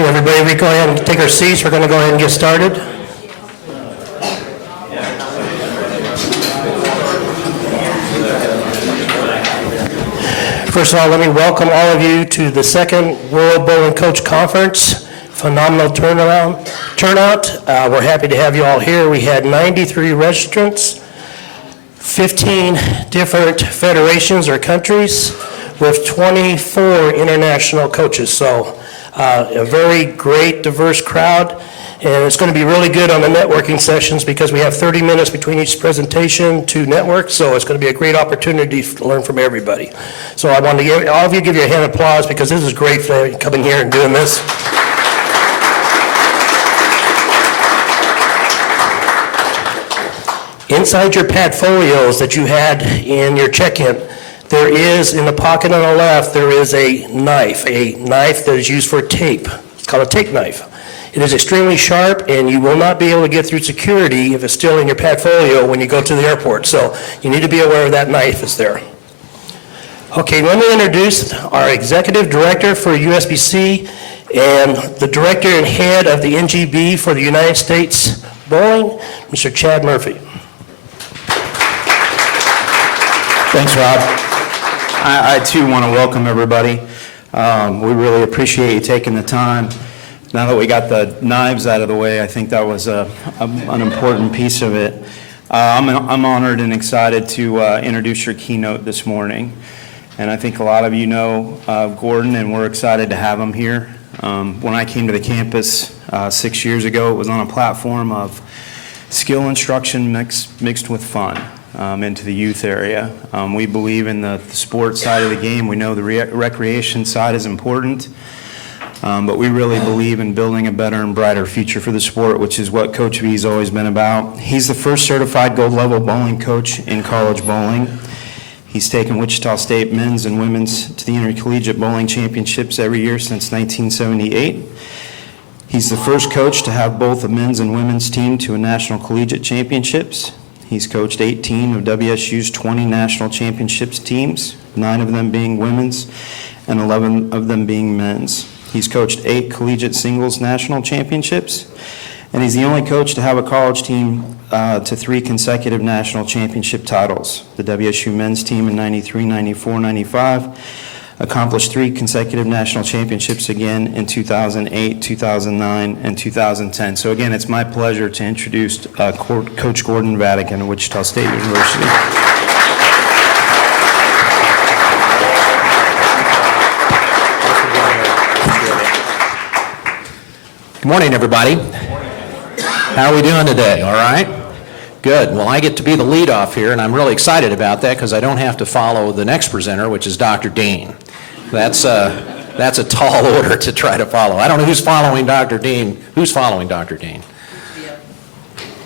Okay, everybody, we go ahead and take our seats. We're going to go ahead and get started. First of all, let me welcome all of you to the second World Bowling Coach Conference. Phenomenal turnout. We're happy to have you all here. We had 93 registrants, 15 different federations or countries, with 24 international coaches. So a very great, diverse crowd. And it's going to be really good on the networking sessions because we have 30 minutes between each presentation to network. So it's going to be a great opportunity to learn from everybody. So I want to give all of you give you a hand of applause because this is great for coming here and doing this. Inside your padfolios that you had in your check-in, there is, in the pocket on the left, there is a knife that is used for tape. It's called a tape knife. It is extremely sharp, and you will not be able to get through security if it's still in your padfolio when you go to the airport. So you need to be aware that knife is there. Okay, let me introduce our Executive Director for USBC and the Director and Head of the NGB for the United States Bowling, Mr. Chad Murphy. Thanks, Rob. I too want to welcome everybody. We really appreciate you taking the time. Now that we got the knives out of the way, I think that was an important piece of it. I'm honored and excited to introduce your keynote this morning. And I think a lot of you know Gordon, and we're excited to have him here. When I came to the campus 6 years ago, it was on a platform of skill instruction mixed with fun. Into the youth area. We believe in the sports side of the game. We know the recreation side is important, but we really believe in building a better and brighter future for the sport, which is what Coach V's always been about. He's the first certified gold level bowling coach in college bowling. He's taken Wichita State men's and women's to the intercollegiate bowling championships every year since 1978. He's the first coach to have both the men's and women's team to a national collegiate championships. He's coached 18 of WSU's 20 national championships teams, 9 of them being women's and 11 of them being men's. He's coached 8 collegiate singles national championships, and he's the only coach to have a college team to 3 consecutive national championship titles. The WSU men's team in 93, 94, 95 accomplished 3 consecutive national championships again in 2008, 2009, and 2010. So again, it's my pleasure to introduce Coach Gordon Vadakin of Wichita State University. Good morning, everybody. How are we doing today? All right? Good. Well, I get to be the lead-off here, and I'm really excited about that because I don't have to follow the next presenter, which is Dr. Dean. That's a tall order to try to follow. I don't know who's following Dr. Dean. Who's following Dr. Dean?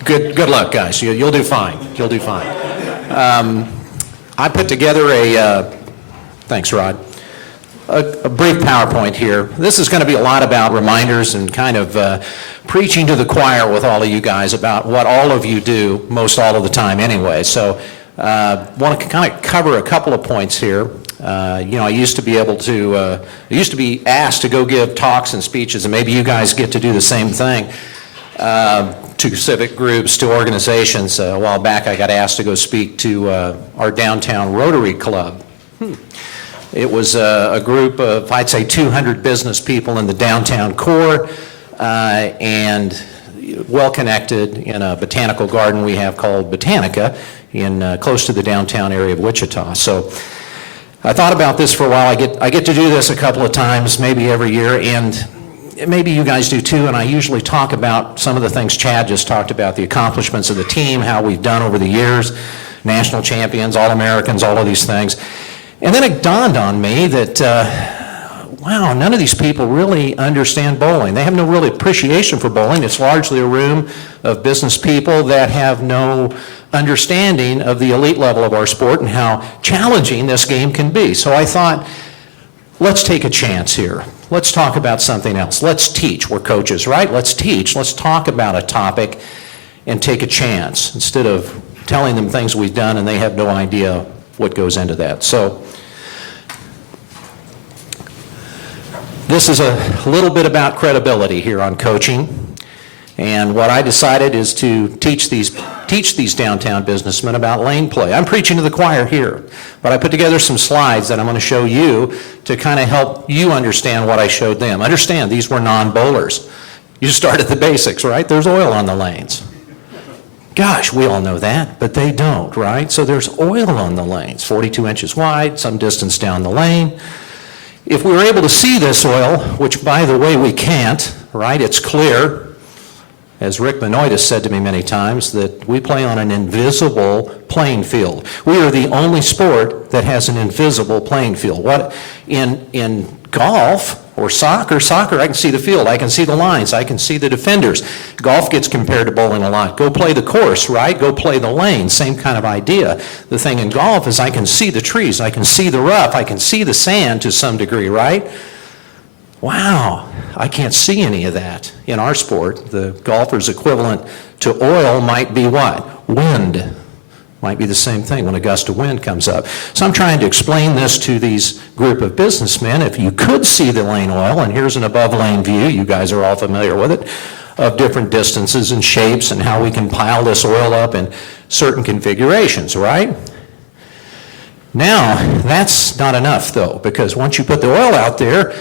Good luck, guys. You'll do fine. You'll do fine. I put together thanks, Rod, a brief PowerPoint here. This is going to be a lot about reminders and kind of preaching to the choir with all of you guys about what all of you do most all of the time anyway. So want to kind of cover a couple of points here. I used to be asked to go give talks and speeches, and maybe you guys get to do the same thing to civic groups, to organizations. A while back I got asked to go speak to our downtown Rotary Club. It was a group of, I'd say, 200 business people in the downtown core, and well-connected in a botanical garden we have called Botanica in close to the downtown area of Wichita. So I thought about this for a while. I get to do this a couple of times, maybe every year, and maybe you guys do too, and I usually talk about some of the things Chad just talked about, the accomplishments of the team, how we've done over the years, national champions, All-Americans, all of these things. And then it dawned on me that, wow, none of these people really understand bowling. They have no real appreciation for bowling. It's largely a room of business people that have no understanding of the elite level of our sport and how challenging this game can be. So I thought, let's take a chance here. Let's talk about something else. Let's teach. We're coaches, right? Let's teach. Let's talk about a topic and take a chance instead of telling them things we've done and they have no idea what goes into that. So This is a little bit about credibility here on coaching. And what I decided is to teach these downtown businessmen about lane play. I'm preaching to the choir here, but I put together some slides that I'm going to show you to kind of help you understand what I showed them. Understand, these were non-bowlers. You start at the basics, right? There's oil on the lanes. Gosh, we all know that, but they don't, right? So there's oil on the lanes, 42 inches wide, some distance down the lane. If we were able to see this oil, which by the way we can't, right? It's clear. As Rick Benoit has said to me many times, that we play on an invisible playing field. We are the only sport that has an invisible playing field. What in golf or soccer, I can see the field, I can see the lines, I can see the defenders. Golf gets compared to bowling a lot. Go play the course, right? Go play the lane, same kind of idea. The thing in golf is I can see the trees, I can see the rough, I can see the sand to some degree, right? Wow, I can't see any of that. In our sport, the golfer's equivalent to oil might be what? Wind. Might be the same thing when a gust of wind comes up. So I'm trying to explain this to these group of businessmen. If you could see the lane oil, and here's an above lane view, you guys are all familiar with it, of different distances and shapes and how we can pile this oil up in certain configurations, right? Now, that's not enough though, because once you put the oil out there,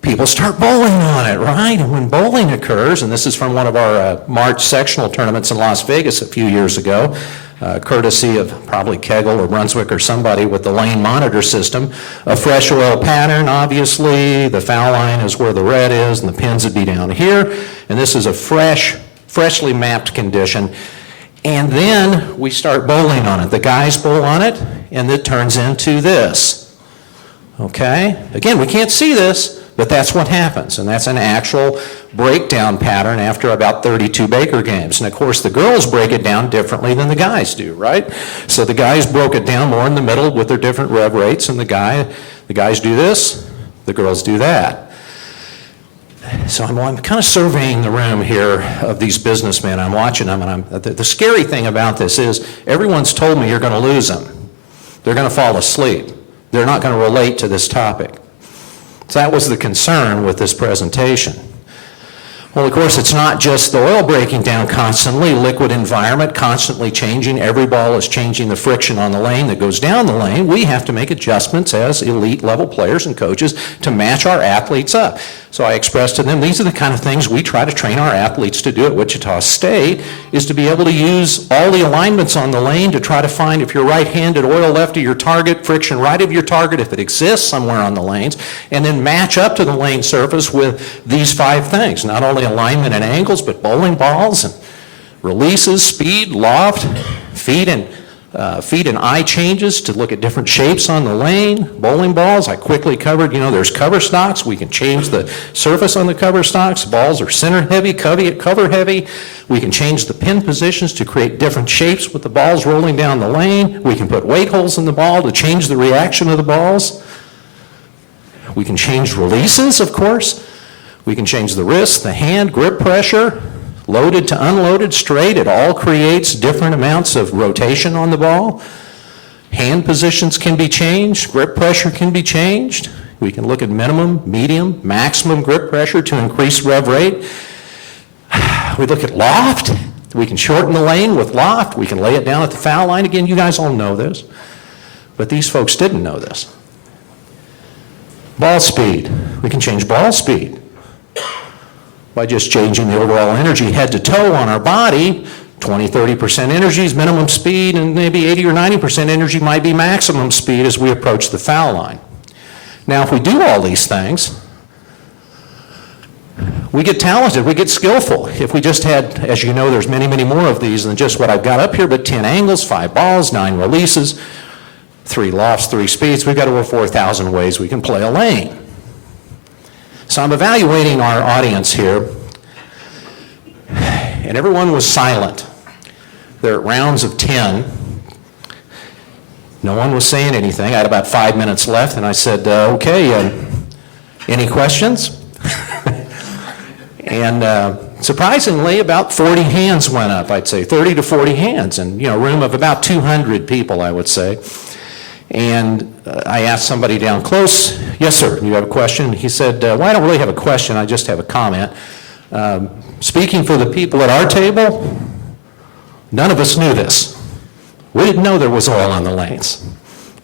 people start bowling on it, right? And when bowling occurs, and this is from one of our March sectional tournaments in Las Vegas a few years ago, courtesy of probably Kegel or Brunswick or somebody with the lane monitor system, a fresh oil pattern, obviously. The foul line is where the red is, and the pins would be down here. And this is a freshly mapped condition. And then we start bowling on it. The guys bowl on it, and it turns into this. Okay? Again, we can't see this, but that's what happens, and that's an actual breakdown pattern after about 32 Baker games. And of course, the girls break it down differently than the guys do, right? So the guys broke it down more in the middle with their different rev rates, and the guys do this, the girls do that. So I'm kind of surveying the room here of these businessmen. I'm watching them, and the scary thing about this is everyone's told me you're going to lose them. They're going to fall asleep. They're not going to relate to this topic. So that was the concern with this presentation. Well, of course, it's not just the oil breaking down constantly, liquid environment constantly changing. Every ball is changing the friction on the lane that goes down the lane. We have to make adjustments as elite level players and coaches to match our athletes up. So I expressed to them, these are the kind of things we try to train our athletes to do at Wichita State, is to be able to use all the alignments on the lane to try to find if you're right-handed, oil left of your target, friction right of your target, if it exists somewhere on the lanes, and then match up to the lane surface with these 5 things, not only alignment and angles, but bowling balls and releases, speed, loft, feet and eye changes to look at different shapes on the lane, bowling balls. I quickly covered, there's cover stocks. We can change the surface on the cover stocks. Balls are center heavy, cover heavy. We can change the pin positions to create different shapes with the balls rolling down the lane. We can put weight holes in the ball to change the reaction of the balls. We can change releases, of course. We can change the wrist, the hand, grip pressure, loaded to unloaded, straight. It all creates different amounts of rotation on the ball. Hand positions can be changed. Grip pressure can be changed. We can look at minimum, medium, maximum grip pressure to increase rev rate. We look at loft. We can shorten the lane with loft. We can lay it down at the foul line. Again, you guys all know this. But these folks didn't know this. Ball speed. We can change ball speed by just changing the overall energy head to toe on our body. 20-30% energy is minimum speed, and maybe 80 or 90% energy might be maximum speed as we approach the foul line. Now, if we do all these things, we get talented, we get skillful. If we just had, as you know, there's many, many more of these than just what I've got up here, but 10 angles, 5 balls, 9 releases, 3 lofts, 3 speeds. We've got over 4,000 ways we can play a lane. So I'm evaluating our audience here, and everyone was silent. They're at rounds of 10. No one was saying anything. I had about 5 minutes left, and I said, okay, any questions? And surprisingly, about 40 hands went up, I'd say, 30 to 40 hands, and a room of about 200 people, I would say. And I asked somebody down close, yes, sir, you have a question? He said, well, I don't really have a question, I just have a comment. Speaking for the people at our table, none of us knew this. We didn't know there was oil on the lanes.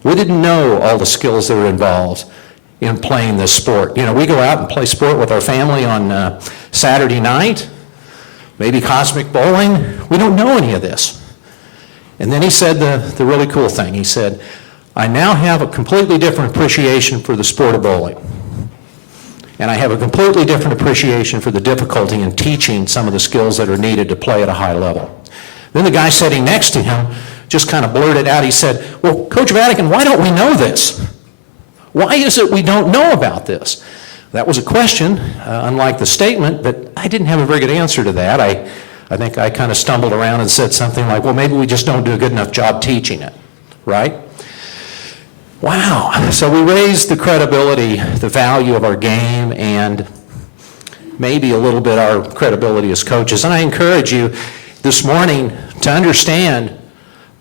We didn't know all the skills that were involved in playing this sport. You know, we go out and play sport with our family on Saturday night, maybe cosmic bowling. We don't know any of this. And then he said the really cool thing. He said, I now have a completely different appreciation for the sport of bowling. And I have a completely different appreciation for the difficulty in teaching some of the skills that are needed to play at a high level. Then the guy sitting next to him just kind of blurted out, he said, well, Coach Vadakin, why don't we know this? Why is it we don't know about this? That was a question, unlike the statement, but I didn't have a very good answer to that. I think I kind of stumbled around and said something like, well, maybe we just don't do a good enough job teaching it, right? Wow, so we raised the credibility, the value of our game, and maybe a little bit our credibility as coaches. And I encourage you this morning to understand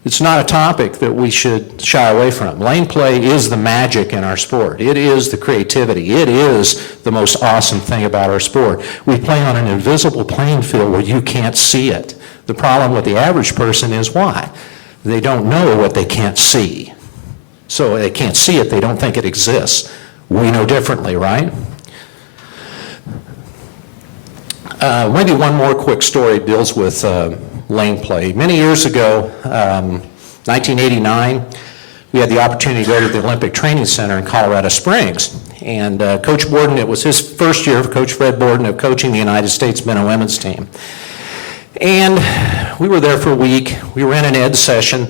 it's not a topic that we should shy away from. Lane play is the magic in our sport. It is the creativity. It is the most awesome thing about our sport. We play on an invisible playing field where you can't see it. The problem with the average person is why? They don't know what they can't see. So they can't see it, they don't think it exists. We know differently, right? Maybe one more quick story deals with lane play. Many years ago, 1989, we had the opportunity to go to the Olympic Training Center in Colorado Springs. And Coach Borden, it was his first year, Coach Fred Borden, of coaching the United States men and women's team. And we were there for a week. We were in an ed session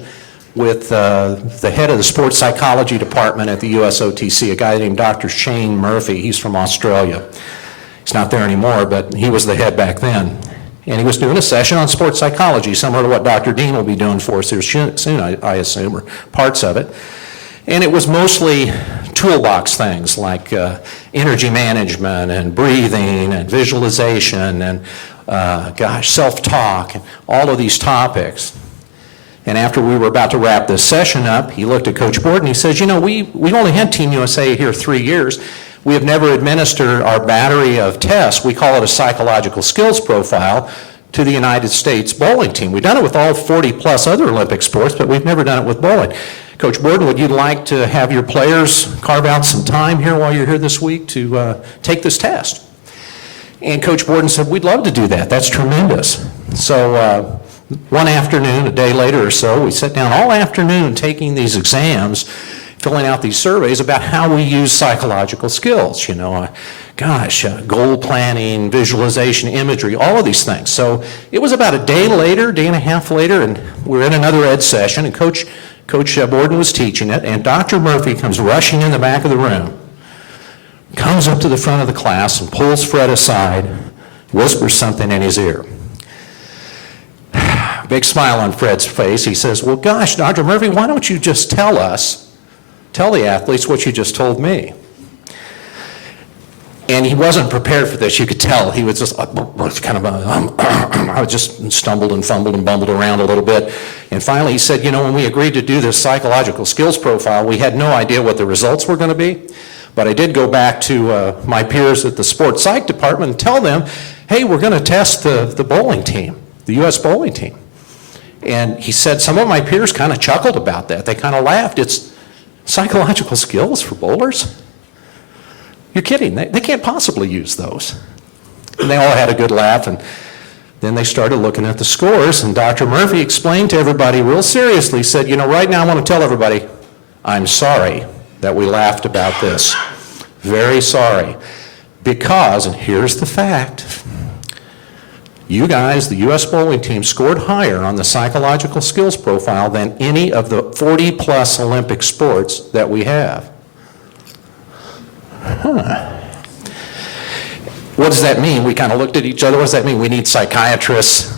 with the head of the sports psychology department at the USOTC, a guy named Dr. Shane Murphy. He's from Australia. He's not there anymore, but he was the head back then. And he was doing a session on sports psychology, similar to what Dr. Dean will be doing for us here soon, I assume, or parts of it. And it was mostly toolbox things like energy management and breathing and visualization and, self-talk, and all of these topics. And after we were about to wrap this session up, he looked at Coach Borden. He says, you know, we've only had Team USA here 3 years. We have never administered our battery of tests. We call it a psychological skills profile to the United States bowling team. We've done it with all 40 plus other Olympic sports, but we've never done it with bowling. Coach Borden, would you like to have your players carve out some time here while you're here this week to take this test? And Coach Borden said, we'd love to do that. That's tremendous. So one afternoon, a day later or so, we sat down all afternoon taking these exams, filling out these surveys about how we use psychological skills, goal planning, visualization, imagery, all of these things. So it was about a day later, day and a half later, and we're in another ed session, and Coach Borden was teaching it, and Dr. Murphy comes rushing in the back of the room, comes up to the front of the class and pulls Fred aside, whispers something in his ear. Big smile on Fred's face. He says, well, gosh, Dr. Murphy, why don't you just tell the athletes what you just told me? And he wasn't prepared for this. You could tell. He was just I just stumbled and fumbled and bumbled around a little bit. And finally he said, when we agreed to do this psychological skills profile, we had no idea what the results were going to be. But I did go back to my peers at the sports psych department and tell them, hey, we're going to test the bowling team, the U.S. bowling team. And he said some of my peers kind of chuckled about that. They kind of laughed. It's psychological skills for bowlers? You're kidding. They can't possibly use those. And they all had a good laugh, and then they started looking at the scores, and Dr. Murphy explained to everybody real seriously, said, right now I want to tell everybody, I'm sorry that we laughed about this. Very sorry. Because, and here's the fact, you guys, the U.S. bowling team, scored higher on the psychological skills profile than any of the 40-plus Olympic sports that we have. What does that mean? We kind of looked at each other. What does that mean? We need psychiatrists.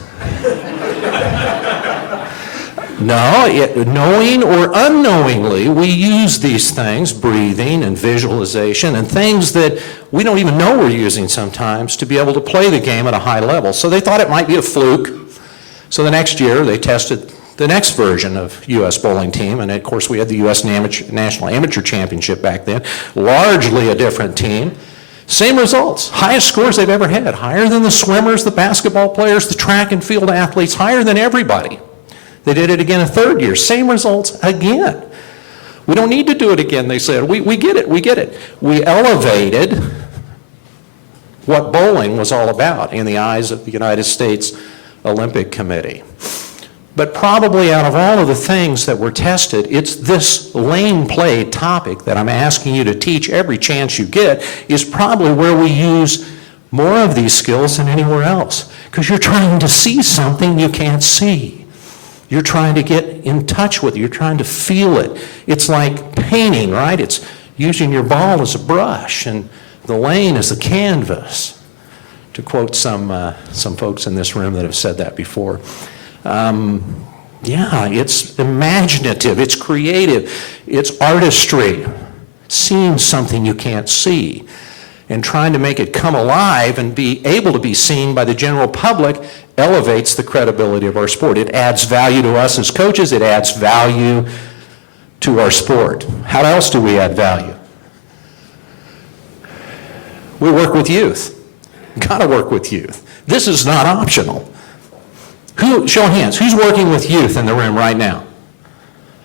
No, knowing or unknowingly, we use these things, breathing and visualization, and things that we don't even know we're using sometimes to be able to play the game at a high level. So they thought it might be a fluke. So the next year, they tested the next version of U.S. bowling team, and of course we had the U.S. National Amateur Championship back then, largely a different team. Same results, highest scores they've ever had, higher than the swimmers, the basketball players, the track and field athletes, higher than everybody. They did it again a third year, same results again. We don't need to do it again, they said. We get it, we get it. We elevated what bowling was all about in the eyes of the United States Olympic Committee. But probably out of all of the things that were tested, it's this lane play topic that I'm asking you to teach every chance you get is probably where we use more of these skills than anywhere else. Because you're trying to see something you can't see. You're trying to get in touch with it. You're trying to feel it. It's like painting, right? It's using your ball as a brush and the lane as the canvas. To quote some folks in this room that have said that before. Yeah, it's imaginative, it's creative, it's artistry, seeing something you can't see, and trying to make it come alive and be able to be seen by the general public elevates the credibility of our sport. It adds value to us as coaches, it adds value to our sport. How else do we add value? We work with youth. Gotta work with youth. This is not optional. Show of hands, who's working with youth in the room right now?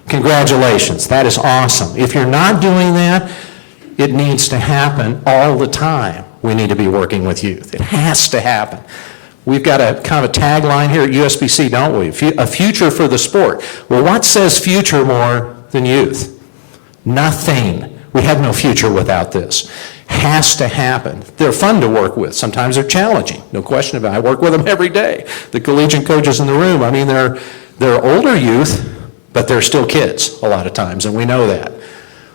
Congratulations, that is awesome. If you're not doing that, it needs to happen all the time. We need to be working with youth. It has to happen. We've got a kind of a tagline here at USBC, don't we? A future for the sport. Well, what says future more than youth? Nothing. We have no future without this. Has to happen. They're fun to work with. Sometimes they're challenging, no question about it. I work with them every day. The collegiate coaches in the room, I mean, they're older youth, but they're still kids a lot of times, and we know that.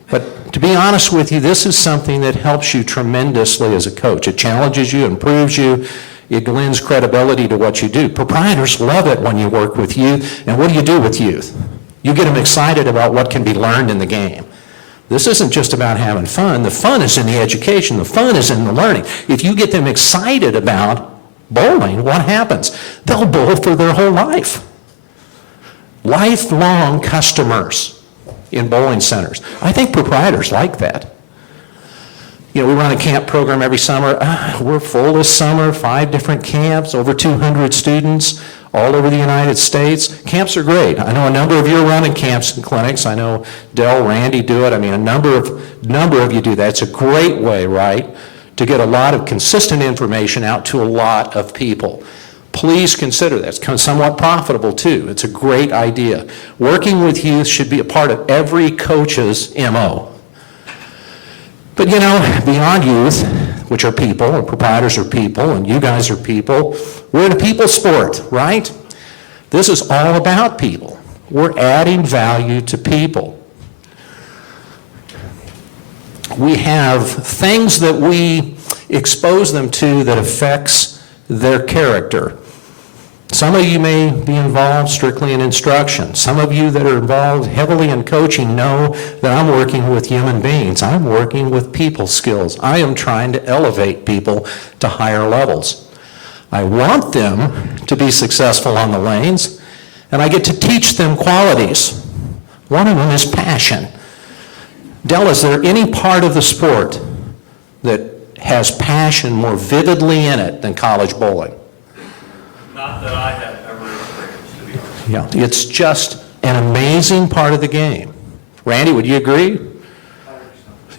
But to be honest with you, this is something that helps you tremendously as a coach. It challenges you, improves you, it lends credibility to what you do. Proprietors love it when you work with youth, and what do you do with youth? You get them excited about what can be learned in the game. This isn't just about having fun. The fun is in the education. The fun is in the learning. If you get them excited about bowling, what happens? They'll bowl for their whole life. Lifelong customers in bowling centers. I think proprietors like that. You know, we run a camp program every summer. We're full this summer, 5 different camps, over 200 students all over the United States. Camps are great. I know a number of you are running camps and clinics. I know Del, Randy do it. I mean, a number of you do that. It's a great way, right, to get a lot of consistent information out to a lot of people. Please consider that. It's somewhat profitable too. It's a great idea. Working with youth should be a part of every coach's MO. But you know, beyond youth, which are people, and proprietors are people, and you guys are people, we're in a people sport, right? This is all about people. We're adding value to people. We have things that we expose them to that affects their character. Some of you may be involved strictly in instruction. Some of you that are involved heavily in coaching know that I'm working with human beings. I'm working with people skills. I am trying to elevate people to higher levels. I want them to be successful on the lanes, and I get to teach them qualities. One of them is passion. Del, is there any part of the sport that has passion more vividly in it than college bowling? Not that I have ever experienced, to be honest. Yeah, it's just an amazing part of the game. Randy, would you agree?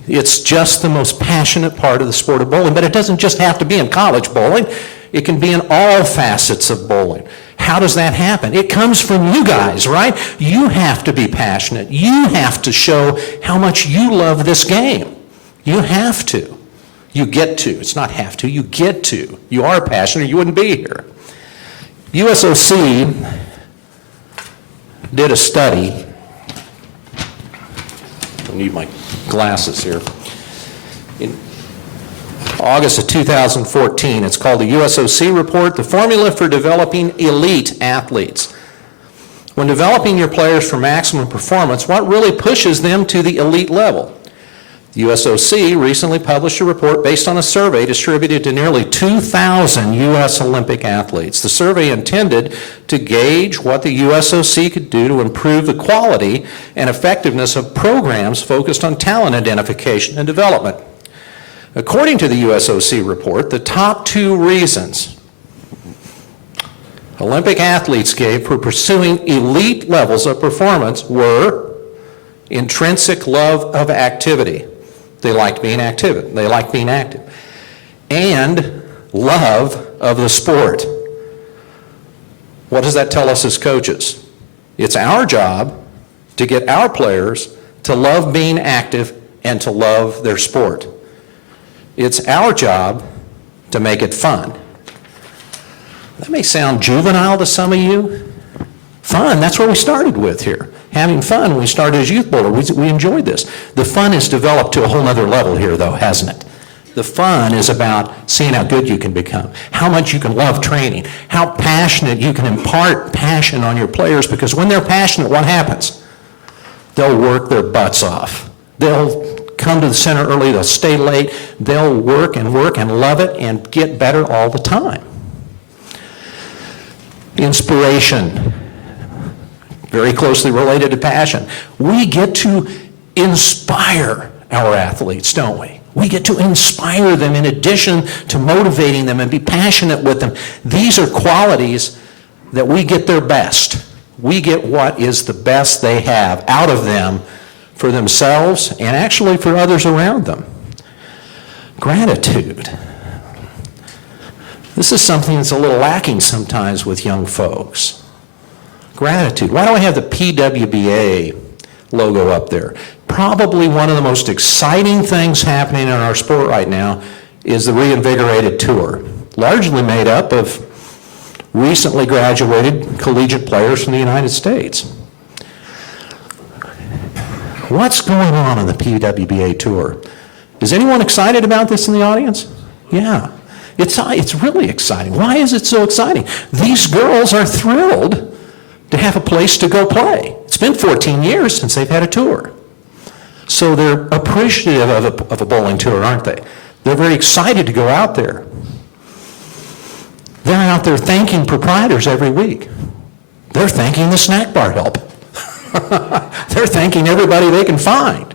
It's just the most passionate part of the sport of bowling, but it doesn't just have to be in college bowling. It can be in all facets of bowling. How does that happen? It comes from you guys, right? You have to be passionate. You have to show how much you love this game. You have to. You get to. It's not have to. You get to. You are passionate. You wouldn't be here. USOC did a study. I need my glasses here. In August of 2014, it's called the USOC report, the formula for developing elite athletes. When developing your players for maximum performance, what really pushes them to the elite level? The USOC recently published a report based on a survey distributed to nearly 2,000 U.S. Olympic athletes. The survey intended to gauge what the USOC could do to improve the quality and effectiveness of programs focused on talent identification and development. According to the USOC report, the top 2 reasons Olympic athletes gave for pursuing elite levels of performance were intrinsic love of activity. They liked being active. They liked being active. And love of the sport. What does that tell us as coaches? It's our job to get our players to love being active and to love their sport. It's our job to make it fun. That may sound juvenile to some of you. Fun, that's what we started with here. Having fun when we started as youth bowler. We enjoyed this. The fun is developed to a whole other level here, though, hasn't it? The fun is about seeing how good you can become, how much you can love training, how passionate you can impart passion on your players, because when they're passionate, what happens? They'll work their butts off. They'll come to the center early, they'll stay late, they'll work and love it and get better all the time. Inspiration, very closely related to passion. We get to inspire our athletes, don't we? We get to inspire them in addition to motivating them and be passionate with them. These are qualities that we get their best. We get what is the best they have out of them for themselves and actually for others around them. Gratitude. This is something that's a little lacking sometimes with young folks. Gratitude. Why do I have the PWBA logo up there? Probably one of the most exciting things happening in our sport right now is the Reinvigorated Tour, largely made up of recently graduated collegiate players from the United States. What's going on the PWBA Tour? Is anyone excited about this in the audience? Yeah. It's really exciting. Why is it so exciting? These girls are thrilled to have a place to go play. It's been 14 years since they've had a tour. So they're appreciative of a bowling tour, aren't they? They're very excited to go out there. They're out there thanking proprietors every week. They're thanking the snack bar help. They're thanking everybody they can find.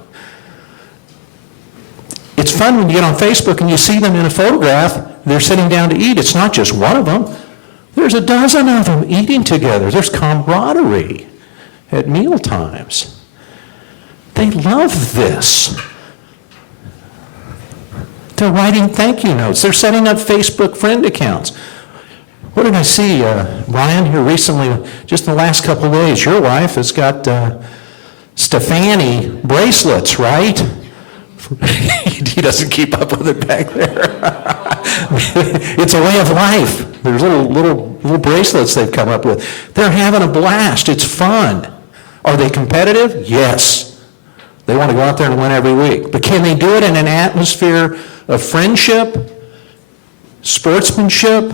It's fun when you get on Facebook and you see them in a photograph, they're sitting down to eat. It's not just one of them. There's a dozen of them eating together. There's camaraderie at meal times. They love this. They're writing thank you notes. They're setting up Facebook friend accounts. What did I see, Ryan, here recently, just in the last couple of days? Your wife has got Stefani bracelets, right? He doesn't keep up with it back there. It's a way of life. There's little bracelets they've come up with. They're having a blast. It's fun. Are they competitive? Yes. They want to go out there and win every week. But can they do it in an atmosphere of friendship, sportsmanship,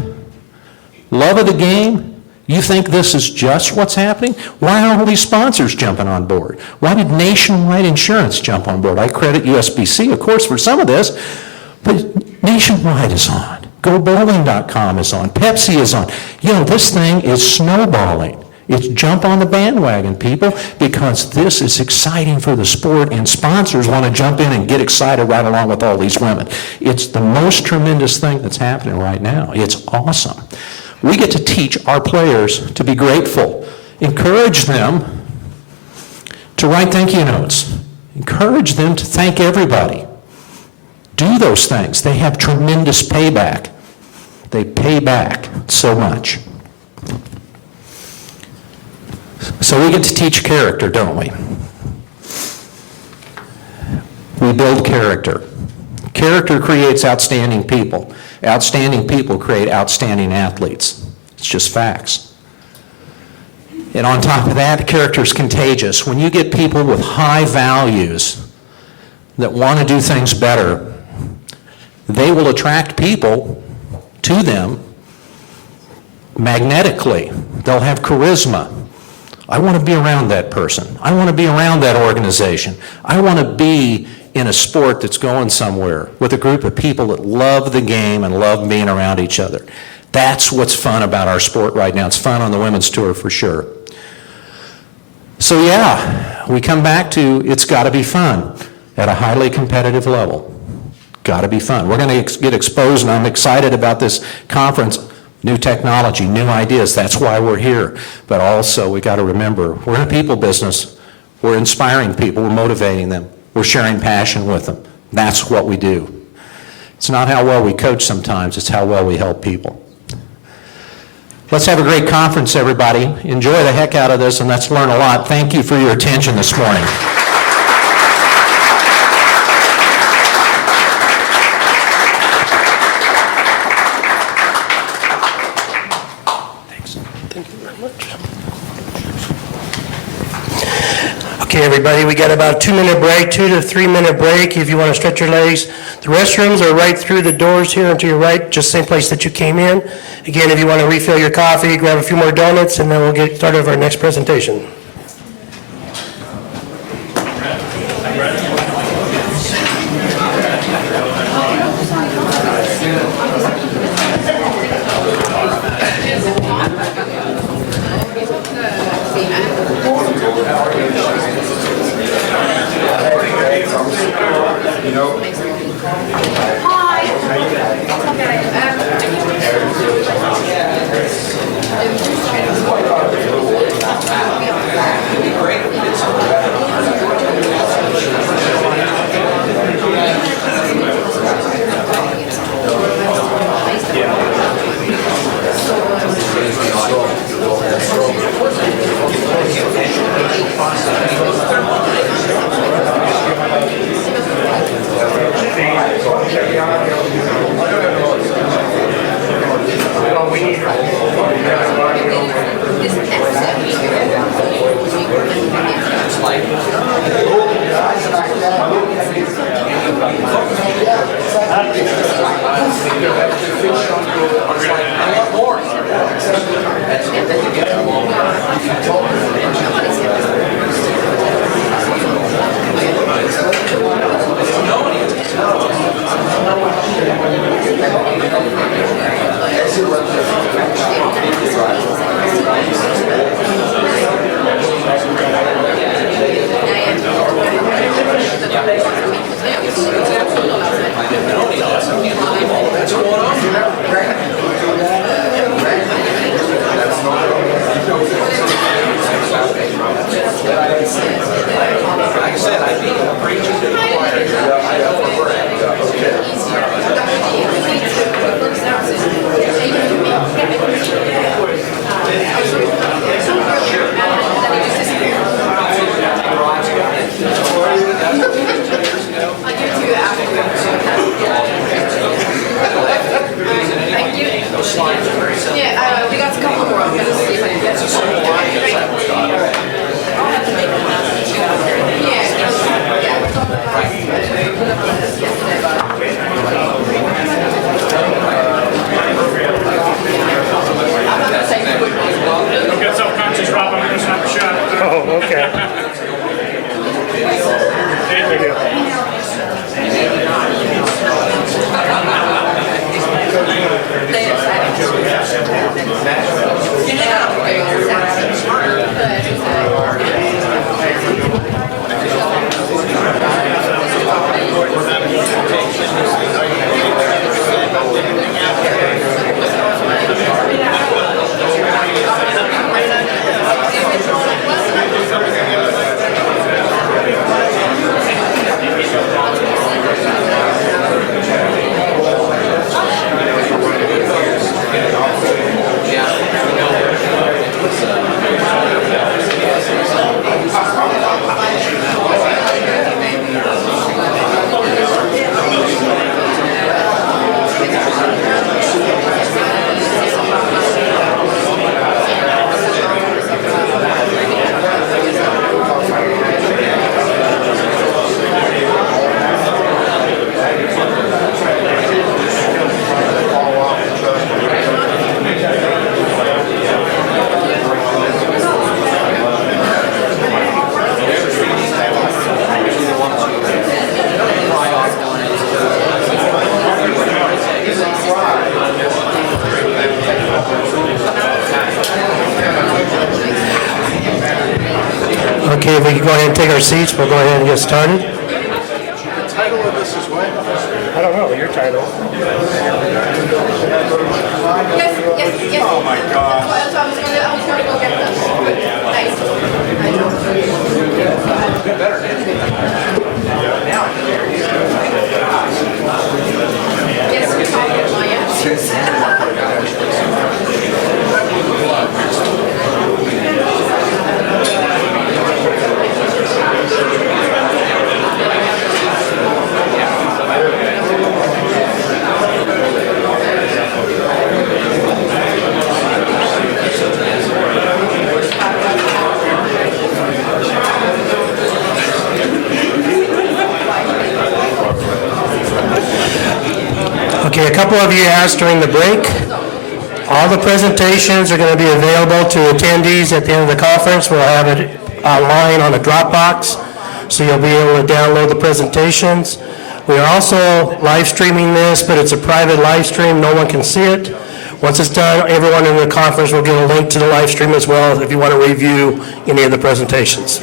love of the game? You think this is just what's happening? Why are all these sponsors jumping on board? Why did Nationwide Insurance jump on board? I credit USBC, of course, for some of this, but Nationwide is on. GoBowling.com is on. Pepsi is on. You know, this thing is snowballing. It's jump on the bandwagon, people, because this is exciting for the sport, and sponsors want to jump in and get excited right along with all these women. It's the most tremendous thing that's happening right now. It's awesome. We get to teach our players to be grateful, encourage them to write thank you notes, encourage them to thank everybody. Do those things. They have tremendous payback. They pay back so much. So we get to teach character, don't we? We build character. Character creates outstanding people. Outstanding people create outstanding athletes. It's just facts. And on top of that, character is contagious. When you get people with high values that want to do things better, they will attract people to them magnetically. They'll have charisma. I want to be around that person. I want to be around that organization. I want to be in a sport that's going somewhere with a group of people that love the game and love being around each other. That's what's fun about our sport right now. It's fun on the women's tour for sure. So yeah, we come back to it's got to be fun at a highly competitive level. Got to be fun. We're going to get exposed, and I'm excited about this conference. New technology, new ideas, that's why we're here. But also, we got to remember, we're in a people business. We're inspiring people, we're motivating them, we're sharing passion with them. That's what we do. It's not how well we coach sometimes, it's how well we help people. Let's have a great conference, everybody. Enjoy the heck out of this, and let's learn a lot. Thank you for your attention this morning. Okay, everybody, we got about a 2-minute break, 2 to 3 minute break if you want to stretch your legs. The restrooms are right through the doors here and to your right, just same place that you came in. Again, if you want to refill your coffee, grab a few more donuts, and then we'll get started with our next presentation. Okay, if we can go ahead and take our seats, we'll go ahead and get started. The title of this is what? I don't know, your title. Yes. Oh my God. So I was gonna go get them. Good. Nice. Yes, we're talking Maja. Okay, a couple of you asked during the break. All the presentations are going to be available to attendees at the end of the conference. We'll have it online on a Dropbox, so you'll be able to download the presentations. We are also live streaming this, but it's a private live stream. No one can see it. Once it's done, everyone in the conference will get a link to the live stream as well if you want to review any of the presentations.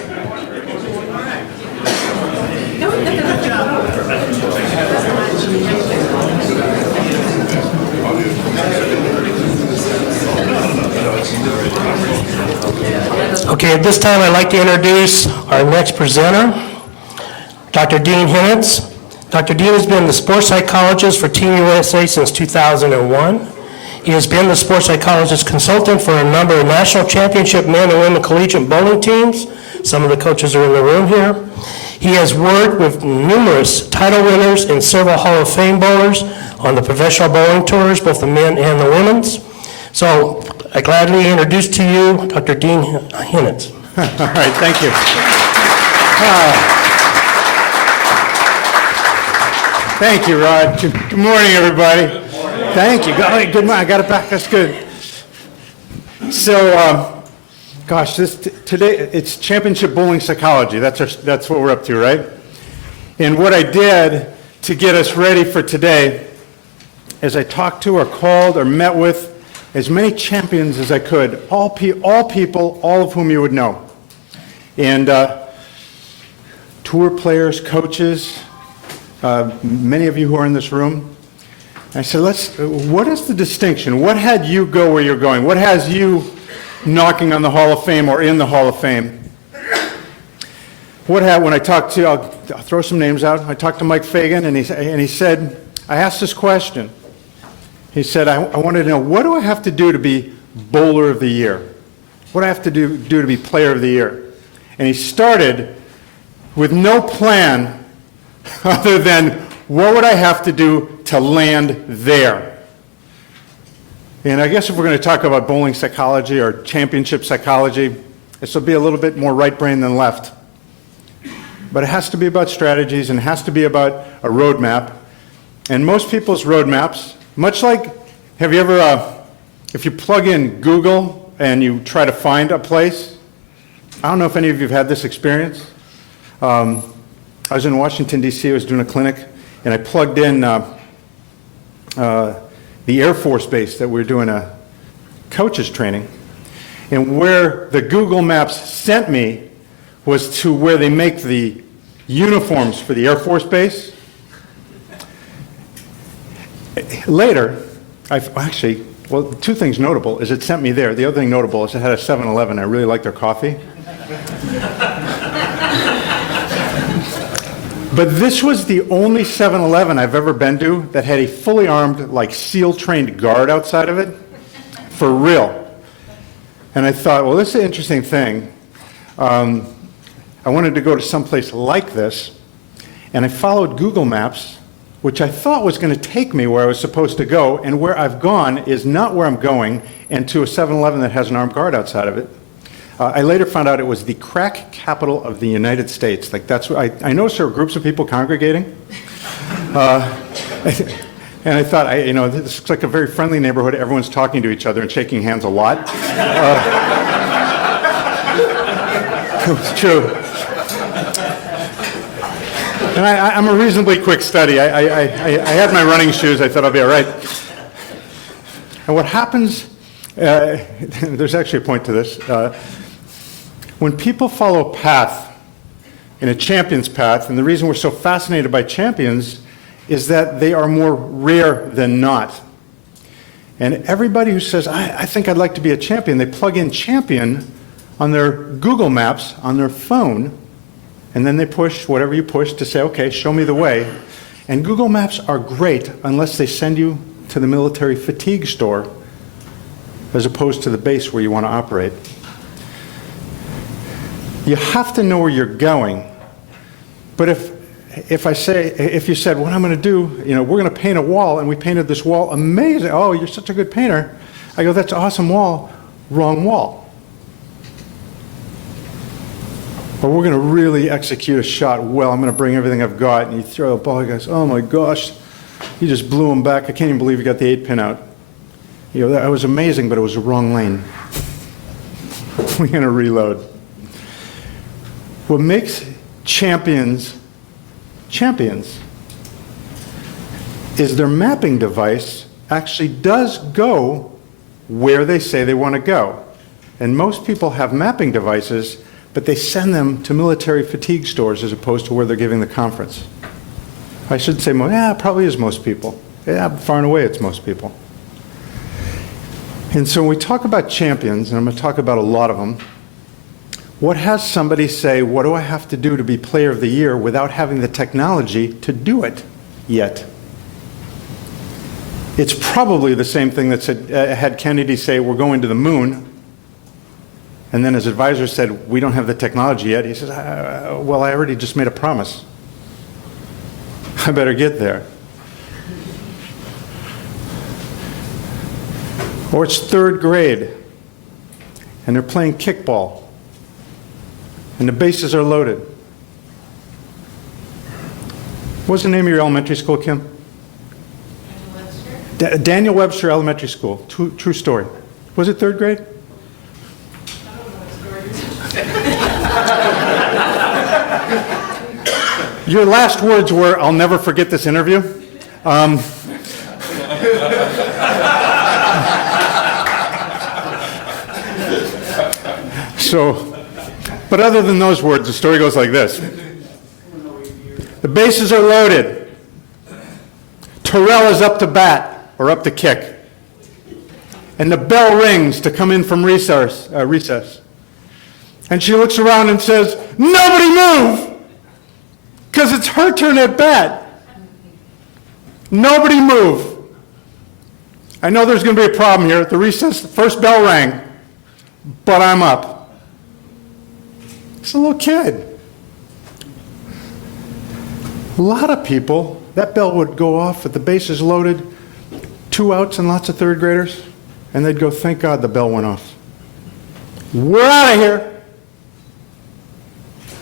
Okay, at this time, I'd like to introduce our next presenter, Dr. Dean Hinitz. Dr. Dean has been the sports psychologist for Team USA since 2001. He has been the sports psychologist consultant for a number of national championship men and women collegiate bowling teams. Some of the coaches are in the room here. He has worked with numerous title winners and several Hall of Fame bowlers on the professional bowling tours, both the men and the women's. So I gladly introduce to you Dr. Dean Hinitz. All right, thank you. Thank you, Rod. Good morning, everybody. Thank you. Good morning. I got it back. That's good. So, today it's championship bowling psychology. That's what we're up to, right? And what I did to get us ready for today is I talked to or called or met with as many champions as I could, all people, all of whom you would know. And tour players, coaches, many of you who are in this room. I said, what is the distinction? What had you go where you're going? What has you knocking on the Hall of Fame or in the Hall of Fame? When I talked to, I'll throw some names out. I talked to Mike Fagan, and he said, I asked this question. He said, I wanted to know, what do I have to do to be bowler of the year? What do I have to do to be player of the year? And he started with no plan other than, what would I have to do to land there? And I guess if we're going to talk about bowling psychology or championship psychology, this will be a little bit more right brain than left. But it has to be about strategies and it has to be about a roadmap. And most people's roadmaps, much like, have you ever, if you plug in Google and you try to find a place, I don't know if any of you have had this experience. I was in Washington, D.C., I was doing a clinic, and I plugged in the Air Force Base that we were doing a coaches training. And where the Google Maps sent me was to where they make the uniforms for the Air Force Base. Later, two things notable is it sent me there. The other thing notable is it had a 7-Eleven. I really liked their coffee. But this was the only 7-Eleven I've ever been to that had a fully armed, like SEAL-trained guard outside of it, for real. And I thought, well, this is an interesting thing. I wanted to go to someplace like this, and I followed Google Maps, which I thought was going to take me where I was supposed to go, and where I've gone is not where I'm going, and to a 7-Eleven that has an armed guard outside of it. I later found out it was the crack capital of the United States. Like that's what I noticed there were groups of people congregating, and I thought, this looks like a very friendly neighborhood. Everyone's talking to each other and shaking hands a lot. It's true. And I'm a reasonably quick study. I had my running shoes. I thought I'll be all right. And what happens, there's actually a point to this. When people follow a path, in a champion's path, and the reason we're so fascinated by champions is that they are more rare than not. And everybody who says, I think I'd like to be a champion, they plug in champion on their Google Maps on their phone, and then they push whatever you push to say, okay, show me the way. And Google Maps are great unless they send you to the military fatigue store as opposed to the base where you want to operate. You have to know where you're going. But if you said, what I'm going to do, we're going to paint a wall, and we painted this wall, amazing. Oh, you're such a good painter. I go, that's an awesome wall. Wrong wall. Or we're going to really execute a shot well. I'm going to bring everything I've got, and you throw a ball. He goes, oh my gosh, you just blew him back. I can't even believe you got the 8-pin out. That was amazing, but it was the wrong lane. We're going to reload. What makes champions is their mapping device actually does go where they say they want to go. And most people have mapping devices, but they send them to military fatigue stores as opposed to where they're giving the conference. I should say, probably is most people. Yeah, far and away it's most people. And so when we talk about champions, and I'm going to talk about a lot of them, what has somebody say, what do I have to do to be player of the year without having the technology to do it yet? It's probably the same thing that had Kennedy say, we're going to the moon. And then his advisor said, we don't have the technology yet. He says, well, I already just made a promise. I better get there. Or it's third grade, and they're playing kickball, and the bases are loaded. What's the name of your elementary school, Kim? Daniel Webster Elementary School. True story. Was it third grade? Your last words were, I'll never forget this interview. But other than those words, the story goes like this. The bases are loaded. Terrell is up to bat, or up to kick. And the bell rings to come in from recess. And she looks around and says, nobody move! Because it's her turn at bat. Nobody move. I know there's going to be a problem here. At the recess, the first bell rang, but I'm up. It's a little kid. A lot of people, that bell would go off with the bases loaded, 2 outs and lots of third graders, and they'd go, thank God the bell went off. We're out of here.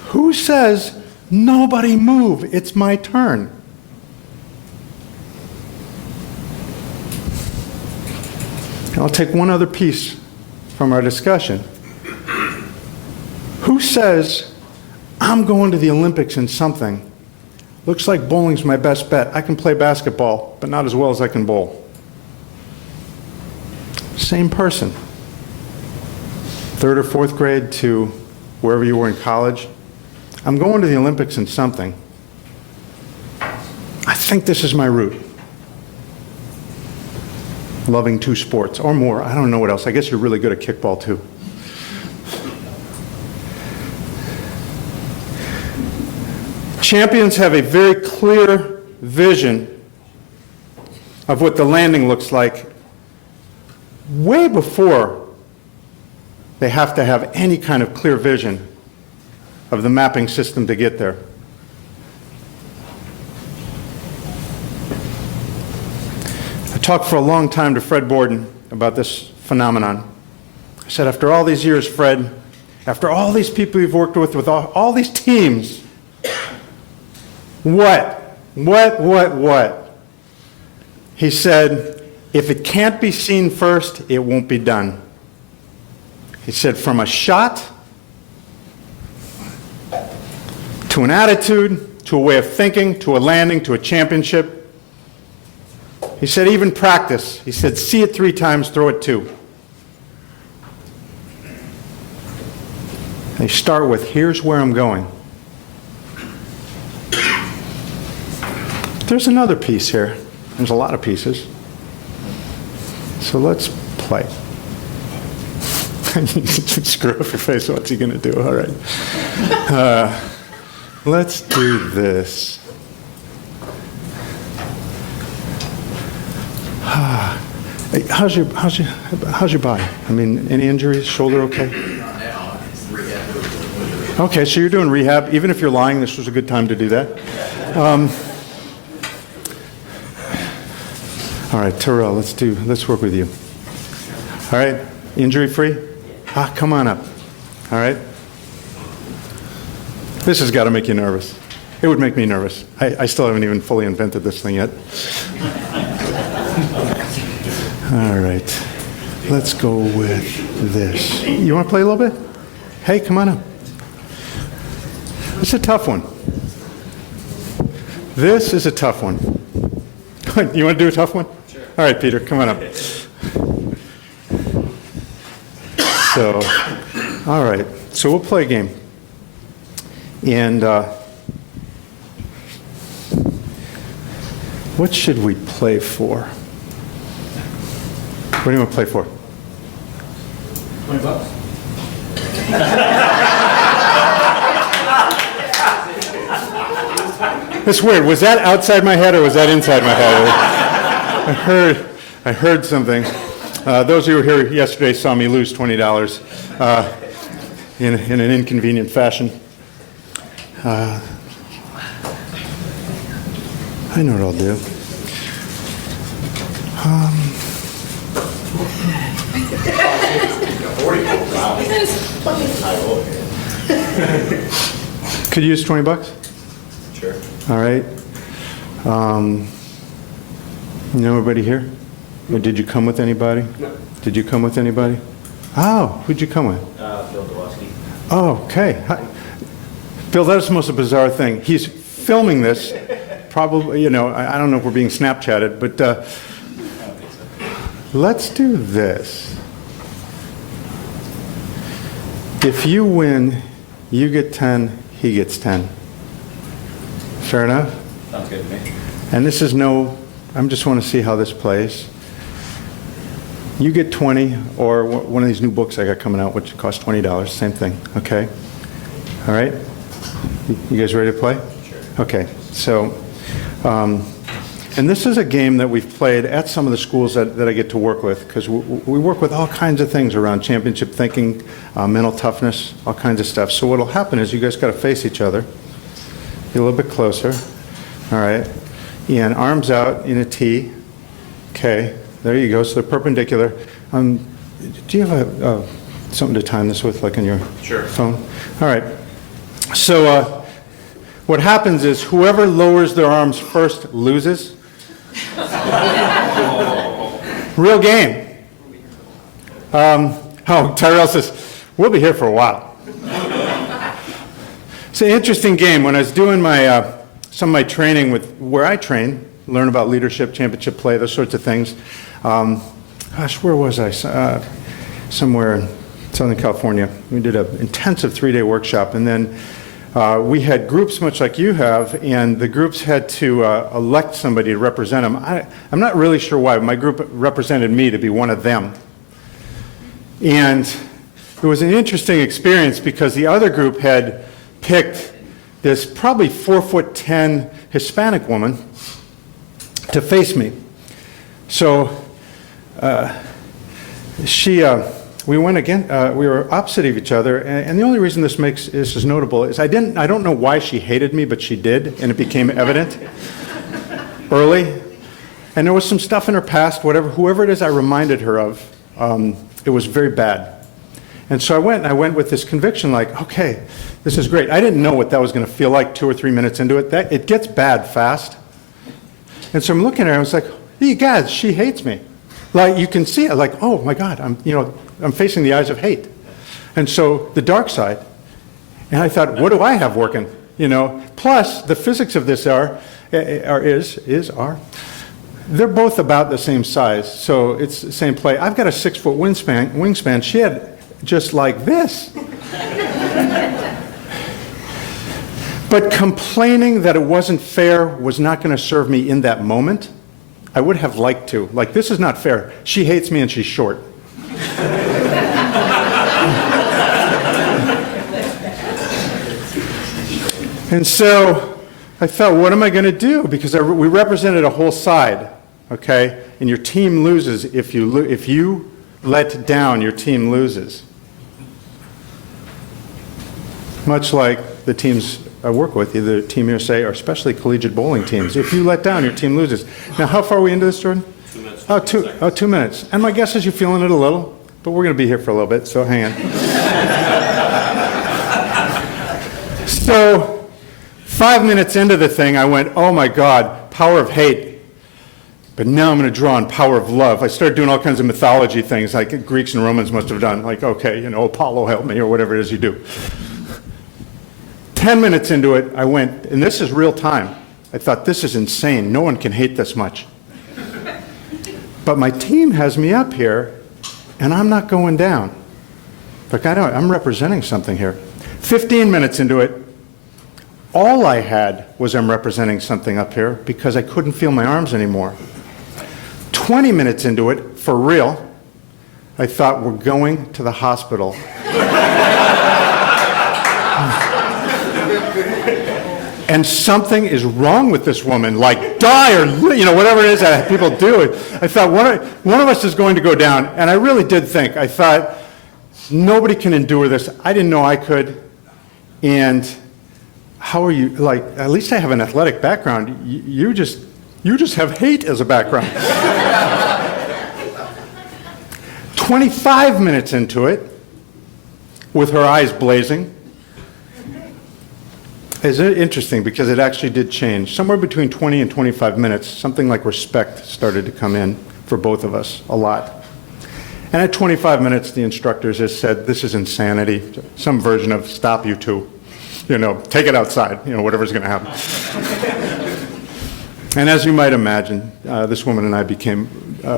Who says, nobody move, it's my turn? And I'll take one other piece from our discussion. Who says, I'm going to the Olympics in something? Looks like bowling's my best bet. I can play basketball, but not as well as I can bowl. Same person. 3rd or 4th grade to wherever you were in college. I'm going to the Olympics in something. I think this is my route. Loving 2 sports or more. I don't know what else. I guess you're really good at kickball too. Champions have a very clear vision of what the landing looks like way before they have to have any kind of clear vision of the mapping system to get there. I talked for a long time to Fred Borden about this phenomenon. I said, after all these years, Fred, after all these people you've worked with all these teams, what? He said, if it can't be seen first, it won't be done. He said, from a shot to an attitude, to a way of thinking, to a landing, to a championship. He said, even practice. He said, see it 3 times, throw it 2. They start with, here's where I'm going. There's another piece here. There's a lot of pieces. So let's play. Screw up your face, what's he going to do? All right. Let's do this. Hey, how's your body? I mean, any injuries? Shoulder okay? Okay, so you're doing rehab. Even if you're lying, this was a good time to do that. All right, Terrell, let's work with you. All right, injury free? Come on up. All right. This has got to make you nervous. It would make me nervous. I still haven't even fully invented this thing yet. All right, let's go with this. You want to play a little bit? Hey, come on up. It's a tough one. This is a tough one. You want to do a tough one? Sure. All right, Peter, come on up. So, all right, so we'll play a game. And what should we play for? What do you want to play for? $20. It's weird. Was that outside my head or was that inside my head? I heard something. Those who were here yesterday saw me lose $20 in an inconvenient fashion. I know what I'll do. Could you use $20? Sure. All right. You know everybody here? Or did you come with anybody? No. Did you come with anybody? Oh, who'd you come with? Bill Dawski. Oh, okay. Bill, that's the most bizarre thing. He's filming this, probably, I don't know if we're being Snapchatted, but let's do this. If you win, you get 10, he gets 10. Fair enough? Sounds good to me. And this is I just want to see how this plays. You get 20, or one of these new books I got coming out, which costs $20, same thing, okay? All right? You guys ready to play? Sure. Okay, so, and this is a game that we've played at some of the schools that I get to work with, because we work with all kinds of things around championship thinking, mental toughness, all kinds of stuff. So what'll happen is you guys got to face each other, get a little bit closer, all right? And arms out in a T, okay, there you go, so they're perpendicular. Do you have something to time this with, like on your phone? All right. So what happens is whoever lowers their arms first loses. Real game. Tyrell says, we'll be here for a while. It's an interesting game. When I was doing some of my training with where I train, learn about leadership, championship play, those sorts of things. Where was I? Somewhere in Southern California. We did an intensive 3-day workshop, and then we had groups much like you have, and the groups had to elect somebody to represent them. I'm not really sure why. My group represented me to be one of them. And it was an interesting experience because the other group had picked this probably 4'10" Hispanic woman to face me. So we went again. We were opposite of each other, and the only reason this is notable is I don't know why she hated me, but she did, and it became evident early. And there was some stuff in her past, whoever it is I reminded her of, it was very bad. And so I went with this conviction, like, okay, this is great. I didn't know what that was going to feel like 2 or 3 minutes into it. It gets bad fast. And so I'm looking at her, and I was like, hey, guys, she hates me. Like, you can see it, like, oh my God, I'm facing the eyes of hate. And so the dark side. And I thought, what do I have working? Plus the physics of this are, they're both about the same size. So it's the same play. I've got a 6-foot wingspan. She had just like this. But complaining that it wasn't fair was not going to serve me in that moment. I would have liked to. Like, this is not fair. She hates me and she's short. And so I thought, what am I going to do? Because we represented a whole side, okay? And your team loses if you let down, your team loses. Much like the teams I work with, either Team USA or especially collegiate bowling teams. If you let down, your team loses. Now, how far are we into this, Jordan? 2 minutes. 2 minutes. And my guess is you're feeling it a little, but we're going to be here for a little bit, so hang on. So, 5 minutes into the thing, I went, oh my God, power of hate. But now I'm going to draw on power of love. I started doing all kinds of mythology things like Greeks and Romans must have done. Like, okay, Apollo help me, or whatever it is you do. 10 minutes into it, I went, and this is real time. I thought, this is insane. No one can hate this much. But my team has me up here, and I'm not going down. Like, I'm representing something here. 15 minutes into it, all I had was I'm representing something up here because I couldn't feel my arms anymore. 20 minutes into it, for real, I thought, we're going to the hospital. And something is wrong with this woman, like die or, whatever it is that people do. I thought one of us is going to go down. And I really did think, I thought, nobody can endure this. I didn't know I could. And how are you, like, at least I have an athletic background. You just have hate as a background. 25 minutes into it, with her eyes blazing, is interesting because it actually did change. Somewhere between 20 and 25 minutes, something like respect started to come in for both of us, a lot. And at 25 minutes, the instructors just said, this is insanity, some version of stop you two. Take it outside, whatever's going to happen. And as you might imagine, this woman and I became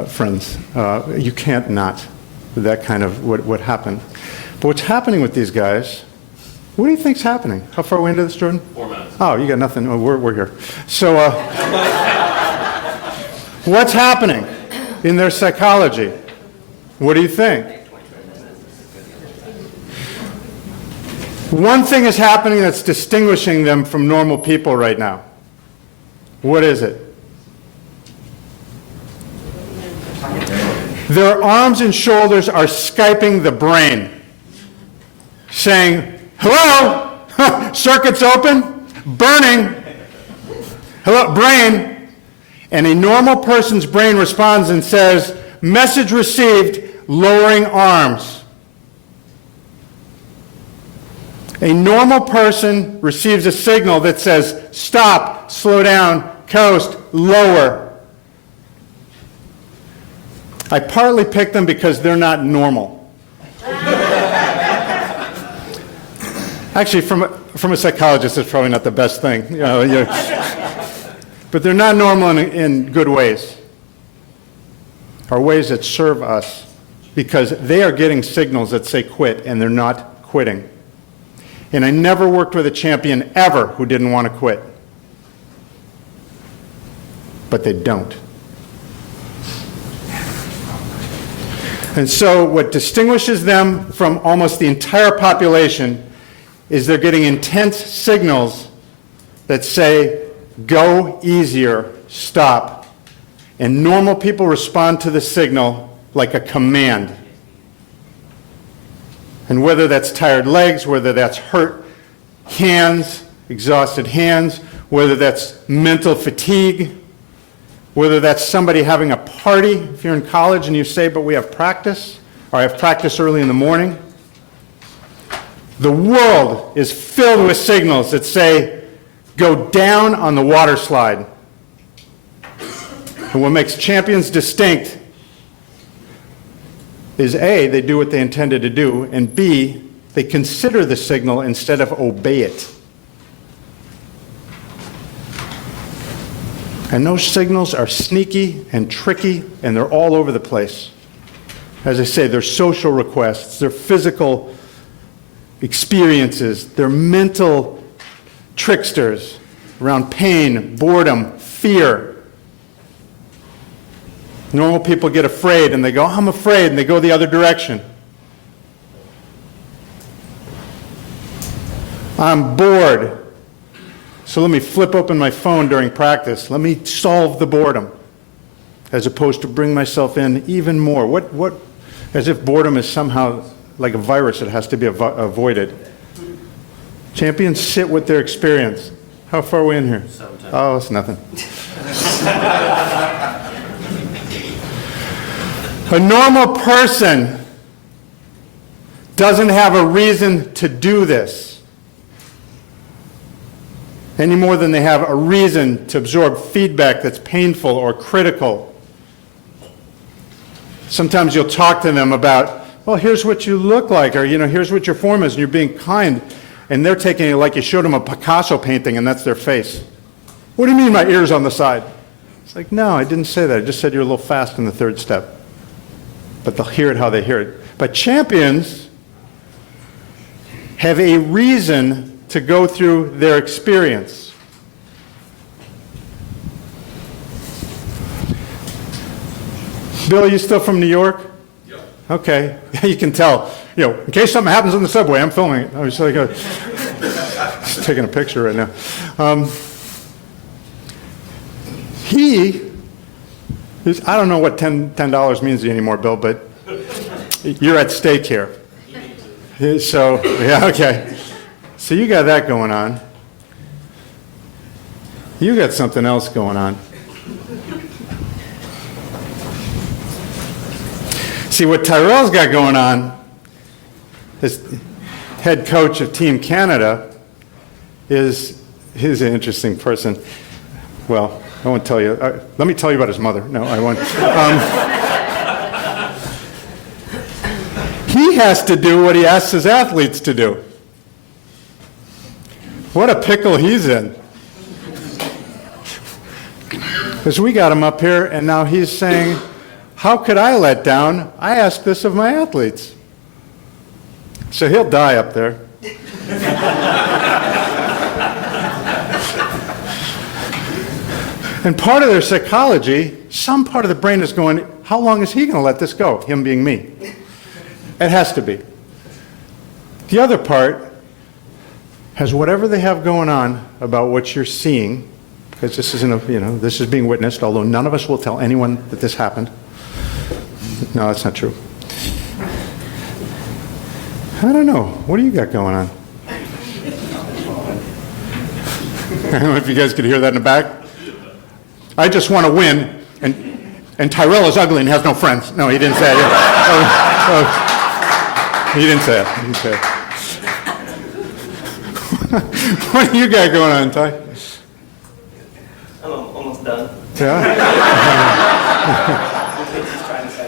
friends. You can't not, that kind of what happened. But what's happening with these guys, what do you think's happening? How far are we into this, Jordan? 4 minutes. Oh, you got nothing. Oh, we're here. So what's happening in their psychology? What do you think? One thing is happening that's distinguishing them from normal people right now. What is it? Their arms and shoulders are Skyping the brain, saying, hello, circuits open, burning, hello, brain. And a normal person's brain responds and says, message received, lowering arms. A normal person receives a signal that says, stop, slow down, coast, lower. I partly picked them because they're not normal. Actually, from a psychologist, it's probably not the best thing. But they're not normal in good ways, or ways that serve us, because they are getting signals that say quit, and they're not quitting. And I never worked with a champion ever who didn't want to quit. But they don't. And so what distinguishes them from almost the entire population is they're getting intense signals that say, go easier, stop. And normal people respond to the signal like a command. And whether that's tired legs, whether that's hurt hands, exhausted hands, whether that's mental fatigue, whether that's somebody having a party, if you're in college and you say, but we have practice, or I have practice early in the morning. The world is filled with signals that say, go down on the water slide. And what makes champions distinct is A, they do what they intended to do, and B, they consider the signal instead of obey it. And those signals are sneaky and tricky, and they're all over the place. As I say, they're social requests, they're physical experiences. They're mental tricksters around pain, boredom, fear. Normal people get afraid and they go, I'm afraid, and they go the other direction. I'm bored. So let me flip open my phone during practice. Let me solve the boredom, as opposed to bring myself in even more. As if boredom is somehow like a virus that has to be avoided. Champions sit with their experience. How far are we in here? Oh, it's nothing. A normal person doesn't have a reason to do this any more than they have a reason to absorb feedback that's painful or critical. Sometimes you'll talk to them about, well, here's what you look like, or, here's what your form is, and you're being kind, and they're taking it like you showed them a Picasso painting, and that's their face. What do you mean my ear's on the side? It's like, no, I didn't say that. I just said you're a little fast in the third step. But they'll hear it how they hear it. But champions have a reason to go through their experience. Bill, you still from New York? Yep. Okay. You can tell. In case something happens in the subway, I'm filming it. I was like, just taking a picture right now. I don't know what $10 means to you anymore, Bill, but you're at stake here. So, yeah, okay. So you got that going on. You got something else going on. See, what Tyrell's got going on, as head coach of Team Canada, he's an interesting person. Well, I won't tell you. Let me tell you about his mother. No, I won't. He has to do what he asks his athletes to do. What a pickle he's in. Because we got him up here, and now he's saying, how could I let down? I asked this of my athletes. So he'll die up there. And part of their psychology, some part of the brain is going, how long is he going to let this go? Him being me. It has to be. The other part has whatever they have going on about what you're seeing, because this isn't this is being witnessed, although none of us will tell anyone that this happened. No, that's not true. I don't know. What do you got going on? I don't know if you guys could hear that in the back. I just want to win, and Tyrell is ugly and has no friends. No, he didn't say it. He didn't say it. He didn't say it. What do you got going on, Ty? I'm almost done. Yeah?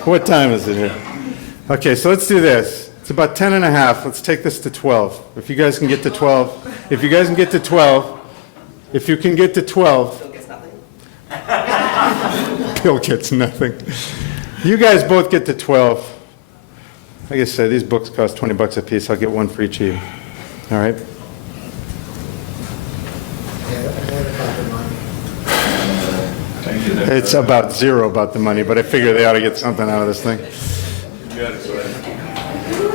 What time is it here? Okay, so let's do this. It's about 10 and a half. Let's take this to 12. If you guys can get to 12. If you guys can get to 12. If you can get to 12. Bill gets nothing. Bill gets nothing. You guys both get to 12. Like I said, these books cost $20 a piece. I'll get one for each of you. All right? It's about zero about the money, but I figure they ought to get something out of this thing.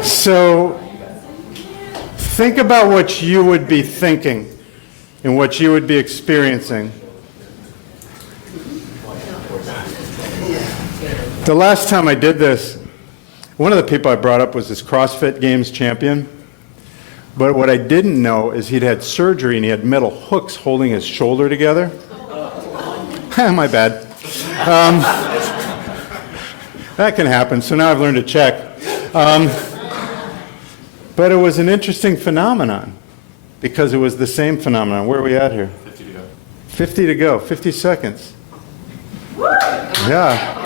So think about what you would be thinking and what you would be experiencing. The last time I did this, one of the people I brought up was this CrossFit Games champion. But what I didn't know is he'd had surgery and he had metal hooks holding his shoulder together. My bad. That can happen, so now I've learned to check. But it was an interesting phenomenon because it was the same phenomenon. Where are we at here? 50 to go. 50 to go, 50 seconds. Yeah.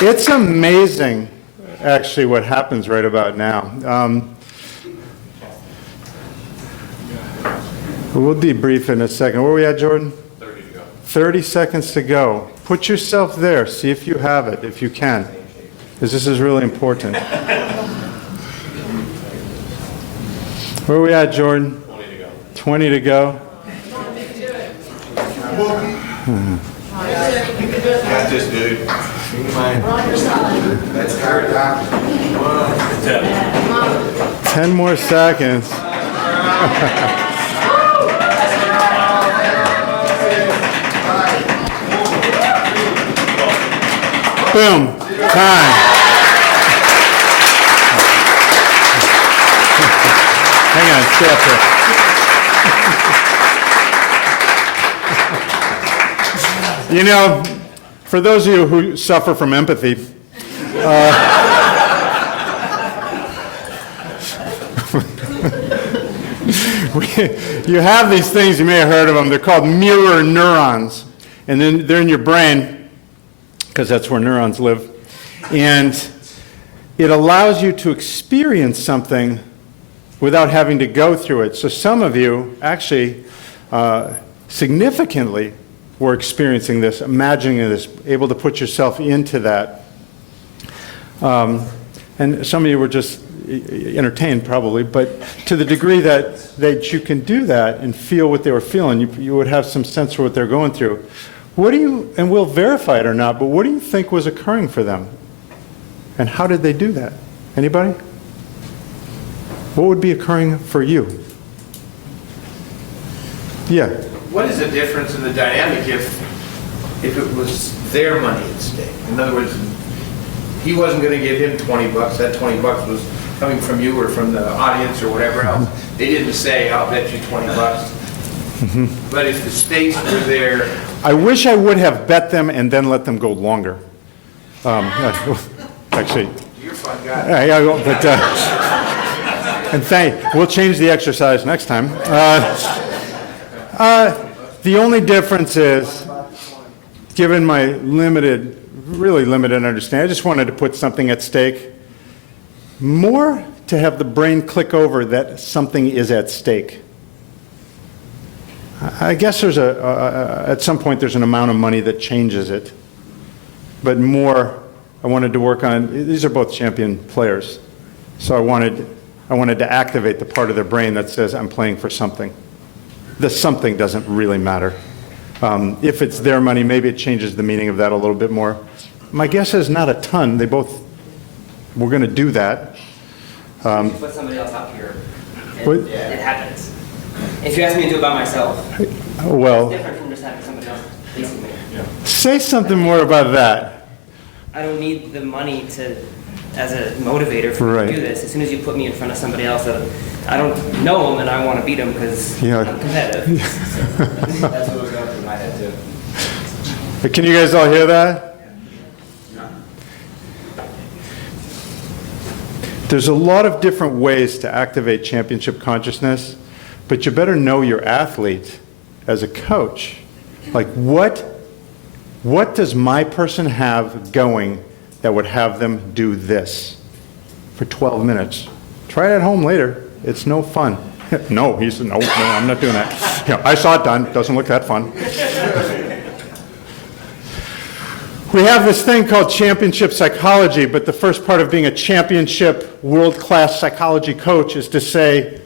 It's amazing, actually, what happens right about now. We'll debrief in a second. Where are we at, Jordan? 30 to go. 30 seconds to go. Put yourself there. See if you have it, if you can, because this is really important. Where are we at, Jordan? 20 to go. 20 to go. Got this, dude. That's hard. 10 more seconds. Boom. Time. Hang on, stay up here. You know, for those of you who suffer from empathy, you have these things, you may have heard of them, they're called mirror neurons. And then they're in your brain, because that's where neurons live. And it allows you to experience something without having to go through it. So some of you actually significantly were experiencing this, imagining this, able to put yourself into that. And some of you were just entertained probably, but to the degree that you can do that and feel what they were feeling, you would have some sense for what they're going through. What do you, and we'll verify it or not, but what do you think was occurring for them? And how did they do that? Anybody? What would be occurring for you? Yeah. What is the difference in the dynamic if it was their money at stake? In other words, he wasn't going to give him 20 bucks. That 20 bucks was coming from you or from the audience or whatever else. They didn't say, I'll bet you 20 bucks. But if the stakes were there... I wish I would have bet them and then let them go longer. Actually... You're a fun guy. Yeah, but... and we'll change the exercise next time. The only difference is, given my really limited understanding, I just wanted to put something at stake. More to have the brain click over that something is at stake. I guess there's at some point there's an amount of money that changes it. But more, I wanted to work on, these are both champion players. So I wanted to activate the part of their brain that says, I'm playing for something. The something doesn't really matter. If it's their money, maybe it changes the meaning of that a little bit more. My guess is not a ton. They both were going to do that. Put somebody else up here. What? It happens. If you ask me to do it by myself, Well, it's different from just having somebody else facing me. say something more about that. I don't need the money as a motivator for me Right. to do this. As soon as you put me in front of somebody else that I don't know them and I want to beat them because Yeah. I'm competitive. That's what was going through my head too. But can you guys all hear that? There's a lot of different ways to activate championship consciousness, but you better know your athlete as a coach. Like what does my person have going that would have them do this for 12 minutes? Try it at home later. It's no fun. No, he said, no, I'm not doing that. Yeah, I saw it done. Doesn't look that fun. We have this thing called championship psychology, but the first part of being a championship world-class psychology coach is to say,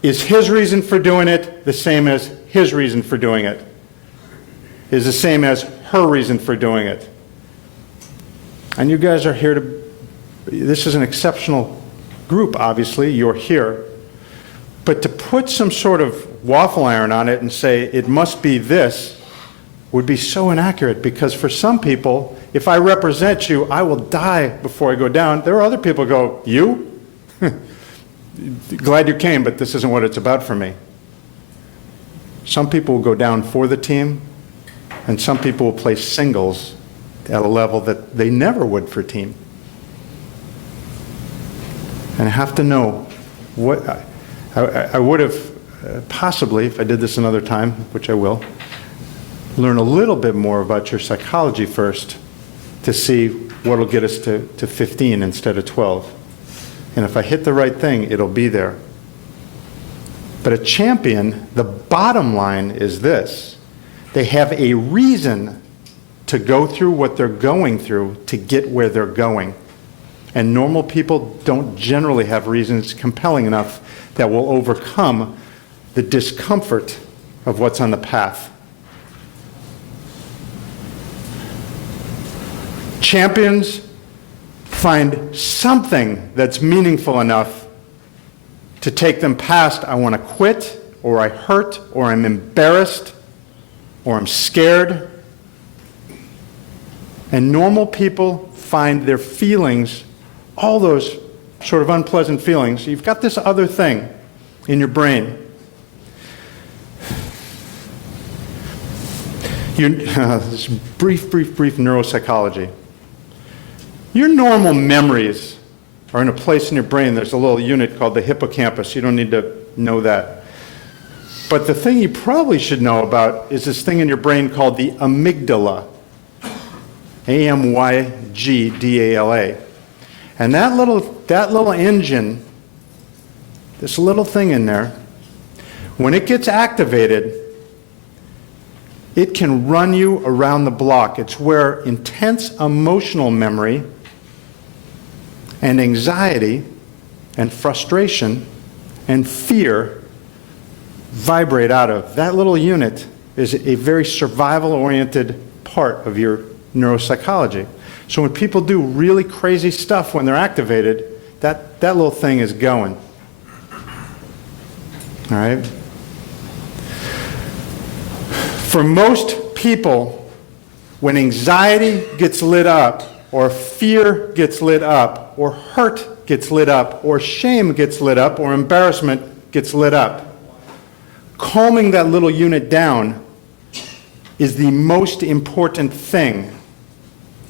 is his reason for doing it the same as his reason for doing it? Is the same as her reason for doing it? And you guys are here to, this is an exceptional group, obviously, you're here. But to put some sort of waffle iron on it and say, it must be this, would be so inaccurate, because for some people, if I represent you, I will die before I go down. There are other people who go, you? Glad you came, but this isn't what it's about for me. Some people will go down for the team, and some people will play singles at a level that they never would for team. And I have to know what, I would have possibly, if I did this another time, which I will, learn a little bit more about your psychology first to see what will get us to 15 instead of 12. And if I hit the right thing, it'll be there. But a champion, the bottom line is this. They have a reason to go through what they're going through to get where they're going. And normal people don't generally have reasons compelling enough that will overcome the discomfort of what's on the path. Champions find something that's meaningful enough to take them past, I want to quit, or I hurt, or I'm embarrassed, or I'm scared. And normal people find their feelings, all those sort of unpleasant feelings. You've got this other thing in your brain. This brief neuropsychology. Your normal memories are in a place in your brain. There's a little unit called the hippocampus. You don't need to know that. But the thing you probably should know about is this thing in your brain called the amygdala. A-M-Y-G-D-A-L-A. And that little engine, this little thing in there, when it gets activated, it can run you around the block. It's where intense emotional memory and anxiety and frustration and fear vibrate out of. That little unit is a very survival-oriented part of your neuropsychology. So when people do really crazy stuff when they're activated, that little thing is going. All right? For most people, when anxiety gets lit up, or fear gets lit up, or hurt gets lit up, or shame gets lit up, or embarrassment gets lit up, calming that little unit down is the most important thing.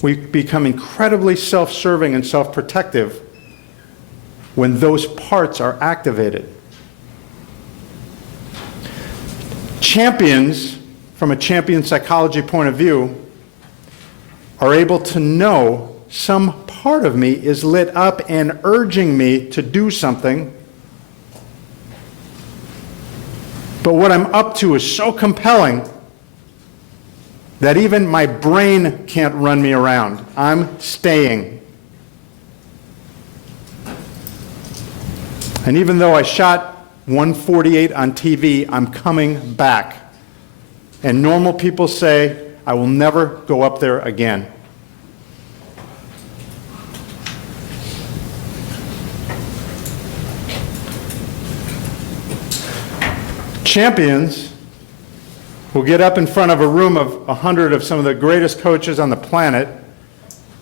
We become incredibly self-serving and self-protective when those parts are activated. Champions, from a champion psychology point of view, are able to know some part of me is lit up and urging me to do something, but what I'm up to is so compelling that even my brain can't run me around. I'm staying. And even though I shot 148 on TV, I'm coming back. And normal people say, I will never go up there again. Champions will get up in front of a room of 100 of some of the greatest coaches on the planet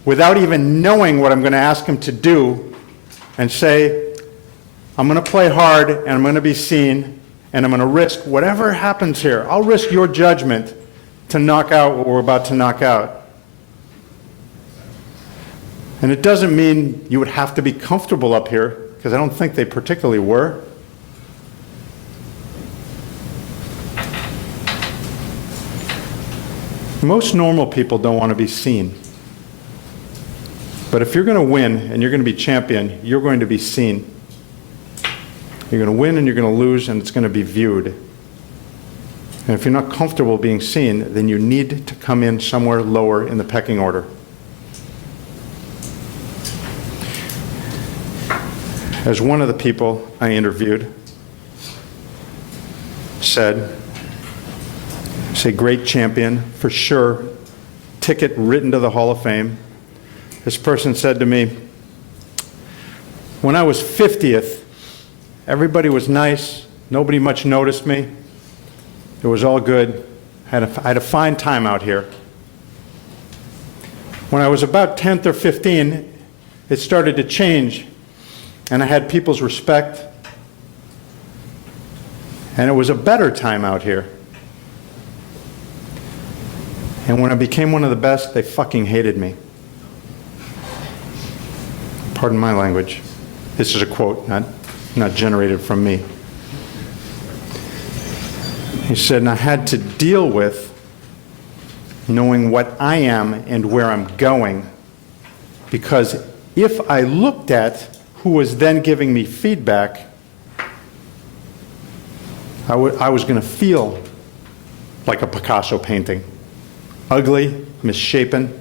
without even knowing what I'm going to ask them to do and say, I'm going to play hard and I'm going to be seen and I'm going to risk whatever happens here. I'll risk your judgment to knock out what we're about to knock out. And it doesn't mean you would have to be comfortable up here, because I don't think they particularly were. Most normal people don't want to be seen. But if you're going to win and you're going to be champion, you're going to be seen. You're going to win and you're going to lose, and it's going to be viewed. And if you're not comfortable being seen, then you need to come in somewhere lower in the pecking order. As one of the people I interviewed said, say great champion, for sure, ticket written to the Hall of Fame. This person said to me, when I was 50th, everybody was nice, nobody much noticed me, it was all good, I had a fine time out here. When I was about 10th or 15, it started to change, and I had people's respect, and it was a better time out here. And when I became one of the best, they fucking hated me. Pardon my language. This is a quote, not generated from me. He said, and I had to deal with knowing what I am and where I'm going, because if I looked at who was then giving me feedback, I was going to feel like a Picasso painting. Ugly, misshapen,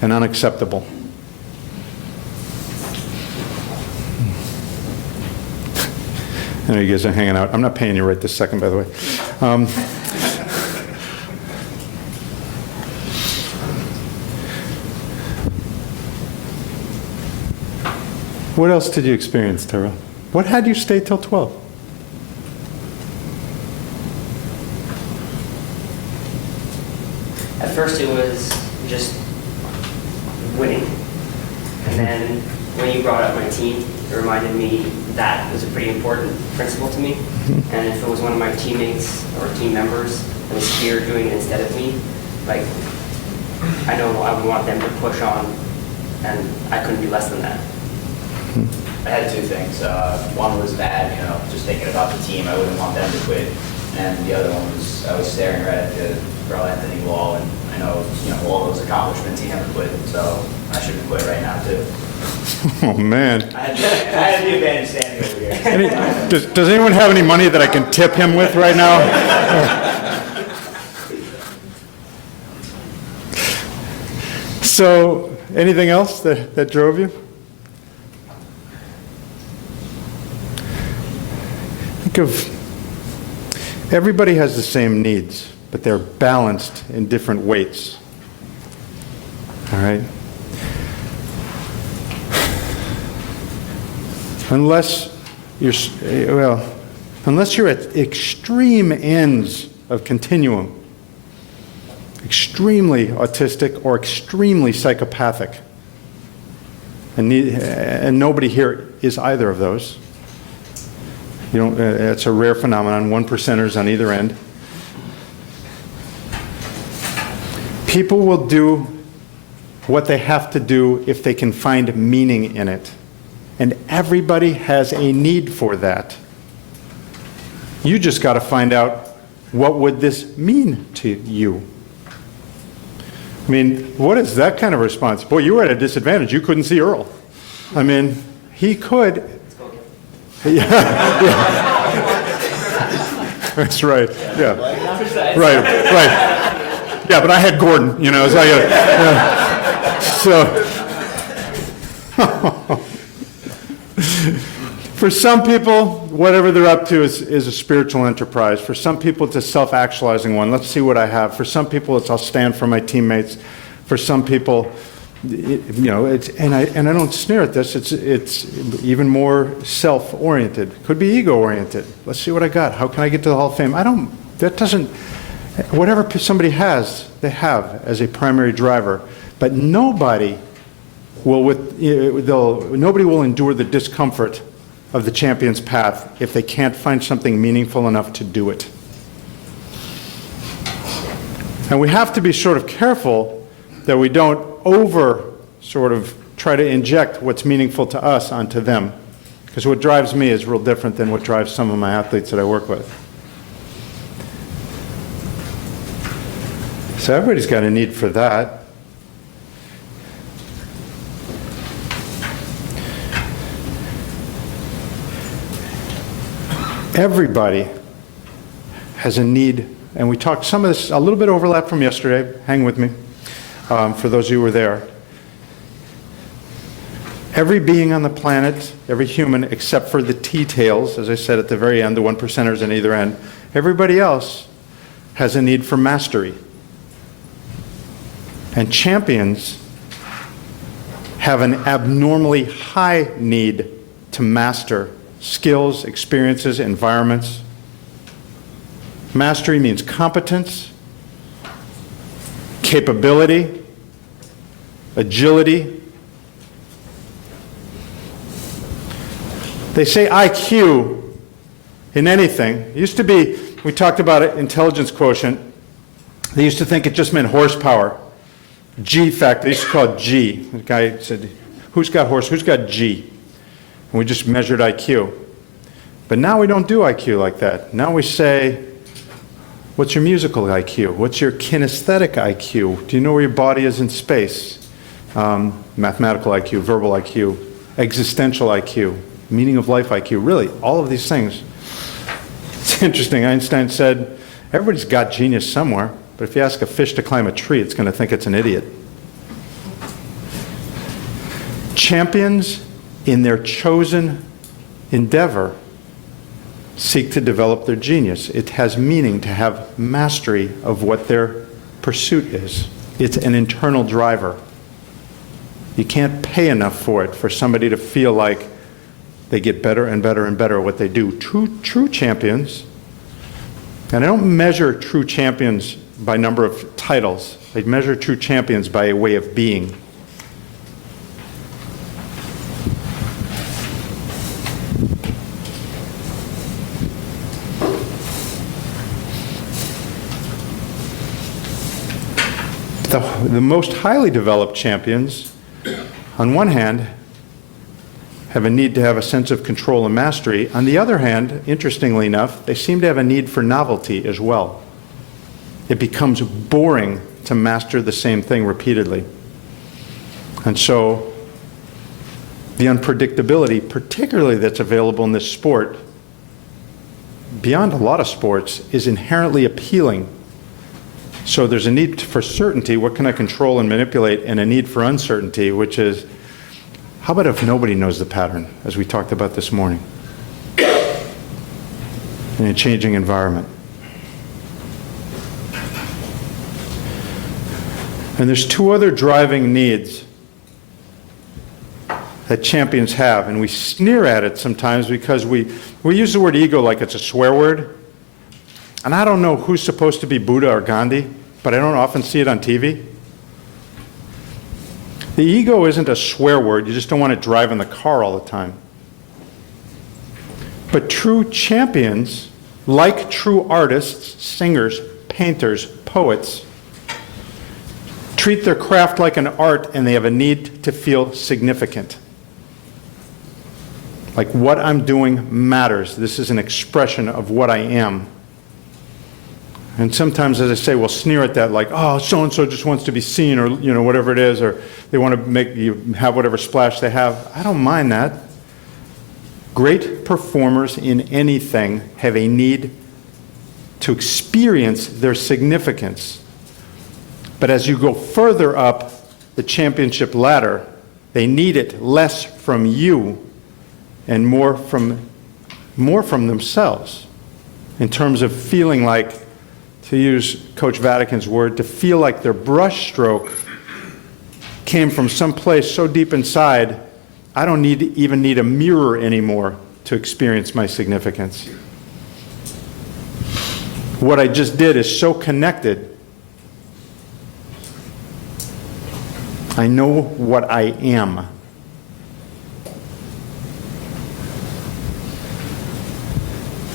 and unacceptable. I know you guys are hanging out. I'm not paying you right this second, by the way. What else did you experience, Tara? What had you stay till 12? At first it was just winning. And then when you brought up my team, it reminded me that was a pretty important principle to me. And if it was one of my teammates or team members that was here doing it instead of me, like, I know I would want them to push on, and I couldn't do less than that. I had two things. One was that, just thinking about the team, I wouldn't want them to quit. And the other one was I was staring right at the Girl Anthony wall, and I know, all those accomplishments he never quit, so I shouldn't quit right now, too. Oh, man. I had the advantage standing over here. Does anyone have any money that I can tip him with right now? So, anything else that drove you? Think of, everybody has the same needs, but they're balanced in different weights. All right? Unless you're at extreme ends of continuum, extremely autistic or extremely psychopathic, and nobody here is either of those. It's a rare phenomenon, 1%ers on either end. People will do what they have to do if they can find meaning in it. And everybody has a need for that. You just got to find out, what would this mean to you? I mean, what is that kind of response? Boy, you were at a disadvantage. You couldn't see Earl. I mean, he could. Yeah. That's right. Yeah. Right. Yeah, but I had Gordon, so for some people, whatever they're up to is a spiritual enterprise. For some people, it's a self-actualizing one. Let's see what I have. For some people, it's I'll stand for my teammates. For some people, it's and I don't sneer at this. It's even more self-oriented. Could be ego-oriented. Let's see what I got. How can I get to the Hall of Fame? Whatever somebody has, they have as a primary driver. But nobody will endure the discomfort of the champion's path if they can't find something meaningful enough to do it. And we have to be sort of careful that we don't sort of try to inject what's meaningful to us onto them. Because what drives me is real different than what drives some of my athletes that I work with. So everybody's got a need for that. Everybody has a need, and we talked some of this, a little bit overlap from yesterday, hang with me, for those of you who were there. Every being on the planet, every human, except for the T-tails, as I said at the very end, the 1%ers on either end, everybody else has a need for mastery. And champions have an abnormally high need to master skills, experiences, environments. Mastery means competence, capability, agility. They say IQ in anything. It used to be, we talked about it, intelligence quotient. They used to think it just meant horsepower. G factor, they used to call it G. The guy said, who's got horse, who's got G? And we just measured IQ. But now we don't do IQ like that. Now we say, what's your musical IQ? What's your kinesthetic IQ? Do you know where your body is in space? Mathematical IQ, verbal IQ, existential IQ, meaning of life IQ, really, all of these things. It's interesting, Einstein said, everybody's got genius somewhere, but if you ask a fish to climb a tree, it's going to think it's an idiot. Champions in their chosen endeavor seek to develop their genius. It has meaning to have mastery of what their pursuit is. It's an internal driver. You can't pay enough for it, for somebody to feel like they get better and better and better at what they do. True champions, and I don't measure true champions by number of titles. I measure true champions by a way of being. The most highly developed champions, on one hand, have a need to have a sense of control and mastery. On the other hand, interestingly enough, they seem to have a need for novelty as well. It becomes boring to master the same thing repeatedly. And so the unpredictability, particularly that's available in this sport, beyond a lot of sports, is inherently appealing. So there's a need for certainty, what can I control and manipulate, and a need for uncertainty, which is, how about if nobody knows the pattern, as we talked about this morning, in a changing environment? And there's two other driving needs that champions have, and we sneer at it sometimes because we use the word ego like it's a swear word. And I don't know who's supposed to be Buddha or Gandhi, but I don't often see it on TV. The ego isn't a swear word. You just don't want it driving the car all the time. But true champions, like true artists, singers, painters, poets, treat their craft like an art, and they have a need to feel significant. Like what I'm doing matters. This is an expression of what I am. And sometimes, as I say, we'll sneer at that, like, oh, so-and-so just wants to be seen, or, you know, whatever it is, or they want to make you have whatever splash they have. I don't mind that. Great performers in anything have a need to experience their significance. But as you go further up the championship ladder, they need it less from you and more from themselves, in terms of feeling like, to use Coach Vadakin's word, to feel like their brushstroke came from some place so deep inside, I don't even need a mirror anymore to experience my significance. What I just did is so connected. I know what I am.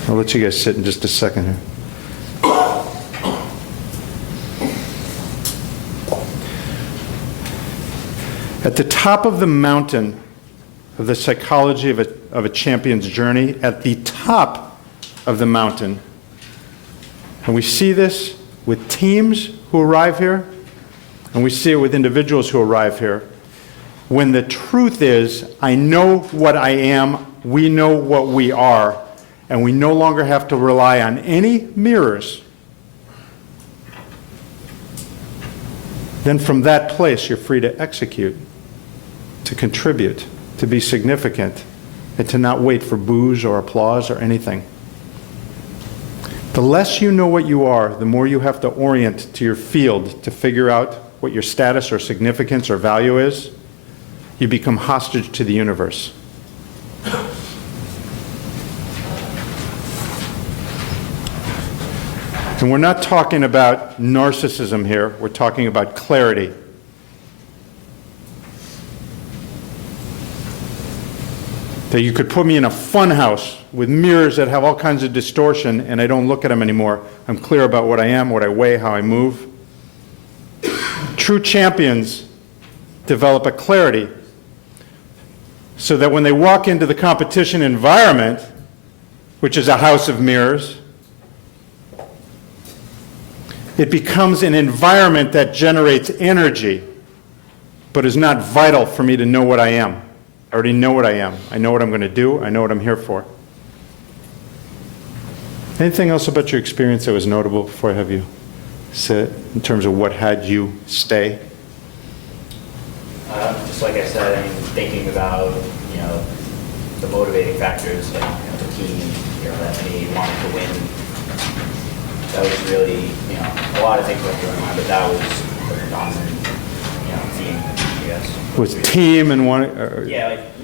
I'll let you guys sit in just a second here. At the top of the mountain of the psychology of a champion's journey, at the top of the mountain, and we see this with teams who arrive here, and we see it with individuals who arrive here, when the truth is, I know what I am, we know what we are, and we no longer have to rely on any mirrors, then from that place you're free to execute, to contribute, to be significant, and to not wait for boos or applause or anything. The less you know what you are, the more you have to orient to your field to figure out what your status or significance or value is. You become hostage to the universe. And we're not talking about narcissism here, we're talking about clarity. That you could put me in a fun house with mirrors that have all kinds of distortion and I don't look at them anymore. I'm clear about what I am, what I weigh, how I move. True champions develop a clarity so that when they walk into the competition environment, which is a house of mirrors, it becomes an environment that generates energy, but is not vital for me to know what I am. I already know what I am. I know what I'm going to do. I know what I'm here for. Anything else about your experience that was notable before I have you sit, in terms of what had you stay? Just like I said, I mean, thinking about, the motivating factors, like the team, that they wanted to win. That was really, a lot of things went through my mind, but that was the predominant, theme, I guess. Was team and one? Yeah, like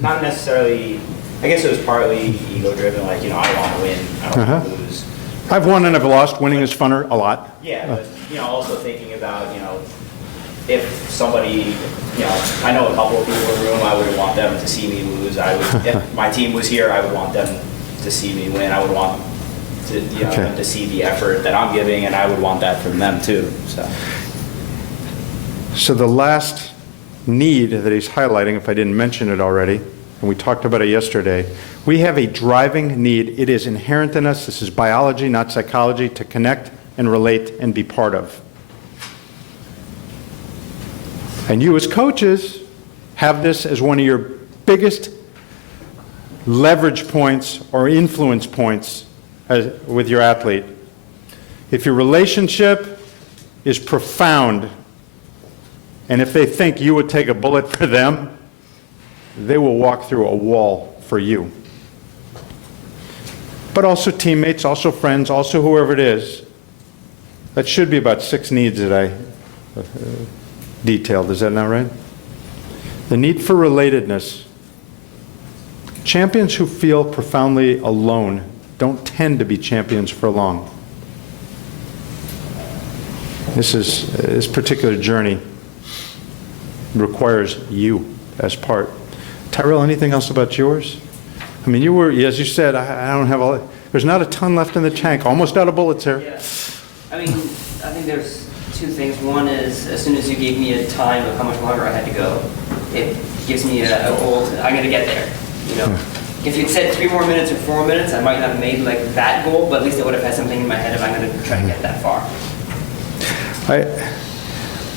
not necessarily. I guess it was partly ego-driven. Like I want to win. I don't want to lose. I've won and I've lost. Winning is funner a lot. Yeah, but also thinking about if somebody, I know a couple of people in the room, I wouldn't want them to see me lose. If my team was here, I would want them to see me win. I would want to, them to see the effort that I'm giving, and I would want that from them too. So the last need that he's highlighting, if I didn't mention it already, and we talked about it yesterday, we have a driving need. It is inherent in us. This is biology, not psychology, to connect and relate and be part of. And you as coaches have this as one of your biggest leverage points or influence points with your athlete. If your relationship is profound, and if they think you would take a bullet for them, they will walk through a wall for you. But also teammates, also friends, also whoever it is. That should be about 6 needs that I detailed. Is that not right? The need for relatedness. Champions who feel profoundly alone don't tend to be champions for long. This particular journey requires you as part. Tyrell, anything else about yours? I mean, you were, as you said, I don't have all, there's not a ton left in the tank, almost out of bullets here. Yeah. I mean, I think there's 2 things. One is, as soon as you gave me a time of how much longer I had to go, it gives me a goal to, I'm going to get there, If you'd said 3 more minutes or 4 minutes, I might not have made like that goal, but at least I would have had something in my head if I'm going to try to get that far.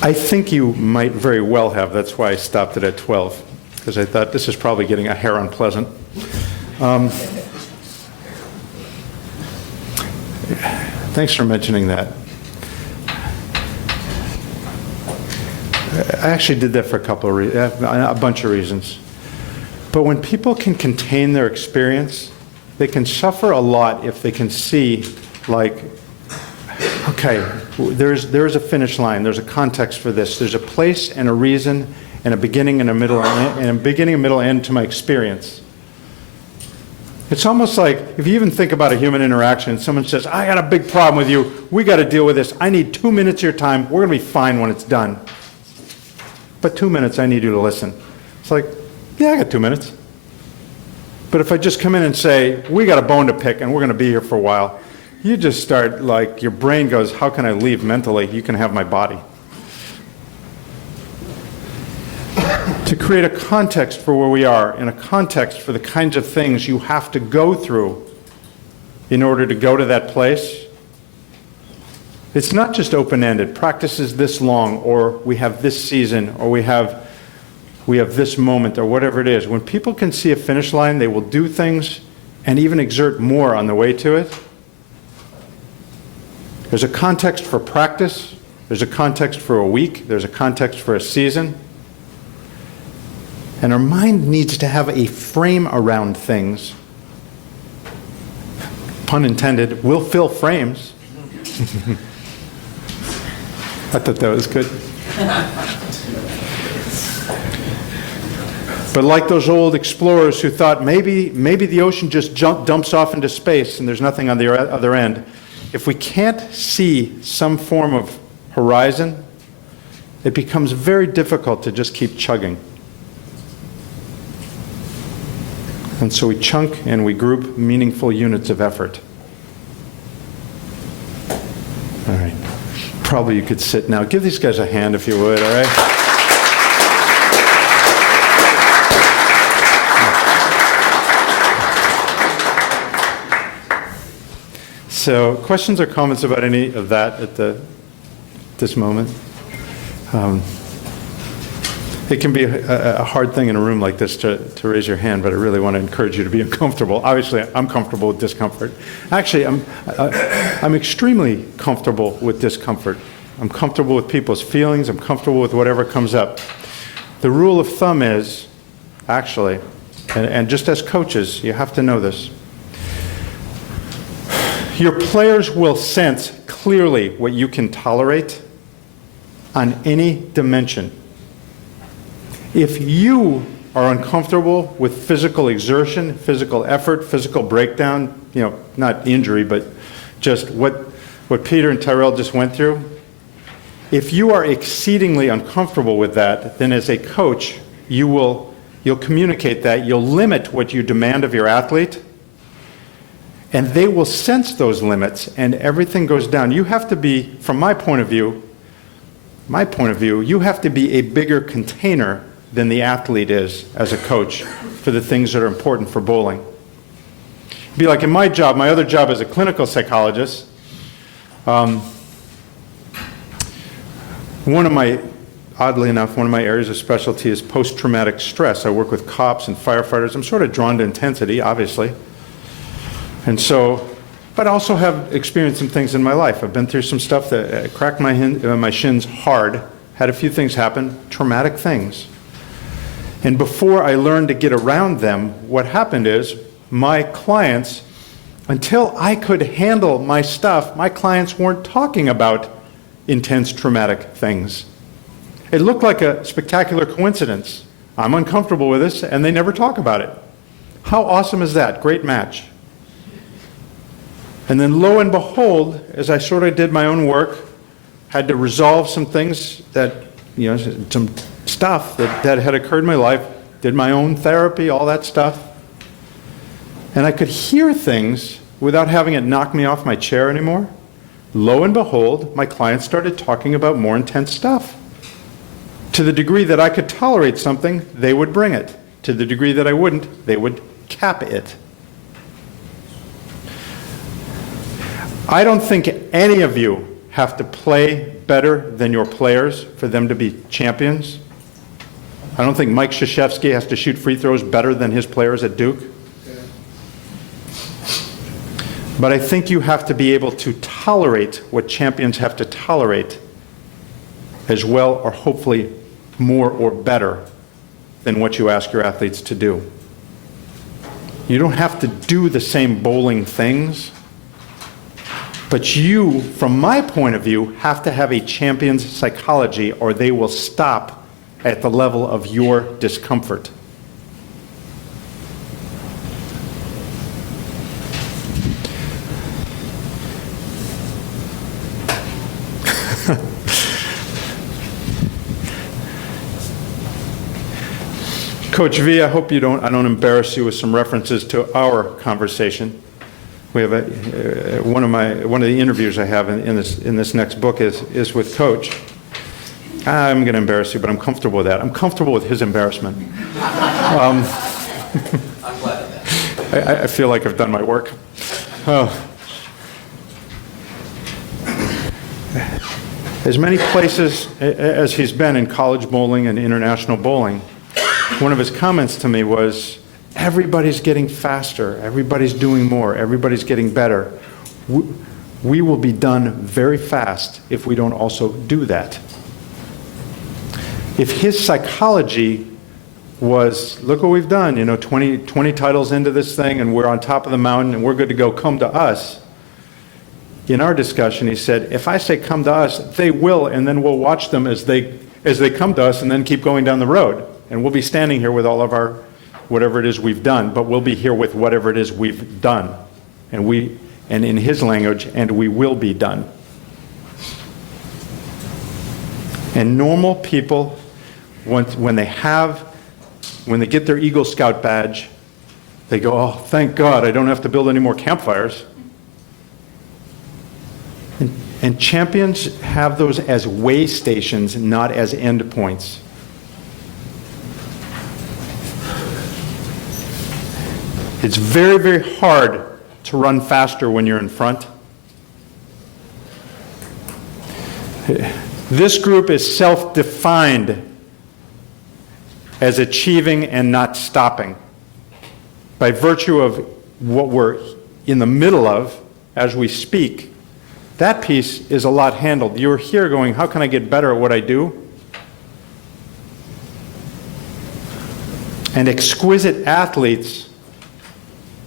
I think you might very well have. That's why I stopped it at 12, because I thought this is probably getting a hair unpleasant. Thanks for mentioning that. I actually did that for a bunch of reasons. But when people can contain their experience, they can suffer a lot if they can see, like, okay, there's a finish line, there's a context for this, there's a place and a reason and a beginning and a middle and a beginning and middle end to my experience. It's almost like if you even think about a human interaction and someone says, I got a big problem with you, we got to deal with this, I need 2 minutes of your time, we're going to be fine when it's done. But 2 minutes, I need you to listen. It's like, yeah, I got 2 minutes. But if I just come in and say, we got a bone to pick and we're going to be here for a while, you just start, like, your brain goes, how can I leave mentally? You can have my body. To create a context for where we are and a context for the kinds of things you have to go through in order to go to that place, it's not just open-ended. Practice is this long, or we have this season, or we have this moment, or whatever it is. When people can see a finish line, they will do things and even exert more on the way to it. There's a context for practice. There's a context for a week. There's a context for a season. And our mind needs to have a frame around things. Pun intended, we'll fill frames. I thought that was good. But like those old explorers who thought maybe the ocean just dumps off into space and there's nothing on the other end, if we can't see some form of horizon, it becomes very difficult to just keep chugging. And so we chunk and we group meaningful units of effort. All right. Probably you could sit now. Give these guys a hand if you would, all right? So, questions or comments about any of that at this moment? It can be a hard thing in a room like this to raise your hand, but I really want to encourage you to be uncomfortable. Obviously, I'm comfortable with discomfort. Actually, I'm extremely comfortable with discomfort. I'm comfortable with people's feelings. I'm comfortable with whatever comes up. The rule of thumb is, actually, and just as coaches, you have to know this. Your players will sense clearly what you can tolerate on any dimension. If you are uncomfortable with physical exertion, physical effort, physical breakdown, not injury, but just what Peter and Tyrell just went through, if you are exceedingly uncomfortable with that, then as a coach, you'll communicate that, you'll limit what you demand of your athlete, and they will sense those limits, and everything goes down. You have to be, from my point of view, you have to be a bigger container than the athlete is as a coach for the things that are important for bowling. It'd be like in my job, my other job as a clinical psychologist, oddly enough, one of my areas of specialty is post-traumatic stress. I work with cops and firefighters. I'm sort of drawn to intensity, obviously. And so, but I also have experienced some things in my life. I've been through some stuff that cracked my shins hard, had a few things happen, traumatic things. And before I learned to get around them, what happened is my clients, until I could handle my stuff, my clients weren't talking about intense traumatic things. It looked like a spectacular coincidence. I'm uncomfortable with this, and they never talk about it. How awesome is that? Great match. And then lo and behold, as I sort of did my own work, had to resolve some things that, some stuff that had occurred in my life, did my own therapy, all that stuff. And I could hear things without having it knock me off my chair anymore. Lo and behold, my clients started talking about more intense stuff. To the degree that I could tolerate something, they would bring it. To the degree that I wouldn't, they would cap it. I don't think any of you have to play better than your players for them to be champions. I don't think Mike Krzyzewski has to shoot free throws better than his players at Duke. But I think you have to be able to tolerate what champions have to tolerate as well, or hopefully more or better than what you ask your athletes to do. You don't have to do the same bowling things, but you, from my point of view, have to have a champion's psychology, or they will stop at the level of your discomfort. Coach V, I hope I don't embarrass you with some references to our conversation. We have one of the interviews I have in this next book is with Coach. I'm going to embarrass you, but I'm comfortable with that. I'm comfortable with his embarrassment. I'm glad of that. I feel like I've done my work. As many places as he's been in college bowling and international bowling, one of his comments to me was, everybody's getting faster, everybody's doing more, everybody's getting better. We will be done very fast if we don't also do that. If his psychology was, look what we've done, 20 titles into this thing and we're on top of the mountain and we're good to go, come to us. In our discussion, he said, if I say come to us, they will, and then we'll watch them as they come to us and then keep going down the road. And we'll be standing here with all of our, whatever it is we've done, but we'll be here with whatever it is we've done. And in his language, and we will be done. And normal people, when they get their Eagle Scout badge, they go, oh, thank God, I don't have to build any more campfires. And champions have those as way stations, not as end points. It's very, very hard to run faster when you're in front. This group is self-defined as achieving and not stopping. By virtue of what we're in the middle of as we speak, that piece is a lot handled. You're here going, how can I get better at what I do? And exquisite athletes,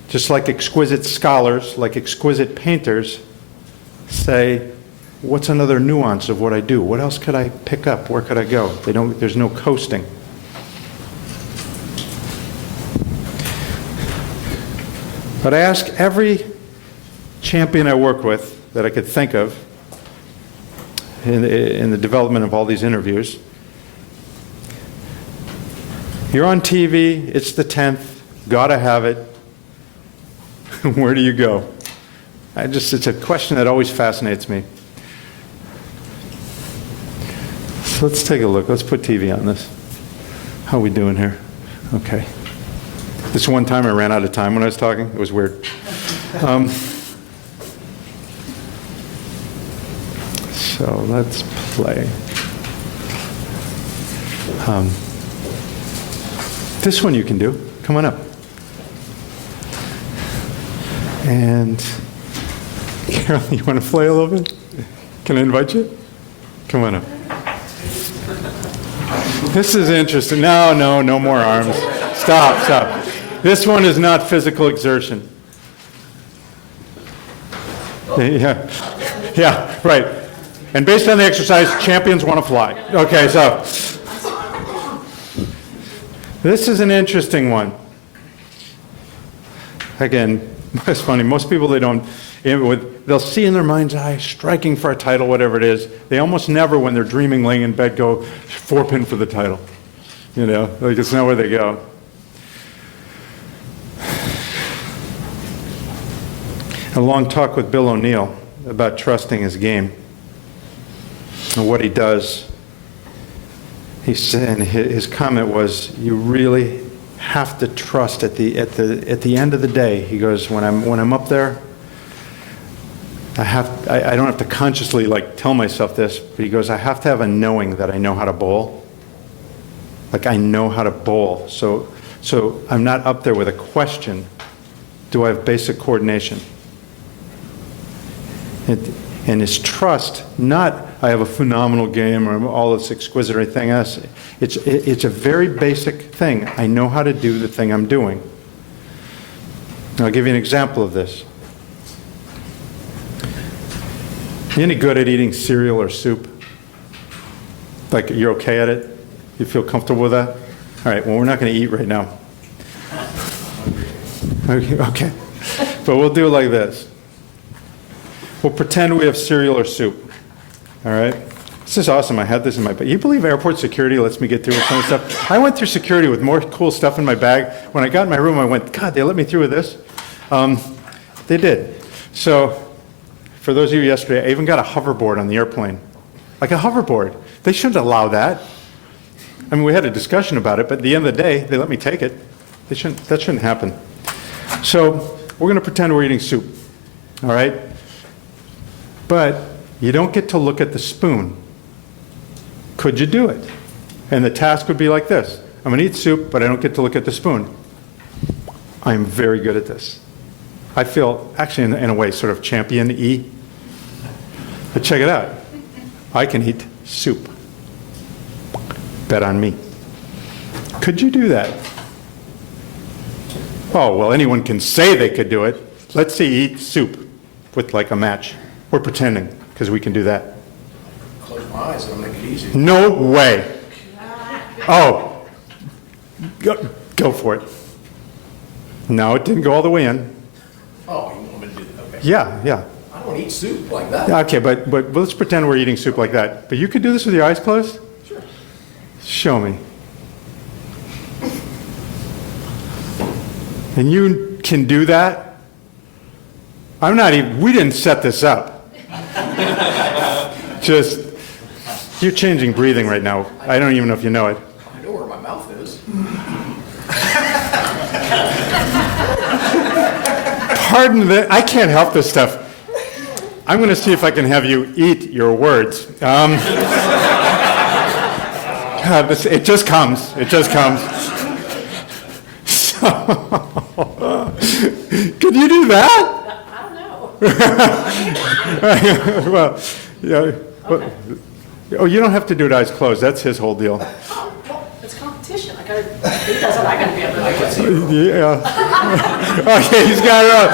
just like exquisite scholars, like exquisite painters, say, what's another nuance of what I do? What else could I pick up? Where could I go? There's no coasting. But I ask every champion I work with that I could think of in the development of all these interviews, you're on TV, it's the 10th, gotta have it. Where do you go? It's a question that always fascinates me. So let's take a look. Let's put TV on this. How are we doing here? Okay. This one time I ran out of time when I was talking. It was weird. So let's play. This one you can do. Come on up. And Carol, you want to play a little bit? Can I invite you? Come on up. This is interesting. No more arms. Stop. This one is not physical exertion. Yeah, right. And based on the exercise, champions want to fly. Okay, so this is an interesting one. Again, it's funny. Most people, they'll see in their mind's eye, striking for a title, whatever it is. They almost never, when they're dreaming, laying in bed, go 4-pin for the title. Like it's not where they go. A long talk with Bill O'Neill about trusting his game and what he does. He said, and his comment was, "You really have to trust at the end of the day." He goes, "When I'm up there, I don't have to consciously tell myself this, but he goes, I have to have a knowing that I know how to bowl. Like I know how to bowl, so I'm not up there with a question. Do I have basic coordination?" And his trust, not I have a phenomenal game or all this exquisite or anything else. It's a very basic thing. I know how to do the thing I'm doing. Now, I'll give you an example of this. You any good at eating cereal or soup? Like you're okay at it? You feel comfortable with that? All right, well, we're not going to eat right now. Okay. But we'll do it like this. We'll pretend we have cereal or soup. All right? This is awesome. I had this in my bag. You believe airport security lets me get through with some stuff? I went through security with more cool stuff in my bag. When I got in my room, I went, God, they let me through with this? They did. So, for those of you yesterday, I even got a hoverboard on the airplane. Like a hoverboard. They shouldn't allow that. I mean, we had a discussion about it, but at the end of the day, they let me take it. That shouldn't happen. So, we're going to pretend we're eating soup. All right? But you don't get to look at the spoon. Could you do it? And the task would be like this. I'm going to eat soup, but I don't get to look at the spoon. I'm very good at this. I feel, actually, in a way, sort of champion-y. But check it out. I can eat soup. Bet on me. Could you do that? Oh, well, anyone can say they could do it. Let's say eat soup with like a match. We're pretending, because we can do that. Close my eyes, it'll make it easy. No way. Oh, go for it. No, it didn't go all the way in. Oh, you want me to do that? Okay. Yeah. I don't eat soup like that. Yeah, okay, but let's pretend we're eating soup like that. But you could do this with your eyes closed? Sure. Show me. And you can do that? We didn't set this up. Just, you're changing breathing right now. I don't even know if you know it. I know where my mouth is. Pardon I can't help this stuff. I'm going to see if I can have you eat your words. God, it just comes. It just comes. So, could you do that? Well, yeah. Oh, you don't have to do it eyes closed. That's his whole deal. Oh, well, it's competition. I gotta He doesn't, I gotta be able to do it. Yeah. Okay, he's got it up.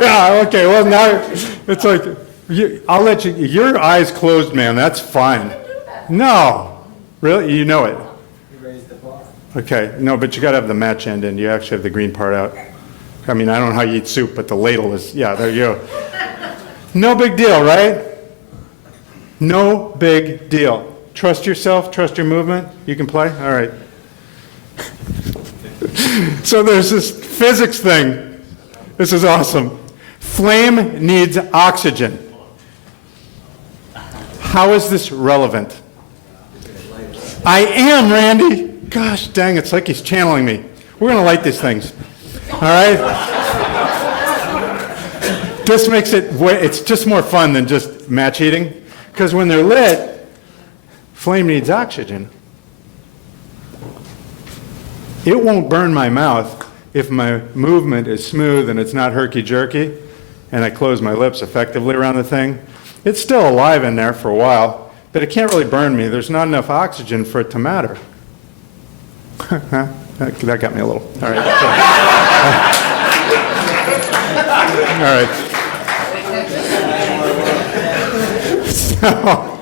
Yeah, okay, well, now, it's like, I'll let you, your eyes closed, man, that's fine. No, really, you know it. Okay, no, but you gotta have the match end in, you actually have the green part out. I mean, I don't know how you eat soup, but the ladle is, yeah, there you go. No big deal, right? No big deal. Trust yourself, trust your movement, you can play, all right. So there's this physics thing. This is awesome. Flame needs oxygen. How is this relevant? I am, Randy. Gosh dang, it's like he's channeling me. We're going to light these things. All right? This makes it, it's just more fun than just match eating. Because when they're lit, flame needs oxygen. It won't burn my mouth if my movement is smooth and it's not herky-jerky, and I close my lips effectively around the thing. It's still alive in there for a while, but it can't really burn me. There's not enough oxygen for it to matter. That got me a little. All right. All right. So,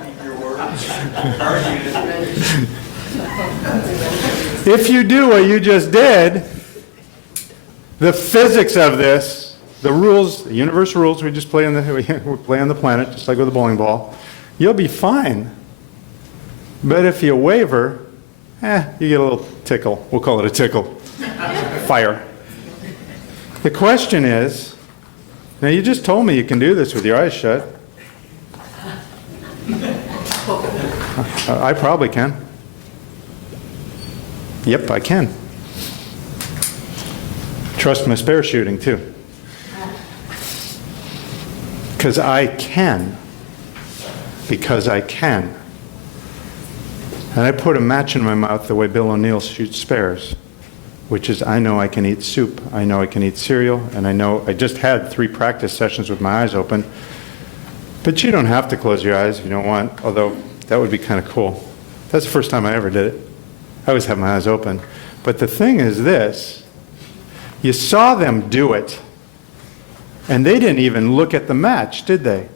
if you do what you just did, the physics of this, the rules, the universal rules we just play on the planet, just like with a bowling ball, you'll be fine. But if you waver, you get a little tickle. We'll call it a tickle. Fire. The question is, now you just told me you can do this with your eyes shut. I probably can. Yep, I can. Trust my spare shooting, too. Because I can. Because I can. And I put a match in my mouth the way Bill O'Neill shoots spares, which is I know I can eat soup, I know I can eat cereal, and I know I just had 3 practice sessions with my eyes open. But you don't have to close your eyes if you don't want, although that would be kind of cool. That's the first time I ever did it. I always have my eyes open. But the thing is this, you saw them do it, and they didn't even look at the match, did they?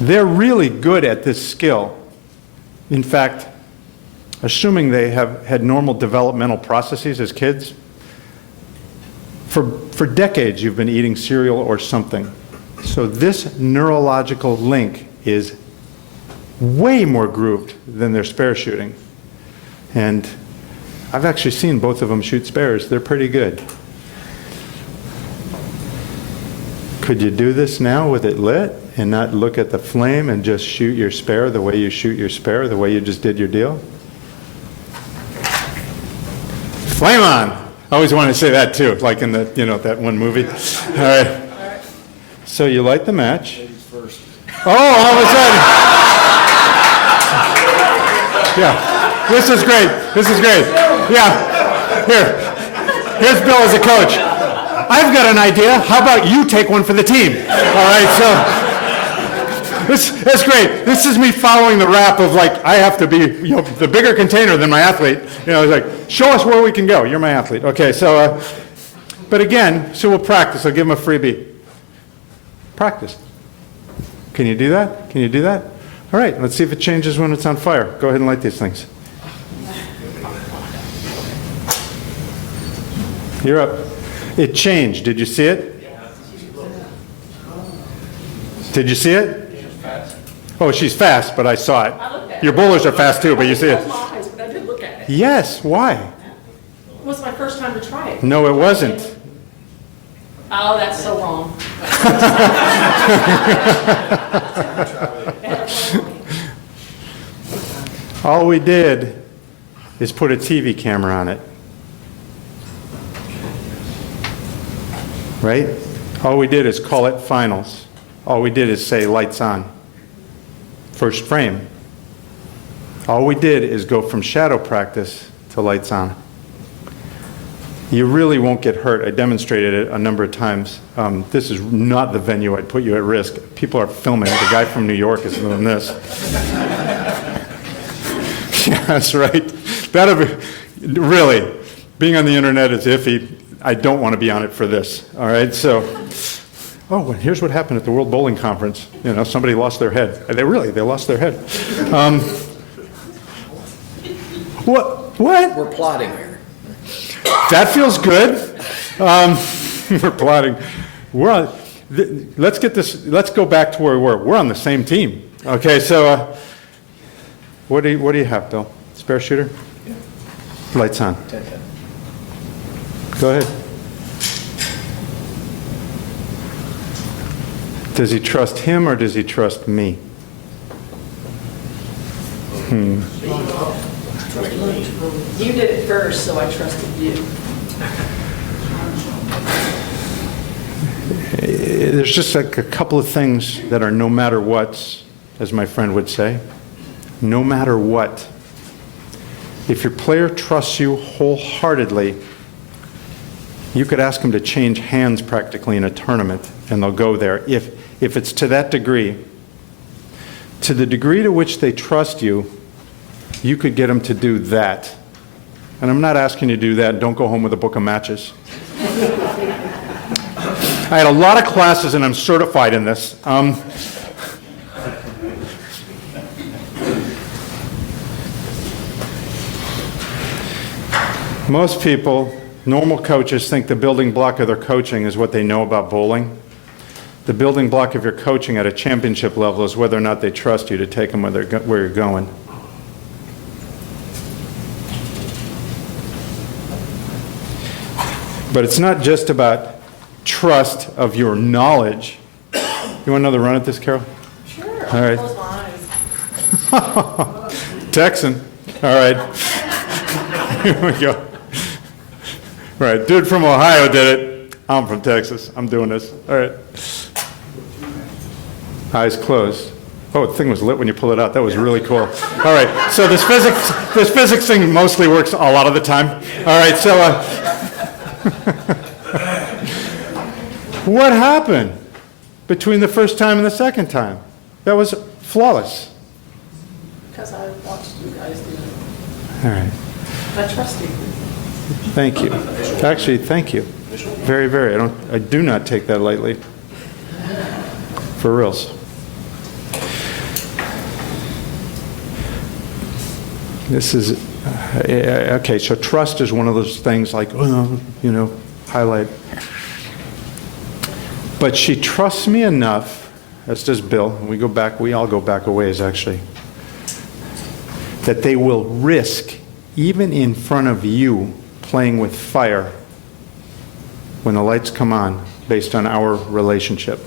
They're really good at this skill. In fact, assuming they have had normal developmental processes as kids, for decades you've been eating cereal or something. So this neurological link is way more grooved than their spare shooting. And I've actually seen both of them shoot spares. They're pretty good. Could you do this now with it lit and not look at the flame and just shoot your spare the way you shoot your spare, the way you just did your deal? Flame on! I always wanted to say that too, like in the, that one movie. All right. So you light the match. Oh, all of a sudden. Yeah, this is great. This is great. Yeah, here's Bill as a coach. I've got an idea. How about you take one for the team? All right, so that's great. This is me following the rap of like, I have to be the bigger container than my athlete. It's like, show us where we can go. You're my athlete. Okay, so, but again, so we'll practice. I'll give him a freebie. Practice. Can you do that? Can you do that? All right, let's see if it changes when it's on fire. Go ahead and light these things. You're up. It changed. Did you see it? Did you see it? Oh, she's fast, but I saw it. Your bowlers are fast too, but you see it. But I did look at it. Yes, why? It was my first time to try it. No, it wasn't. Oh, that's so wrong. All we did is put a TV camera on it. Right? All we did is call it finals. All we did is say lights on. First frame. All we did is go from shadow practice to lights on. You really won't get hurt. I demonstrated it a number of times. This is not the venue I'd put you at risk. People are filming. The guy from New York is doing this. Yeah, that's right. Really, being on the internet is iffy. I don't want to be on it for this, all right? So, oh, and here's what happened at the World Bowling Conference. Somebody lost their head. They lost their head. What? We're plotting here. That feels good. We're plotting. Let's go back to where we were. We're on the same team. Okay, so what do you have, Bill? Spare shooter? Yeah. Lights on. Go ahead. Does he trust him or does he trust me? You did it first, so I trusted you. There's just like a couple of things that are no matter what, as my friend would say. No matter what. If your player trusts you wholeheartedly, you could ask them to change hands practically in a tournament, and they'll go there. If it's to that degree, to the degree to which they trust you, you could get them to do that. And I'm not asking you to do that. Don't go home with a book of matches. I had a lot of classes, and I'm certified in this. Most people, normal coaches, think the building block of their coaching is what they know about bowling. The building block of your coaching at a championship level is whether or not they trust you to take them where you're going. But it's not just about trust of your knowledge. You want another run at this, Carol? Sure. All right. Close my eyes. Texan. All right. Here we go. Right. Dude from Ohio did it. I'm from Texas. I'm doing this. All right. Eyes closed. Oh, the thing was lit when you pulled it out. That was really cool. All right. So this physics thing mostly works a lot of the time. All right. So what happened between the first time and the second time? That was flawless. Because I watched you guys do it. All right. I trust you. Thank you. Actually, thank you. Very, very. I do not take that lightly. For reals. This is, okay, so trust is one of those things like, highlight. But she trusts me enough, as does Bill, and we all go back a ways actually, that they will risk, even in front of you, playing with fire when the lights come on based on our relationship.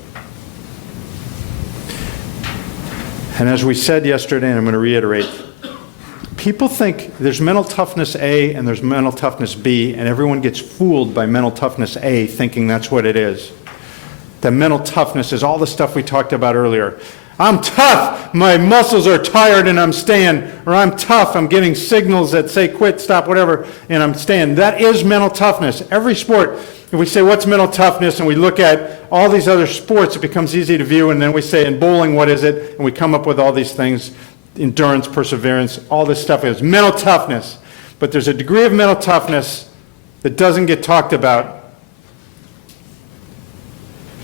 And as we said yesterday, and I'm going to reiterate, people think there's mental toughness A and there's mental toughness B, and everyone gets fooled by mental toughness A thinking that's what it is. That mental toughness is all the stuff we talked about earlier. I'm tough, my muscles are tired and I'm staying, or I'm tough, I'm getting signals that say quit, stop, whatever, and I'm staying. That is mental toughness. Every sport, if we say what's mental toughness and we look at all these other sports, it becomes easy to view, and then we say in bowling, what is it? And we come up with all these things, endurance, perseverance, all this stuff is mental toughness. But there's a degree of mental toughness that doesn't get talked about.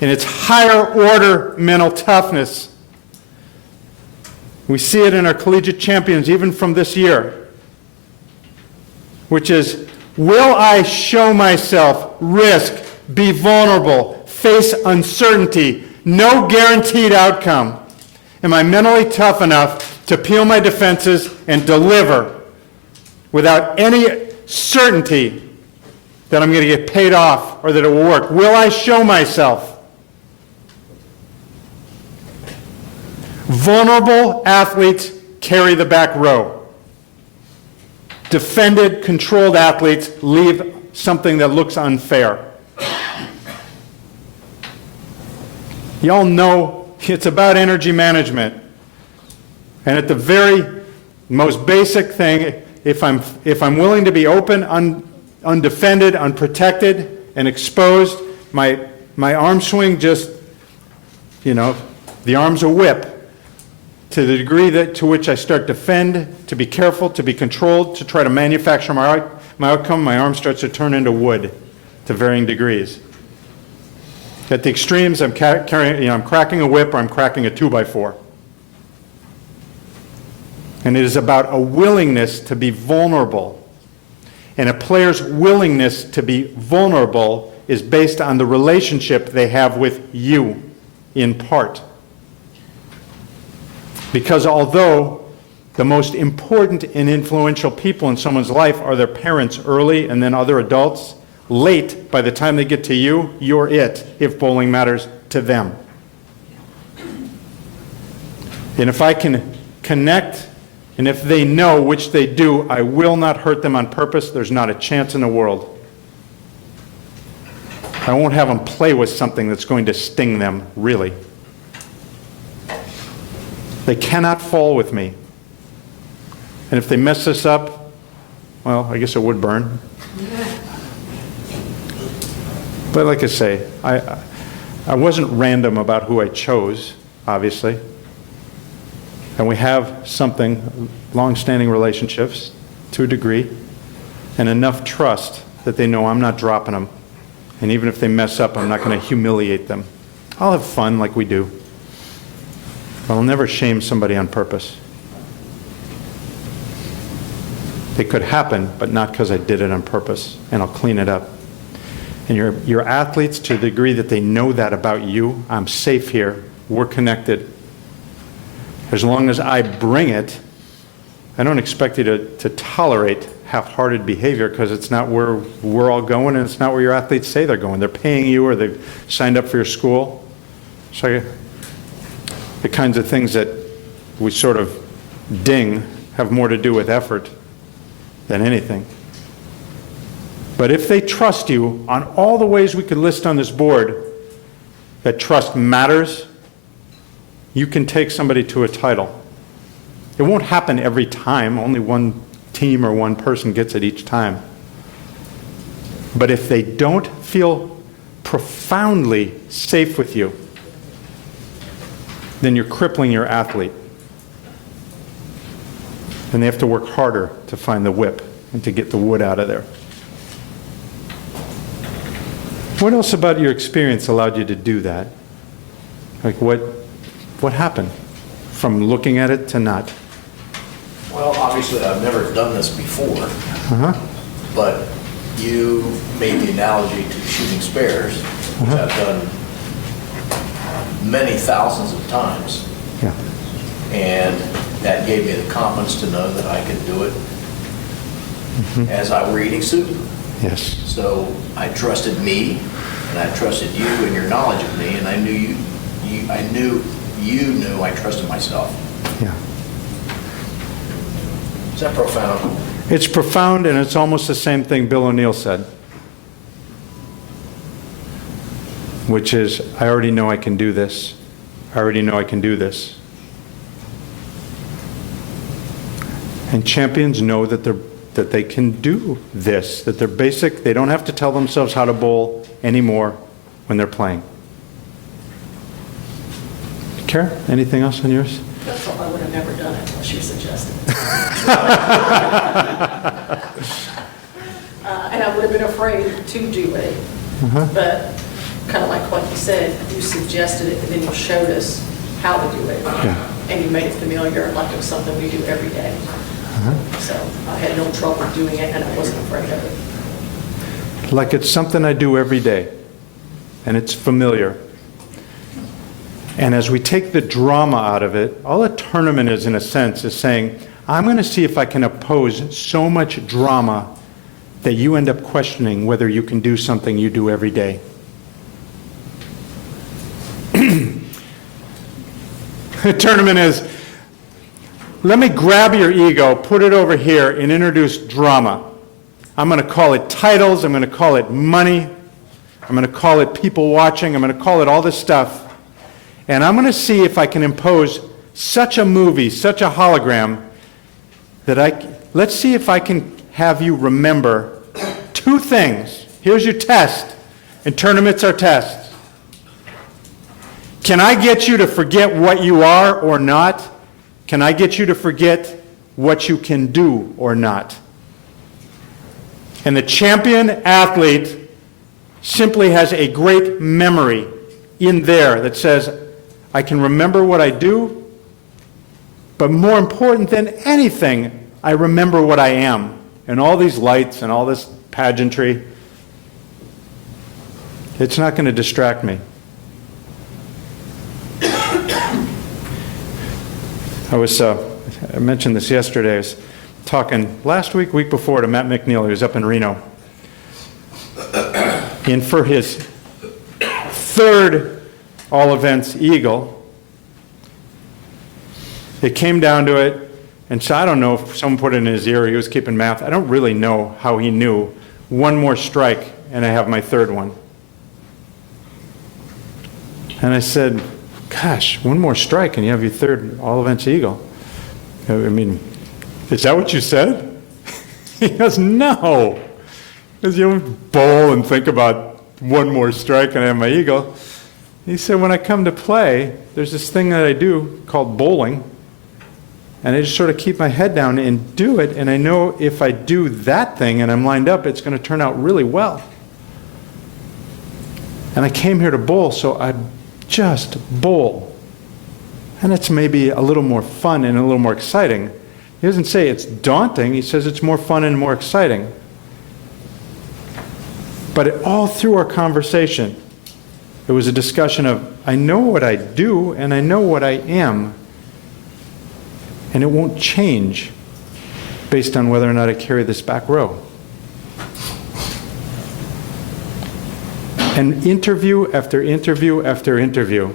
And it's higher order mental toughness. We see it in our collegiate champions, even from this year, which is, will I show myself, risk, be vulnerable, face uncertainty, no guaranteed outcome? Am I mentally tough enough to peel my defenses and deliver without any certainty that I'm going to get paid off or that it will work? Will I show myself? Vulnerable athletes carry the back row. Defended, controlled athletes leave something that looks unfair. Y'all know it's about energy management. And at the very most basic thing, if I'm willing to be open, undefended, unprotected, and exposed, my arm swing just, the arm's a whip. to the degree to which I start to defend, to be careful, to be controlled, to try to manufacture my outcome, my arm starts to turn into wood to varying degrees. At the extremes, I'm cracking a whip or I'm cracking a 2x4. And it is about a willingness to be vulnerable. And a player's willingness to be vulnerable is based on the relationship they have with you, in part. Because although the most important and influential people in someone's life are their parents early and then other adults, late, by the time they get to you, you're it, if bowling matters to them. And if I can connect, and if they know, which they do, I will not hurt them on purpose, there's not a chance in the world. I won't have them play with something that's going to sting them, really. They cannot fall with me. And if they mess this up, well, I guess it would burn. But like I say, I wasn't random about who I chose, obviously. And we have something, long-standing relationships, to a degree, and enough trust that they know I'm not dropping them. And even if they mess up, I'm not going to humiliate them. I'll have fun like we do. But I'll never shame somebody on purpose. It could happen, but not because I did it on purpose, and I'll clean it up. And your athletes, to the degree that they know that about you, I'm safe here, we're connected. As long as I bring it, I don't expect you to tolerate half-hearted behavior, because it's not where we're all going, and it's not where your athletes say they're going. They're paying you, or they've signed up for your school. So the kinds of things that we sort of ding have more to do with effort than anything. But if they trust you on all the ways we could list on this board that trust matters, you can take somebody to a title. It won't happen every time. Only one team or one person gets it each time. But if they don't feel profoundly safe with you, then you're crippling your athlete. And they have to work harder to find the whip and to get the wood out of there. What else about your experience allowed you to do that? Like what happened from looking at it to not? Well, obviously, I've never done this before, but you made the analogy to shooting spares, which I've done many thousands of times. Yeah. And that gave me the confidence to know that I could do it as I were eating soup. Yes. So I trusted me, and I trusted you and your knowledge of me, and I knew you knew I trusted myself. Yeah. Is that profound? It's profound, and it's almost the same thing Bill O'Neill said, which is, I already know I can do this. I already know I can do this. And champions know that they can do this, that they're basic. They don't have to tell themselves how to bowl anymore when they're playing. Kara, anything else on yours? That's all. I would have never done it unless you suggested it. And I would have been afraid to do it. But kind of like what you said, you suggested it, and then you showed us how to do it. Yeah. And you made it familiar, like it was something we do every day. So I had no trouble doing it, and I wasn't afraid of it. Like it's something I do every day, and it's familiar. And as we take the drama out of it, all a tournament is, in a sense, is saying, I'm going to see if I can oppose so much drama that you end up questioning whether you can do something you do every day. The tournament is, let me grab your ego, put it over here, and introduce drama. I'm going to call it titles, I'm going to call it money, I'm going to call it people watching, I'm going to call it all this stuff. And I'm going to see if I can impose such a movie, such a hologram, that let's see if I can have you remember two things. Here's your test, and tournaments are tests. Can I get you to forget what you are or not, Can I get you to forget what you can do or not? And the champion athlete simply has a great memory in there that says, I can remember what I do, but more important than anything, I remember what I am. And all these lights and all this pageantry, it's not going to distract me. I mentioned this yesterday. I was talking last week before to Matt McNeil. He was up in Reno. And for his third all events Eagle, it came down to it, and so I don't know if someone put it in his ear, he was keeping math. I don't really know how he knew. One more strike, and I have my third one. And I said, gosh, one more strike, and you have your third all events Eagle. I mean, is that what you said? He goes, no. Because you don't bowl and think about one more strike and I have my Eagle. He said, when I come to play, there's this thing that I do called bowling, and I just sort of keep my head down and do it, and I know if I do that thing and I'm lined up, it's going to turn out really well. And I came here to bowl, so I just bowl. And it's maybe a little more fun and a little more exciting. He doesn't say it's daunting, he says it's more fun and more exciting. But all through our conversation, it was a discussion of, I know what I do and I know what I am, and it won't change based on whether or not I carry this back row. And interview after interview after interview,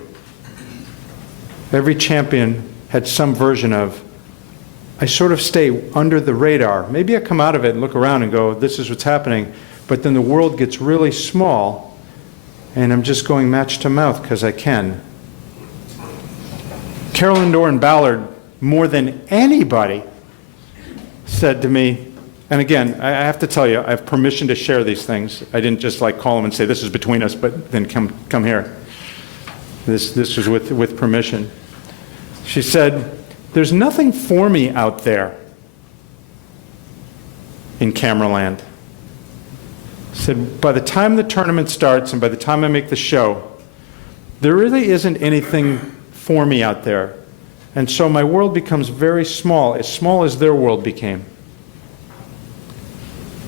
every champion had some version of, I sort of stay under the radar. Maybe I come out of it and look around and go, this is what's happening, but then the world gets really small, and I'm just going match to mouth because I can. Carolyn Doran Ballard, more than anybody, said to me, and again, I have to tell you, I have permission to share these things. I didn't just like call them and say, this is between us, but then come here. This was with permission. She said, there's nothing for me out there in Cameraland. She said, by the time the tournament starts and by the time I make the show, there really isn't anything for me out there. And so my world becomes very small as their world became.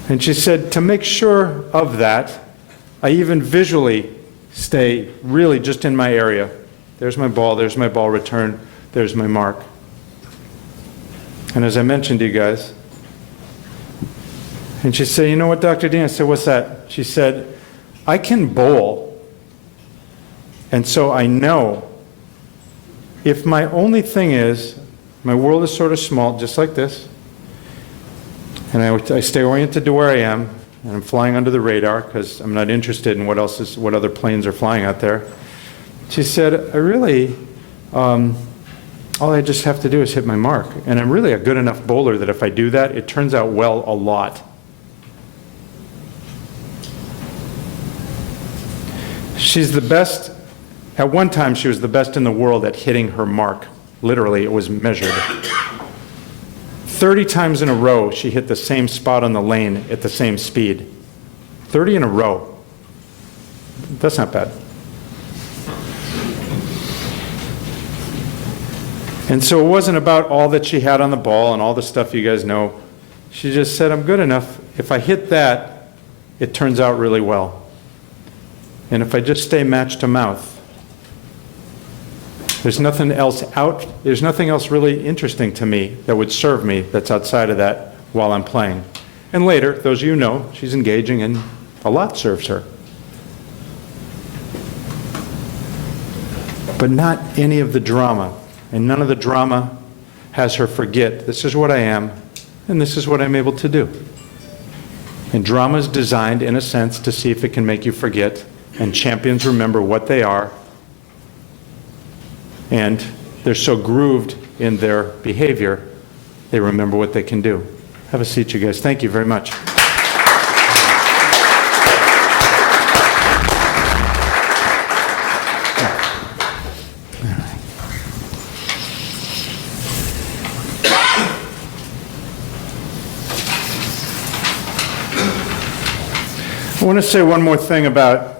And she said, to make sure of that, I even visually stay really just in my area. There's my ball return, there's my mark. And as I mentioned to you guys, and she said, you know what, Dr. Dean? I said, what's that? She said, I can bowl, and so I know if my only thing is, my world is sort of small, just like this, and I stay oriented to where I am, and I'm flying under the radar because I'm not interested in what other planes are flying out there. She said, I really, all I just have to do is hit my mark. And I'm really a good enough bowler that if I do that, it turns out well a lot. She's the best, at one time she was the best in the world at hitting her mark. Literally, it was measured. 30 times in a row, she hit the same spot on the lane at the same speed. 30 in a row. That's not bad. And so it wasn't about all that she had on the ball and all the stuff you guys know. She just said, I'm good enough. If I hit that, it turns out really well. And if I just stay match to mouth, there's nothing else really interesting to me that would serve me that's outside of that while I'm playing. And later, those of you know, she's engaging and a lot serves her. But not any of the drama. And none of the drama has her forget, this is what I am, and this is what I'm able to do. And drama is designed, in a sense, to see if it can make you forget, and champions remember what they are, and they're so grooved in their behavior, they remember what they can do. Have a seat, you guys. Thank you very much. I want to say one more thing about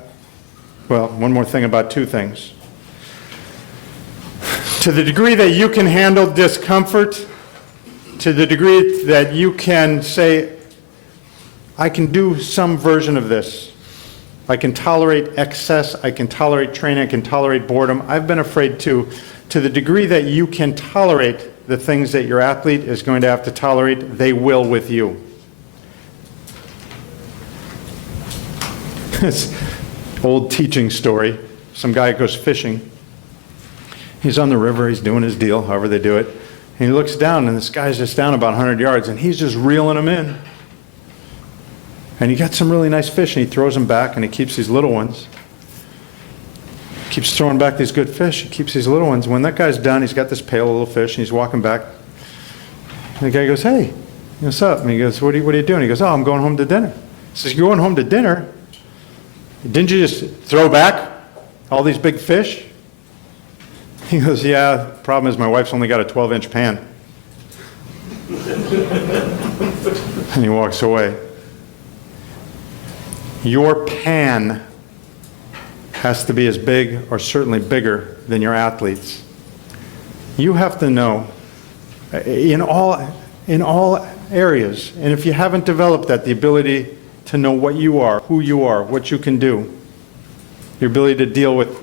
two things. To the degree that you can handle discomfort, to the degree that you can say, I can do some version of this. I can tolerate excess, I can tolerate training, I can tolerate boredom. I've been afraid too. To the degree that you can tolerate the things that your athlete is going to have to tolerate, they will with you. This old teaching story. Some guy goes fishing. He's on the river, he's doing his deal, however they do it. And he looks down, and this guy's just down about 100 yards, and he's just reeling them in. And he got some really nice fish, and he throws them back, and he keeps these little ones. Keeps throwing back these good fish. He keeps these little ones. When that guy's done, he's got this pail of little fish, and he's walking back. And the guy goes, hey, what's up? And he goes, what are you doing? He goes, oh, I'm going home to dinner. He says, you're going home to dinner? Didn't you just throw back all these big fish? He goes, yeah, the problem is my wife's only got a 12-inch pan. And he walks away. Your pan has to be as big or certainly bigger than your athletes. You have to know in all areas, and if you haven't developed that, the ability to know what you are, who you are, what you can do, your ability to deal with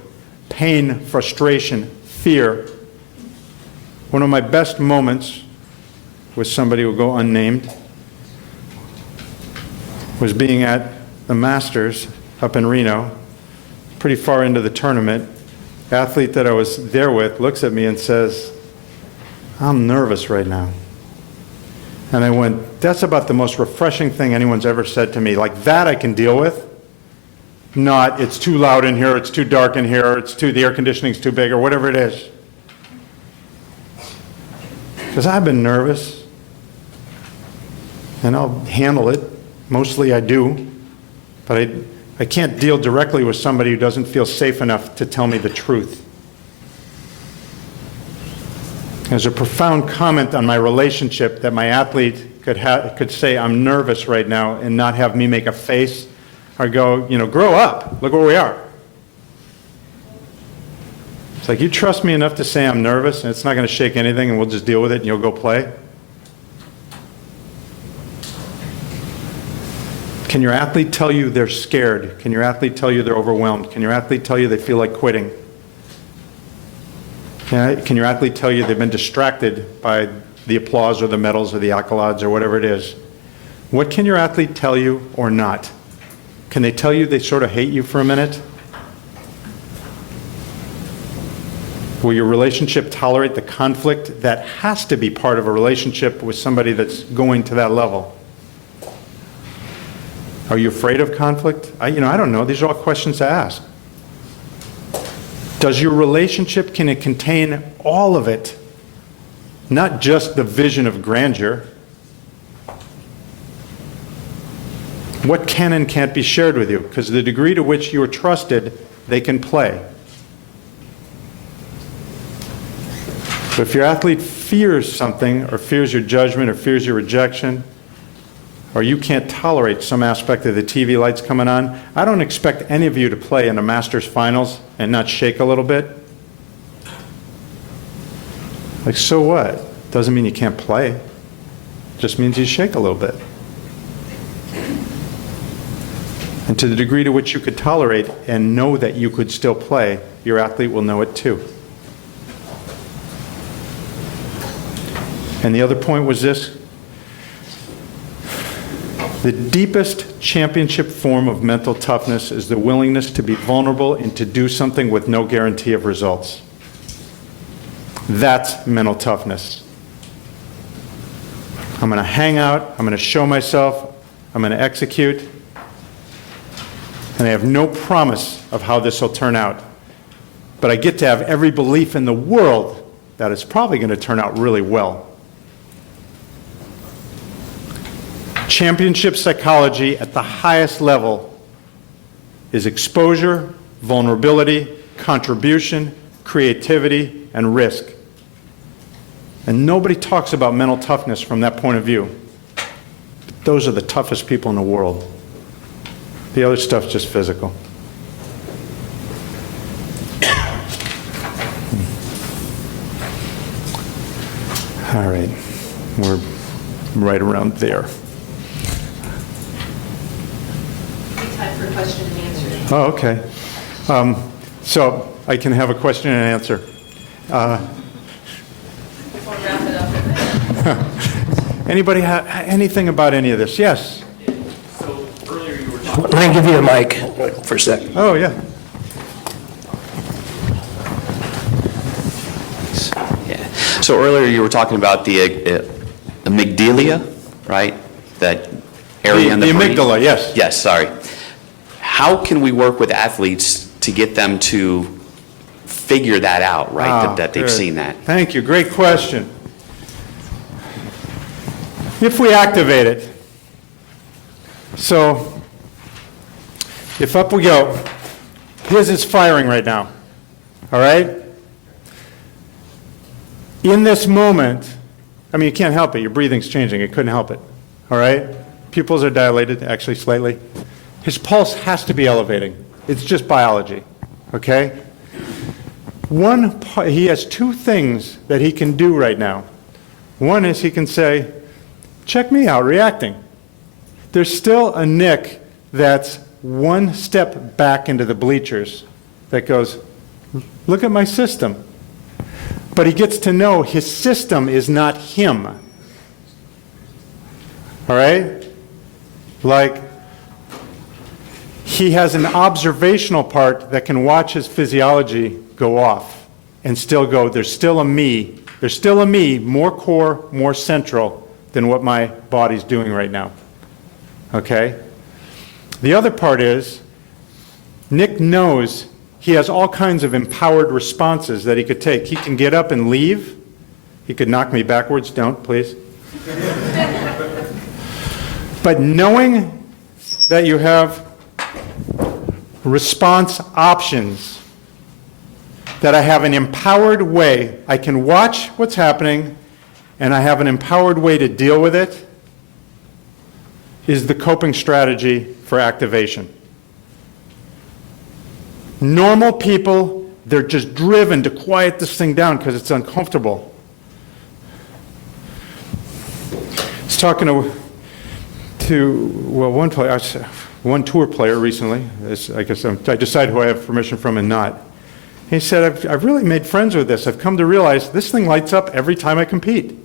pain, frustration, fear. One of my best moments with somebody who will go unnamed was being at the Masters up in Reno, pretty far into the tournament. The athlete that I was there with looks at me and says, I'm nervous right now. And I went, that's about the most refreshing thing anyone's ever said to me. Like that I can deal with. Not, it's too loud in here, it's too dark in here, the air conditioning's too big, or whatever it is. Because I've been nervous, and I'll handle it. Mostly I do, but I can't deal directly with somebody who doesn't feel safe enough to tell me the truth. There's a profound comment on my relationship that my athlete could say, I'm nervous right now, and not have me make a face or go, grow up, look where we are. It's like, you trust me enough to say I'm nervous and it's not going to shake anything and we'll just deal with it and you'll go play? Can your athlete tell you they're scared? Can your athlete tell you they're overwhelmed? Can your athlete tell you they feel like quitting? Can your athlete tell you they've been distracted by the applause or the medals or the accolades or whatever it is? What can your athlete tell you or not? Can they tell you they sort of hate you for a minute? Will your relationship tolerate the conflict that has to be part of a relationship with somebody that's going to that level? Are you afraid of conflict? I don't know. These are all questions to ask. Does your relationship, can it contain all of it? Not just the vision of grandeur. What can and can't be shared with you? Because the degree to which you are trusted, they can play. But if your athlete fears something, or fears your judgment, or fears your rejection, or you can't tolerate some aspect of the TV lights coming on, I don't expect any of you to play in the Masters finals and not shake a little bit. Like, so what? Doesn't mean you can't play. It just means you shake a little bit. And to the degree to which you could tolerate and know that you could still play, your athlete will know it too. And the other point was this. The deepest championship form of mental toughness is the willingness to be vulnerable and to do something with no guarantee of results. That's mental toughness. I'm going to hang out, I'm going to show myself, I'm going to execute, and I have no promise of how this will turn out. But I get to have every belief in the world that it's probably going to turn out really well. Championship psychology at the highest level is exposure, vulnerability, contribution, creativity, and risk. And nobody talks about mental toughness from that point of view. But those are the toughest people in the world. The other stuff's just physical. All right, we're right around there. Time for question and answer. Oh, okay. So I can have a question and answer. We'll wrap it up. Anybody have anything about any of this? Yes? So earlier you were talking. Let me give you a mic for a sec. Oh, yeah. Yeah. So earlier you were talking about the amygdala, right? That area in the brain. The amygdala, yes. Yes, sorry. How can we work with athletes to get them to figure that out, right? That they've good. seen that. Thank you. Great question. If we activate it, so if up we go, his is firing right now, all right? In this moment, I mean, you can't help it. Your breathing's changing. It couldn't help it, all right? Pupils are dilated, actually slightly. His pulse has to be elevating. It's just biology, okay? He has two things that he can do right now. One is he can say, check me out, reacting. There's still a Nick that's one step back into the bleachers that goes, look at my system. But he gets to know his system is not him. All right? Like, he has an observational part that can watch his physiology go off and still go, there's still a me. There's still a me, more core, more central than what my body's doing right now. Okay? The other part is, Nick knows he has all kinds of empowered responses that he could take. He can get up and leave. He could knock me backwards. Don't, please. But knowing that you have response options, that I have an empowered way, I can watch what's happening, and I have an empowered way to deal with it, is the coping strategy for activation. Normal people, they're just driven to quiet this thing down because it's uncomfortable. I was talking to one tour player recently. I guess I decide who I have permission from and not. He said, I've really made friends with this. I've come to realize this thing lights up every time I compete.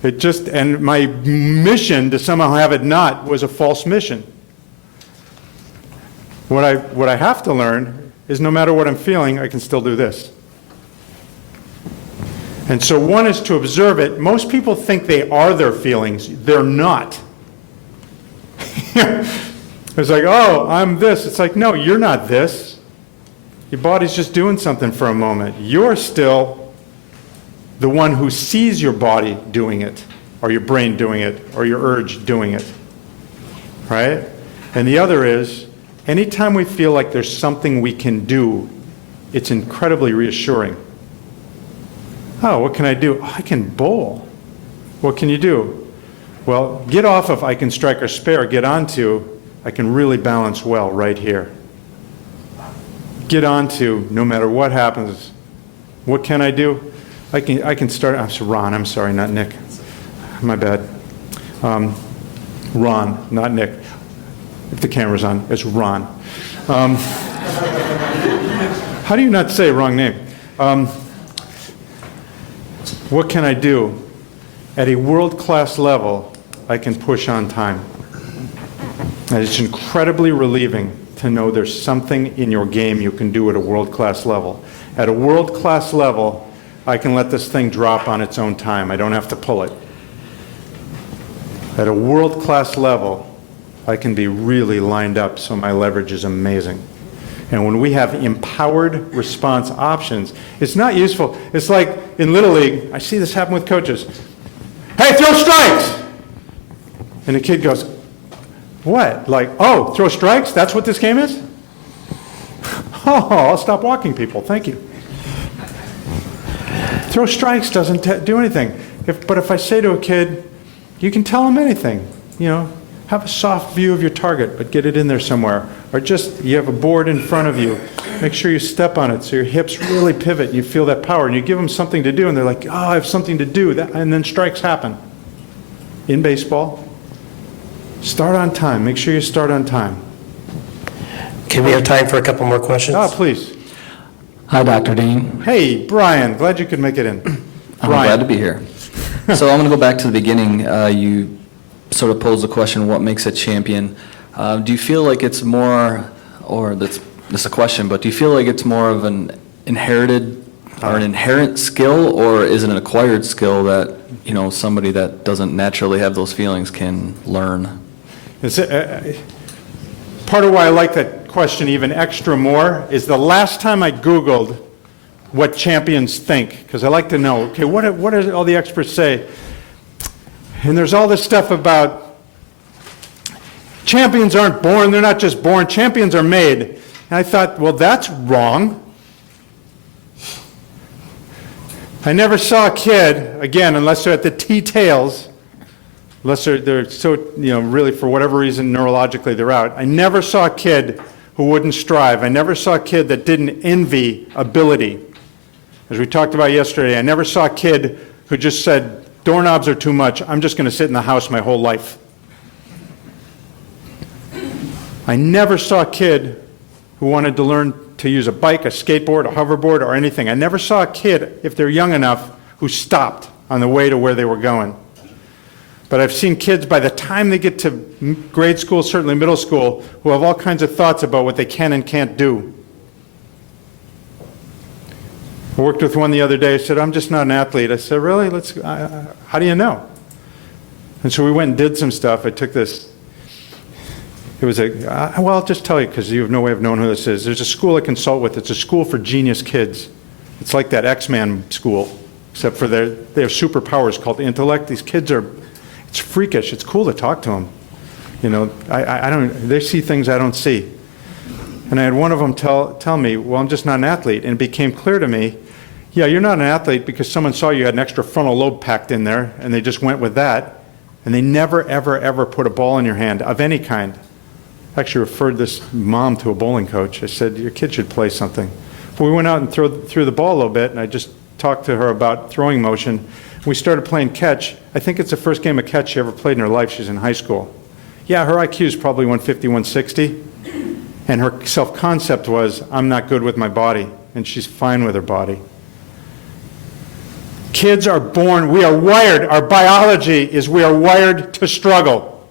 And my mission to somehow have it not was a false mission. What I have to learn is no matter what I'm feeling, I can still do this. And so one is to observe it. Most people think they are their feelings. They're not. It's like, oh, I'm this. It's like, no, you're not this. Your body's just doing something for a moment. You're still the one who sees your body doing it, or your brain doing it, or your urge doing it. Right? And the other is, anytime we feel like there's something we can do, it's incredibly reassuring. Oh, what can I do? Oh, I can bowl. What can you do? Well, get off of I can strike or spare, get onto I can really balance well right here. Get onto no matter what happens, what can I do? I can start, Ron, I'm sorry, not Nick. My bad. Ron, not Nick. If the camera's on, it's Ron. How do you not say wrong name? What can I do? At a world-class level, I can push on time. And it's incredibly relieving to know there's something in your game you can do at a world-class level. At a world-class level, I can let this thing drop on its own time. I don't have to pull it. At a world-class level, I can be really lined up so my leverage is amazing. And when we have empowered response options, it's not useful. It's like in Little League, I see this happen with coaches. Hey, throw strikes! And the kid goes, what? Like, oh, throw strikes? That's what this game is? Oh, I'll stop walking people. Thank you. Throw strikes doesn't do anything. But if I say to a kid, you can tell him anything. You know, Have a soft view of your target, but get it in there somewhere. Or just, you have a board in front of you. Make sure you step on it so your hips really pivot and you feel that power. And you give them something to do and they're like, oh, I have something to do. And then strikes happen. In baseball, start on time. Make sure you start on time. Can we have time for a couple more questions? Ah, please. Hi, Dr. Dean. Hey, Brian, glad you could make it in. I'm glad to be here. So I'm going to go back to the beginning. You sort of posed the question, what makes a champion? Do you feel like it's more, or that's a question, but do you feel like it's more of an inherited or an inherent skill, or is it an acquired skill that, you know, somebody that doesn't naturally have those feelings can learn? Part of why I like that question even extra more is the last time I Googled what champions think, because I like to know, okay, what do all the experts say? And there's all this stuff about champions aren't born, they're not just born, champions are made. And I thought, well, that's wrong. I never saw a kid, again, unless they're at the T-tails, unless they're so, you know, really for whatever reason neurologically they're out. I never saw a kid who wouldn't strive. I never saw a kid that didn't envy ability. As we talked about yesterday, I never saw a kid who just said, doorknobs are too much, I'm just going to sit in the house my whole life. I never saw a kid who wanted to learn to use a bike, a skateboard, a hoverboard, or anything. I never saw a kid, if they're young enough, who stopped on the way to where they were going. But I've seen kids, by the time they get to grade school, certainly middle school, who have all kinds of thoughts about what they can and can't do. I worked with one the other day. I said, I'm just not an athlete. I said, really? How do you know? And so we went and did some stuff. I took this. It was well, I'll just tell you because you have no way of knowing who this is. There's a school I consult with. It's a school for genius kids. It's like that X-Man school, except for they have superpowers called intellect. These kids it's freakish. It's cool to talk to them. You know, they see things I don't see. And I had one of them tell me, well, I'm just not an athlete. And it became clear to me, yeah, you're not an athlete because someone saw you had an extra frontal lobe packed in there, and they just went with that. And they never, ever, ever put a ball in your hand of any kind. I actually referred this mom to a bowling coach. I said, your kid should play something. But we went out and threw the ball a little bit, and I just talked to her about throwing motion. We started playing catch. I think it's the first game of catch she ever played in her life. She's in high school. Yeah, her IQ is probably 150, 160. And her self-concept was, I'm not good with my body. And she's fine with her body. Kids are born, we are wired, our biology is we are wired to struggle.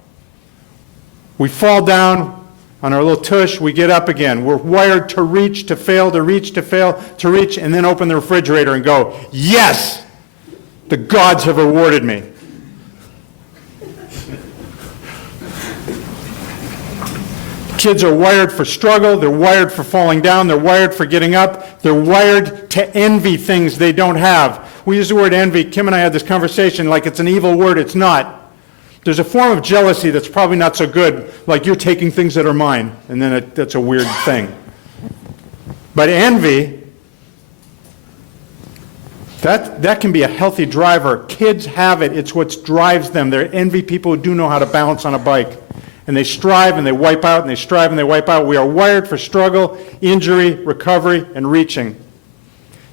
We fall down on our little tush, we get up again. We're wired to reach, to fail, to reach, to fail, to reach, and then open the refrigerator and go, yes, the gods have rewarded me. Kids are wired for struggle, they're wired for falling down, they're wired for getting up, they're wired to envy things they don't have. We use the word envy. Kim and I had this conversation like it's an evil word. It's not. There's a form of jealousy that's probably not so good, like you're taking things that are mine, and then that's a weird thing. But envy, that can be a healthy driver. Kids have it. It's what drives them. They envy people who do know how to balance on a bike. And they strive and they wipe out and they strive and they wipe out. We are wired for struggle, injury, recovery, and reaching.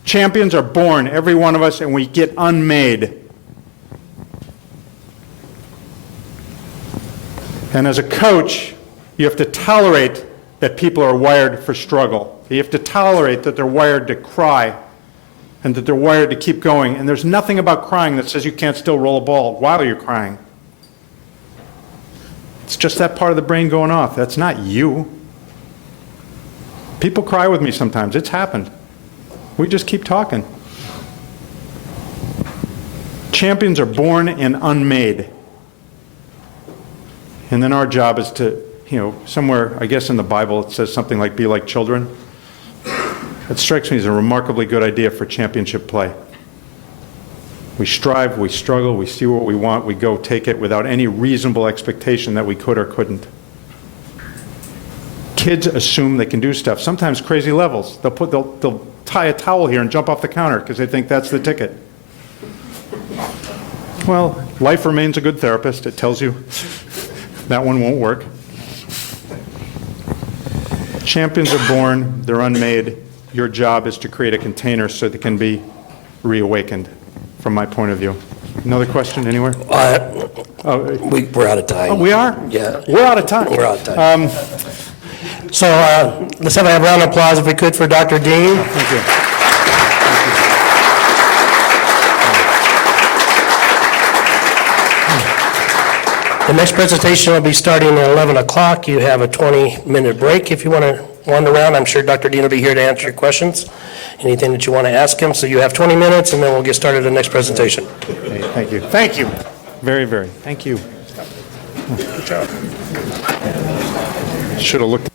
Champions are born, every one of us, and we get unmade. And as a coach, you have to tolerate that people are wired for struggle. You have to tolerate that they're wired to cry and that they're wired to keep going. And there's nothing about crying that says you can't still roll a ball while you're crying. It's just that part of the brain going off. That's not you. People cry with me sometimes. It's happened. We just keep talking. Champions are born and unmade. And then our job is to, somewhere, I guess in the Bible it says something like, be like children. That strikes me as a remarkably good idea for championship play. We strive, we struggle, we see what we want, we go take it without any reasonable expectation that we could or couldn't. Kids assume they can do stuff, sometimes crazy levels. They'll tie a towel here and jump off the counter because they think that's the ticket. Well, life remains a good therapist, it tells you. That one won't work. Champions are born, they're unmade. Your job is to create a container so they can be reawakened, from my point of view. Another question anywhere? We're out of time. Oh, we are? Yeah. We're out of time. We're out of time. So let's have a round of applause, if we could, for Dr. Dean. Thank you. The next presentation will be starting at 11 o'clock. You have a 20-minute break if you want to wander around. I'm sure Dr. Dean will be here to answer your questions, anything that you want to ask him. So you have 20 minutes, and then we'll get started on the next presentation. Okay, thank you. Thank you. Very, very. Thank you. Good job. Should have looked.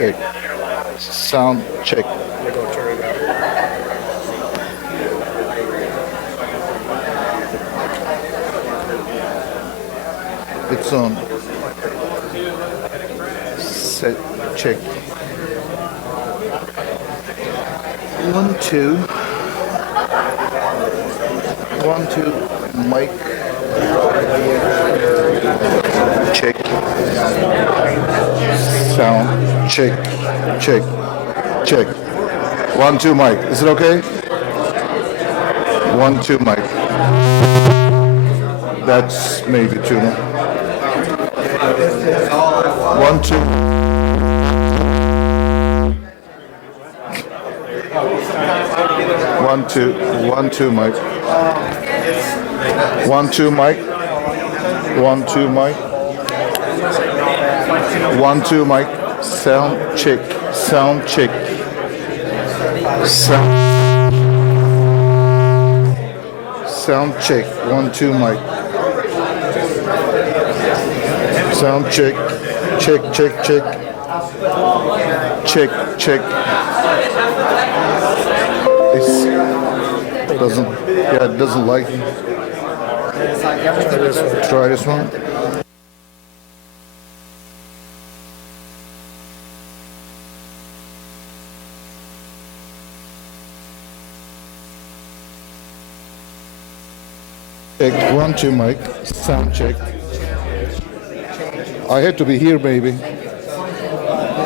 Okay. Sound check. It's on. Set, check. 1, 2. 1, 2. Mic. Check. Sound. Check. Check. Check. 1, 2 mic. Is it okay? 1, 2 mic. That's maybe 2 now. 1, 2. 1, 1, 2, 1, 2, mic. 1, 2, mic. 1, 2, mic. 1, 2, mic. Sound check. Sound check. Sound check. 1, 2, mic. Sound check. Check, check, check. Check, check. It doesn't like it. Try this one. Check, 1, 2, mic. Sound check. I have to be here, baby.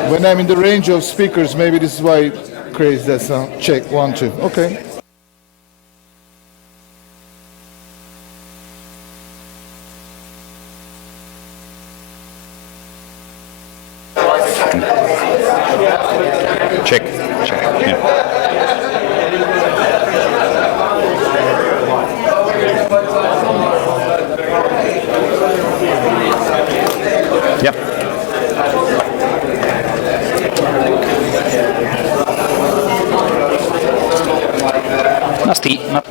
When I'm in the range of speakers, maybe this is why it creates that sound. Check, 1, 2. Okay. Check, check, yeah. Yep. Nasty. No.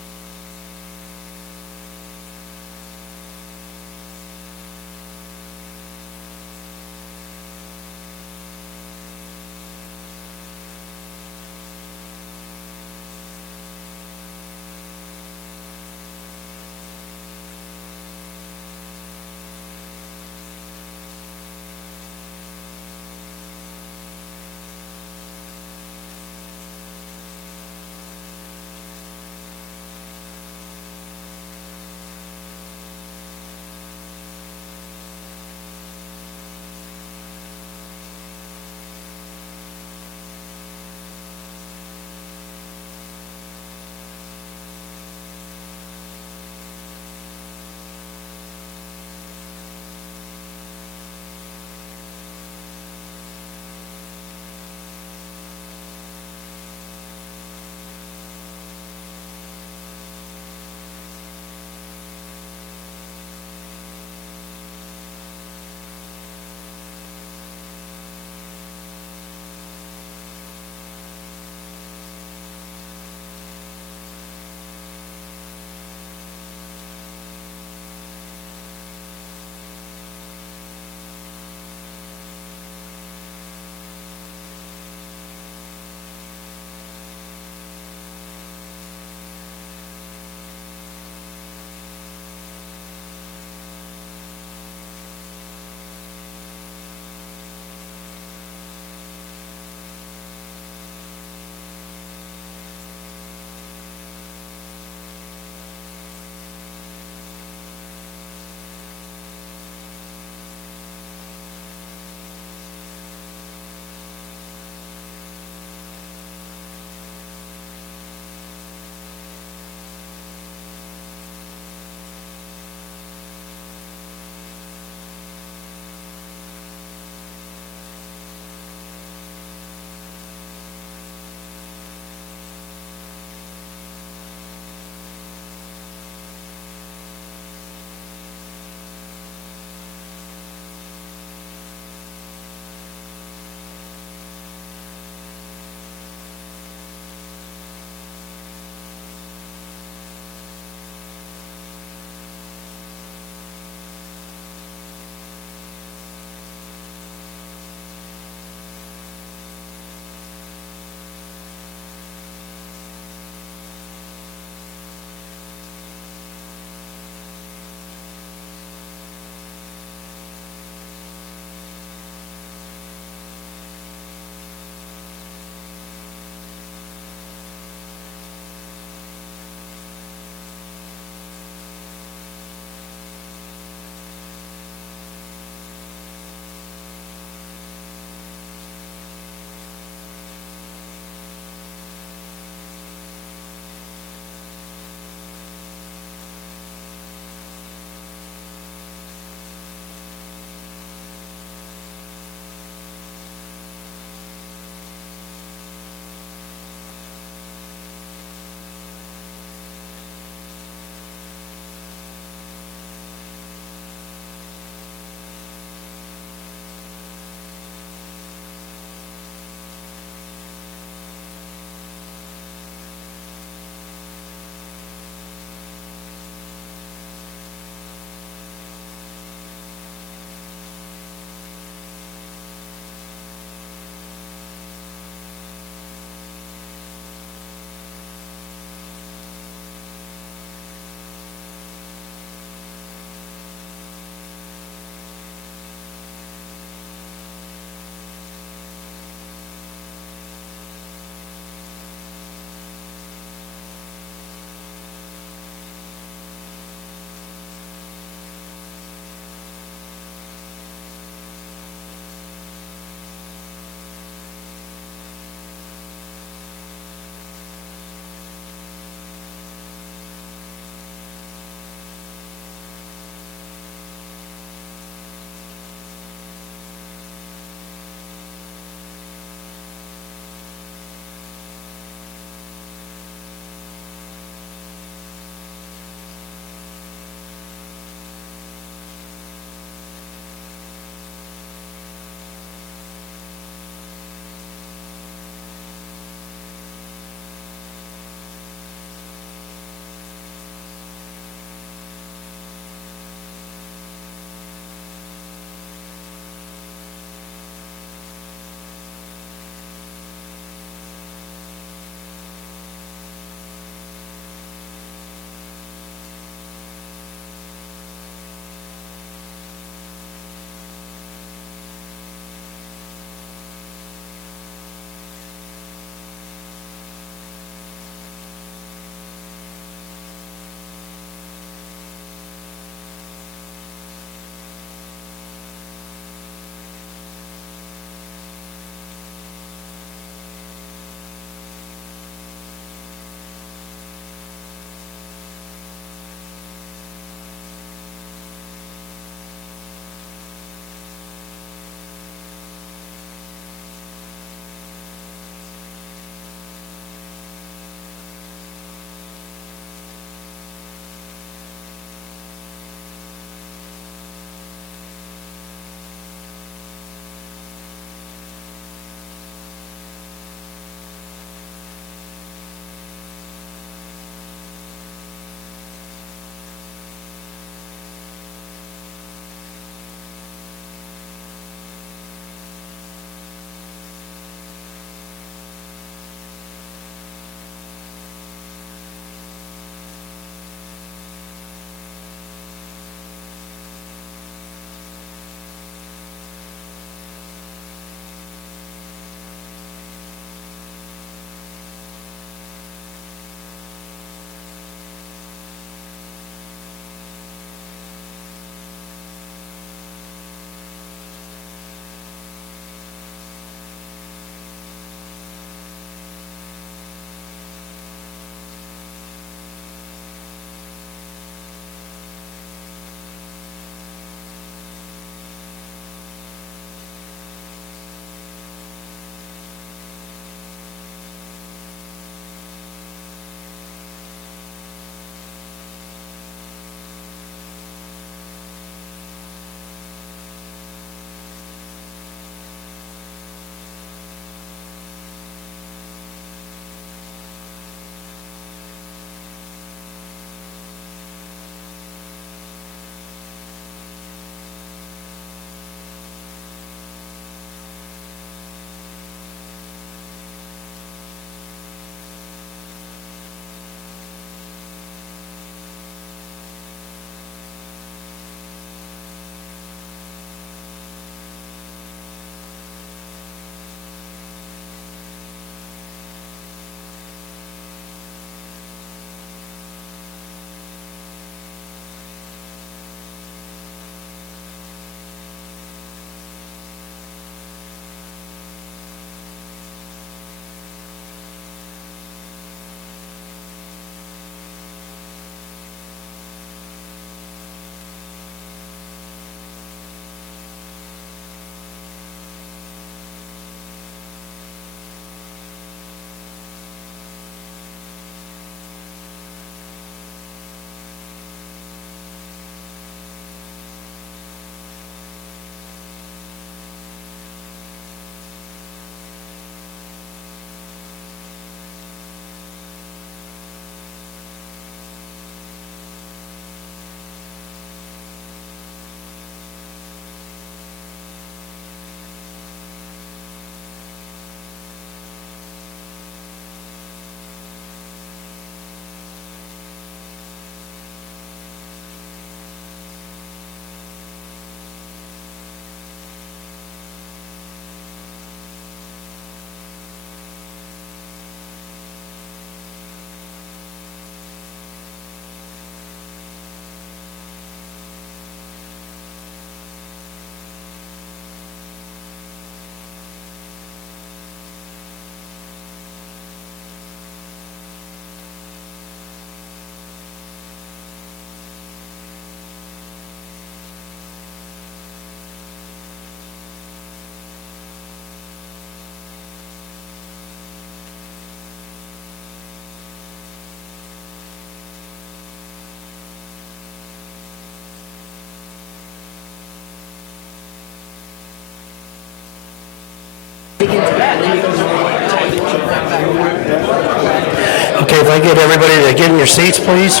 Okay, if I get everybody to get in your seats, please.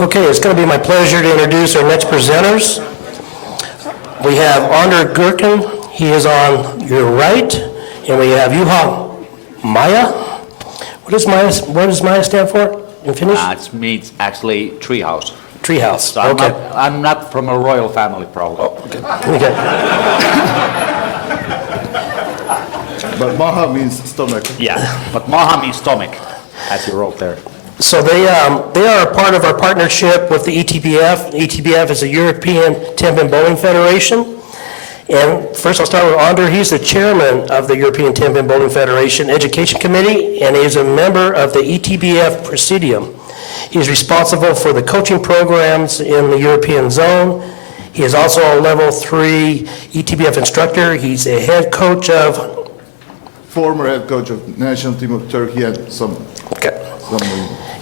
Okay, it's going to be my pleasure to introduce our next presenters. We have Onder Gurkan, he is on your right, and we have Juha Maja. What does Maja stand for in Finnish? It means actually treehouse. Treehouse, So okay. I'm not from a royal family, probably. Okay. But Maha means stomach. Yeah, but Maha means stomach, as you wrote there. So they are a part of our partnership with the ETBF. ETBF is the European Temp and Bowling Federation. And first I'll start with Onder. He's the chairman of the European Temp and Bowling Federation Education Committee, and he is a member of the ETBF Presidium. He's responsible for the coaching programs in the European zone. He is also a level 3 ETBF instructor. He's a head coach of... Former head coach of national team of Turkey and some... Okay.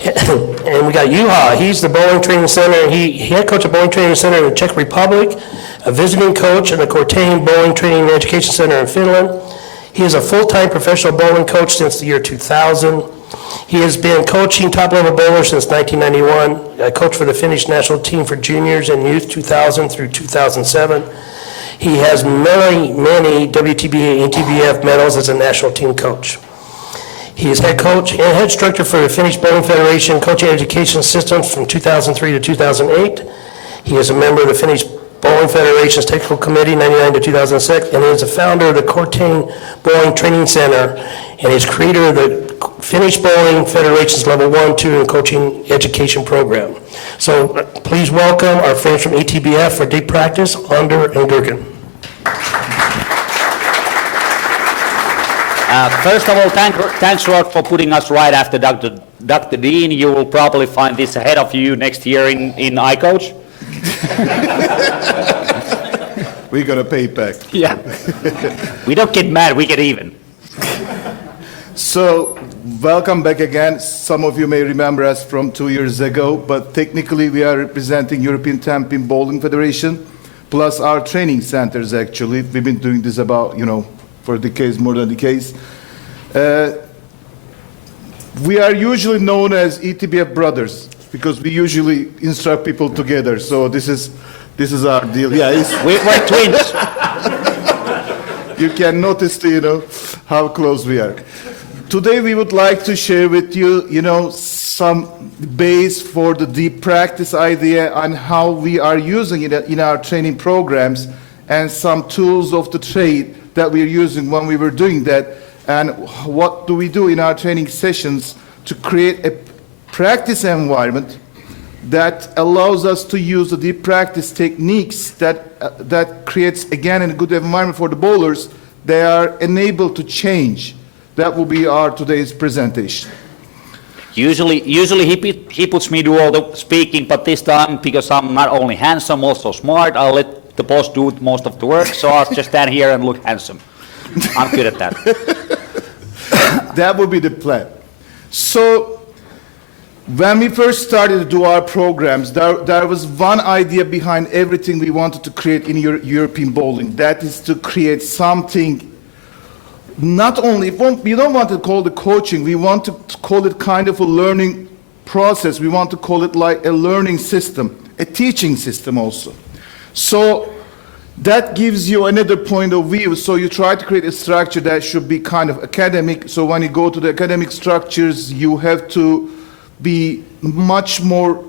And we got Juha, he's the bowling training center, he head coach of bowling training center in the Czech Republic, a visiting coach in the Cortain Bowling Training and Education Center in Finland. He is a full-time professional bowling coach since the year 2000. He has been coaching top-level bowlers since 1991, a coach for the Finnish national team for juniors and youth 2000 through 2007. He has many WTBA and ETBF medals as a national team coach. He is head coach and head instructor for the Finnish Bowling Federation Coaching Education Systems from 2003 to 2008. He is a member of the Finnish Bowling Federation's Technical Committee 99 to 2006, and he is a founder of the Cortain Bowling Training Center, and is creator of the Finnish Bowling Federation's Level 1, 2, and Coaching Education Program. So please welcome our friends from ETBF for deep practice, Onder and Gurkan. First of all, thanks, Rod, for putting us right after Dr. Dean. You will probably find this ahead of you next year in iCoach. We're going to pay back. Yeah. We don't get mad, we get even. So, welcome back again. Some of you may remember us from 2 years ago, but technically we are representing European Temp and Bowling Federation, plus our training centers actually. We've been doing this about, for decades, more than decades. We are usually known as ETBF brothers because we usually instruct people together. So this is our deal. Yeah, we're twins. You can notice, how close we are. Today we would like to share with you, some base for the deep practice idea and how we are using it in our training programs and some tools of the trade that we're using when we were doing that, and what do we do in our training sessions to create a practice environment that allows us to use the deep practice techniques that creates, again, a good environment for the bowlers. They are enabled to change. That will be our today's presentation. Usually he puts me to all the speaking, but this time, because I'm not only handsome, also smart, I'll let the boss do most of the work, so I'll just stand here and look handsome. I'm good at that. That would be the plan. So when we first started to do our programs, there was one idea behind everything we wanted to create in European bowling. That is to create something, not only, we don't want to call it coaching, we want to call it kind of a learning process. We want to call it like a learning system, a teaching system also. So that gives you another point of view. So you try to create a structure that should be kind of academic. So when you go to the academic structures, you have to be much more,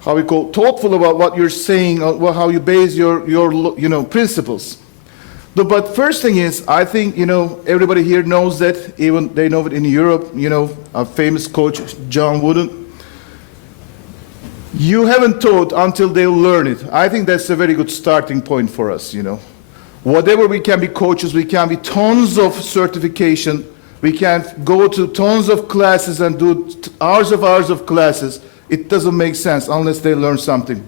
how we call, thoughtful about what you're saying, or how you base your principles. But first thing is, I think, everybody here knows that, even they know it in Europe, our famous coach, John Wooden. You haven't taught until they learn it. I think that's a very good starting point for us, Whatever we can be coaches, we can be tons of certification, we can go to tons of classes and do hours of classes. It doesn't make sense unless they learn something.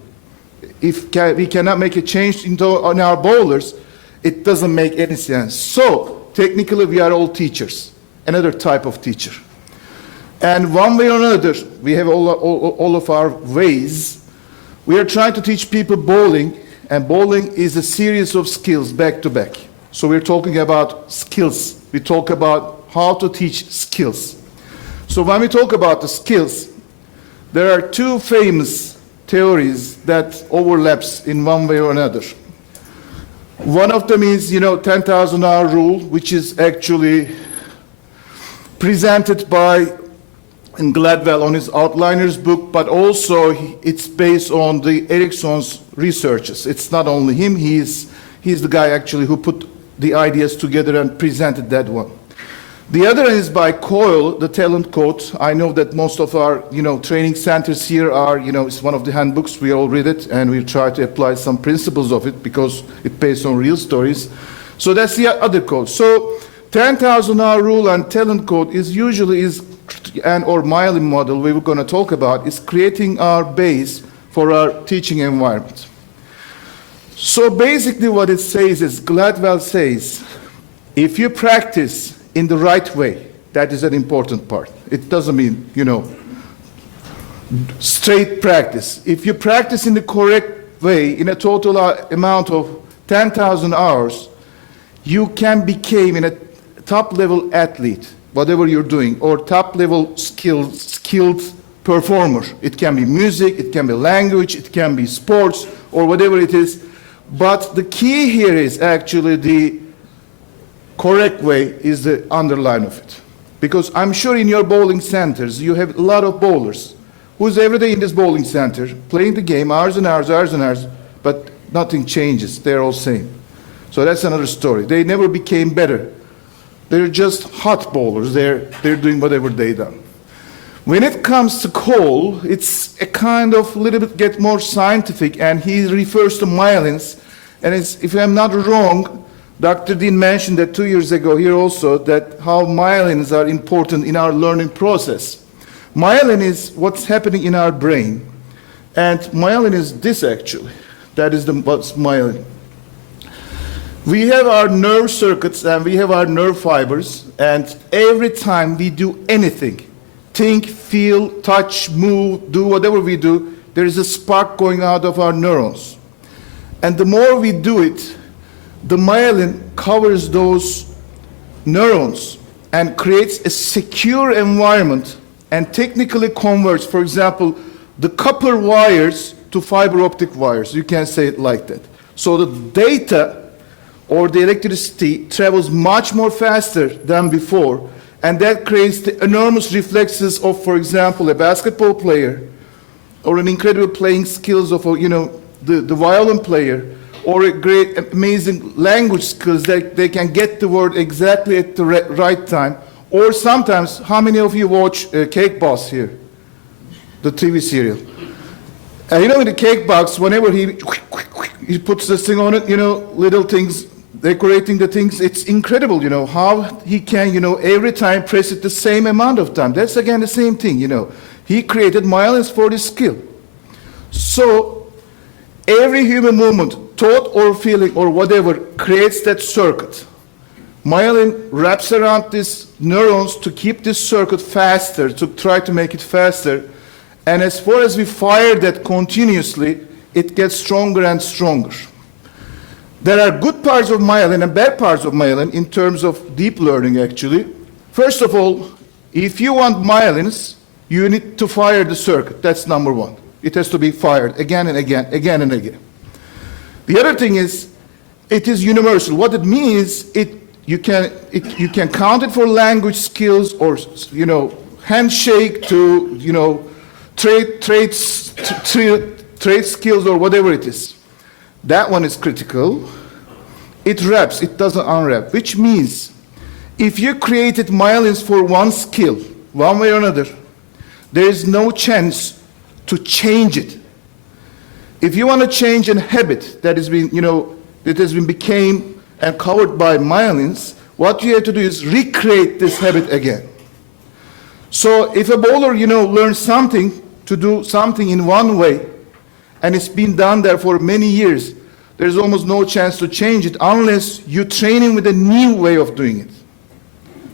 If we cannot make a change on our bowlers, it doesn't make any sense. So, technically, we are all teachers, another type of teacher. And one way or another, we have all of our ways. We are trying to teach people bowling, and bowling is a series of skills back to back. So we're talking about skills. We talk about how to teach skills. So when we talk about the skills, there are two famous theories that overlaps in one way or another. One of them is, 10,000 hour rule, which is actually presented by Gladwell on his Outliners book, but also it's based on the Ericsson's researches. It's not only him, he's the guy actually who put the ideas together and presented that one. The other is by Coyle, the talent code. I know that most of our, training centers here are, it's one of the handbooks. We all read it, and we try to apply some principles of it because it's based on real stories. So that's the other code. So 10,000 hour rule and talent code is or Miley model we were going to talk about, is creating our base for our teaching environment. So basically what it says is, Gladwell says, if you practice in the right way, that is an important part. It doesn't mean, straight practice. If you practice in the correct way, in a total amount of 10,000 hours, you can become a top-level athlete, whatever you're doing, or top-level skilled performer. It can be music, it can be language, it can be sports, or whatever it is. But the key here is actually the correct way is the underline of it. Because I'm sure in your bowling centers, you have a lot of bowlers who's every day in this bowling center, playing the game, hours and hours, but nothing changes. They're all same. So that's another story. They never became better. They're just hot bowlers. They're doing whatever they done. When it comes to Cole, it's a kind of little bit get more scientific, and he refers to myelins. And if I'm not wrong, Dr. Dean mentioned that 2 years ago here also, that how myelins are important in our learning process. Myelin is what's happening in our brain. And myelin is this actually. That is what's myelin. We have our nerve circuits and we have our nerve fibers, and every time we do anything, think, feel, touch, move, do whatever we do, there is a spark going out of our neurons. And the more we do it, the myelin covers those neurons and creates a secure environment and technically converts, for example, the copper wires to fiber optic wires. You can say it like that. So the data or the electricity travels much more faster than before, and that creates the enormous reflexes of, for example, a basketball player, or an incredible playing skills of, the violin player, or a great, amazing language skills that they can get the word exactly at the right time. Or sometimes, how many of you watch Cake Boss here? The TV serial. In the cake box, whenever he puts this thing on it, little things, decorating the things, it's incredible, how he can, every time press it the same amount of time. That's again the same thing, He created myelins for this skill. So every human movement thought or feeling or whatever creates that circuit. Myelin wraps around these neurons to keep this circuit faster, to try to make it faster. And as far as we fire that continuously, it gets stronger and stronger. There are good parts of myelin and bad parts of myelin in terms of deep learning, actually. First of all, if you want myelins, you need to fire the circuit. That's number one. It has to be fired again and again, again and again. The other thing is, it is universal. What it means, you can count it for language skills or, handshake to, trade skills or whatever it is. That one is critical. It wraps, it doesn't unwrap, which means if you created myelins for one skill, one way or another, there is no chance to change it. If you want to change a habit that has been, became and covered by myelins, what you have to do is recreate this habit again. So if a bowler, learns something to do something in one way, and it's been done there for many years, there's almost no chance to change it unless you train him with a new way of doing it.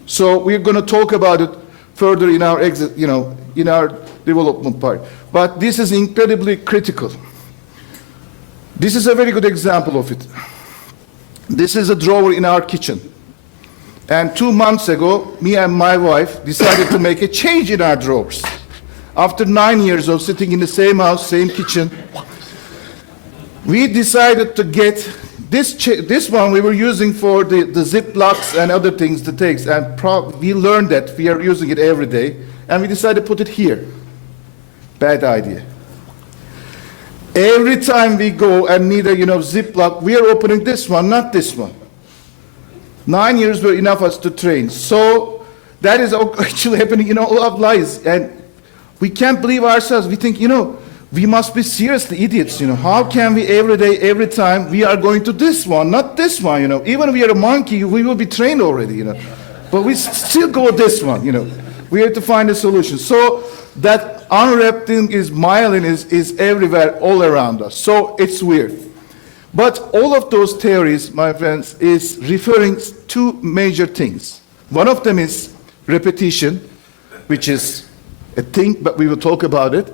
So we're going to talk about it further in our in our development part. But this is incredibly critical. This is a very good example of it. This is a drawer in our kitchen. And 2 months ago, me and my wife decided to make a change in our drawers. After 9 years of sitting in the same house, same kitchen, we decided to get this one we were using for the zip locks and other things, the tags, and we learned that we are using it every day, and we decided to put it here. Bad idea. Every time we go and need a zip lock, we are opening this one, not this one. 9 years were enough us to train. So that is actually happening in all our lives, and we can't believe ourselves. We think, we must be seriously idiots, How can we every day, every time, we are going to this one, not this one, Even if we are a monkey, we will be trained already, But we still go this one, We have to find a solution. So that unwrapping myelin is everywhere, all around us. So it's weird. But all of those theories, my friends, is referring to major things. One of them is repetition, which is a thing, but we will talk about it.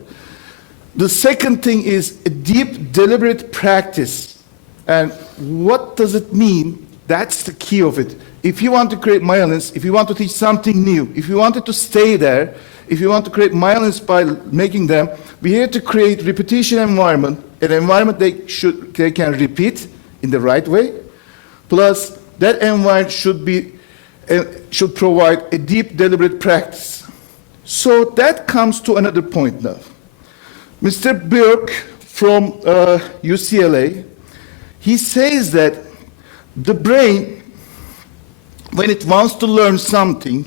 The second thing is a deep, deliberate practice. And what does it mean? That's the key of it. If you want to create myelins, if you want to teach something new, if you want it to stay there, if you want to create myelins by making them, we have to create repetition environment, an environment they can repeat in the right way. Plus, that environment should provide a deep, deliberate practice. So that comes to another point now. Mr. Burke from UCLA, he says that the brain, when it wants to learn something,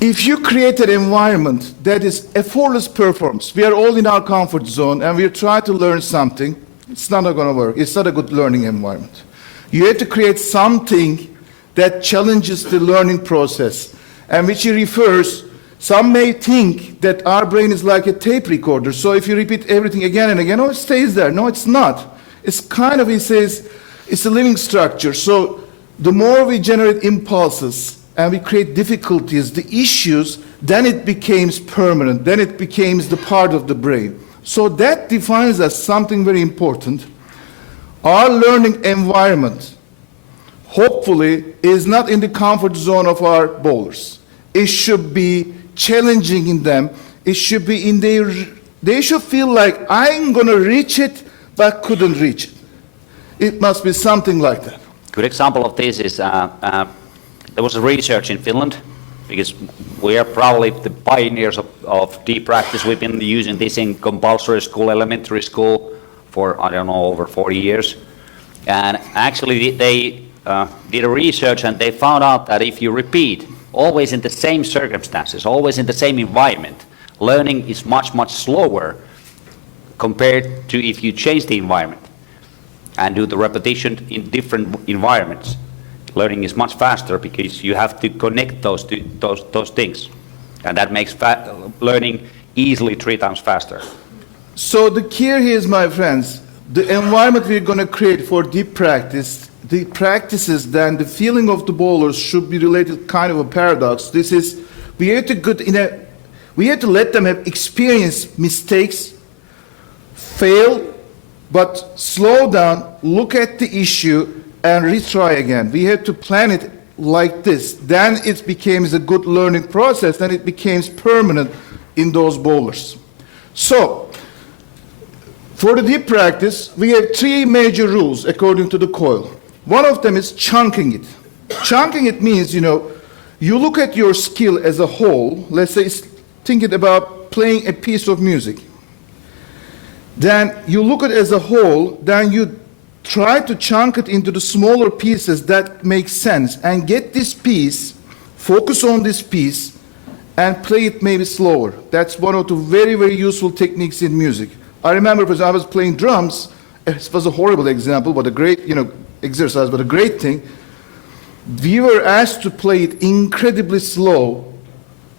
if you create an environment that is effortless performance, we are all in our comfort zone and we try to learn something, it's not going to work. It's not a good learning environment. You have to create something that challenges the learning process, and which he refers. Some may think that our brain is like a tape recorder. So if you repeat everything again and again, it stays there. No, it's not. It's kind of, he says, it's a living structure. So the more we generate impulses and we create difficulties, the issues, then it becomes permanent. Then it becomes the part of the brain. So that defines as something very important. Our learning environment, hopefully, is not in the comfort zone of our bowlers. It should be challenging in them. It should be in they should feel like I'm going to reach it, but couldn't reach it. It must be something like that. Good example of this is there was a research in Finland, because we are probably the pioneers of deep practice. We've been using this in compulsory school, elementary school for, over 40 years. And actually they did a research and they found out that if you repeat always in the same circumstances, always in the same environment, learning is much, much slower compared to if you change the environment and do the repetition in different environments. Learning is much faster because you have to connect those things. And that makes learning easily 3 times faster. So the key here is, my friends, the environment we're going to create for deep practice, the practices, then the feeling of the bowlers should be related, kind of a paradox. This is, we have to let them have experience mistakes, fail, but slow down, look at the issue, and retry again. We have to plan it like this. Then it becomes a good learning process, then it becomes permanent in those bowlers. So, for the deep practice, we have 3 major rules according to the coil. One of them is chunking it. Chunking it means, you look at your skill as a whole. Let's say, thinking about playing a piece of music. Then you look at it as a whole, then you try to chunk it into the smaller pieces that make sense, and get this piece, focus on this piece, and play it maybe slower. That's one of the very, very useful techniques in music. I remember when I was playing drums, it was a horrible example, but a great, exercise, but a great thing. We were asked to play it incredibly slow,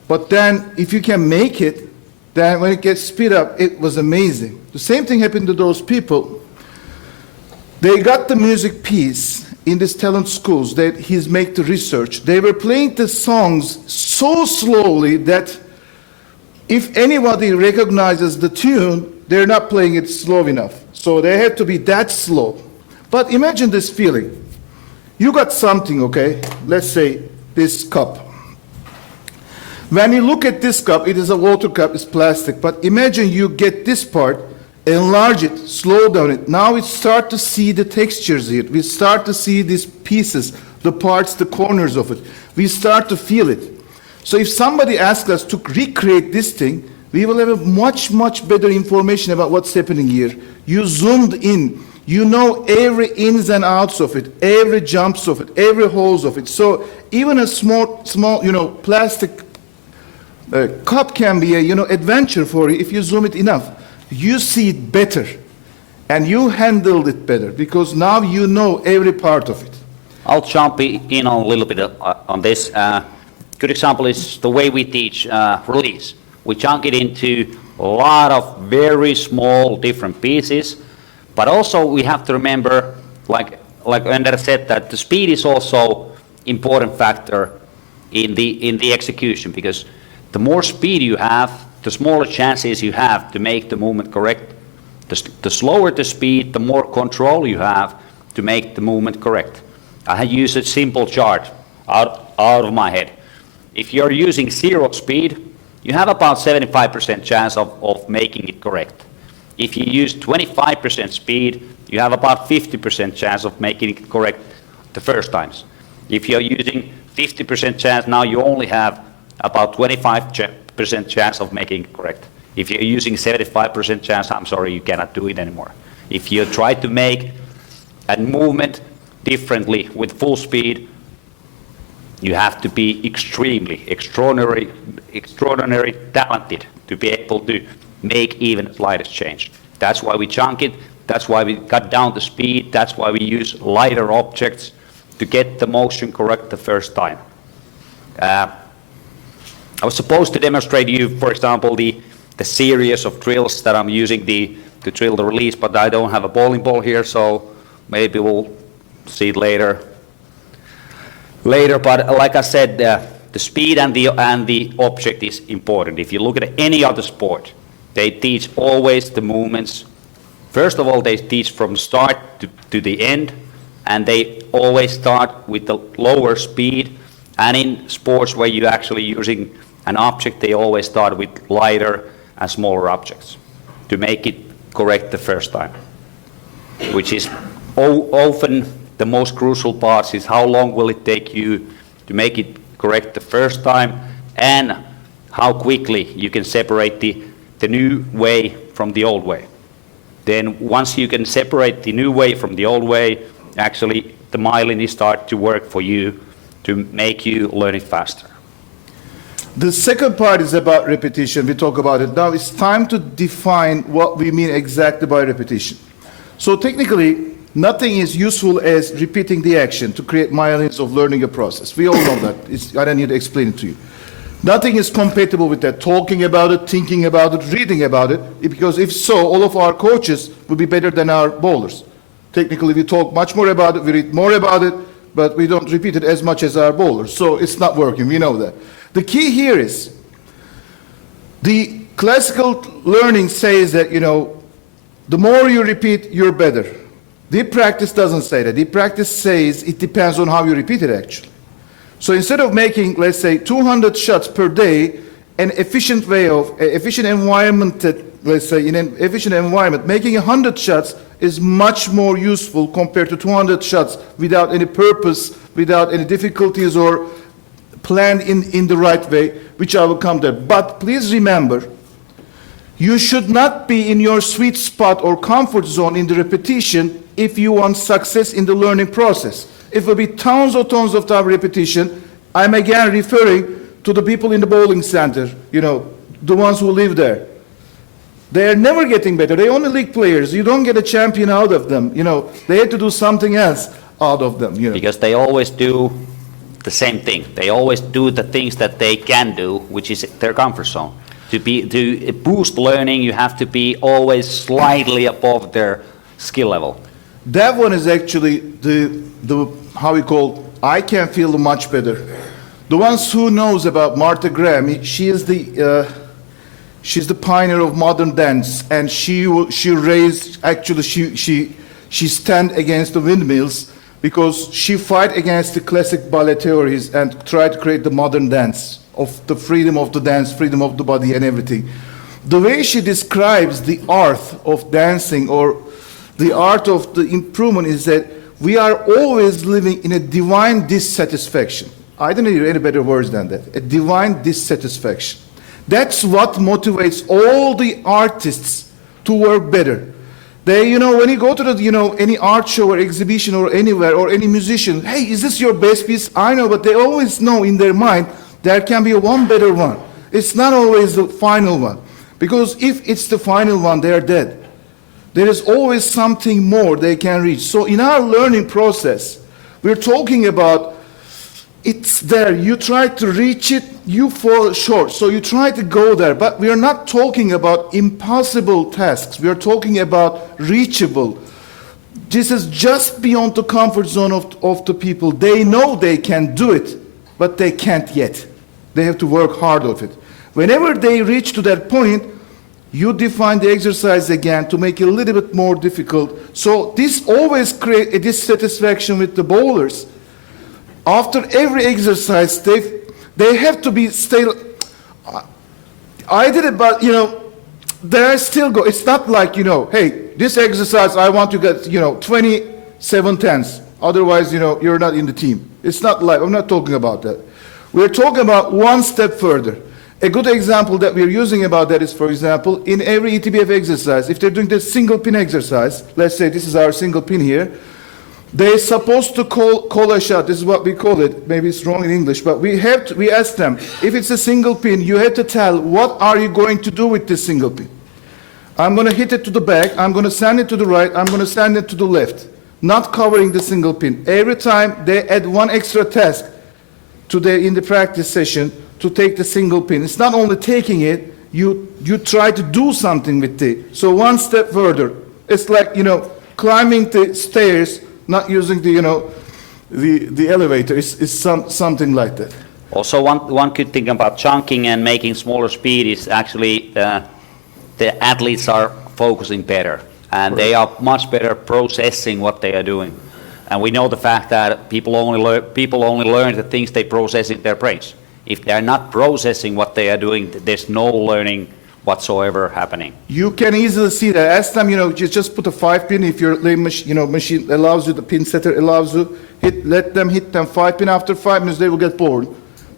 but then if you can make it, then when it gets speed up, it was amazing. The same thing happened to those people. They got the music piece in these talent schools that he's made the research. They were playing the songs so slowly that if anybody recognizes the tune, they're not playing it slow enough. So they had to be that slow. But imagine this feeling. You got something, okay? Let's say this cup. When you look at this cup, it is a water cup, it's plastic. But imagine you get this part, enlarge it, slow down it. Now we start to see the textures here. We start to see these pieces, the parts, the corners of it. We start to feel it. So if somebody asks us to recreate this thing, we will have a much, much better information about what's happening here. You zoomed in. You know every ins and outs of it, every jumps of it, every holes of it. So even a small, plastic cup can be a, adventure for you if you zoom it enough. You see it better, and you handled it better, because now you know every part of it. I'll jump in on a little bit on this. Good example is the way we teach release. We chunk it into a lot of very small different pieces, but also we have to remember, like Onder said, that the speed is also important factor in the execution, because the more speed you have, the smaller chances you have to make the movement correct. The slower the speed, the more control you have to make the movement correct. I use a simple chart out of my head. If you're using 0 speed, you have about 75% chance of making it correct. If you use 25% speed, you have about 50% chance of making it correct the first times. If you're using 50% chance, now you only have about 25% chance of making it correct. If you're using 75% chance, I'm sorry, you cannot do it anymore. If you try to make a movement differently with full speed, you have to be extraordinary talented to be able to make even the slightest change. That's why we chunk it. That's why we cut down the speed. That's why we use lighter objects to get the motion correct the first time. I was supposed to demonstrate you, for example, the series of drills that I'm using to drill the release, but I don't have a bowling ball here, so maybe we'll see it later. But like I said, the speed and the object is important. If you look at any other sport, they teach always the movements. First of all, they teach from start to the end, and they always start with the lower speed. And in sports where you're actually using an object, they always start with lighter and smaller objects to make it correct the first time, which is often the most crucial part is how long will it take you to make it correct the first time, and how quickly you can separate the new way from the old way. Then once you can separate the new way from the old way, actually the myelin start to work for you to make you learn it faster. The second part is about repetition. We talk about it. Now it's time to define what we mean exactly by repetition. So technically, nothing is useful as repeating the action to create myelins of learning a process. We all know that. I don't need to explain it to you. Nothing is compatible with that, talking about it, thinking about it, reading about it, because if so, all of our coaches will be better than our bowlers. Technically, we talk much more about it, we read more about it, but we don't repeat it as much as our bowlers. So it's not working, we know that. The key here is, the classical learning says that, the more you repeat, you're better. Deep practice doesn't say that. Deep practice says it depends on how you repeat it, actually. So instead of making, let's say, 200 shots per day, an efficient environment, let's say, in an efficient environment, making 100 shots is much more useful compared to 200 shots without any purpose, without any difficulties or planned in the right way, which I will come there. But please remember, you should not be in your sweet spot or comfort zone in the repetition if you want success in the learning process. It will be tons of time repetition. I'm again referring to the people in the bowling center, the ones who live there. They are never getting better. They're only league players. You don't get a champion out of them. They have to do something else out of them. Because they always do the same thing. They always do the things that they can do, which is their comfort zone. To boost learning, you have to be always slightly above their skill level. That one is actually the how we call, I can feel much better. The ones who knows about Martha Graham, she is she's the pioneer of modern dance, and she stand against the windmills because she fight against the classic ballet theories and try to create the modern dance of the freedom of the dance, freedom of the body and everything. The way she describes the art of dancing or the art of the improvement is that we are always living in a divine dissatisfaction. I don't hear any better words than that. A divine dissatisfaction. That's what motivates all the artists to work better. They, when you go to the, any art show or exhibition or anywhere or any musician, hey, is this your best piece? I know, but they always know in their mind there can be one better one. It's not always the final one. Because if it's the final one, they are dead. There is always something more they can reach. So in our learning process, we're talking about it's there. You try to reach it, you fall short. So you try to go there. But we are not talking about impossible tasks. We are talking about reachable. This is just beyond the comfort zone of the people. They know they can do it, but they can't yet. They have to work hard of it. Whenever they reach to that point, you define the exercise again to make it a little bit more difficult. So this always creates a dissatisfaction with the bowlers. After every exercise, they have to be still. I did it, but they still go. It's not like hey, this exercise I want to get 27 tenths. Otherwise, you're not in the team. It's not like I'm not talking about that. We're talking about one step further. A good example that we're using about that is, for example, in every ETBF exercise, if they're doing the single pin exercise, let's say this is our single pin here, they're supposed to call a shot. This is what we call it. Maybe it's wrong in English, but we ask them, if it's a single pin, you have to tell, what are you going to do with this single pin? I'm going to hit it to the back, I'm going to send it to the right, I'm going to send it to the left, not covering the single pin. Every time they add one extra task in the practice session, to take the single pin. It's not only taking it, you try to do something with it. So one step further. It's like, climbing the stairs, not using the elevator. It's something like that. Also, one good thing about chunking and making smaller speed is actually the athletes are focusing better. And they are much better processing what they are doing. And we know the fact that people only learn the things they process in their brains. If they are not processing what they are doing, there's no learning whatsoever happening. You can easily see that. Ask them, just put a 5-pin. If your machine allows you, the pin setter allows you, let them hit them 5-pin. After 5 minutes, they will get bored.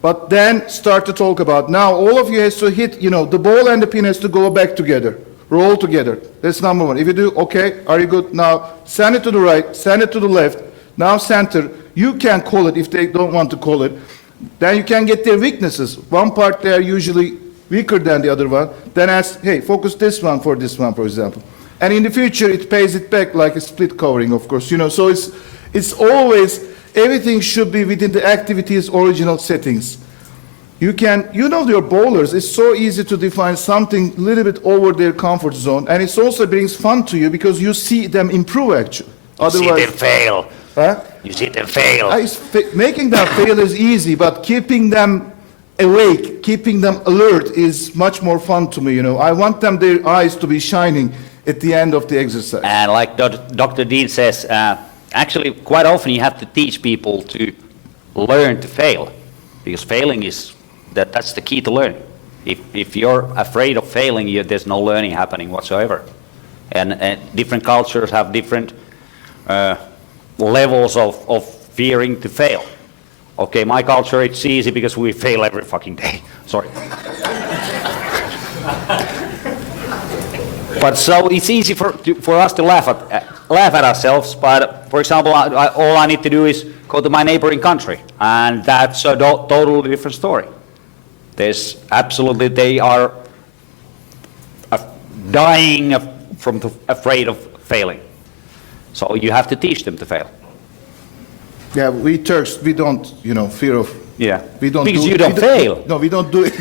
But then start to talk about, now all of you has to hit, the ball and the pin has to go back together, roll together. That's number one. If you do, okay, are you good? Now send it to the right, send it to the left. Now center. You can call it if they don't want to call it. Then you can get their weaknesses. One part they are usually weaker than the other one. Then ask, hey, focus this one, for example. And in the future, it pays it back like a split covering, of course. So it's always, everything should be within the activity's original settings. you know your bowlers, it's so easy to define something a little bit over their comfort zone, and it also brings fun to you because you see them improve actually. You see them fail. Huh? You see them fail. Making them fail is easy, but keeping them awake, keeping them alert is much more fun to me, you know. I want their eyes to be shining at the end of the exercise. And like Dr. Dean says, actually quite often you have to teach people to learn to fail, because failing that's the key to learn. If you're afraid of failing, there's no learning happening whatsoever. And different cultures have different levels of fearing to fail. Okay, my culture, it's easy because we fail every fucking day. Sorry. But so it's easy for us to laugh at ourselves. But for example, all I need to do is go to my neighboring country, and that's a totally different story. They are dying afraid of failing. So you have to teach them to fail. Yeah, we Turks, we don't, fear of. Yeah. We don't because do, you don't fail. No, we don't do it.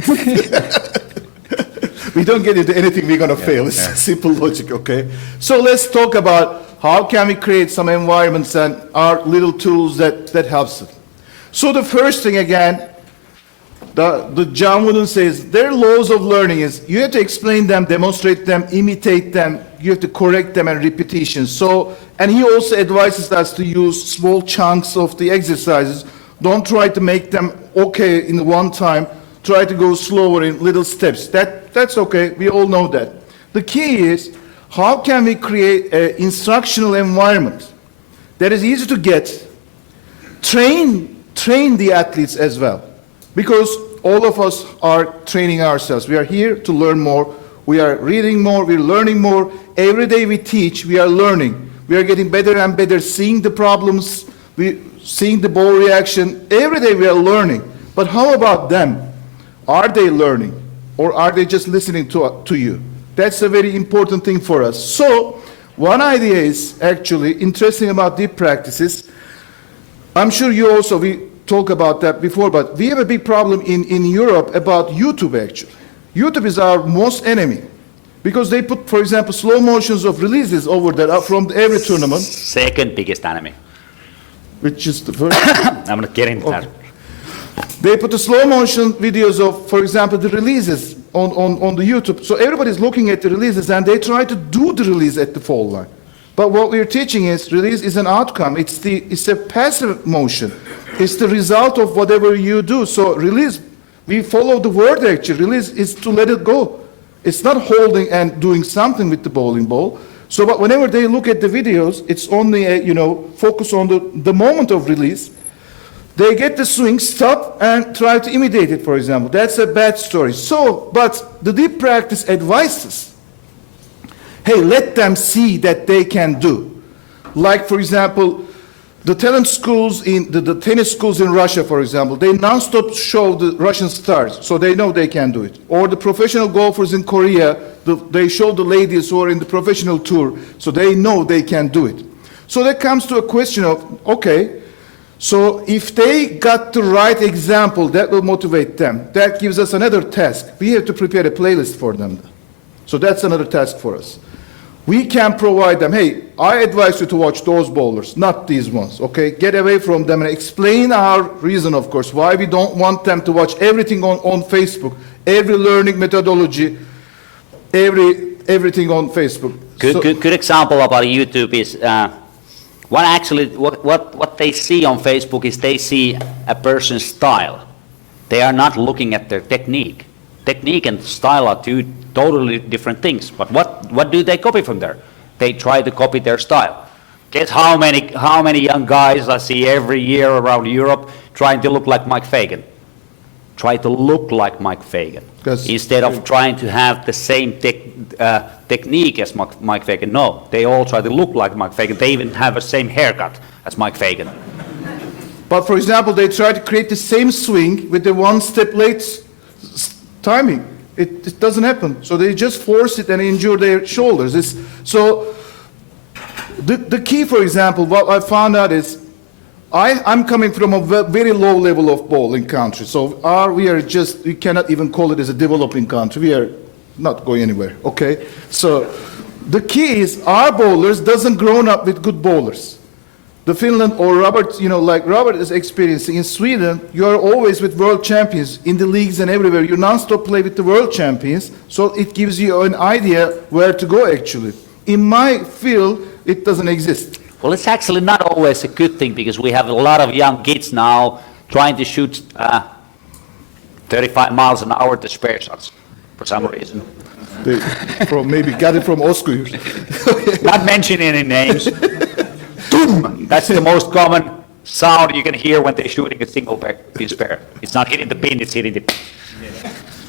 We don't get into anything we're going to fail. It's simple logic, okay? So let's talk about how can we create some environments and our little tools that helps it. So the first thing, again, the John Wooden says, their laws of learning is you have to explain them, demonstrate them, imitate them, you have to correct them and repetition. So, and he also advises us to use small chunks of the exercises. Don't try to make them okay in one time. Try to go slower in little steps. That's okay, we all know that. The key is, how can we create an instructional environment that is easy to get, train the athletes as well. Because all of us are training ourselves. We are here to learn more. We are reading more, we're learning more. Every day we teach, we are learning. We are getting better and better, seeing the problems, seeing the ball reaction. Every day we are learning. But how about them? Are they learning? Or are they just listening to you? That's a very important thing for us. So, one idea is actually interesting about deep practices. I'm sure we talk about that before, but we have a big problem in Europe about YouTube actually. YouTube is our most enemy because they put, for example, slow motions of releases over there from every tournament. Second biggest enemy. Which is the first? I'm not getting into that. They put the slow motion videos of, for example, the releases on the YouTube. So everybody's looking at the releases and they try to do the release at the fall line. But what we're teaching is release is an outcome. It's a passive motion. It's the result of whatever you do. So release, we follow the word actually. Release is to let it go. It's not holding and doing something with the bowling ball. So but whenever they look at the videos, it's only focus on the moment of release. They get the swing, stop, and try to imitate it, for example. That's a bad story. So, but the deep practice advises, hey, let them see that they can do. Like, for example, the talent schools the tennis schools in Russia, for example, they non-stop show the Russian stars, so they know they can do it. Or the professional golfers in Korea, they show the ladies who are in the professional tour, so they know they can do it. So that comes to a question of, okay, so if they got the right example, that will motivate them. That gives us another task. We have to prepare a playlist for them. So that's another task for us. We can provide them, hey, I advise you to watch those bowlers, not these ones, okay? Get away from them and explain our reason, of course, why we don't want them to watch everything on Facebook, every learning methodology, everything on Facebook. Good example about YouTube is, what they see on Facebook is they see a person's style. They are not looking at their technique. Technique and style are two totally different things. But what do they copy from there? They try to copy their style. Guess how many young guys I see every year around Europe trying to look like Mike Fagan? Try to look like Mike Fagan. Instead of trying to have the same technique as Mike Fagan. No, they all try to look like Mike Fagan. They even have the same haircut as Mike Fagan. But for example, they try to create the same swing with the one step late timing. It doesn't happen. So they just force it and injure their shoulders. So the key, for example, what I found out is I'm coming from a very low level of bowling country. So we cannot even call it as a developing country. We are not going anywhere, okay? So the key is our bowlers doesn't grown up with good bowlers. The Finland or Robert, like Robert is experiencing in Sweden, you are always with world champions in the leagues and everywhere. You non-stop play with the world champions, so it gives you an idea where to go actually. In my field, it doesn't exist. Well, it's actually not always a good thing because we have a lot of young kids now trying to shoot 35 miles an hour to spare shots for some reason. They maybe got it from Oscar. Not mentioning any names. Boom! That's the most common sound you can hear when they're shooting a single pin spare. It's not hitting the pin, it's hitting the...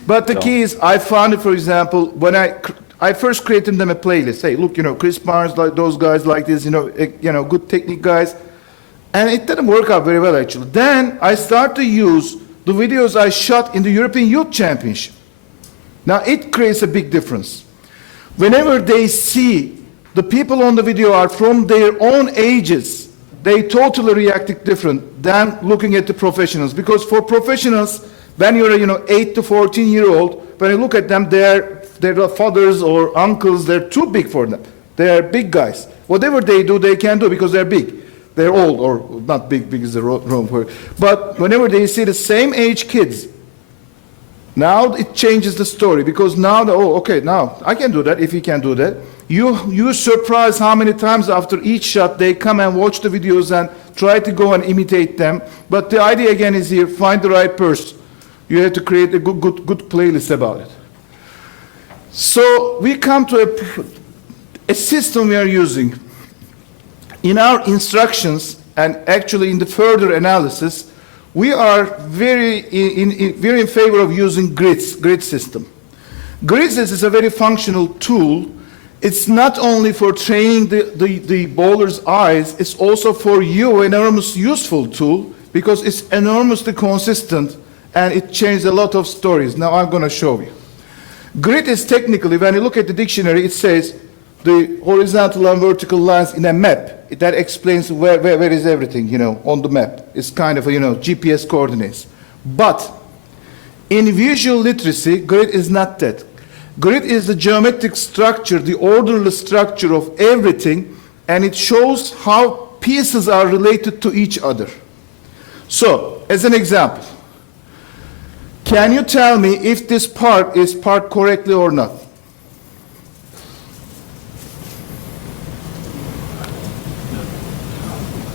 But the key is, I found it, for example, when I first created them a playlist. Hey, look, Chris Barnes, like those guys like this, good technique guys. And it didn't work out very well, actually. Then I started to use the videos I shot in the European Youth Championship. Now, it creates a big difference. Whenever they see the people on the video are from their own ages, they totally react different than looking at the professionals. Because for professionals, when you're 8 to 14-year-old, when you look at them, their fathers or uncles, they're too big for them. They're big guys. Whatever they do, they can do because they're big. They're old, or not big is the wrong word. But whenever they see the same age kids, now it changes the story because now, now I can do that if he can do that. You surprise how many times after each shot they come and watch the videos and try to go and imitate them. But the idea again is here, find the right person. You have to create a good playlist about it. So we come to a system we are using. In our instructions and actually in the further analysis, we are very in favor of using grid system. Grids is a very functional tool. It's not only for training the bowler's eyes, it's also for you an enormous useful tool because it's enormously consistent and it changes a lot of stories. Now I'm going to show you. Grid is technically, when you look at the dictionary, it says the horizontal and vertical lines in a map. That explains where is everything, on the map. It's kind of, GPS coordinates. But in visual literacy, grid is not that. Grid is the geometric structure, the orderly structure of everything, and it shows how pieces are related to each other. So, as an example, can you tell me if this part is parked correctly or not?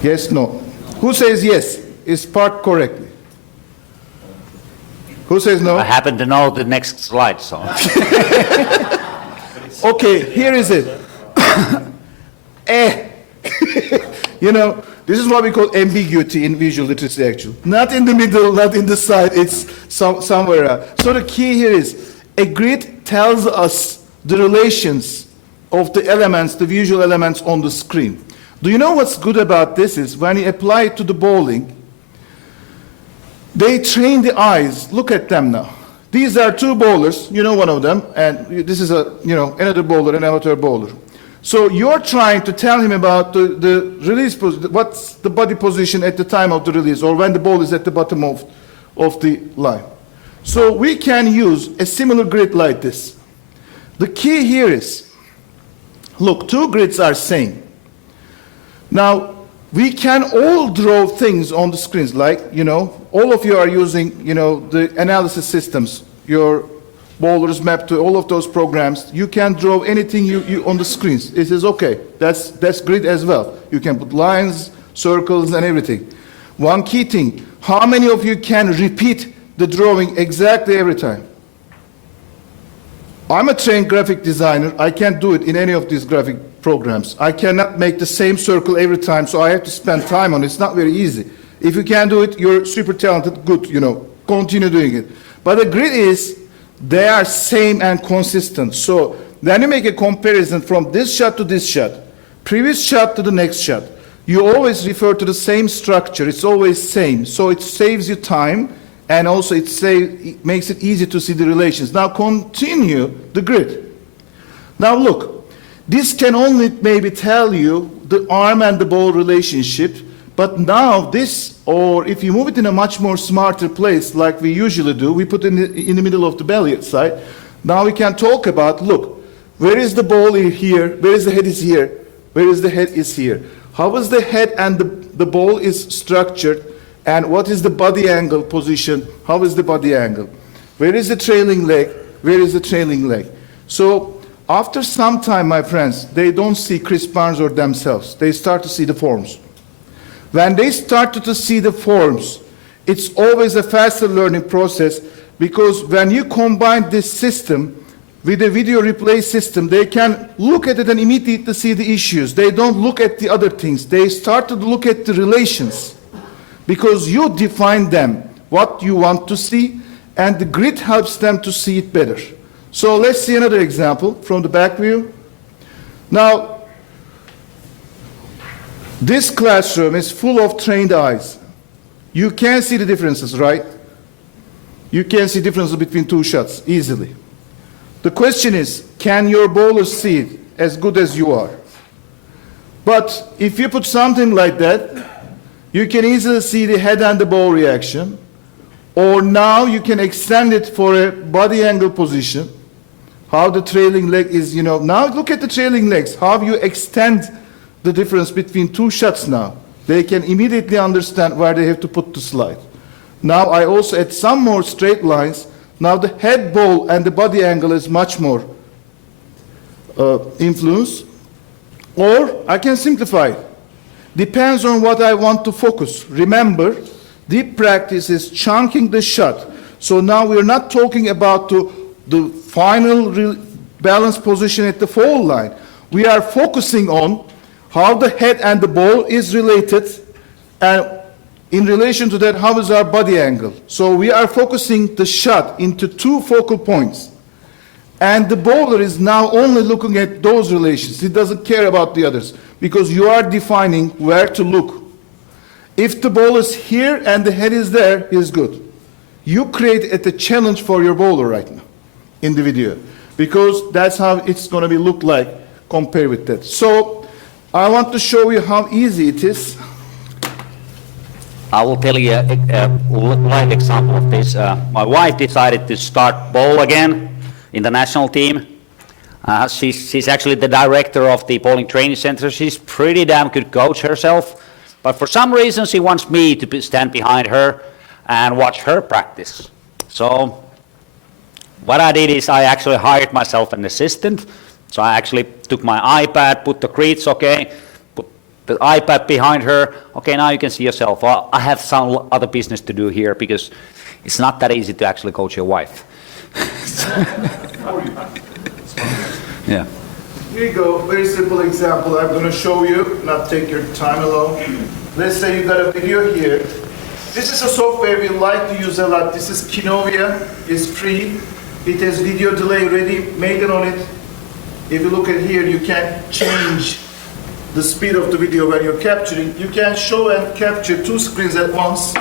Yes, no. Who says yes, is parked correctly? Who says no? I happen to know the next slide, so... Okay, here is it. This is what we call ambiguity in visual literacy, actually. Not in the middle, not in the side, it's somewhere else. So the key here is, a grid tells us the relations of the elements, the visual elements on the screen. Do you know what's good about this is, when you apply it to the bowling, they train the eyes. Look at them now. These are two bowlers, one of them, and this is another bowler, an amateur bowler. So you're trying to tell him about the release position, what's the body position at the time of the release, or when the ball is at the bottom of the line. So we can use a similar grid like this. The key here is, look, two grids are same. Now, we can all draw things on the screens, like, all of you are using, the analysis systems, your bowlers map to all of those programs. You can draw anything you on the screens. It is okay. That's grid as well. You can put lines, circles, and everything. One key thing, how many of you can repeat the drawing exactly every time? I'm a trained graphic designer. I can't do it in any of these graphic programs. I cannot make the same circle every time, so I have to spend time on it. It's not very easy. If you can do it, you're super talented, good, continue doing it. But the grid is, they are same and consistent. So then you make a comparison from this shot to this shot, previous shot to the next shot. You always refer to the same structure. It's always same. So it saves you time. And also it makes it easy to see the relations. Now continue the grid. Now look, this can only maybe tell you the arm and the ball relationship, But now this, or if you move it in a much more smarter place, like we usually do, we put it in the middle of the belly side. Now we can talk about, look, where is the ball here? Where is the head is here? Where is the head is here? How is the head and the ball is structured? And what is the body angle position? How is the body angle? Where is the trailing leg? Where is the trailing leg? So after some time, my friends, they don't see Chris Barnes or themselves. They start to see the forms. When they start to see the forms, it's always a faster learning process, because when you combine this system with a video replay system, they can look at it and immediately see the issues. They don't look at the other things. They start to look at the relations, because you define them, what you want to see, and the grid helps them to see it better. So let's see another example from the back view. Now, this classroom is full of trained eyes. You can see the differences, right? You can see differences between two shots easily. The question is, can your bowlers see it as good as you are? But if you put something like that, you can easily see the head and the ball reaction. Or now you can extend it for a body angle position. How the trailing leg is, now look at the trailing legs, how you extend the difference between two shots now. They can immediately understand where they have to put the slide. Now I also add some more straight lines. Now the head ball and the body angle is much more influence. Or I can simplify. Depends on what I want to focus. Remember, deep practice is chunking the shot. So now we're not talking about the final balance position at the foul line. We are focusing on how the head and the ball is related, and in relation to that, how is our body angle. So we are focusing the shot into two focal points. And the bowler is now only looking at those relations. He doesn't care about the others, because you are defining where to look. If the ball is here and the head is there, he is good. You create a challenge for your bowler right now in the video, because that's how it's going to be look like compared with that. So I want to show you how easy it is. I will tell you a live example of this. My wife decided to start bowl again in the national team. She's actually the director of the bowling training center. She's pretty damn good coach herself. But for some reason, she wants me to stand behind her and watch her practice. So what I did is I actually hired myself an assistant. So I actually took my iPad, put the grids, okay, put the iPad behind her. Okay, now you can see yourself. Well, I have some other business to do here, because it's not that easy to actually coach your wife. Yeah. Here you go, very simple example I'm going to show you, not take your time alone. Let's say you got a video here. This is a software we like to use a lot. This is Keynote, it's free. It has video delay ready, made it on it. If you look at here, you can change the speed of the video when you're capturing. You can show and capture two screens at once.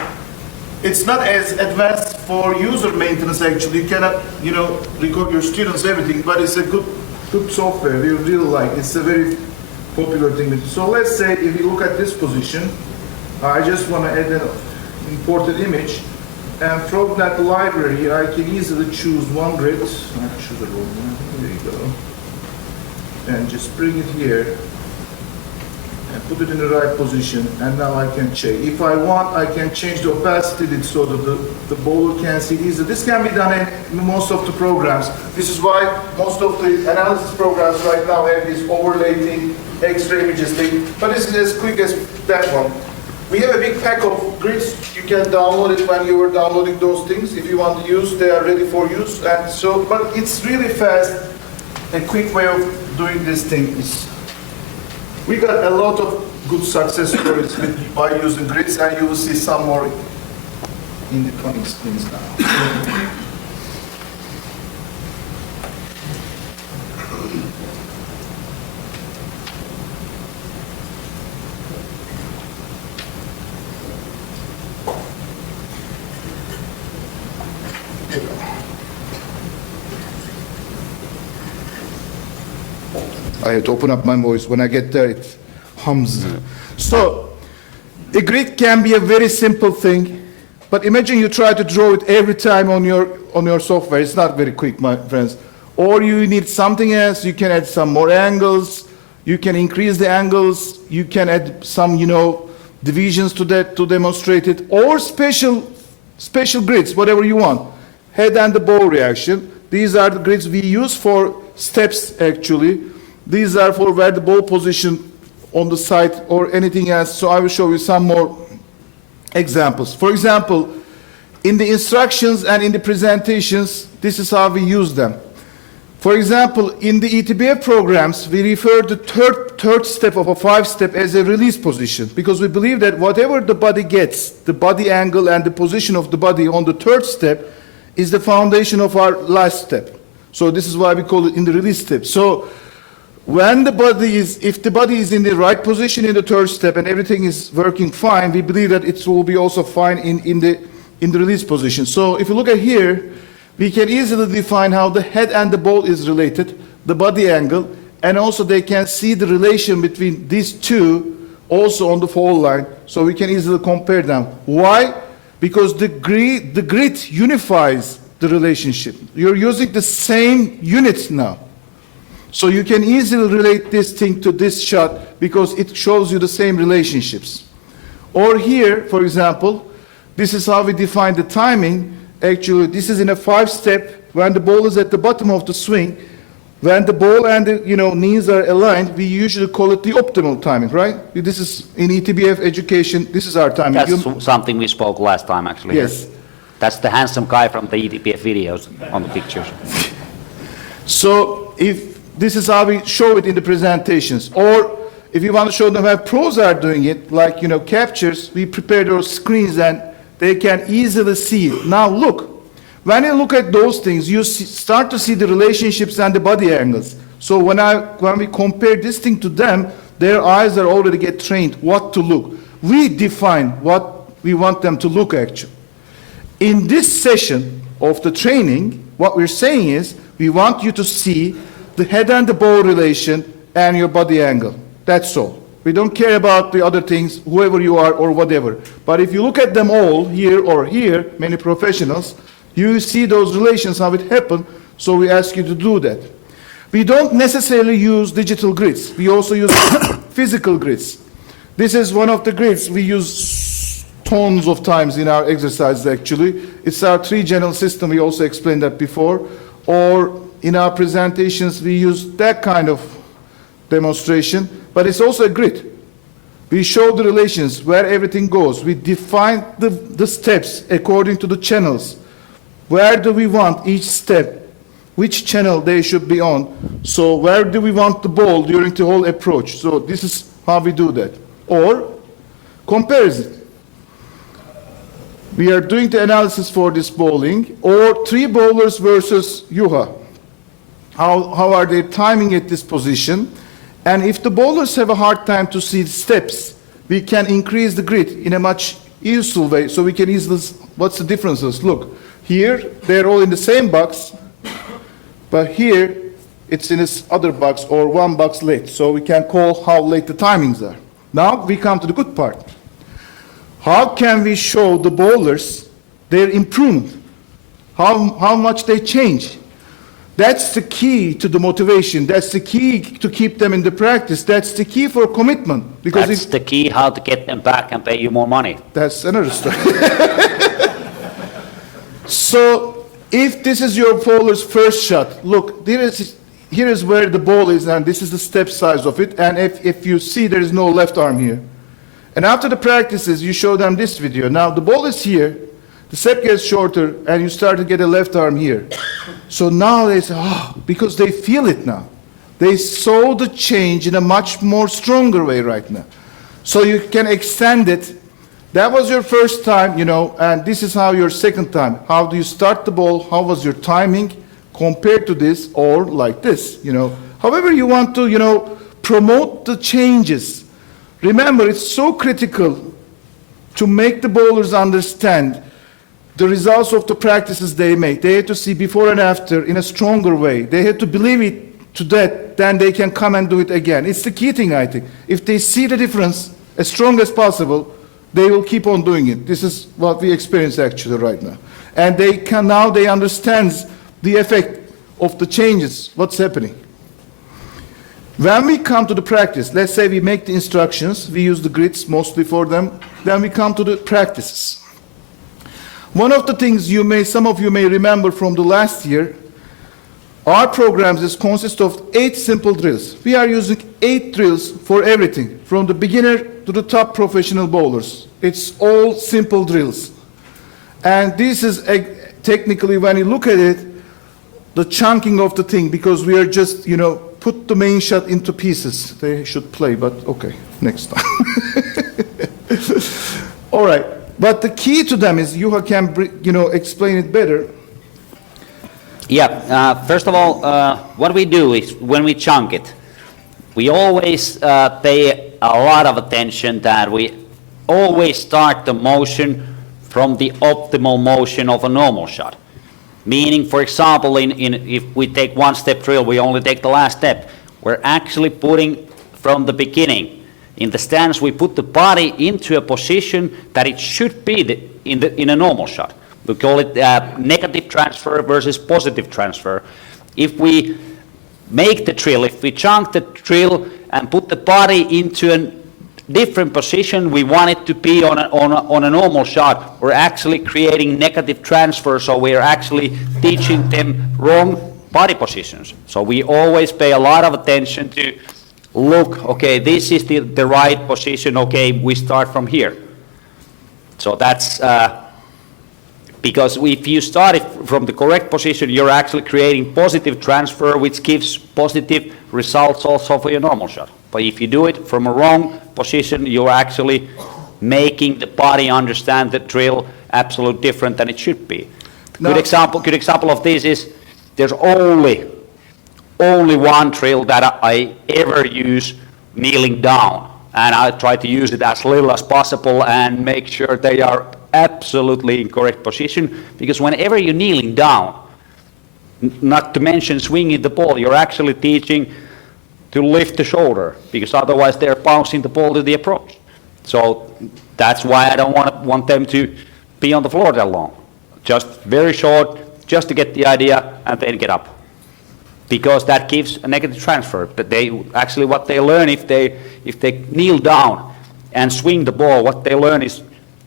It's not as advanced for user maintenance actually. You cannot, record your students, everything, but it's a good software. We really like it. It's a very popular thing. So let's say if you look at this position, I just want to add an important image. And from that library, I can easily choose one grid. I choose the wrong one. There you go. And just bring it here and put it in the right position, and now I can change. If I want, I can change the opacity so that the bowler can see easily. This can be done in most of the programs. This is why most of the analysis programs right now have this overlaying X-ray images thing, but this is as quick as that one. We have a big pack of grids. You can download it when you are downloading those things. If you want to use, they are ready for use. And so, but it's really fast. A quick way of doing this thing is, we got a lot of good success stories by using grids, and you will see some more in the coming screens now. I had to open up my voice. When I get there, it hums. So A grid can be a very simple thing, but imagine you try to draw it every time on your software. It's not very quick, my friends. Or you need something else, you can add some more angles, you can increase the angles, you can add some, divisions to that to demonstrate it, or special grids, whatever you want. Head and the ball reaction. These are the grids we use for steps, actually. These are for where the ball position on the side or anything else. So I will show you some more examples. For example, in the instructions and in the presentations, this is how we use them. For example, in the ETBF programs, we refer to third step of a 5-step as a release position, because we believe that whatever the body gets, the body angle and the position of the body on the third step is the foundation of our last step. So this is why we call it in the release step. So when if the body is in the right position in the third step and everything is working fine, we believe that it will be also fine in the release position. So if you look at here, we can easily define how the head and the ball is related, the body angle, and also they can see the relation between these two also on the fall line, so we can easily compare them. Why? Because the grid unifies the relationship. You're using the same units now. So you can easily relate this thing to this shot because it shows you the same relationships. Or here, for example, this is how we define the timing. Actually, this is in a 5-step. When the ball is at the bottom of the swing, when the ball and the knees are aligned, we usually call it the optimal timing, right? This is in ETBF education. This is our timing. That's something we spoke last time, actually. Yes. That's the handsome guy from the ETBF videos on the pictures. So if this is how we show it in the presentations, or if you want to show them how pros are doing it, like captures, we prepare those screens and they can easily see it. Now look, when you look at those things, you start to see the relationships and the body angles. So when we compare this thing to them, their eyes are already get trained what to look. We define what we want them to look actually. In this session of the training, what we're saying is we want you to see the head and the ball relation and your body angle. That's all. We don't care about the other things, whoever you are or whatever. But if you look at them all, here or here, many professionals, you see those relations, how it happened, so we ask you to do that. We don't necessarily use digital grids. We also use physical grids. This is one of the grids we use tons of times in our exercises, actually. It's our 3-channel system. We also explained that before. Or in our presentations, we use that kind of demonstration. But it's also a grid. We show the relations where everything goes. We define the steps according to the channels. Where do we want each step? Which channel they should be on? So where do we want the ball during the whole approach? So this is how we do that. Or comparison. We are doing the analysis for this bowling. Or 3 bowlers versus Juha. How are they timing at this position? And if the bowlers have a hard time to see the steps, we can increase the grid in a much useful way. So we can easily, what's the differences? Look, here, they're all in the same box, but here, it's in this other box or 1 box late. So we can call how late the timings are. Now we come to the good part. How can we show the bowlers their improvement? How much they change? That's the key to the motivation. That's the key to keep them in the practice. That's the key for commitment. Because That's the key how to get them back and pay you more money. That's another story. So if this is your bowler's first shot, look, here is where the ball is, and this is the step size of it. And if you see, there is no left arm here. And after the practices, you show them this video. Now the ball is here. The step gets shorter, and you start to get a left arm here. So now they say, because they feel it now. They saw the change in a much more stronger way right now. So you can extend it. That was your first time, and this is how your second time. How do you start the ball? How was your timing compared to this or like this, However you want to, promote the changes. Remember, it's so critical to make the bowlers understand the results of the practices they make. They have to see before and after in a stronger way. They have to believe it to that, then they can come and do it again. It's the key thing, I think. If they see the difference as strong as possible, they will keep on doing it. This is what we experience actually right now. And they understand the effect of the changes, what's happening. When we come to the practice, let's say we make the instructions, we use the grids mostly for them, then we come to the practices. One of the things some of you may remember from the last year, our programs consist of 8 simple drills. We are using 8 drills for everything, from the beginner to the top professional bowlers. It's all simple drills. And this is technically, when you look at it, the chunking of the thing, because we are just, put the main shot into pieces. They should play, but okay, next time. All right, but the key to them is, Juha can, explain it better. Yeah, first of all, what we do is when we chunk it, we always pay a lot of attention that we always start the motion from the optimal motion of a normal shot. Meaning, for example, if we take one-step drill, we only take the last step. We're actually putting from the beginning. In the stance, we put the body into a position that it should be in a normal shot. We call it negative transfer versus positive transfer. If we make the drill, if we chunk the drill and put the body into a different position, we want it to be on a normal shot, we're actually creating negative transfer, so we're actually teaching them wrong body positions. So we always pay a lot of attention to look, okay, this is the right position, okay, we start from here. So that's because if you start it from the correct position, you're actually creating positive transfer, which gives positive results also for your normal shot. But if you do it from a wrong position, you're actually making the body understand the drill absolutely different than it should be. Good example of this is there's only one drill that I ever use kneeling down, and I try to use it as little as possible and make sure they are absolutely in correct position, because whenever you're kneeling down, not to mention swinging the ball, you're actually teaching to lift the shoulder, because otherwise they're bouncing the ball to the approach. So that's why I don't want them to be on the floor that long. Just very short, just to get the idea and then get up. Because that gives a negative transfer. But what they learn if they kneel down and swing the ball, what they learn is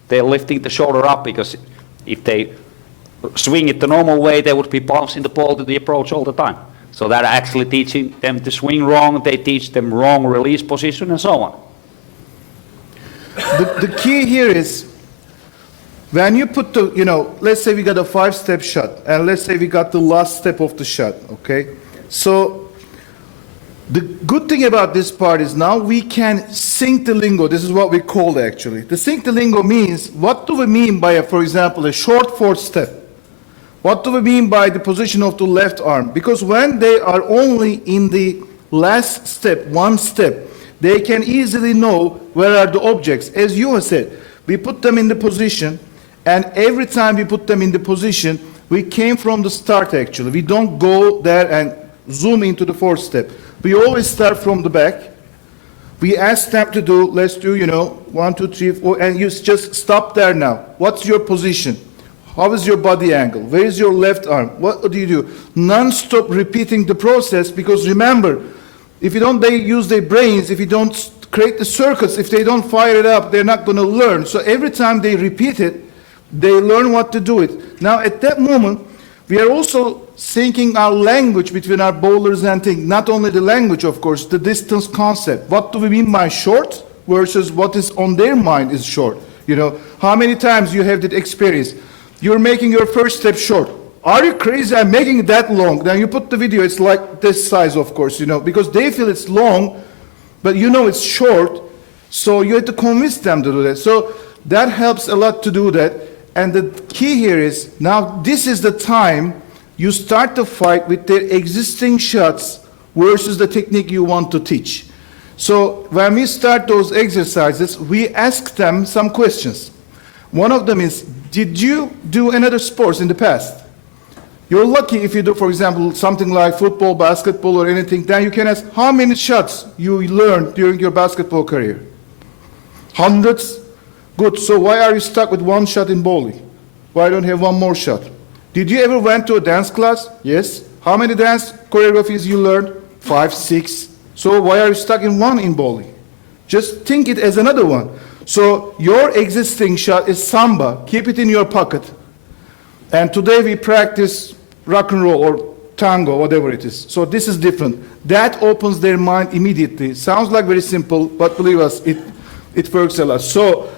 they're lifting the shoulder up, because if they swing it the normal way, they would be bouncing the ball to the approach all the time. So that actually teaching them to swing wrong, they teach them wrong release position and so on. The key here is, when you put let's say we got a 5-step shot, and let's say we got the last step of the shot, okay? So the good thing about this part is now we can sync the lingo. This is what we call it actually. The sync the lingo means, what do we mean by, for example, a short 4th step? What do we mean by the position of the left arm? Because when they are only in the last step, one step, they can easily know where are the objects. As you have said, we put them in the position, and every time we put them in the position, we came from the start actually. We don't go there and zoom into the 4th step. We always start from the back. We ask them to do, let's do, 1, 2, 3, 4, and you just stop there now. What's your position? How is your body angle? Where is your left arm? What do you do? Non-stop repeating the process, because remember, if you don't, they use their brains, if you don't create the circuits, if they don't fire it up, they're not going to learn. So every time they repeat it, they learn what to do it. Now at that moment, we are also syncing our language between our bowlers and things. Not only the language, of course, the distance concept. What do we mean by short versus what is on their mind is short? How many times you have that experience? You're making your 1st step short. Are you crazy? I'm making it that long. Then you put the video, it's like this size, of course, because they feel it's long, but it's short, so you have to convince them to do that. So that helps a lot to do that. And the key here is, now this is the time you start the fight with their existing shots versus the technique you want to teach. So when we start those exercises, we ask them some questions. One of them is, did you do another sports in the past? You're lucky if you do, for example, something like football, basketball, or anything. Then you can ask how many shots you learned during your basketball career. Hundreds? Good, so why are you stuck with one shot in bowling? Why don't you have one more shot? Did you ever went to a dance class? Yes. How many dance choreographies you learned? 5, 6. So why are you stuck in one in bowling? Just think it as another one. So your existing shot is samba. Keep it in your pocket. And today we practice rock and roll or tango, whatever it is. So this is different. That opens their mind immediately. Sounds like very simple, but believe us, it works a lot. So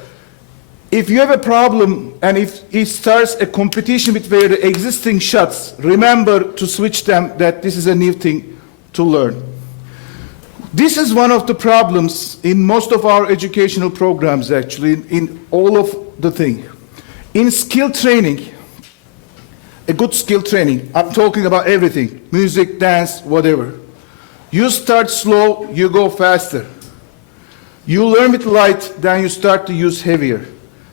if you have a problem and if it starts a competition with the existing shots, remember to switch them, that this is a new thing to learn. This is one of the problems in most of our educational programs, actually, in all of the thing. In skill training, a good skill training, I'm talking about everything, music, dance, whatever. You start slow, you go faster. You learn with light, then you start to use heavier.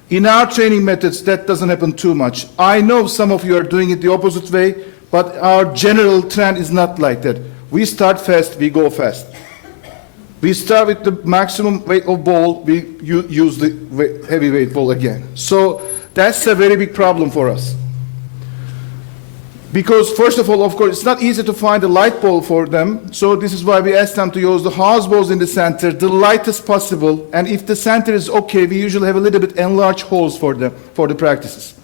In our training methods, that doesn't happen too much. I know some of you are doing it the opposite way, but our general trend is not like that. We start fast, we go fast. We start with the maximum weight of ball, we use the heavyweight ball again. So that's a very big problem for us. Because first of all, of course, it's not easy to find a light ball for them, so this is why we ask them to use the house balls in the center, the lightest possible, and if the center is okay, we usually have a little bit enlarged holes for them, for the practices.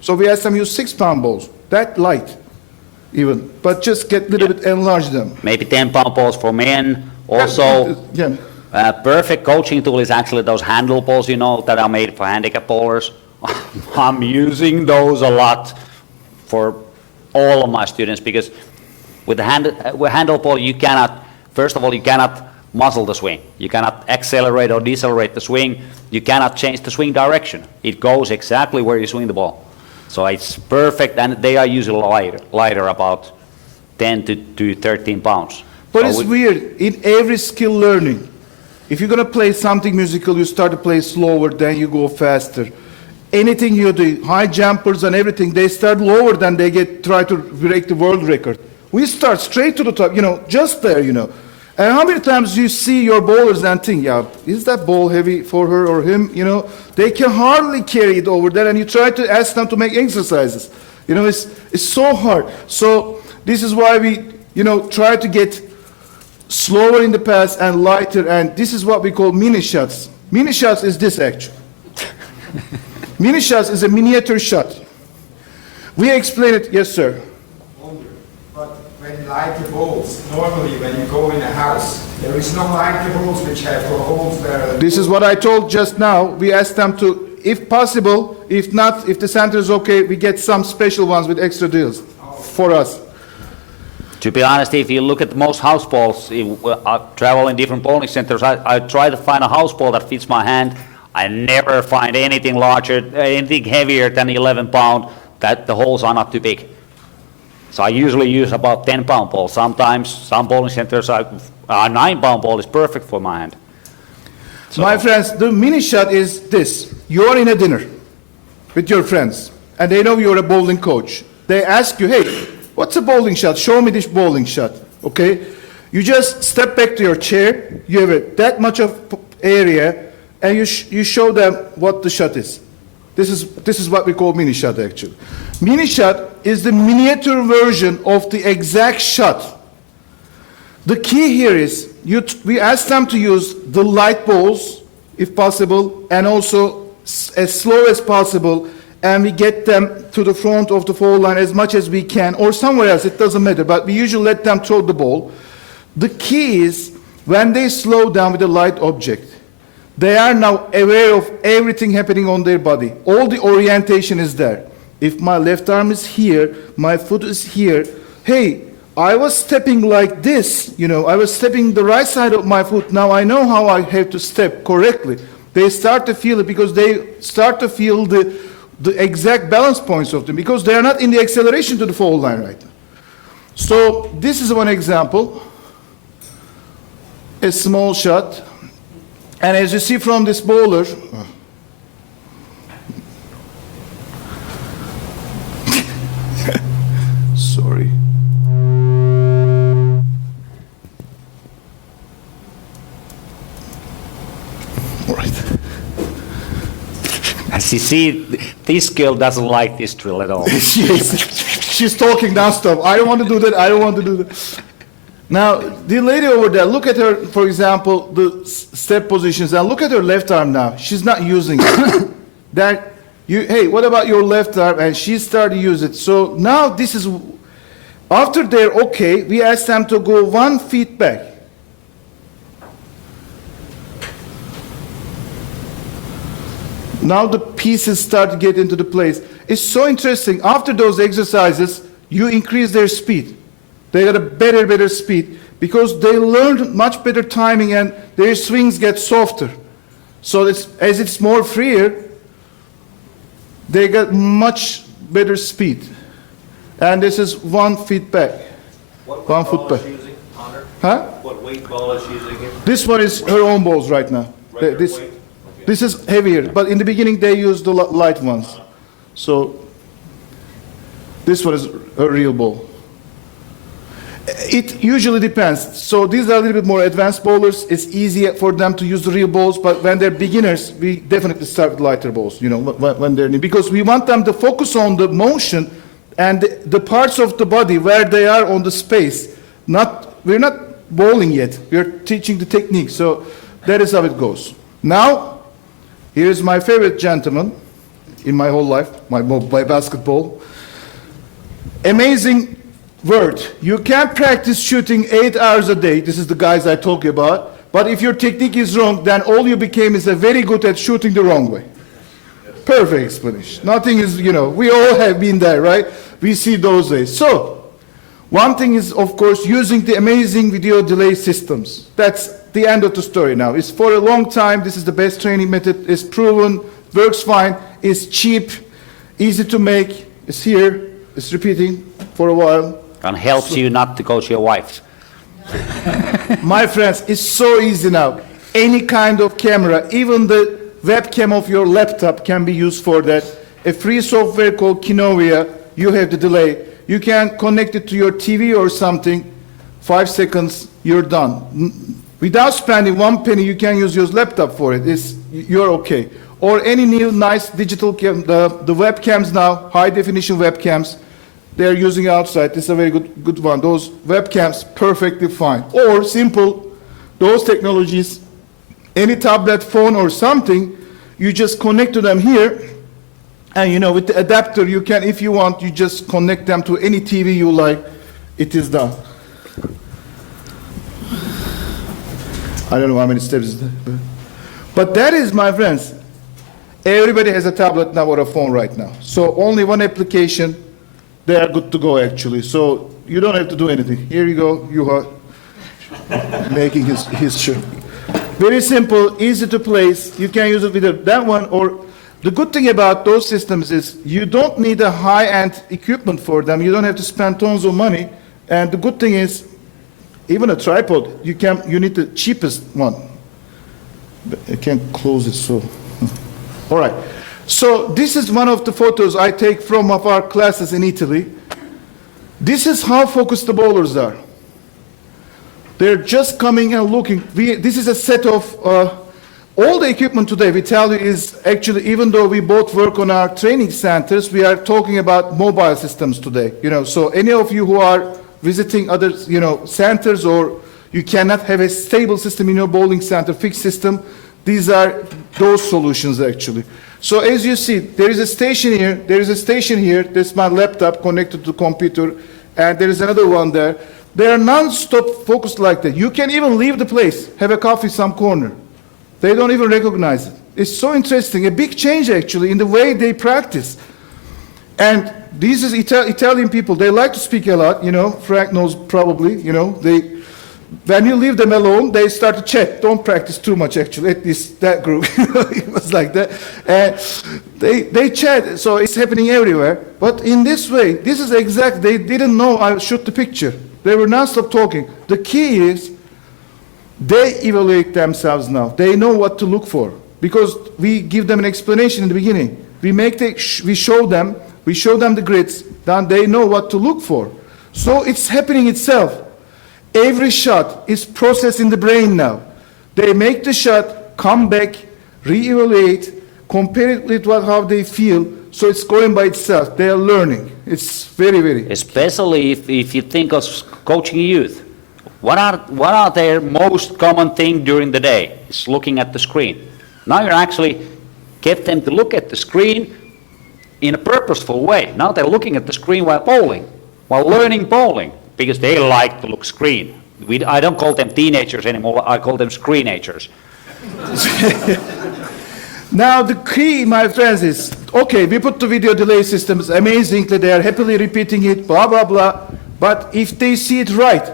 So we ask them to use 6-pound balls, that light even, but just get a little bit enlarge them. Maybe 10-pound balls for men. Also, perfect coaching tool is actually those handle balls, you know, that are made for handicap bowlers. I'm using those a lot for all of my students, because with the handle ball, you cannot, first of all, you cannot muzzle the swing. You cannot accelerate or decelerate the swing. You cannot change the swing direction. It goes exactly where you swing the ball. So it's perfect, and they are usually lighter, about 10 to 13 pounds. But it's weird, in every skill learning, if you're going to play something musical, you start to play slower, then you go faster. Anything you do, high jumpers and everything, they start lower than they try to break the world record. We start straight to the top, you know, just there, you know. And how many times you see your bowlers and think, yeah, is that ball heavy for her or him, you know? They can hardly carry it over there, and you try to ask them to make exercises. You know, it's so hard. So this is why we, you know, try to get slower in the pass and lighter, and this is what we call mini shots. Mini shots is this, actually. Mini shots is a miniature shot. We explain it, yes, sir. But when you light the balls, normally when you go in a house, there is no lighter balls which have holes there. This is what I told just now. We asked them to, if possible, if not, if the center is okay, we get some special ones with extra deals for us. To be honest, if you look at most house balls, I travel in different bowling centers, I try to find a house ball that fits my hand. I never find anything larger, anything heavier than 11 pound, that the holes are not too big. So I usually use about 10-pound balls. Sometimes some bowling centers, a 9-pound ball is perfect for my hand. So, my friends, the mini shot is this. You're in a dinner with your friends, and they know you're a bowling coach. They ask you, hey, what's a bowling shot? Show me this bowling shot, okay? You just step back to your chair, you have that much of area, and you show them what the shot is. This is what we call mini shot, actually. Mini shot is the miniature version of the exact shot. The key here is, we ask them to use the light balls, if possible, and also as slow as possible, and we get them to the front of the foul line as much as we can, or somewhere else, it doesn't matter, but we usually let them throw the ball. The key is, when they slow down with a light object, they are now aware of everything happening on their body. All the orientation is there. If my left arm is here, my foot is here, hey, I was stepping like this, you know, I was stepping the right side of my foot, now I know how I have to step correctly. They start to feel it because they start to feel the exact balance points of them, because they are not in the acceleration to the foul line right now. So this is one example, a small shot. And as you see from this bowler, sorry. All right. See, this girl doesn't like this drill at all. She's talking nonstop. I don't want to do that. I don't want to do that. Now, the lady over there, look at her, for example, the step positions, and look at her left arm now. She's not using it. Hey, what about your left arm? And she started to use it. So now this is, after they're okay, we ask them to go 1 feet back. Now the pieces start to get into the place. It's so interesting. After those exercises, you increase their speed. They got a better speed because they learned much better timing and their swings get softer. So as it's more freer, they got much better speed. And this is 1 feet back. What 1 foot back. ball is she using, Onder? Huh? What weight ball is she using here? This one is her own balls right now. Regular This, weight? this is heavier, but in the beginning they used the light ones. So this one is a real ball. It usually depends. So these are a little bit more advanced bowlers. It's easier for them to use the real balls, but when they're beginners, we definitely start with lighter balls, you know, when they're new, because we want them to focus on the motion and the parts of the body where they are on the space. We're not bowling yet. We're teaching the technique. So that is how it goes. Now, here's my favorite gentleman in my whole life, my basketball. Amazing word. You can practice shooting 8 hours a day. This is the guys I told you about. But if your technique is wrong, then all you became is very good at shooting the wrong way. Perfect explanation. Nothing is, you know, we all have been there, right? We see those days. So, one thing is, of course, using the amazing video delay systems. That's the end of the story now. It's for a long time. This is the best training method. It's proven, works fine, it's cheap, easy to make. It's here, it's repeating for a while. And helps you not to coach your wife. My friends, it's so easy now. Any kind of camera, even the webcam of your laptop can be used for that. A free software called Keynote, you have the delay. You can connect it to your TV or something. 5 seconds, you're done. Without spending 1 penny, you can use your laptop for it. You're okay. Or any new nice digital cam, the webcams now, high definition webcams, they're using outside. This is a very good one. Those webcams, perfectly fine. Or simple, those technologies, any tablet, phone, or something, you just connect to them here, and you know, with the adapter, you can, if you want, you just connect them to any TV you like. It is done. I don't know how many steps is that. But that is, my friends, everybody has a tablet now or a phone right now. So only one application, they are good to go actually. So you don't have to do anything. Here you go, Juha, making his shirt. Very simple, easy to place. You can use it with that one, or the good thing about those systems is you don't need a high-end equipment for them. You don't have to spend tons of money. And the good thing is, even a tripod, you need the cheapest one. But I can't close it, so. All right. So this is one of the photos I take from of our classes in Italy. This is how focused the bowlers are. They're just coming and looking. This is a set of, all the equipment today, we tell you, is actually, even though we both work on our training centers, we are talking about mobile systems today. You know, so any of you who are visiting other, you know, centers, or you cannot have a stable system in your bowling center, fixed system, these are those solutions actually. So as you see, there is a station here, there is a station here, this is my laptop connected to the computer, and there is another one there. They are non-stop focused like that. You can even leave the place, have a coffee some corner. They don't even recognize it. It's so interesting, a big change actually in the way they practice. And these is Italian people, they like to speak a lot, you know, Frank knows probably, you know, when you leave them alone, they start to chat. Don't practice too much, actually. At least that group, it was like that. And they chat, so it's happening everywhere. But in this way, this is exact. They didn't know I shoot the picture. They were non-stop talking. The key is they evaluate themselves now. They know what to look for because we give them an explanation in the beginning. We show them the grids. Then they know what to look for. So it's happening itself. Every shot is processed in the brain now. They make the shot, come back, reevaluate, compare it with how they feel, so it's going by itself. They are learning. It's very, very. Especially if you think of coaching youth. What are their most common thing during the day? It's looking at the screen. Now you're actually get them to look at the screen in a purposeful way. Now they're looking at the screen while bowling, while learning bowling, because they like to look screen. I don't call them teenagers anymore, I call them screenagers. Now the key, my friends, is, okay, we put the video delay systems amazingly, they are happily repeating it, blah, blah, blah. But if they see it right,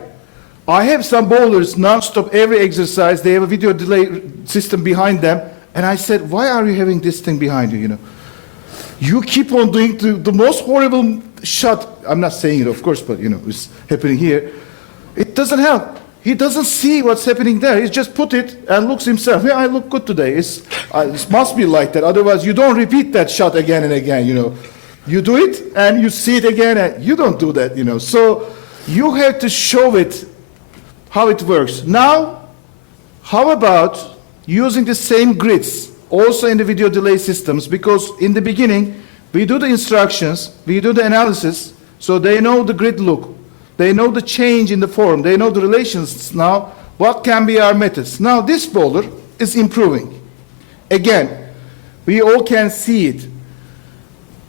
I have some bowlers non-stop every exercise, they have a video delay system behind them, and I said, why are you having this thing behind you, you know? You keep on doing the most horrible shot. I'm not saying it, of course, but you know, it's happening here. It doesn't help. He doesn't see what's happening there. He just put it and looks himself. Yeah, I look good today. It must be like that. Otherwise, you don't repeat that shot again and again, you know. You do it and you see it again and you don't do that, you know. So you have to show it how it works. Now, how about using the same grids also in the video delay systems? Because in the beginning, we do the instructions, we do the analysis, so they know the grid look. They know the change in the form. They know the relations now. What can be our methods? Now this bowler is improving. Again, we all can see it.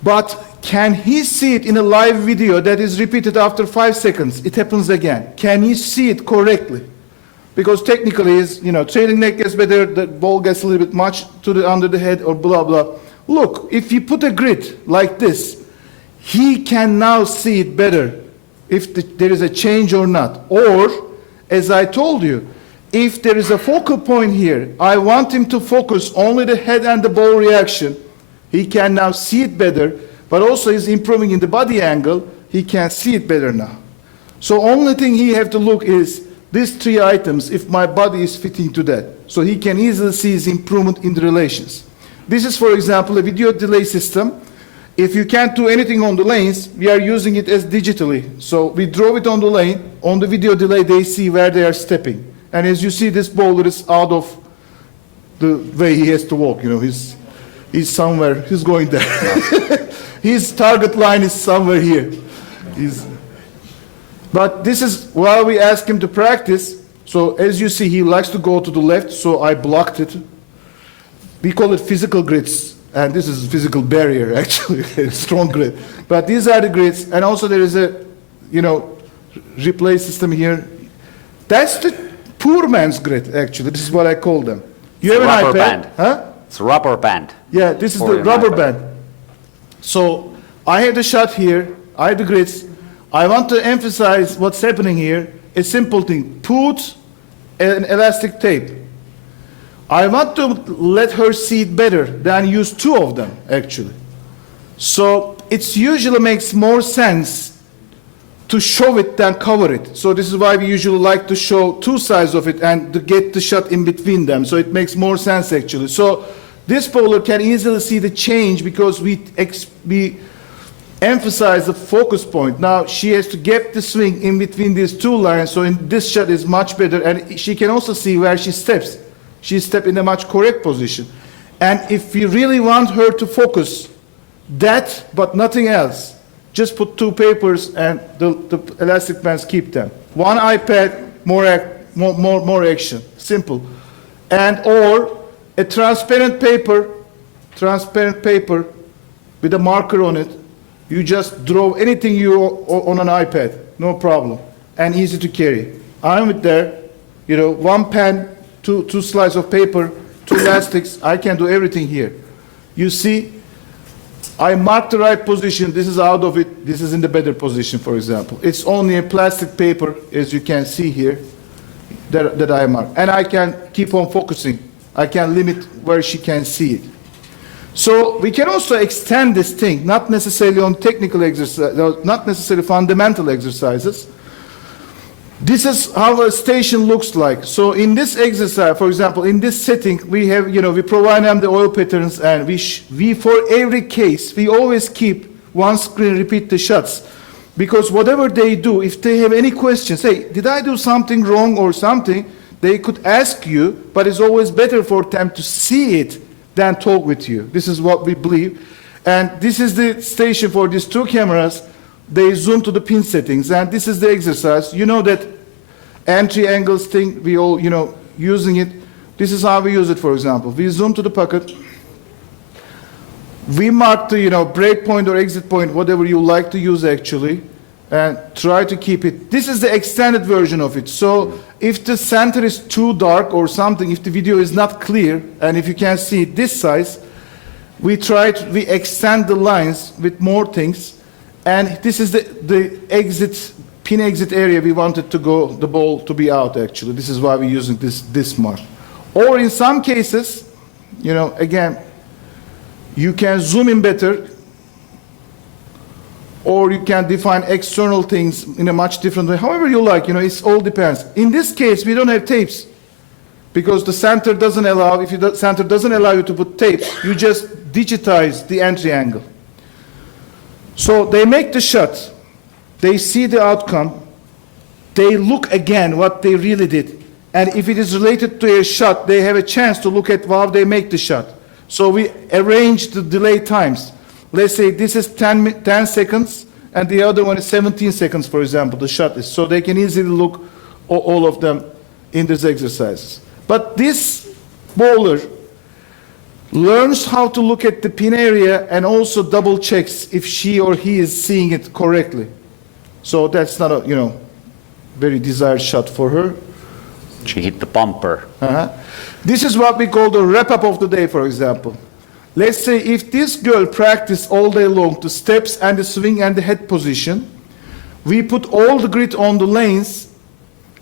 But can he see it in a live video that is repeated after 5 seconds? It happens again. Can he see it correctly? Because technically, is, you know, trailing neck gets better, the ball gets a little bit much to the under the head or blah, blah. Look, if you put a grid like this, he can now see it better if there is a change or not. Or, as I told you, if there is a focal point here, I want him to focus only the head and the ball reaction. He can now see it better, but also is improving in the body angle. He can see it better now. So only thing he have to look is these 3 items, if my body is fitting to that. So he can easily see his improvement in the relations. This is, for example, a video delay system. If you can't do anything on the lanes, we are using it as digitally. So we draw it on the lane. On the video delay, they see where they are stepping. And as you see, this bowler is out of the way he has to walk. You know, he's somewhere, he's going there. His target line is somewhere here. But this is why we ask him to practice. So as you see, he likes to go to the left, so I blocked it. We call it physical grids. And this is a physical barrier, actually, a strong grid. But these are the grids, and also there is a, you know, replay system here. That's the poor man's grid, actually. This is what I call them. You have an rubber iPad, band. huh? It's a rubber band. Yeah, this is the rubber band. So I have the shot here, I have the grids. I want to emphasize what's happening here. A simple thing, put an elastic tape. I want to let her see it better than use 2 of them, actually. So it usually makes more sense to show it than cover it. So this is why we usually like to show 2 sides of it and to get the shot in between them. So it makes more sense, actually. So this bowler can easily see the change because we emphasize the focus point. Now she has to get the swing in between these 2 lines. So in this shot is much better, and she can also see where she steps. She steps in a much correct position. And if you really want her to focus that, but nothing else, just put 2 papers and the elastic bands keep them. 1 iPad, more action, simple. And or a transparent paper with a marker on it. You just draw anything you on an iPad, no problem, and easy to carry. I'm with there, you know, 1 pen, 2 slices of paper, 2 elastics. I can do everything here. You see, I marked the right position. This is out of it. This is in the better position, for example. It's only a plastic paper, as you can see here, that I marked. And I can keep on focusing. I can limit where she can see it. So we can also extend this thing, not necessarily on technical exercise, not necessarily fundamental exercises. This is how a station looks like. So in this exercise, for example, in this setting, we have, you know, we provide them the oil patterns, and we for every case, we always keep 1 screen, repeat the shots. Because whatever they do, if they have any questions, hey, did I do something wrong or something, they could ask you, but it's always better for them to see it then talk with you. This is what we believe. And this is the station for these two cameras. They zoom to the pin settings, and this is the exercise. You know that entry angles thing, we all, using it. This is how we use it, for example. We zoom to the pocket. We mark the, break point or exit point, whatever you like to use actually, and try to keep it. This is the extended version of it. So if the center is too dark or something, if the video is not clear, and if you can see it this size, we extend the lines with more things. And this is the pin exit area we wanted to go, the ball to be out actually. This is why we're using this mark. Or in some cases, again, you can zoom in better, or you can define external things in a much different way. However you like, it all depends. In this case, we don't have tapes because the center doesn't allow, if the center doesn't allow you to put tapes, you just digitize the entry angle. So they make the shot, they see the outcome, they look again what they really did. And if it is related to a shot, they have a chance to look at how they make the shot. So we arrange the delay times. Let's say this is 10 seconds, and the other one is 17 seconds, for example, the shot is. So they can easily look all of them in these exercises. But this bowler learns how to look at the pin area and also double checks if she or he is seeing it correctly. So that's not a, very desired shot for her. She hit the bumper. This is what we call the wrap-up of the day, for example. Let's say if this girl practiced all day long the steps and the swing and the head position, we put all the grid on the lanes,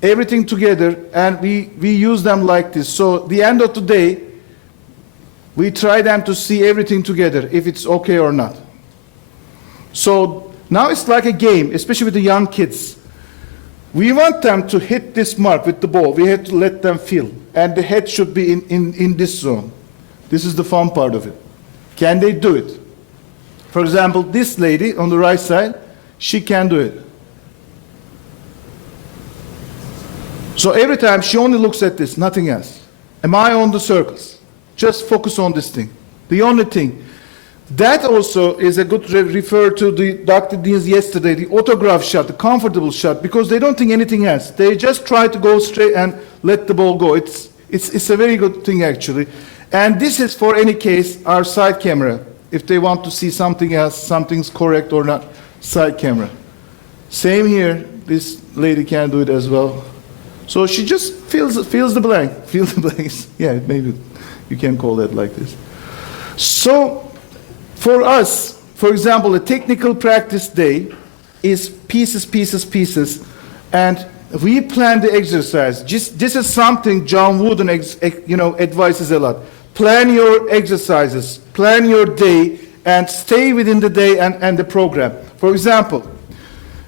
everything together, and we use them like this. So the end of the day, we try them to see everything together, if it's okay or not. So now it's like a game, especially with the young kids. We want them to hit this mark with the ball. We have to let them feel. And the head should be in this zone. This is the fun part of it. Can they do it? For example, this lady on the right side, she can do it. So every time she only looks at this, nothing else. Am I on the circles? Just focus on this thing. The only thing. That also is a good refer to the Dr. Dean's yesterday, the autograph shot, the comfortable shot, because they don't think anything else. They just try to go straight and let the ball go. It's a very good thing actually. And this is for any case our side camera. If they want to see something else, something's correct or not, side camera. Same here, this lady can do it as well. So she just fills the blank, fills the blanks. Yeah, maybe you can call that like this. So for us, for example, a technical practice day is pieces, and we plan the exercise. This is something John Wooden advises a lot. Plan your exercises, plan your day, and stay within the day and the program. For example,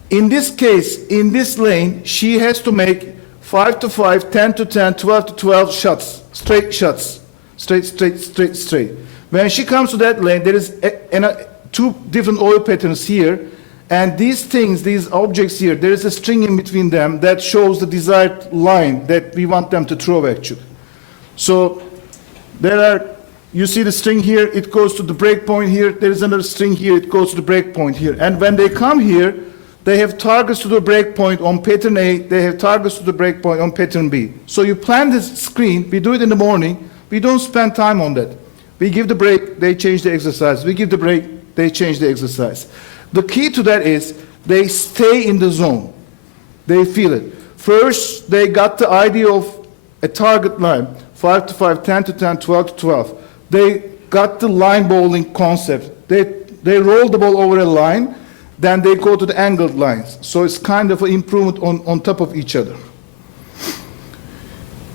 in this case, in this lane, she has to make 5 to 5, 10 to 10, 12 to 12 shots, straight shots, straight. When she comes to that lane, there is two different oil patterns here, and these things, these objects here, there is a string in between them that shows the desired line that we want them to throw actually. So you see the string here, it goes to the break point here, there is another string here, it goes to the break point here. And when they come here, they have targets to the break point on pattern A, they have targets to the break point on pattern B. So you plan this screen, we do it in the morning, we don't spend time on that. We give the break, they change the exercise. We give the break, they change the exercise. The key to that is they stay in the zone. They feel it. First, they got the idea of a target line, 5 to 5, 10 to 10, 12 to 12. They got the line bowling concept. They roll the ball over a line, then they go to the angled lines. So it's kind of an improvement on top of each other.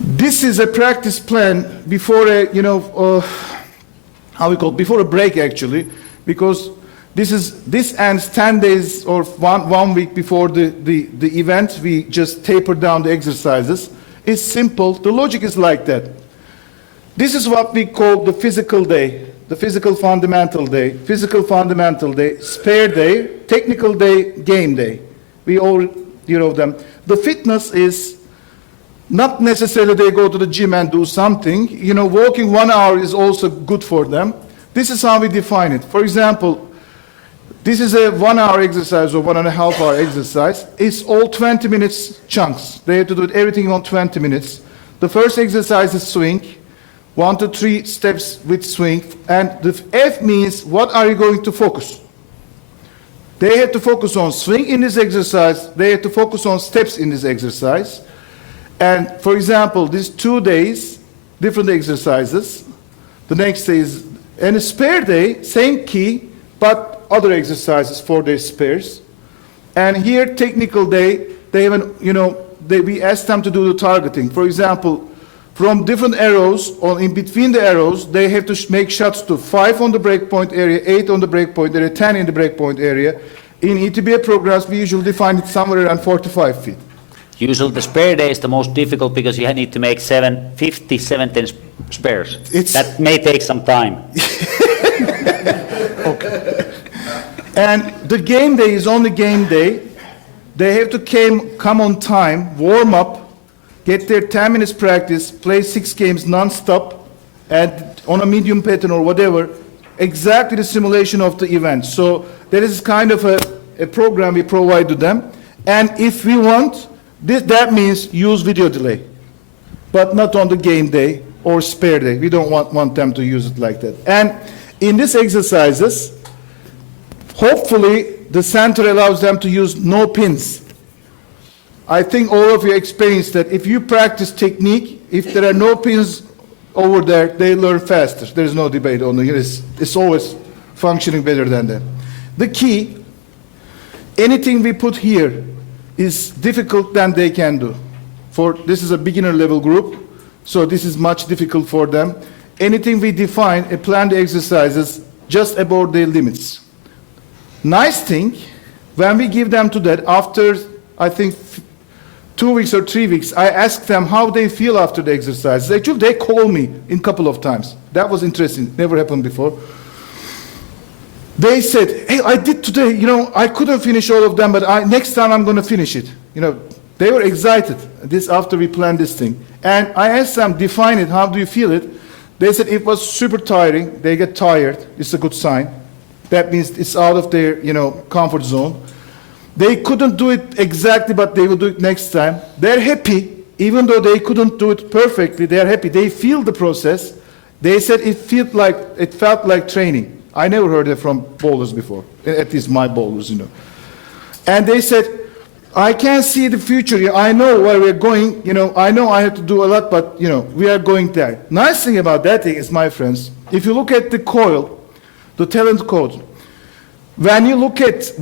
This is a practice plan before before a break actually, because this ends 10 days or one week before the event. We just taper down the exercises. It's simple. The logic is like that. This is what we call the physical day, the physical fundamental day, spare day, technical day, game day. We all them. The fitness is Not necessarily they go to the gym and do something. You know, walking 1 hour is also good for them. This is how we define it. For example, this is a 1 hour exercise or 1.5 hour exercise. It's all 20 minutes chunks. They have to do everything on 20 minutes. The first exercise is swing. 1 to 3 steps with swing. And the F means what are you going to focus? They have to focus on swing in this exercise. They have to focus on steps in this exercise. And for example, these 2 days, different exercises. The next day is, and a spare day, same key, but other exercises for their spares. And here, technical day, they have we ask them to do the targeting. For example, from different arrows, or in between the arrows, they have to make shots to 5 on the breakpoint area, 8 on the breakpoint area, 10 in the breakpoint area. In ETBA programs, we usually define it somewhere around 45 feet. Usually the spare day is the most difficult because you need to make 50, 17 spares. That may take some time. Okay. And the game day is only game day. They have to come on time, warm up, get their 10 minutes practice, play 6 games non-stop, and on a medium pattern or whatever, exactly the simulation of the event. So there is kind of a program we provide to them. And if we want, that means use video delay, but not on the game day or spare day. We don't want them to use it like that. And in these exercises, hopefully the center allows them to use no pins. I think all of you experienced that if you practice technique, if there are no pins over there, they learn faster. There's no debate on it. It's always functioning better than that. The key, anything we put here is difficult than they can do. This is a beginner level group, so this is much difficult for them. Anything we define, a plan the exercises just about their limits. Nice thing, when we give them to that, after I think 2 weeks or 3 weeks, I ask them how they feel after the exercise. Actually, they call me in a couple of times. That was interesting, never happened before. They said, hey, I did today, I couldn't finish all of them, but next time I'm going to finish it. They were excited after we planned this thing. And I asked them, define it, how do you feel it? They said it was super tiring. They get tired. It's a good sign. That means it's out of their, comfort zone. They couldn't do it exactly, but they will do it next time. They're happy, even though they couldn't do it perfectly. They're happy. They feel the process. They said it felt like training. I never heard it from bowlers before, at least my bowlers, And they said, I can't see the future. I know where we're going. I know I have to do a lot, but, we are going there. Nice thing about that thing is, my friends, if you look at the coil, the talent code, when you look at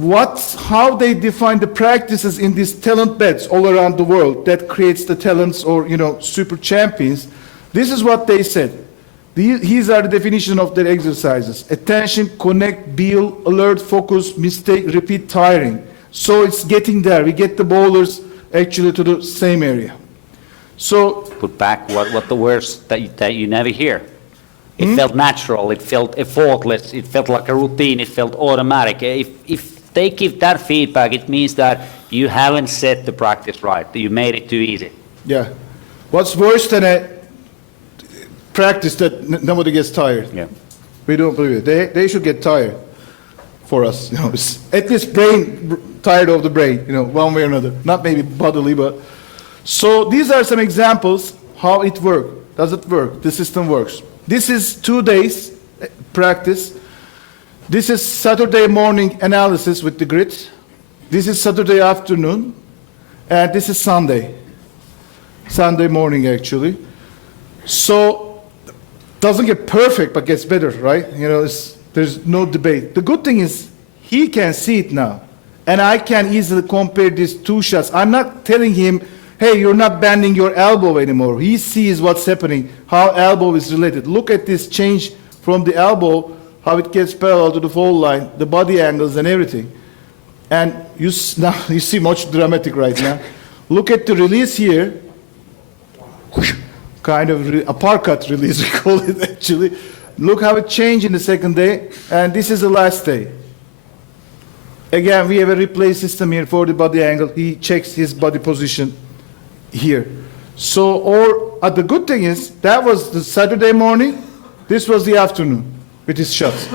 how they define the practices in these talent beds all around the world that creates the talents or, super champions, this is what they said. These are the definition of their exercises. Attention, connect, build, alert, focus, mistake, repeat, tiring. So it's getting there. We get the bowlers actually to the same area. So Put back what the words that you never hear. It felt natural, it felt effortless, it felt like a routine, it felt automatic. If they give that feedback, it means that you haven't set the practice right, that you made it too easy. Yeah. What's worse than a practice that nobody gets tired? Yeah. We don't believe it. They should get tired for us. At least tired of the brain, one way or another. Not maybe bodily, but. So these are some examples how it works. Does it work? The system works. This is 2 days practice. This is Saturday morning analysis with the grid. This is Saturday afternoon. And this is Sunday. Sunday morning, actually. So, doesn't get perfect, but gets better, right? There's no debate. The good thing is, he can see it now. And I can easily compare these 2 shots. I'm not telling him, hey, you're not bending your elbow anymore. He sees what's happening, how elbow is related. Look at this change from the elbow, how it gets parallel to the fold line, the body angles and everything. And you see much dramatic right now. Look at the release here. Kind of uppercut release, we call it actually. Look how it changed in the second day. And this is the last day. Again, we have a replay system here for the body angle. He checks his body position here. So, the good thing is, that was the Saturday morning, this was the afternoon, with his shots.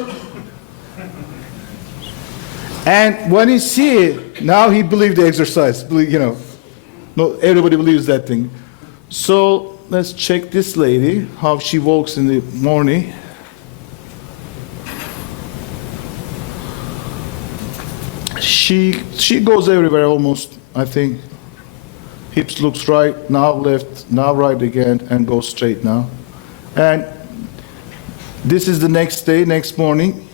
And when he see it, now he believed the exercise, no, everybody believes that thing. So, let's check this lady, how she walks in the morning. She goes everywhere almost, I think. Hips looks right, now left, now right again, and goes straight now. And this is the next day, next morning.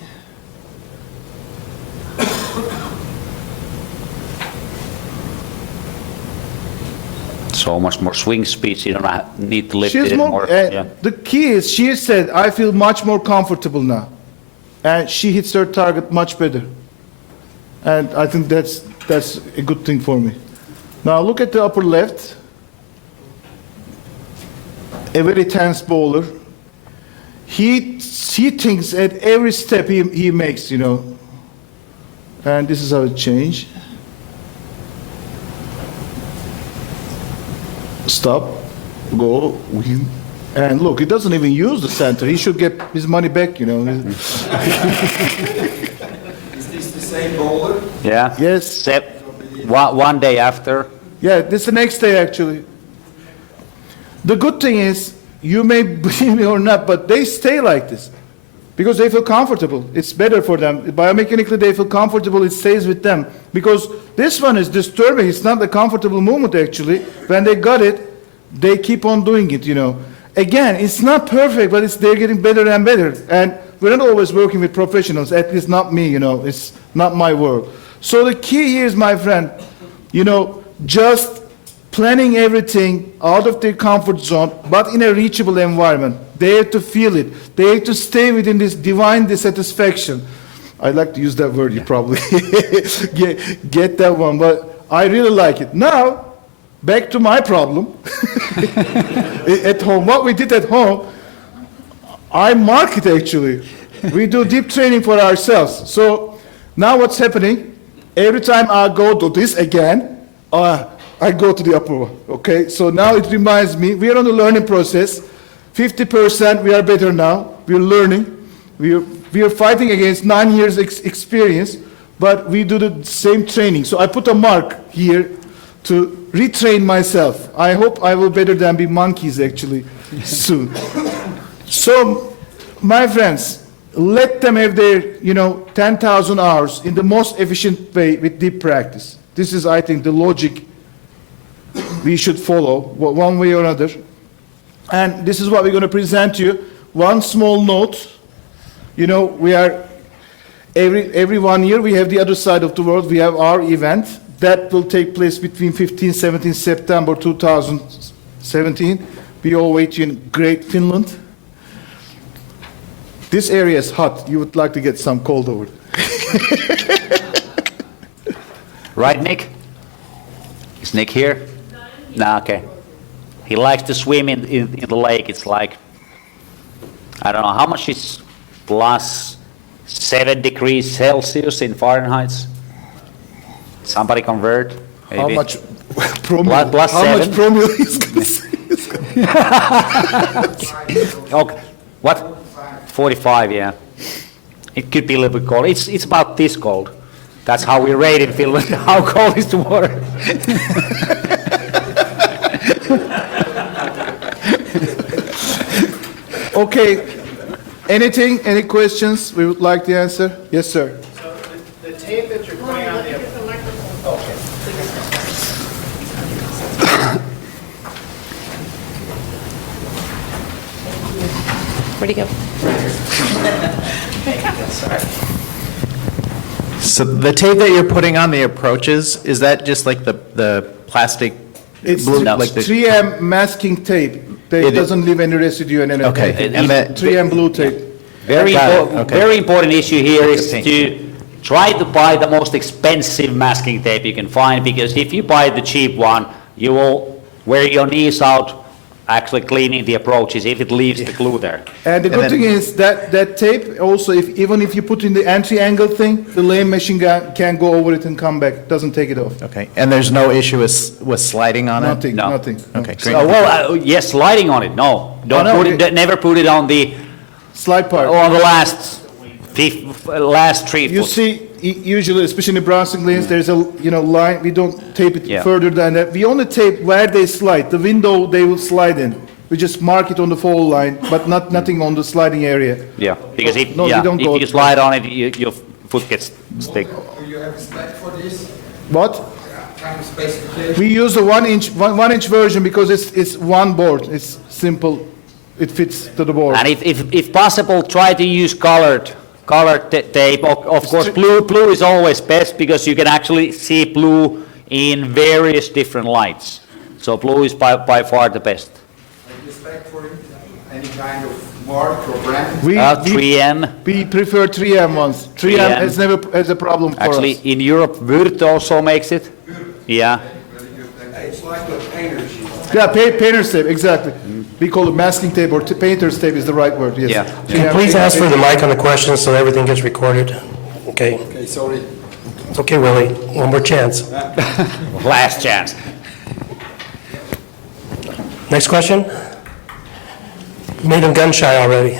So much more swing speed, you don't need to lift She's it more, more. Yeah. The key is, she said, I feel much more comfortable now. And she hits her target much better. And I think that's a good thing for me. Now look at the upper left. A very tense bowler. He thinks at every step he makes, And this is how it changed. Stop, go, win. And look, he doesn't even use the center. He should get his money back, Is this the same bowler? Yeah? Yes. One day after. Yeah, this is the next day actually. The good thing is, you may believe me or not, but they stay like this because they feel comfortable. It's better for them. Biomechanically, they feel comfortable. It stays with them because this one is disturbing. It's not a comfortable movement actually. When they got it, they keep on doing it. Again, it's not perfect, but they're getting better and better. And we're not always working with professionals. At least not me. It's not my world. So the key here is, my friend, just planning everything out of their comfort zone, but in a reachable environment. They have to feel it. They have to stay within this divine dissatisfaction. I like to use that word, you probably get that one, but I really like it. Now, back to my problem. At home, what we did at home, I mark it actually. We do deep training for ourselves. So now what's happening? Every time I go to this again, I go to the upper one, okay? So now it reminds me, we are on the learning process. 50% we are better now. We are learning. We are fighting against 9 years experience, but we do the same training. So I put a mark here to retrain myself. I hope I will better than be monkeys actually soon. So, my friends, let them have their, 10,000 hours in the most efficient way with deep practice. This is, I think, the logic we should follow one way or another. And this is what we're going to present to you. One small note, we are, every 1 year we have the other side of the world, we have our event. That will take place between 15 and 17 September 2017. We all wait in great Finland. This area is hot. You would like to get some cold over. Right, Nick? Is Nick here? No, okay. He likes to swim in the lake. It's like, I don't know, how much is plus 7 degrees Celsius in Fahrenheit? Somebody convert? Maybe. How much promille? Plus How 7? much promille is going to say? Okay. What? 45, yeah. It could be a little bit cold. It's about this cold. That's how we rate in Finland. How cold is the water? Okay. Anything? Any questions we would like to answer? Yes, sir. So the tape that you're putting on the... Okay. Where'd he go? Sorry. So the tape that you're putting on the approaches, is that just like the plastic? It's blue, like the 3M masking tape. It doesn't leave any residue in anything. Okay. And 3M blue tape. Very important issue here is to try to buy the most expensive masking tape you can find, because if you buy the cheap one, you will wear your knees out actually cleaning the approaches if it leaves the glue there. And the good thing is that tape also, even if you put in the entry angle thing, the laying machine can go over it and come back. Doesn't take it off. Okay, and there's no issue with sliding on it? Nothing, No. nothing. Okay, great. So, well, yes, sliding on it, no. Don't no, put it, never put it on the, Slide part. on the last last 3 You foot. see, usually, especially in the bronze glass, there's a line. We don't tape it Yeah. further than that. We only tape where they slide. The window they will slide in. We just mark it on the fall line, but nothing on the sliding area. Yeah, because if, No, we yeah, don't go- if you slide on it, your foot gets stick. Do you have a spec for this? What? Kind of specification? We use the 1-inch version because it's one board. It's simple. It fits to the board. And if possible, try to use colored tape. Of course, blue is always best because you can actually see blue in various different lights. So blue is by far the best. Have you spec for it? Any kind of mark or brand? 3M. We prefer 3M ones. 3M 3M. has never has a problem for Actually, us. in Europe, Würth also makes it. Yeah. It's like the painter's sheet. Yeah, painter's tape, exactly. We call it masking tape or painter's tape is the right word, yes. Yeah. 3M Please tape. ask for the mic on the questions so everything gets recorded. Okay? Okay, sorry. It's okay, Willie. One more chance. Last chance. Next question? Made him gun shy already.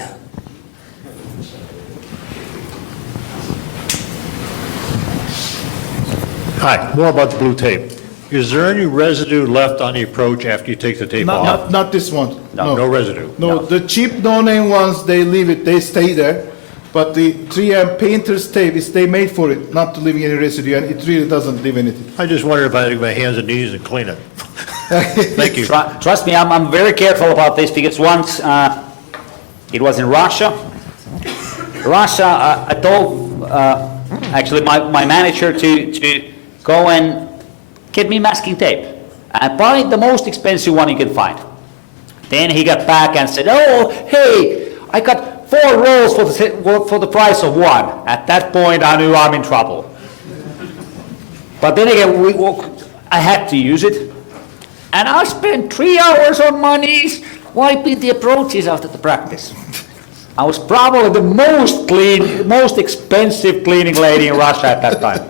Hi, more about the blue tape. Is there any residue left on the approach after you take the tape off? Not this one. No residue? No, the cheap no-name ones, they leave it, they stay there. But the 3M painter's tape, they made for it, not to leave any residue, and it really doesn't leave anything. I just wondered if I had to get my hands and knees and clean it. Thank you. Trust me, I'm very careful about this because once it was in Russia. I told actually my manager to go and get me masking tape and buy the most expensive one you can find. Then he got back and said, "Oh, hey, I got 4 rolls for the price of 1." At that point, I knew I'm in trouble. But then again, I had to use it. And I spent 3 hours on my knees wiping the approaches after the practice. I was probably the most expensive cleaning lady in Russia at that time.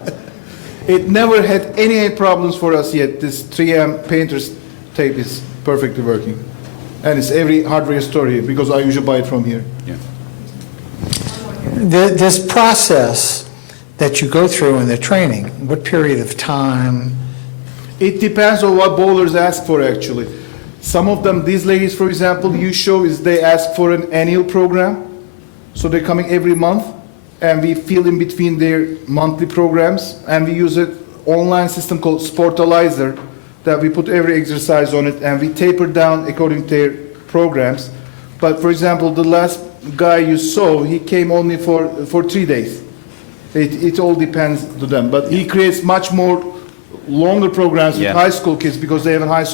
It never had any problems for us yet. This 3M painter's tape is perfectly working. And it's every hardware store here because I usually buy it from here. This process that you go through in the training, what period of time? It depends on what bowlers ask for, actually. Some of them, these ladies, for example, you show is they ask for an annual program. So they're coming every month, and we fill in between their monthly programs, and we use an online system called Sportalizer that we put every exercise on it, and we taper down according to their programs. But for example, the last guy you saw, he came only for 3 days. It all depends to them, but he creates much more longer programs with high school kids because they have a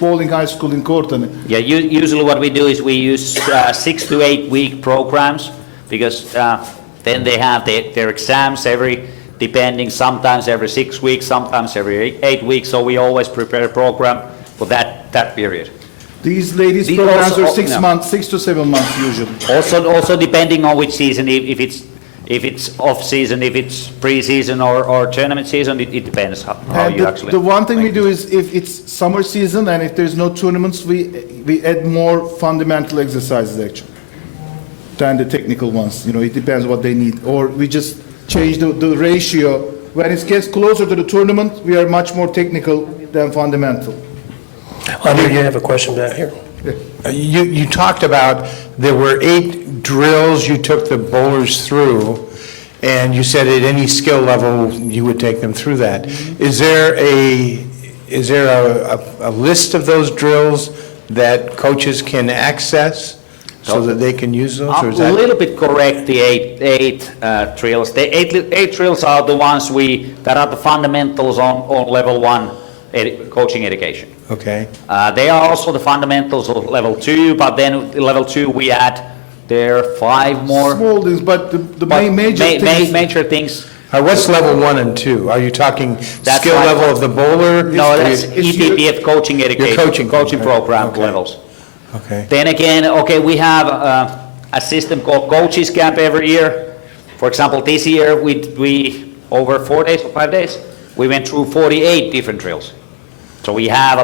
bowling high school in Gurkan. Yeah, usually what we do is we use 6 to 8 week programs because then they have their exams depending, sometimes every 6 weeks, sometimes every 8 weeks, so we always prepare a program for that period. These ladies' programs are 6 months, 6 to 7 months usually. Also depending on which season, if it's off season, if it's pre-season or tournament season, it depends how And you actually. the one thing we do is if it's summer season and if there's no tournaments, we add more fundamental exercises actually than the technical ones. It depends what they need. Or we just change the ratio. When it gets closer to the tournament, we are much more technical than fundamental. Under, you have a question back here. You talked about there were 8 drills you took the bowlers through, and you said at any skill level you would take them through that. Is there a list of those drills that coaches can access so that they can use those? Or is I'm a that little bit correct, the eight drills. The eight drills are the ones that are the fundamentals on level 1 coaching education. okay? They are also the fundamentals of level 2, but then level 2 we add there are 5 more. Small things, but the major things. What's level 1 and 2? Are you talking That's skill right. level of the bowler? No, that's EPPF coaching education. Your coaching program okay. levels. Okay. Then again, okay, we have a system called Coaches Camp every year. For example, this year, we over 4 days or 5 days, we went through 48 different drills. So we have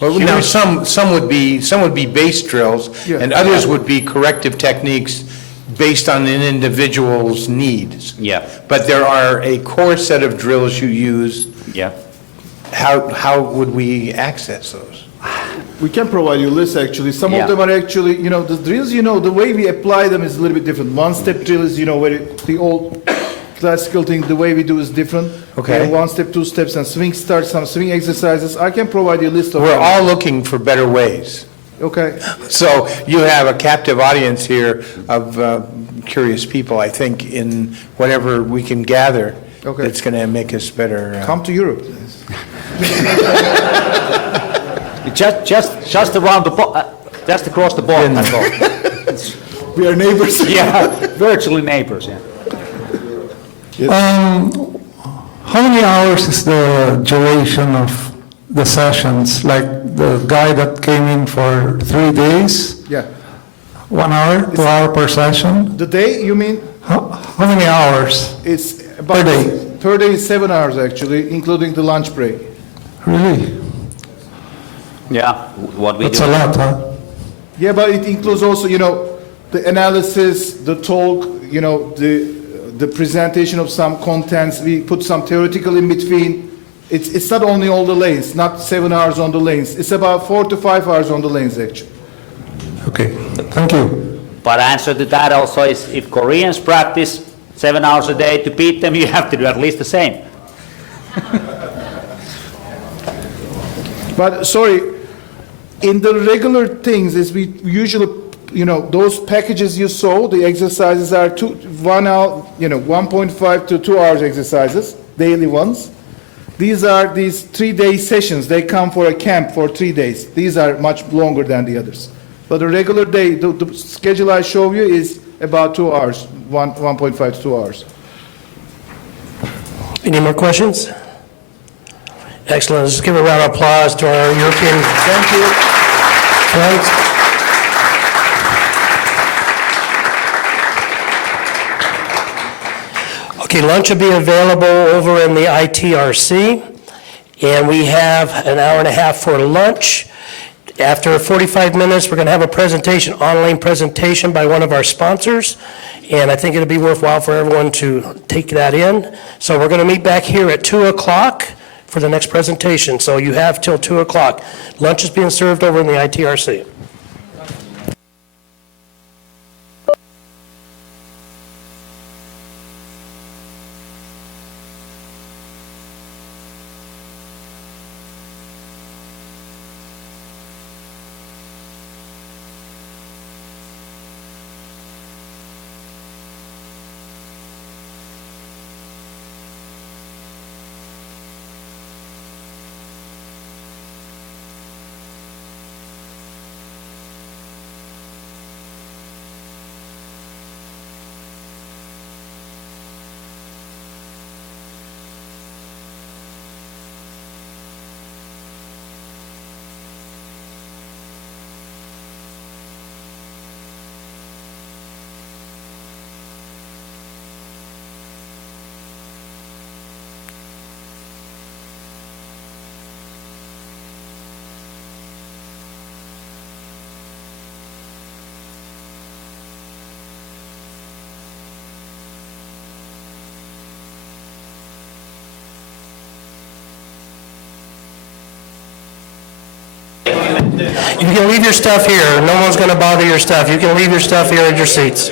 Well, now, some would be base drills, and others would be corrective techniques based on an individual's needs. Yeah. But there are a core set of drills you use. Yeah. How would we access those? We can provide you a list, actually. Some Yeah. of them are actually, the drills, the way we apply them is a little bit different. One-step drill is, the old classical thing, the way we do is different. Okay. We have one step, two steps, and swing starts, some swing exercises. I can provide you a list of We're them. all looking for better ways. Okay. So you have a captive audience here of curious people, I think, in whatever we can gather. Okay. That's going to make us better. Come to Europe. Just around the, just across the border, that's all. We are neighbors. Yeah, virtually neighbors, yeah. How many hours is the duration of the sessions? Like the guy that came in for 3 days? Yeah. 1 hour, 2 hour per session? The day, you mean? How many hours? It's about per day is 7 hours, actually, including the lunch break. Really? Yeah, what we That's do. a lot, huh? Yeah, but it includes also, the analysis, the talk, the presentation of some contents. We put some theoretical in between. It's not only all the lanes, not 7 hours on the lanes. It's about 4 to 5 hours on the lanes, actually. Okay, thank you. But answer to that also is, if Koreans practice 7 hours a day to beat them, you have to do at least the same. But sorry, in the regular things, is we usually, those packages you saw, the exercises are 1 hour, 1.5 to 2 hours exercises, daily ones. These are these 3-day sessions. They come for a camp for 3 days. These are much longer than the others. But the regular day, the schedule I show you is about 2 hours, 1.5 to 2 hours. Any more questions? Excellent. Let's give a round of applause to our European friends. Okay, lunch will be available over in the ITRC, and we have an hour and a half for lunch. After 45 minutes, we're going to have a presentation, online presentation by one of our sponsors, and I think it'll be worthwhile for everyone to take that in. So we're going to meet back here at 2 o'clock for the next presentation. So you have till 2 o'clock. Lunch is being served over in the ITRC. You can leave your stuff here. No one's going to bother your stuff. You can leave your stuff here at your seats.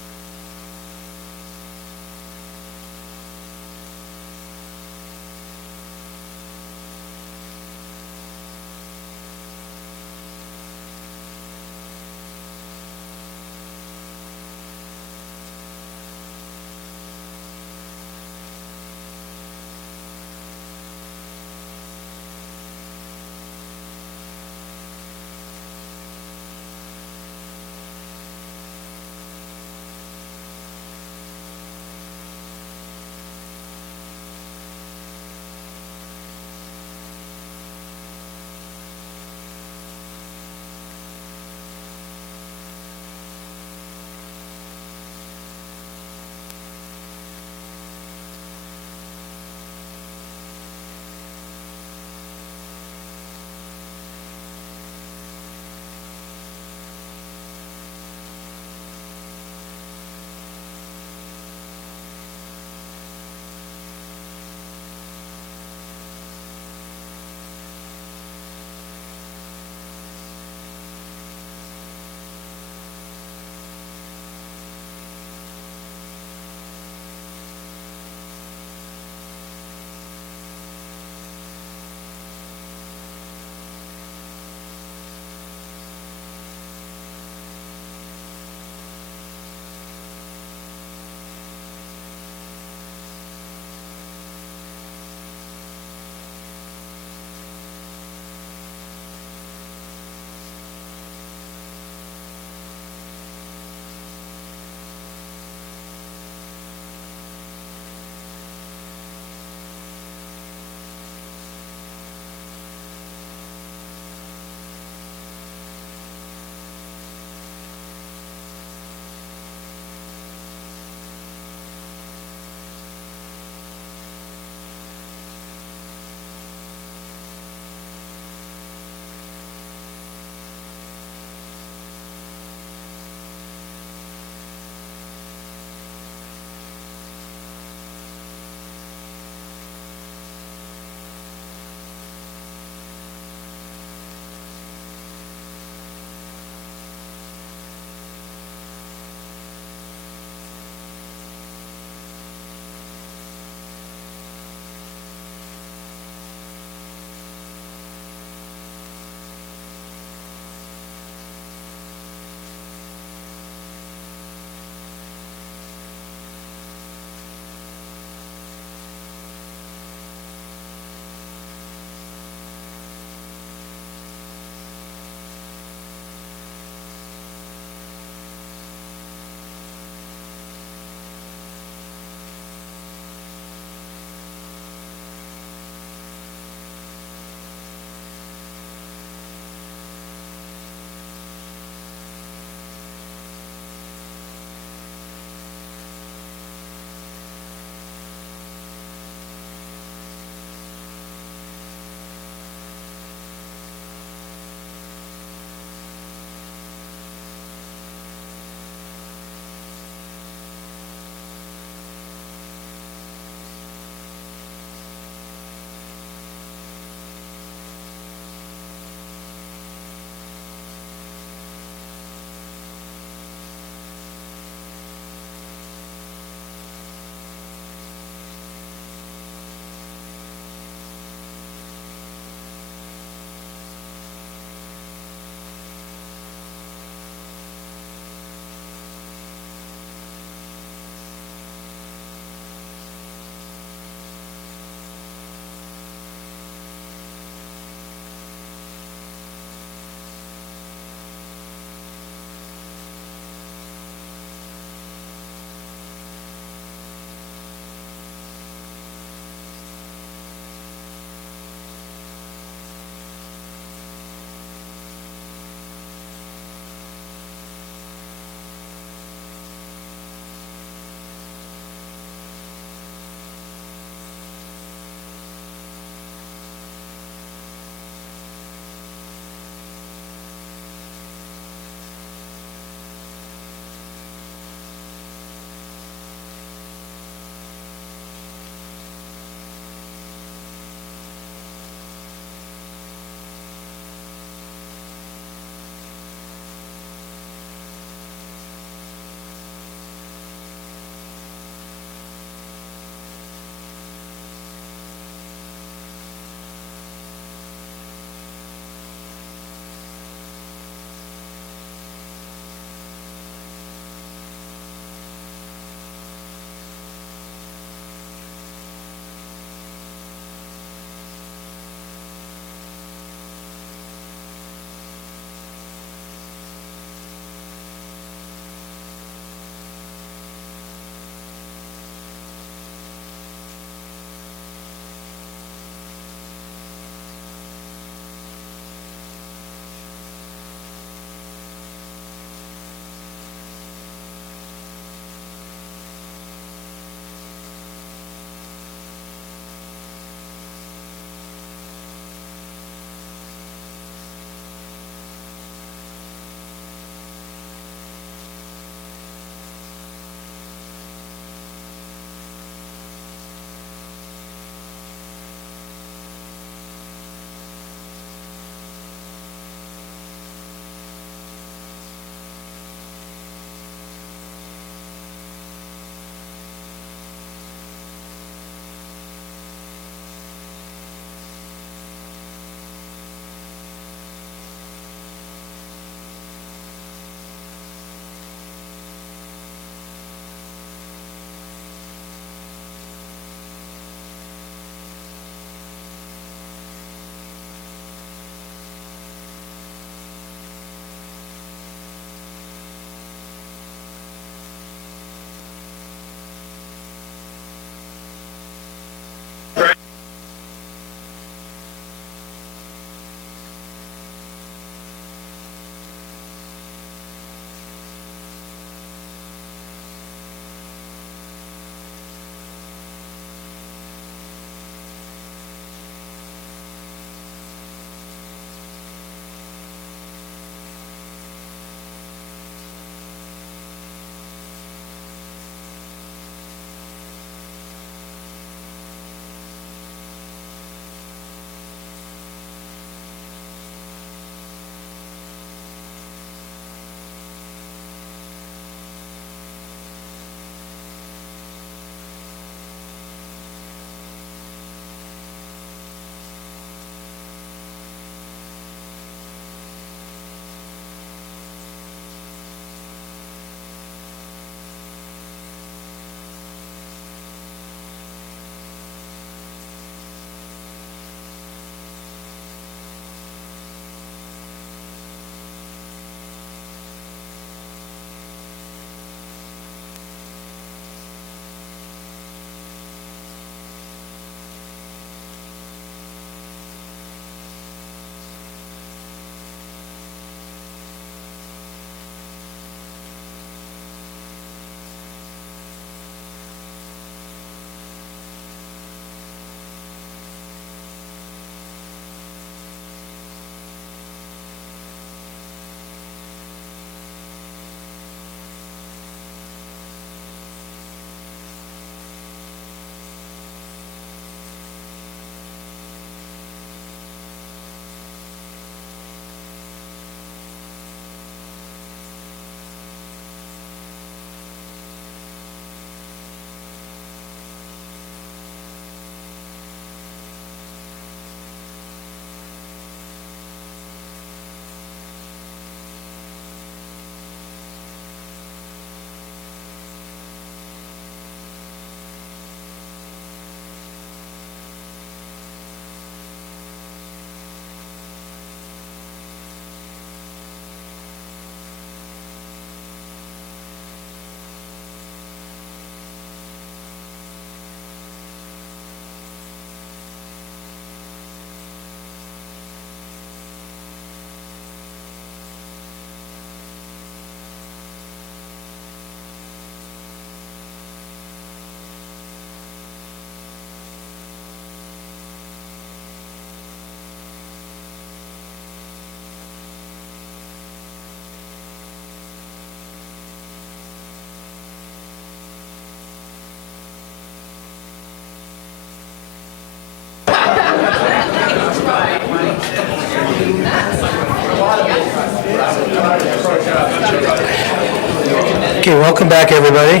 Welcome back, everybody.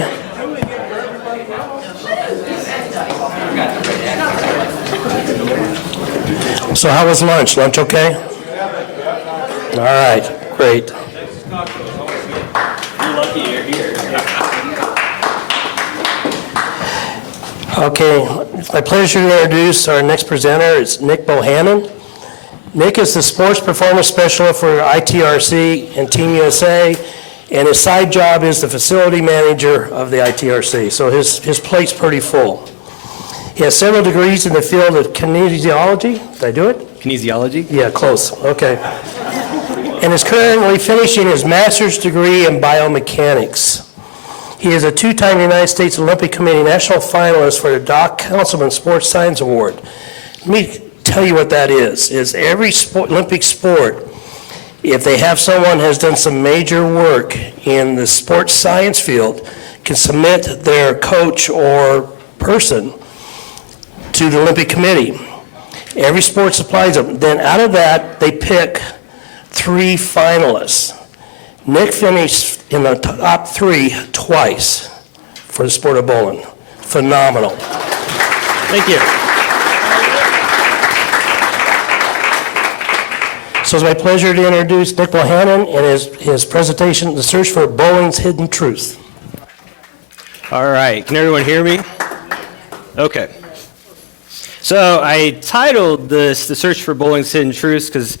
So how was lunch? Lunch okay? All right, great. Okay, it's my pleasure to introduce our next presenter. It's Nick Bohanan. Nick is the sports performance specialist for ITRC and Team USA, and his side job is the facility manager of the ITRC, so his plate's pretty full. He has several degrees in the field of kinesiology. Did I do it? Kinesiology? Yeah, close, okay. And is currently finishing his master's degree in biomechanics. He is a two-time United States Olympic Committee national finalist for the Doc Councilman Sports Science Award. Let me tell you what that is every Olympic sport, if they have someone has done some major work in the sports science field, can submit their coach or person to the Olympic Committee. Every sport supplies them. Then out of that, they pick 3 finalists. Nick finished in the top 3 twice for the sport of bowling. Phenomenal. Thank you. So it's my pleasure to introduce Nick Bohanan and his presentation, The Search for Bowling's Hidden Truth. All right, can everyone hear me? Okay. So I titled this The Search for Bowling's Hidden Truths because,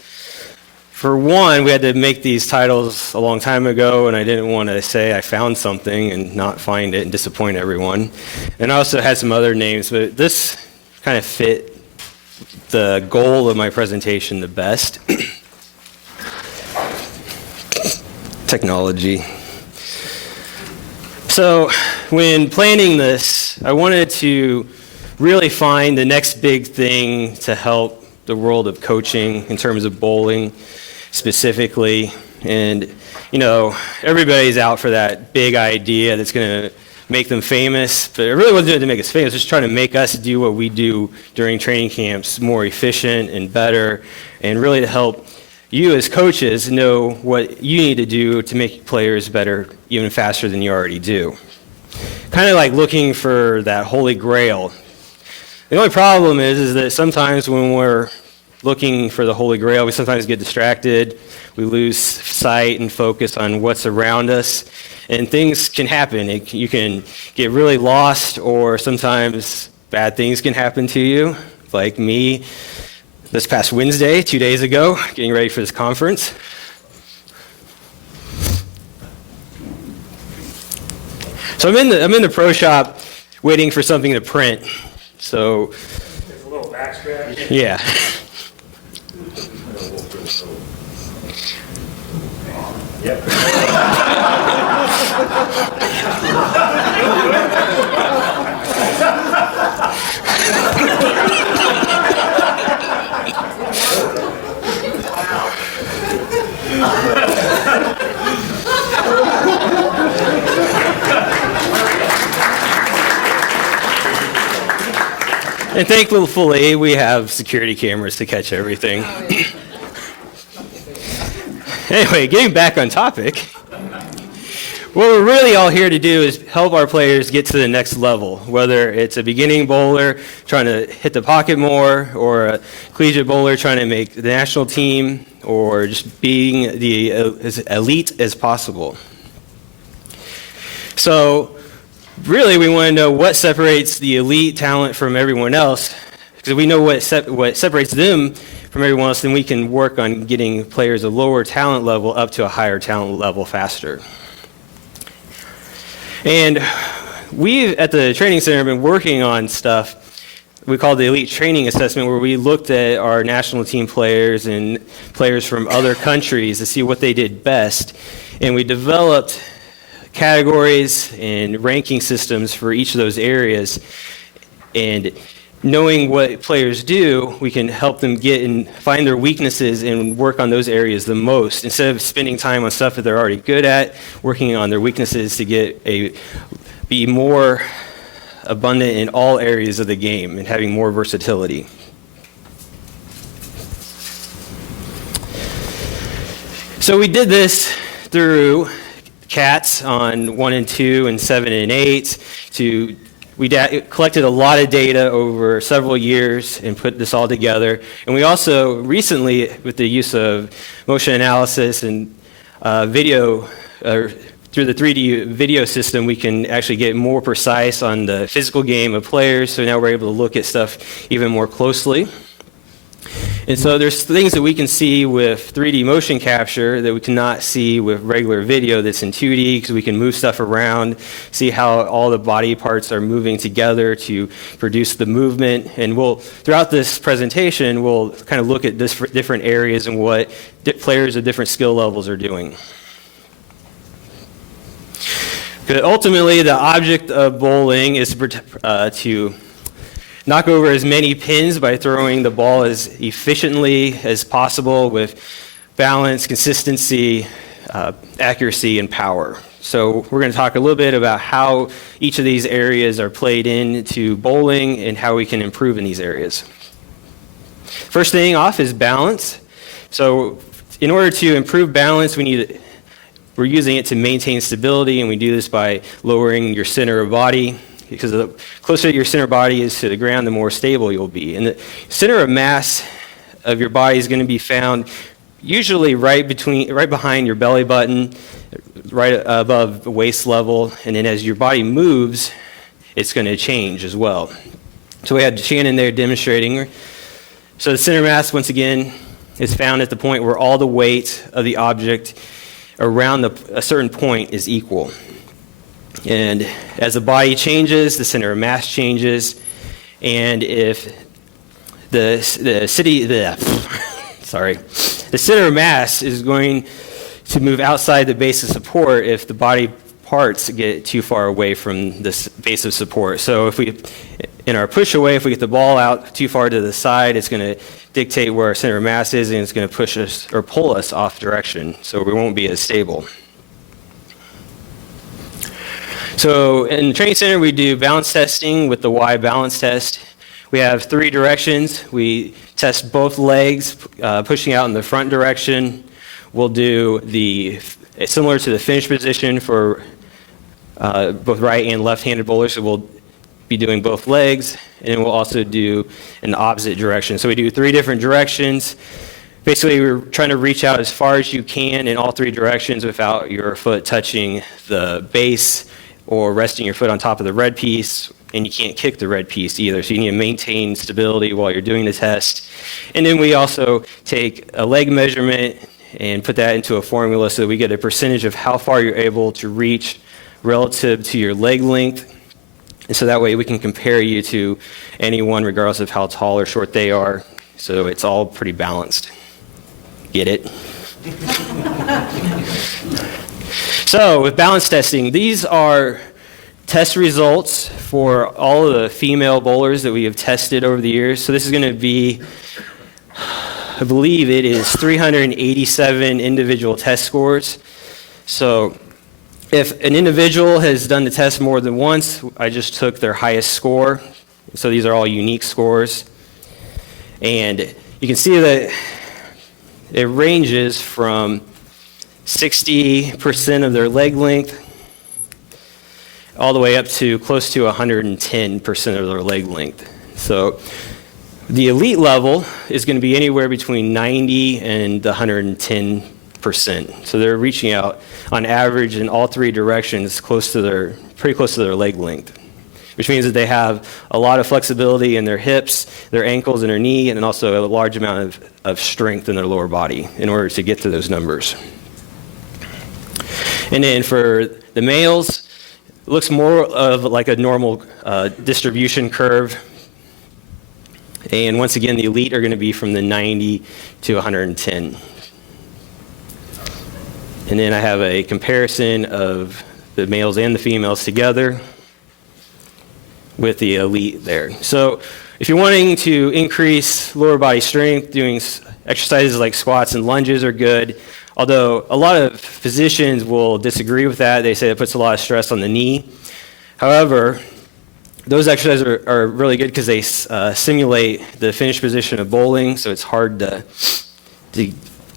for one, we had to make these titles a long time ago, and I didn't want to say I found something and not find it and disappoint everyone. And I also had some other names, but this kind of fit the goal of my presentation the best. Technology. So when planning this, I wanted to really find the next big thing to help the world of coaching in terms of bowling specifically. And, you know, everybody's out for that big idea that's going to make them famous, but it really wasn't doing it to make us famous, just trying to make us do what we do during training camps more efficient and better, and really to help you as coaches know what you need to do to make players better even faster than you already do. Kind of like looking for that holy grail. The only problem is that sometimes when we're looking for the holy grail, we sometimes get distracted, we lose sight and focus on what's around us, and things can happen. You can get really lost, or sometimes bad things can happen to you, like me this past Wednesday, 2 days ago, getting ready for this conference. So I'm in the pro shop waiting for something to print. So There's a little backstrap. yeah. And thankfully, we have security cameras to catch everything. Anyway, getting back on topic, what we're really all here to do is help our players get to the next level, whether it's a beginning bowler trying to hit the pocket more, or a collegiate bowler trying to make the national team, or just being as elite as possible. So really, we want to know what separates the elite talent from everyone else, because we know what separates them from everyone else, then we can work on getting players a lower talent level up to a higher talent level faster. And we at the training center have been working on stuff we call the elite training assessment, where we looked at our national team players and players from other countries to see what they did best. And we developed categories and ranking systems for each of those areas. And knowing what players do, we can help them get and find their weaknesses and work on those areas the most, instead of spending time on stuff that they're already good at, working on their weaknesses to be more abundant in all areas of the game and having more versatility. So we did this through cats on 1 and 2 and 7 and 8 we collected a lot of data over several years and put this all together. And we also recently, with the use of motion analysis and video, through the 3D video system, we can actually get more precise on the physical game of players. So now we're able to look at stuff even more closely. And so there's things that we can see with 3D motion capture that we cannot see with regular video that's in 2D, because we can move stuff around, see how all the body parts are moving together to produce the movement. And throughout this presentation, we'll kind of look at different areas and what players of different skill levels are doing. But ultimately, the object of bowling is to knock over as many pins by throwing the ball as efficiently as possible with balance, consistency, accuracy, and power. So we're going to talk a little bit about how each of these areas are played into bowling and how we can improve in these areas. First thing off is balance. So in order to improve balance, we're using it to maintain stability, and we do this by lowering your center of body, because the closer your center of body is to the ground, the more stable you'll be. And the center of mass of your body is going to be found usually right behind your belly button, right above waist level, and then as your body moves, it's going to change as well. So we had Shannon there demonstrating. So the center of mass, once again, is found at the point where all the weight of the object around a certain point is equal. And as the body changes, the center of mass changes, and if the center of mass is going to move outside the base of support if the body parts get too far away from this base of support. So in our push away, if we get the ball out too far to the side, it's going to dictate where our center of mass is, and it's going to push us or pull us off direction, so we won't be as stable. So in the training center, we do balance testing with the Y balance test. We have 3 directions. We test both legs, pushing out in the front direction. We'll do similar to the finish position for both right and left-handed bowlers, so we'll be doing both legs, and then we'll also do in the opposite direction. So we do 3 different directions. Basically, we're trying to reach out as far as you can in all 3 directions without your foot touching the base or resting your foot on top of the red piece, and you can't kick the red piece either. So you need to maintain stability while you're doing the test. And then we also take a leg measurement and put that into a formula so that we get a percentage of how far you're able to reach relative to your leg length. And so that way we can compare you to anyone regardless of how tall or short they are. So it's all pretty balanced. Get it? So with balance testing, these are test results for all of the female bowlers that we have tested over the years. So this is going to be, I believe it is 387 individual test scores. So if an individual has done the test more than once, I just took their highest score. So these are all unique scores. And you can see that it ranges from 60% of their leg length all the way up to close to 110% of their leg length. So the elite level is going to be anywhere between 90 and 110%. So they're reaching out on average in all 3 directions pretty close to their leg length, which means that they have a lot of flexibility in their hips, their ankles, and their knee, and also a large amount of strength in their lower body in order to get to those numbers. And then for the males, it looks more of like a normal distribution curve. And once again, the elite are going to be from the 90 to 110. And then I have a comparison of the males and the females together with the elite there. So if you're wanting to increase lower body strength, doing exercises like squats and lunges are good. Although a lot of physicians will disagree with that. They say it puts a lot of stress on the knee. However, those exercises are really good because they simulate the finish position of bowling, so it's hard to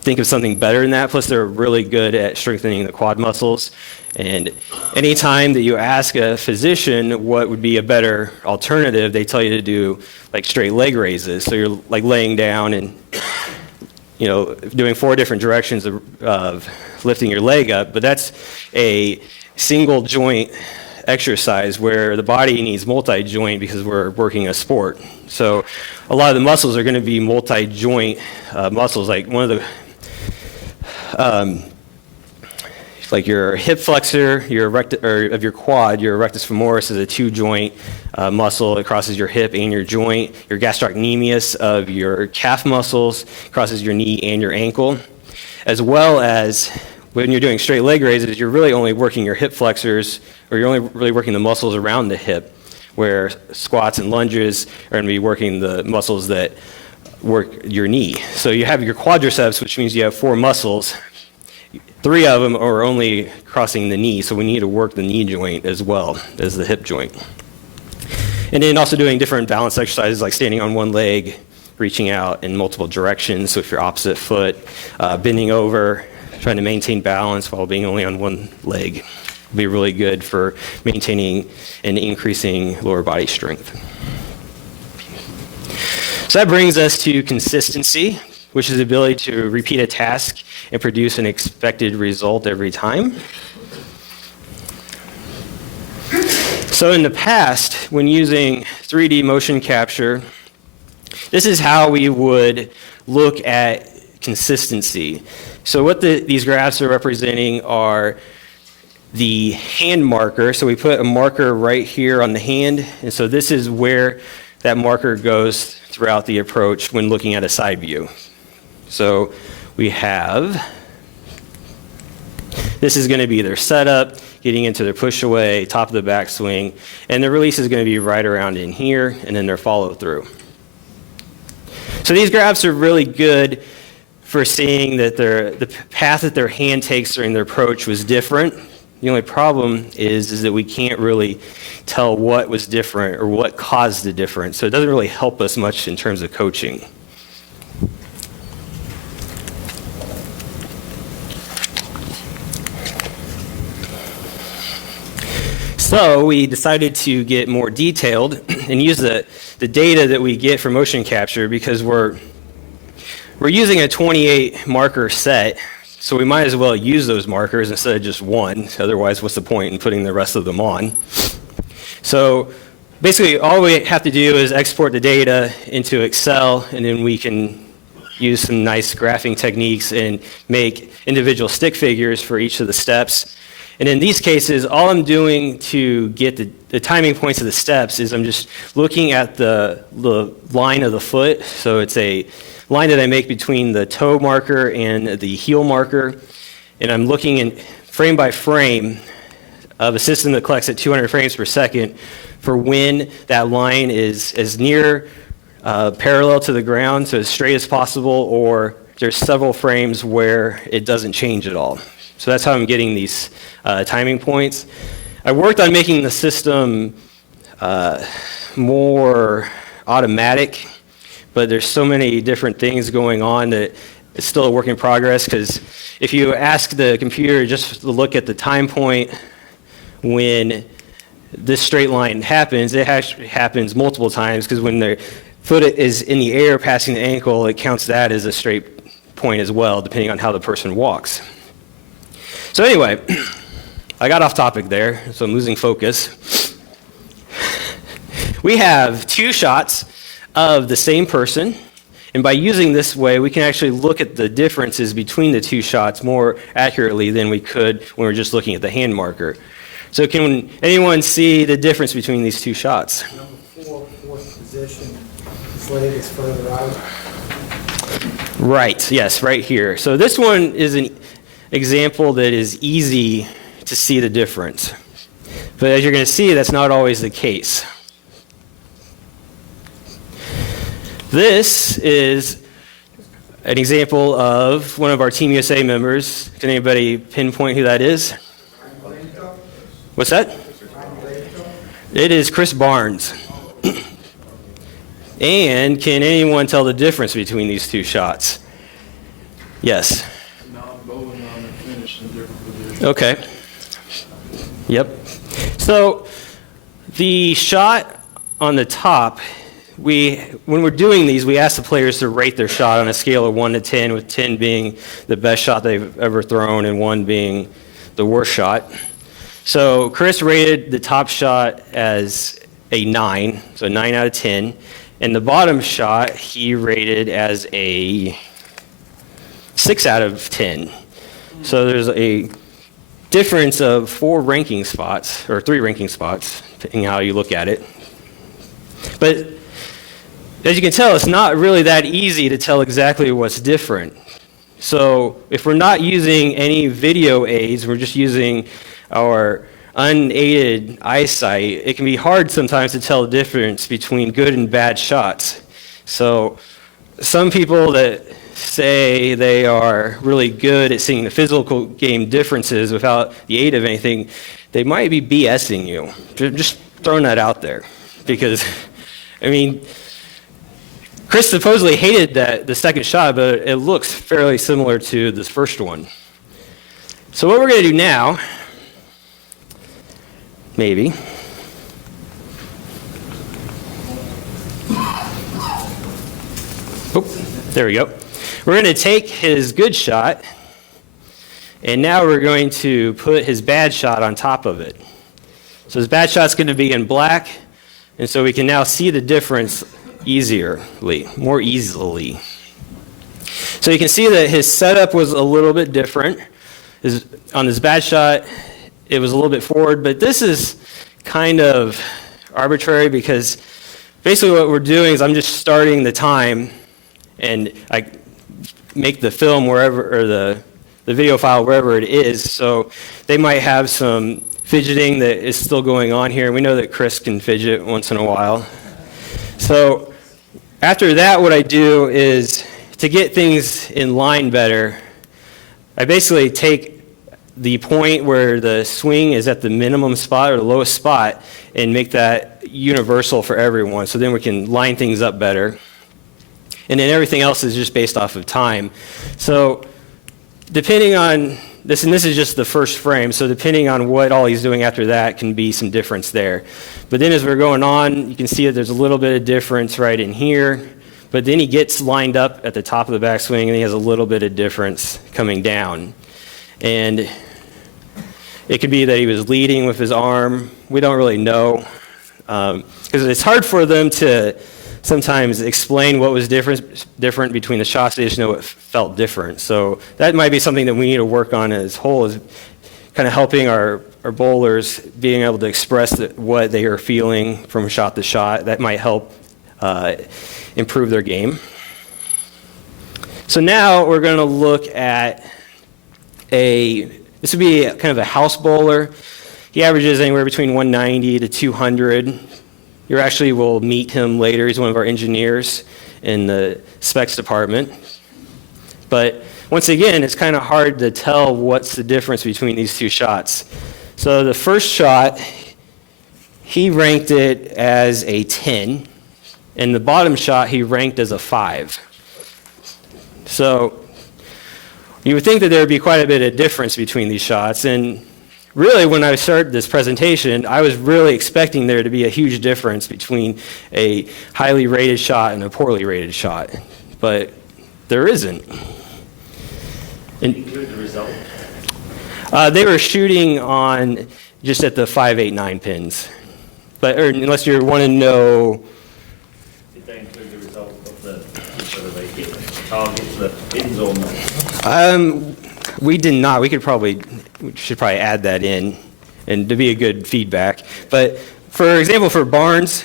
think of something better than that. Plus, they're really good at strengthening the quad muscles. And anytime that you ask a physician what would be a better alternative, they tell you to do like straight leg raises. So you're like laying down and, you know, doing 4 different directions of lifting your leg up. But that's a single joint exercise where the body needs multi-joint because we're working a sport. So a lot of the muscles are going to be multi-joint muscles. Like one of the like your hip flexor, of your quad, your rectus femoris is a 2-joint muscle. It crosses your hip and your joint. Your gastrocnemius of your calf muscles crosses your knee and your ankle. As well as when you're doing straight leg raises, you're really only working your hip flexors, or you're only really working the muscles around the hip, where squats and lunges are going to be working the muscles that work your knee. So you have your quadriceps, which means you have 4 muscles. 3 of them are only crossing the knee, so we need to work the knee joint as well as the hip joint. And then also doing different balance exercises like standing on one leg, reaching out in multiple directions, so if you're opposite foot, bending over, trying to maintain balance while being only on one leg. Will be really good for maintaining and increasing lower body strength. So that brings us to consistency, which is the ability to repeat a task and produce an expected result every time. So in the past, when using 3D motion capture, this is how we would look at consistency. So what these graphs are representing are the hand marker. So we put a marker right here on the hand, and so this is where that marker goes throughout the approach when looking at a side view. So we have, this is going to be their setup, getting into their push away, top of the backswing, and the release is going to be right around in here, and then their follow through. So these graphs are really good for seeing that the path that their hand takes during their approach was different. The only problem is that we can't really tell what was different or what caused the difference. So it doesn't really help us much in terms of coaching. So we decided to get more detailed and use the data that we get from motion capture, because we're using a 28 marker set. So we might as well use those markers instead of just one. Otherwise, what's the point in putting the rest of them on? So basically, all we have to do is export the data into Excel, and then we can use some nice graphing techniques and make individual stick figures for each of the steps. And in these cases, all I'm doing to get the timing points of the steps is I'm just looking at the line of the foot. So it's a line that I make between the toe marker and the heel marker. And I'm looking in frame by frame of a system that collects at 200 frames per second for when that line is as near parallel to the ground, so as straight as possible, or there's several frames where it doesn't change at all. So that's how I'm getting these timing points. I worked on making the system more automatic, but there's so many different things going on that it's still a work in progress, because if you ask the computer just to look at the time point when this straight line happens, it actually happens multiple times, because when the foot is in the air passing the ankle, it counts that as a straight point as well, depending on how the person walks. So anyway, I got off topic there, so I'm losing focus. We have 2 shots of the same person, and by using this way, we can actually look at the differences between the 2 shots more accurately than we could when we were just looking at the hand marker. So can anyone see the difference between these 2 shots? Number 4, fourth position, his leg is further out. Right, yes, right here. So this one is an example that is easy to see the difference. But as you're going to see, that's not always the case. This is an example of one of our Team USA members. Can anybody pinpoint who that is? What's that? It is Chris Barnes. And can anyone tell the difference between these 2 shots? Yes. Now Bohanan and finished in different positions. Okay. Yep. So the shot on the top, when we're doing these, we ask the players to rate their shot on a scale of 1 to 10, with 10 being the best shot they've ever thrown and 1 being the worst shot. So Chris rated the top shot as a 9, so 9 out of 10. And the bottom shot he rated as a 6 out of 10. So there's a difference of 4 ranking spots, or 3 ranking spots, depending on how you look at it. But as you can tell, it's not really that easy to tell exactly what's different. So if we're not using any video aids, we're just using our unaided eyesight, it can be hard sometimes to tell the difference between good and bad shots. So some people that say they are really good at seeing the physical game differences without the aid of anything, they might be BSing you. Just throwing that out there. Because, I mean, Chris supposedly hated the second shot, but it looks fairly similar to this first one. So what we're going to do now, maybe, there we go. We're going to take his good shot, and now we're going to put his bad shot on top of it. So his bad shot's going to be in black, and so we can now see the difference more easily. So you can see that his setup was a little bit different. On his bad shot, it was a little bit forward, but this is kind of arbitrary because basically what we're doing is I'm just starting the time, and I make the film wherever, or the video file wherever it is. So they might have some fidgeting that is still going on here. We know that Chris can fidget once in a while. So after that, what I do is, to get things in line better, I basically take the point where the swing is at the minimum spot or the lowest spot and make that universal for everyone. So then we can line things up better. And then everything else is just based off of time. So depending on this, and this is just the first frame, so depending on what all he's doing after that can be some difference there. But then as we're going on, you can see that there's a little bit of difference right in here. But then he gets lined up at the top of the backswing, and he has a little bit of difference coming down. And it could be that he was leading with his arm. We don't really know. Because it's hard for them to sometimes explain what was different between the shots. They just know it felt different. So that might be something that we need to work on as a whole, is kind of helping our bowlers being able to express what they are feeling from shot to shot. That might help improve their game. So now we're going to look at this would be kind of a house bowler. He averages anywhere between 190 to 200. You actually will meet him later. He's one of our engineers in the specs department. But once again, it's kind of hard to tell what's the difference between these two shots. So the first shot, he ranked it as a 10, and the bottom shot he ranked as a 5. So you would think that there would be quite a bit of difference between these shots, and really, when I started this presentation, I was really expecting there to be a huge difference between a highly rated shot and a poorly rated shot, but there isn't. Include the result? They were shooting on just at the 5, 8, 9 pins, but unless you want to know. Did they include the result of whether they hit the targets, the pins or not? We did not. We should probably add that in, and to be a good feedback. But for example, for Barnes,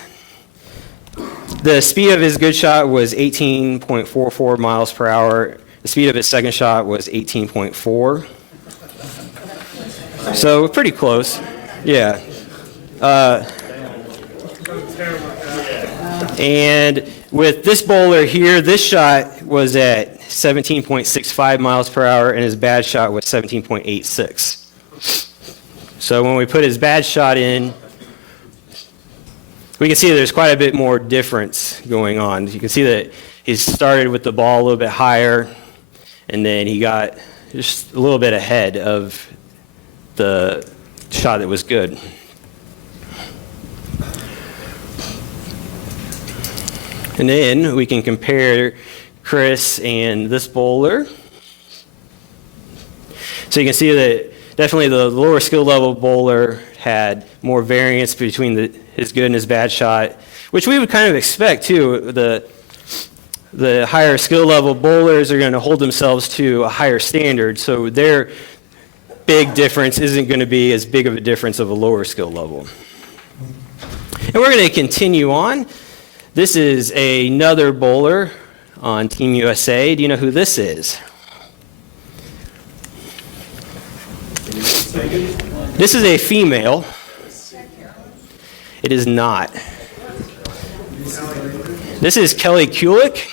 the speed of his good shot was 18.44 miles per hour. The speed of his second shot was 18.4. So pretty close. Yeah. And with this bowler here, this shot was at 17.65 miles per hour, and his bad shot was 17.86. So when we put his bad shot in, we can see that there's quite a bit more difference going on. You can see that he started with the ball a little bit higher, and then he got just a little bit ahead of the shot that was good. And then we can compare Chris and this bowler. So you can see that definitely the lower skill level bowler had more variance between his good and his bad shot, which we would kind of expect too. The higher skill level bowlers are going to hold themselves to a higher standard, so their big difference isn't going to be as big of a difference of a lower skill level. And we're going to continue on. This is another bowler on Team USA. Do you know who this is? This is a female. It is not. This is Kelly Kulik.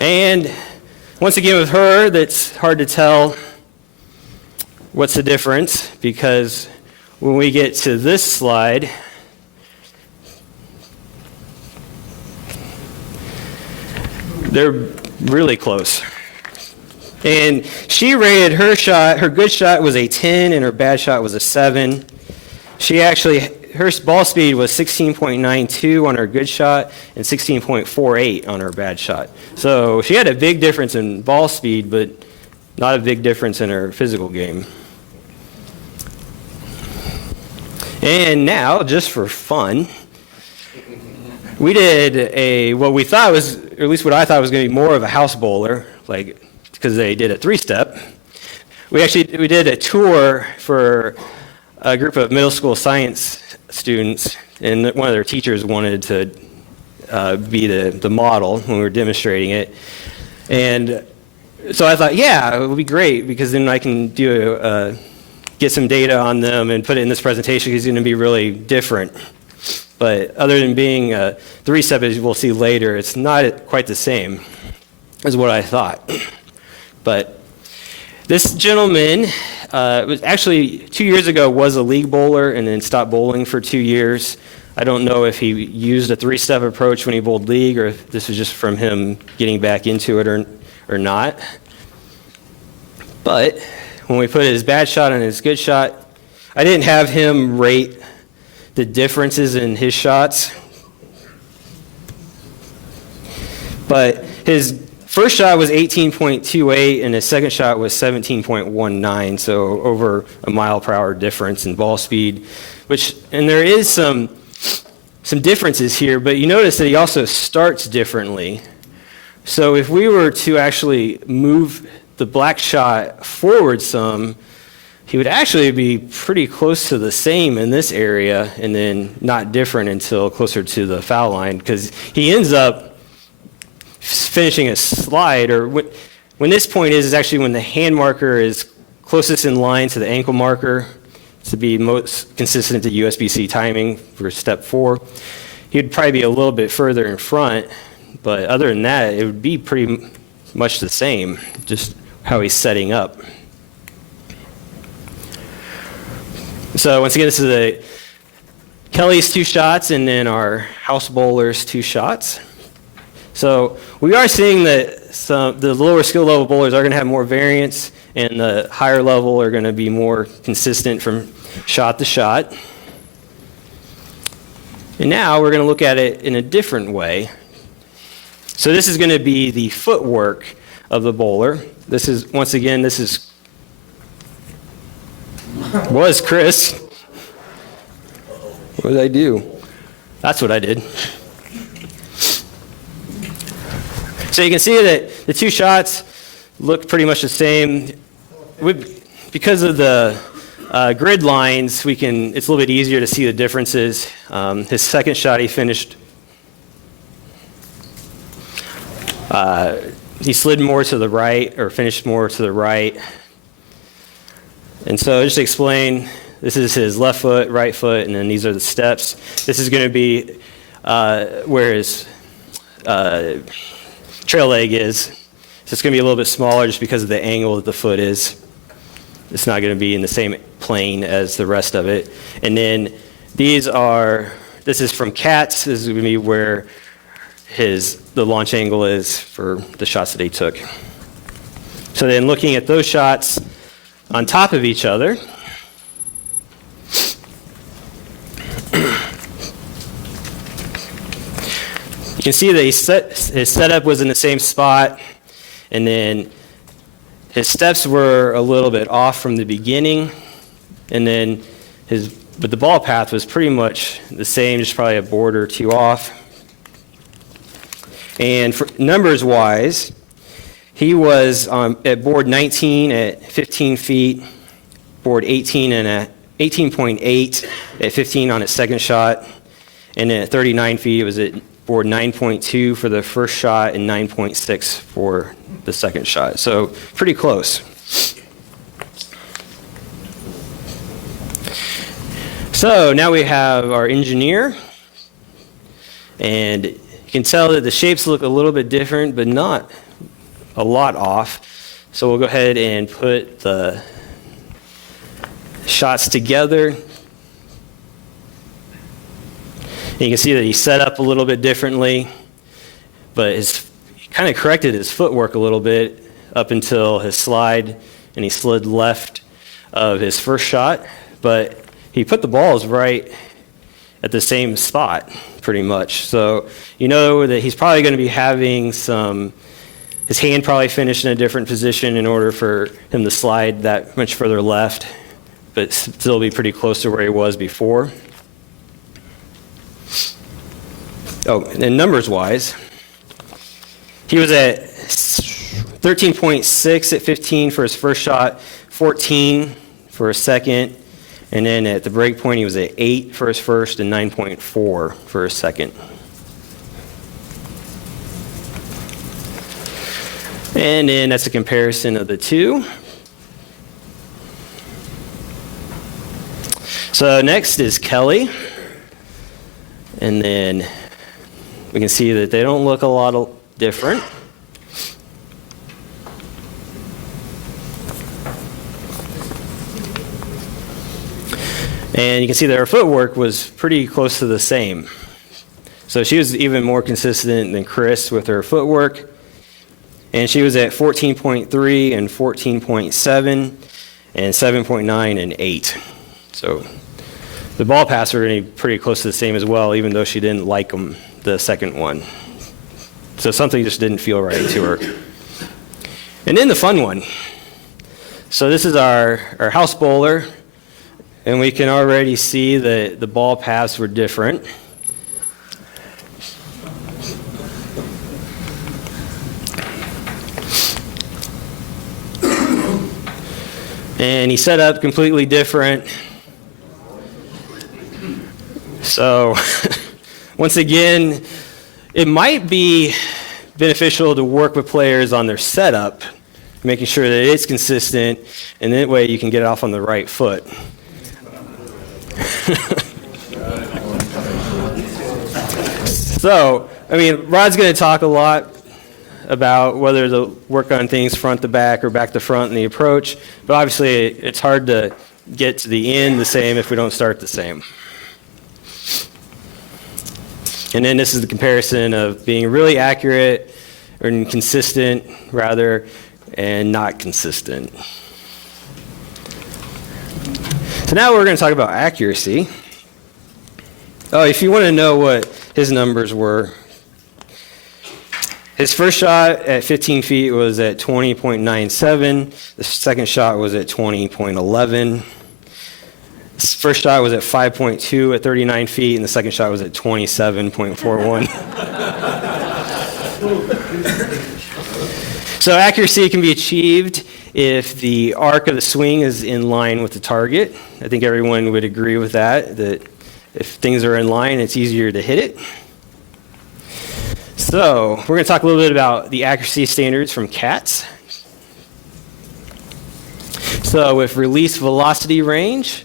And once again with her, that's hard to tell what's the difference, because when we get to this slide, they're really close. And she rated her shot, her good shot was a 10 and her bad shot was a 7. She actually, her ball speed was 16.92 on her good shot and 16.48 on her bad shot. So she had a big difference in ball speed, but not a big difference in her physical game. And now, just for fun, we did what we thought was, or at least what I thought was going to be more of a house bowler, like, because they did a 3-step. We did a tour for a group of middle school science students, and one of their teachers wanted to be the model when we were demonstrating it. And so I thought, yeah, it would be great, because then I can get some data on them and put it in this presentation, because it's going to be really different. But other than being a 3-step, as we'll see later, it's not quite the same as what I thought. But this gentleman was actually 2 years ago was a league bowler and then stopped bowling for 2 years. I don't know if he used a 3-step approach when he bowled league, or if this was just from him getting back into it or not. But when we put his bad shot and his good shot, I didn't have him rate the differences in his shots. But his first shot was 18.28 and his second shot was 17.19, so over a mile per hour difference in ball speed, and there is some differences here, but you notice that he also starts differently. So if we were to actually move the black shot forward some, he would actually be pretty close to the same in this area, and then not different until closer to the foul line, because he ends up finishing a slide, or when this point is actually when the hand marker is closest in line to the ankle marker to be most consistent to USBC timing for step 4. He'd probably be a little bit further in front, but other than that, it would be pretty much the same, just how he's setting up. So once again, this is Kelly's 2 shots and then our house bowler's 2 shots. So we are seeing that the lower skill level bowlers are going to have more variance, and the higher level are going to be more consistent from shot to shot. And now we're going to look at it in a different way. So this is going to be the footwork of the bowler. This is, once again, was Chris. What did I do? That's what I did. So you can see that the 2 shots look pretty much the same. Because of the grid lines, it's a little bit easier to see the differences. His second shot, he finished, he slid more to the right, or finished more to the right. And so just to explain, this is his left foot, right foot, and then these are the steps. This is going to be where his trail leg is. So it's going to be a little bit smaller just because of the angle that the foot is. It's not going to be in the same plane as the rest of it. And then this is from Cats. This is going to be where the launch angle is for the shots that he took. So then looking at those shots on top of each other, you can see that his setup was in the same spot, and then his steps were a little bit off from the beginning, and then but the ball path was pretty much the same, just probably a board or two off. And for numbers-wise, he was at board 19 at 15 feet, board 18 and at 18.8 at 15 on his second shot, and then at 39 feet, it was at board 9.2 for the first shot and 9.6 for the second shot. So pretty close. So now we have our engineer, and you can tell that the shapes look a little bit different, but not a lot off. So we'll go ahead and put the shots together. And you can see that he set up a little bit differently, but he kind of corrected his footwork a little bit up until his slide, and he slid left of his first shot, but he put the balls right at the same spot, pretty much. So you know that he's probably going to be having his hand probably finished in a different position in order for him to slide that much further left, but still be pretty close to where he was before. Oh, and numbers-wise, he was at 13.6 at 15 for his first shot, 14 for his second, and then at the break point, he was at 8 for his first and 9.4 for his second. And then that's a comparison of the two. So next is Kelly. And then we can see that they don't look a lot different. And you can see that her footwork was pretty close to the same. So she was even more consistent than Chris with her footwork. And she was at 14.3 and 14.7 and 7.9 and 8. So the ball paths are going to be pretty close to the same as well, even though she didn't like them, the second one. So something just didn't feel right to her. And then the fun one. So this is our house bowler, and we can already see that the ball paths were different. And he set up completely different. So once again, it might be beneficial to work with players on their setup, making sure that it's consistent, and that way you can get it off on the right foot. So, I mean, Rod's going to talk a lot about whether to work on things front to back or back to front in the approach, but obviously it's hard to get to the end the same if we don't start the same. And then this is the comparison of being really accurate or consistent, rather, and not consistent. So now we're going to talk about accuracy. Oh, if you want to know what his numbers were, his first shot at 15 feet was at 20.97. The second shot was at 20.11. His first shot was at 5.2 at 39 feet, and the second shot was at 27.41. So accuracy can be achieved if the arc of the swing is in line with the target. I think everyone would agree with that if things are in line, it's easier to hit it. So we're going to talk a little bit about the accuracy standards from CATS. So with release velocity range,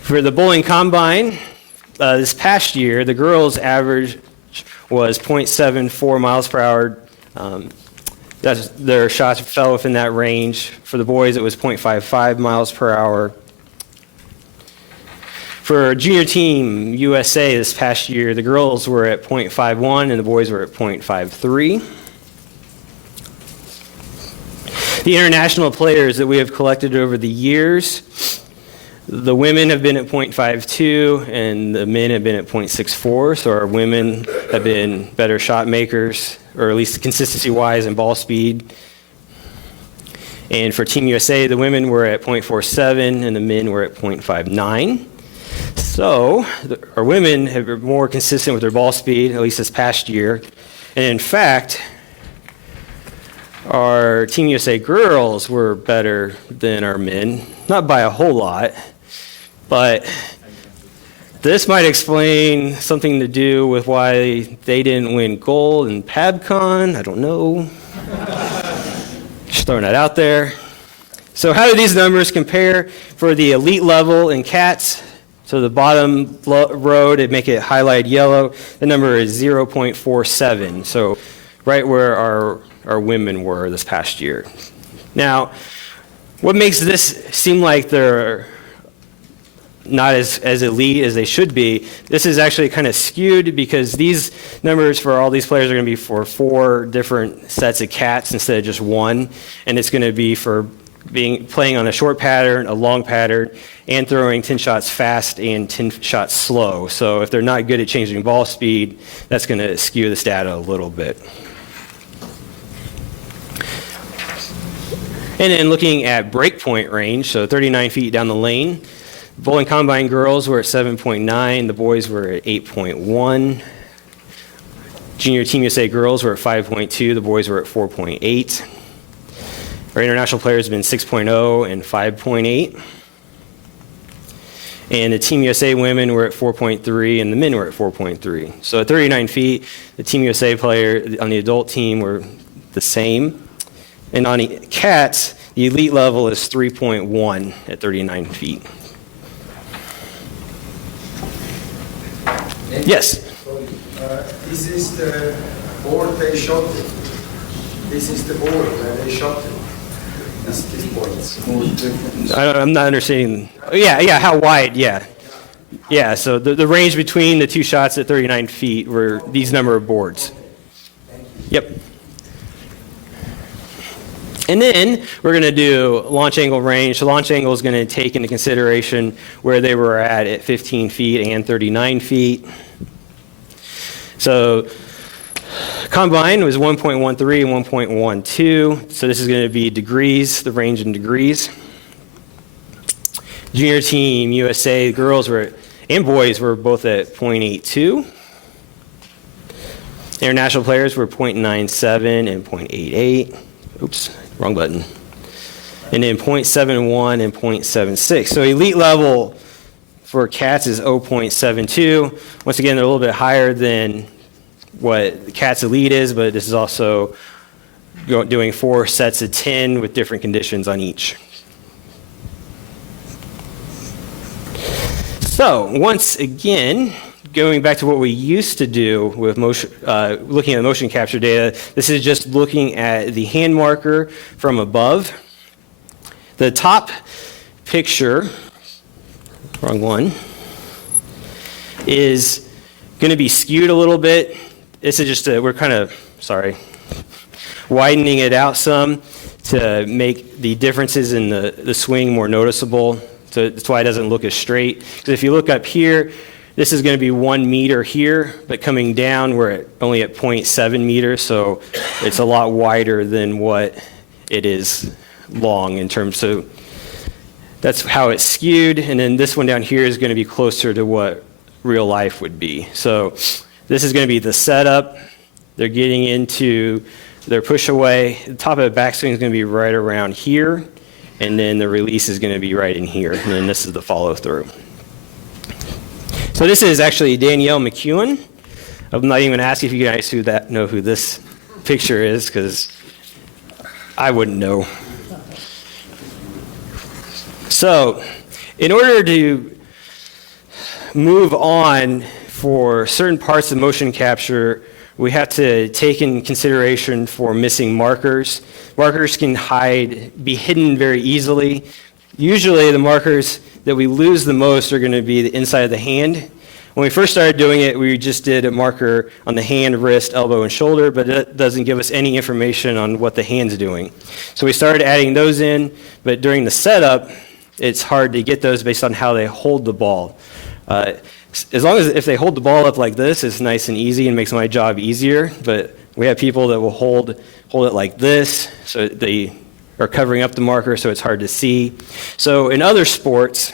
for the bowling combine, this past year, the girls' average was 0.74 miles per hour. Their shots fell within that range. For the boys, it was 0.55 miles per hour. For junior team USA this past year, the girls were at .51 and the boys were at .53. The international players that we have collected over the years, the women have been at .52 and the men have been at .64, so our women have been better shot makers, or at least consistency-wise and ball speed. And for Team USA, the women were at .47 and the men were at .59. So our women have been more consistent with their ball speed, at least this past year. And in fact, our Team USA girls were better than our men, not by a whole lot, but this might explain something to do with why they didn't win gold in PABCON. I don't know. Just throwing that out there. So how do these numbers compare for the elite level in cats? So the bottom row, to make it highlighted yellow, the number is 0.47. So right where our women were this past year. Now, what makes this seem like they're not as elite as they should be, this is actually kind of skewed because these numbers for all these players are going to be for 4 different sets of cats instead of just one, and it's going to be for playing on a short pattern, a long pattern, and throwing 10 shots fast and 10 shots slow. So if they're not good at changing ball speed, that's going to skew this data a little bit. And then looking at breakpoint range, so 39 feet down the lane, bowling combine girls were at 7.9, the boys were at 8.1. Junior Team USA girls were at 5.2, the boys were at 4.8. Our international players have been 6.0 and 5.8. And the Team USA women were at 4.3 and the men were at 4.3. So at 39 feet, the Team USA player on the adult team were the same. And on the cats, the elite level is 3.1 at 39 feet. Yes? This is the board they shot it. This is the board where they shot it. This points. I'm not understanding. Yeah, how wide, yeah. Yeah, so the range between the two shots at 39 feet were these number of boards. Yep. And then we're going to do launch angle range. So launch angle is going to take into consideration where they were at 15 feet and 39 feet. So combine was 1.13 and 1.12. So this is going to be degrees, the range in degrees. Junior Team USA girls and boys were both at 0.82. International players were 0.97 and 0.88. Oops, wrong button. And then 0.71 and 0.76. So elite level for cats is 0.72. Once again, they're a little bit higher than what the cats elite is, but this is also doing 4 sets of 10 with different conditions on each. So once again, going back to what we used to do with motion, looking at the motion capture data, this is just looking at the hand marker from above. The top picture, wrong one, is going to be skewed a little bit. This is just we're kind of, widening it out some to make the differences in the swing more noticeable. So that's why it doesn't look as straight. Because if you look up here, this is going to be 1 meter here, but coming down, we're only at 0.7 meters, so it's a lot wider than what it is long in terms. So that's how it's skewed, and then this one down here is going to be closer to what real life would be. So this is going to be the setup. They're getting into their push away. The top of the backswing is going to be right around here, and then the release is going to be right in here, and then this is the follow through. So this is actually Danielle McEwen. I'm not even going to ask if you guys know who this picture is, because I wouldn't know. So in order to move on for certain parts of motion capture, we have to take in consideration for missing markers. Markers can be hidden very easily Usually the markers that we lose the most are going to be the inside of the hand. When we first started doing it, we just did a marker on the hand, wrist, elbow, and shoulder, but that doesn't give us any information on what the hand's doing. So we started adding those in, but during the setup, it's hard to get those based on how they hold the ball. As long as if they hold the ball up like this, it's nice and easy and makes my job easier, but we have people that will hold it like this, so they are covering up the marker so it's hard to see. So in other sports,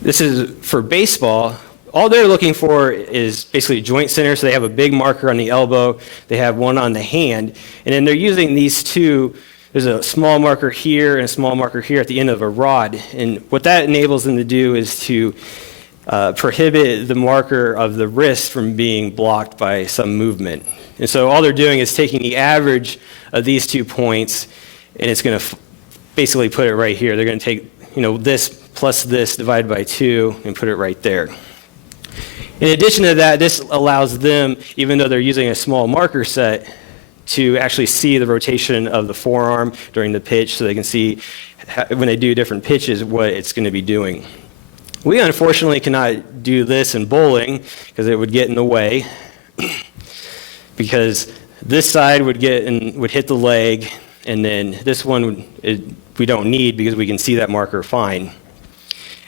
this is for baseball, all they're looking for is basically joint center, so they have a big marker on the elbow, they have one on the hand, and then they're using these two. There's a small marker here and a small marker here at the end of a rod, and what that enables them to do is to prohibit the marker of the wrist from being blocked by some movement. And so all they're doing is taking the average of these 2 points, and it's going to basically put it right here. They're going to take, this plus this divided by 2 and put it right there. In addition to that, this allows them, even though they're using a small marker set, to actually see the rotation of the forearm during the pitch, so they can see when they do different pitches what it's going to be doing. We unfortunately cannot do this in bowling because it would get in the way, because this side would hit the leg, and then this one we don't need because we can see that marker fine.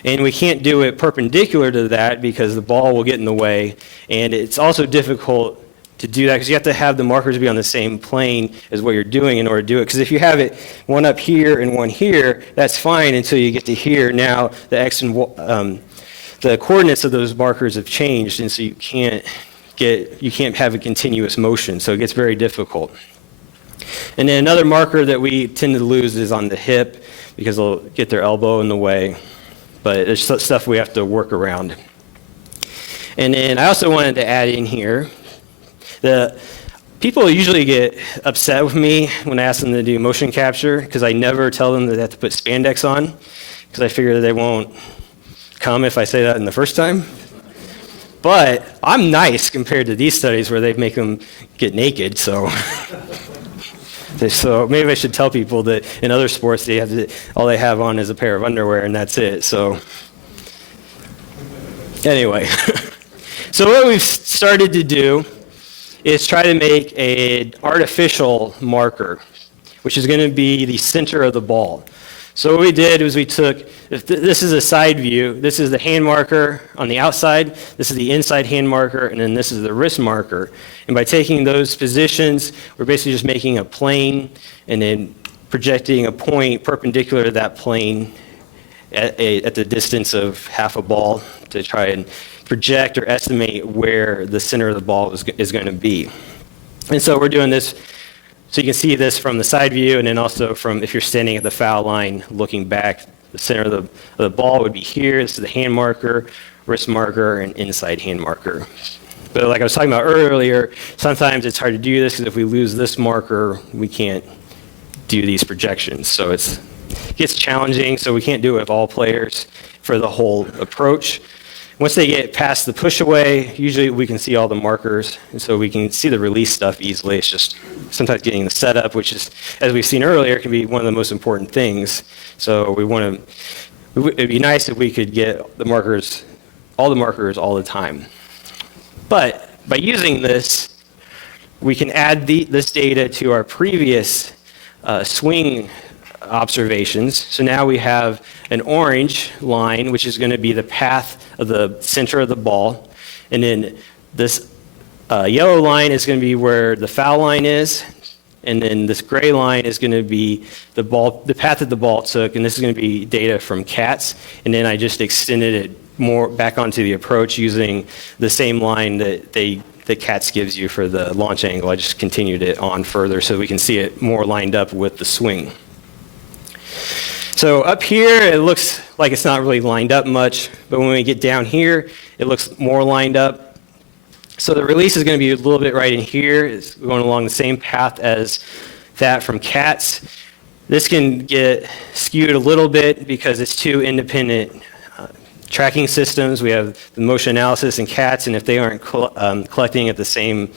And we can't do it perpendicular to that because the ball will get in the way, and it's also difficult to do that because you have to have the markers be on the same plane as what you're doing in order to do it. Because if you have it one up here and one here, that's fine until you get to here. Now the X and the coordinates of those markers have changed, and so you can't have a continuous motion, so it gets very difficult. And then another marker that we tend to lose is on the hip because they'll get their elbow in the way, but it's stuff we have to work around. And then I also wanted to add in here, the people usually get upset with me when I ask them to do motion capture because I never tell them that they have to put spandex on because I figure that they won't come if I say that in the first time. But I'm nice compared to these studies where they make them get naked, so maybe I should tell people that in other sports all they have on is a pair of underwear and that's it. So anyway, so what we've started to do is try to make an artificial marker, which is going to be the center of the ball. So what we did was we took, this is a side view, this is the hand marker on the outside, this is the inside hand marker, and then this is the wrist marker. And by taking those positions, we're basically just making a plane and then projecting a point perpendicular to that plane at the distance of half a ball to try and project or estimate where the center of the ball is going to be. And so we're doing this, so you can see this from the side view, and then also from if you're standing at the foul line looking back, the center of the ball would be here. This is the hand marker, wrist marker, and inside hand marker. But like I was talking about earlier, sometimes it's hard to do this because if we lose this marker, we can't do these projections. So it gets challenging, so we can't do it with all players for the whole approach. Once they get past the push away, usually we can see all the markers, and so we can see the release stuff easily. It's just sometimes getting the setup, which is, as we've seen earlier, can be one of the most important things. So it'd be nice if we could get all the markers all the time. But by using this, we can add this data to our previous swing observations. So now we have an orange line, which is going to be the path of the center of the ball. And then this yellow line is going to be where the foul line is. And then this gray line is going to be the path that the ball took. And this is going to be data from CATS. And then I just extended it more back onto the approach using the same line that CATS gives you for the launch angle. I just continued it on further so we can see it more lined up with the swing. So up here, it looks like it's not really lined up much, but when we get down here, it looks more lined up. So the release is going to be a little bit right in here. It's going along the same path as that from CATS. This can get skewed a little bit because it's two independent tracking systems. We have the motion analysis and CATS, and if they aren't collecting at the same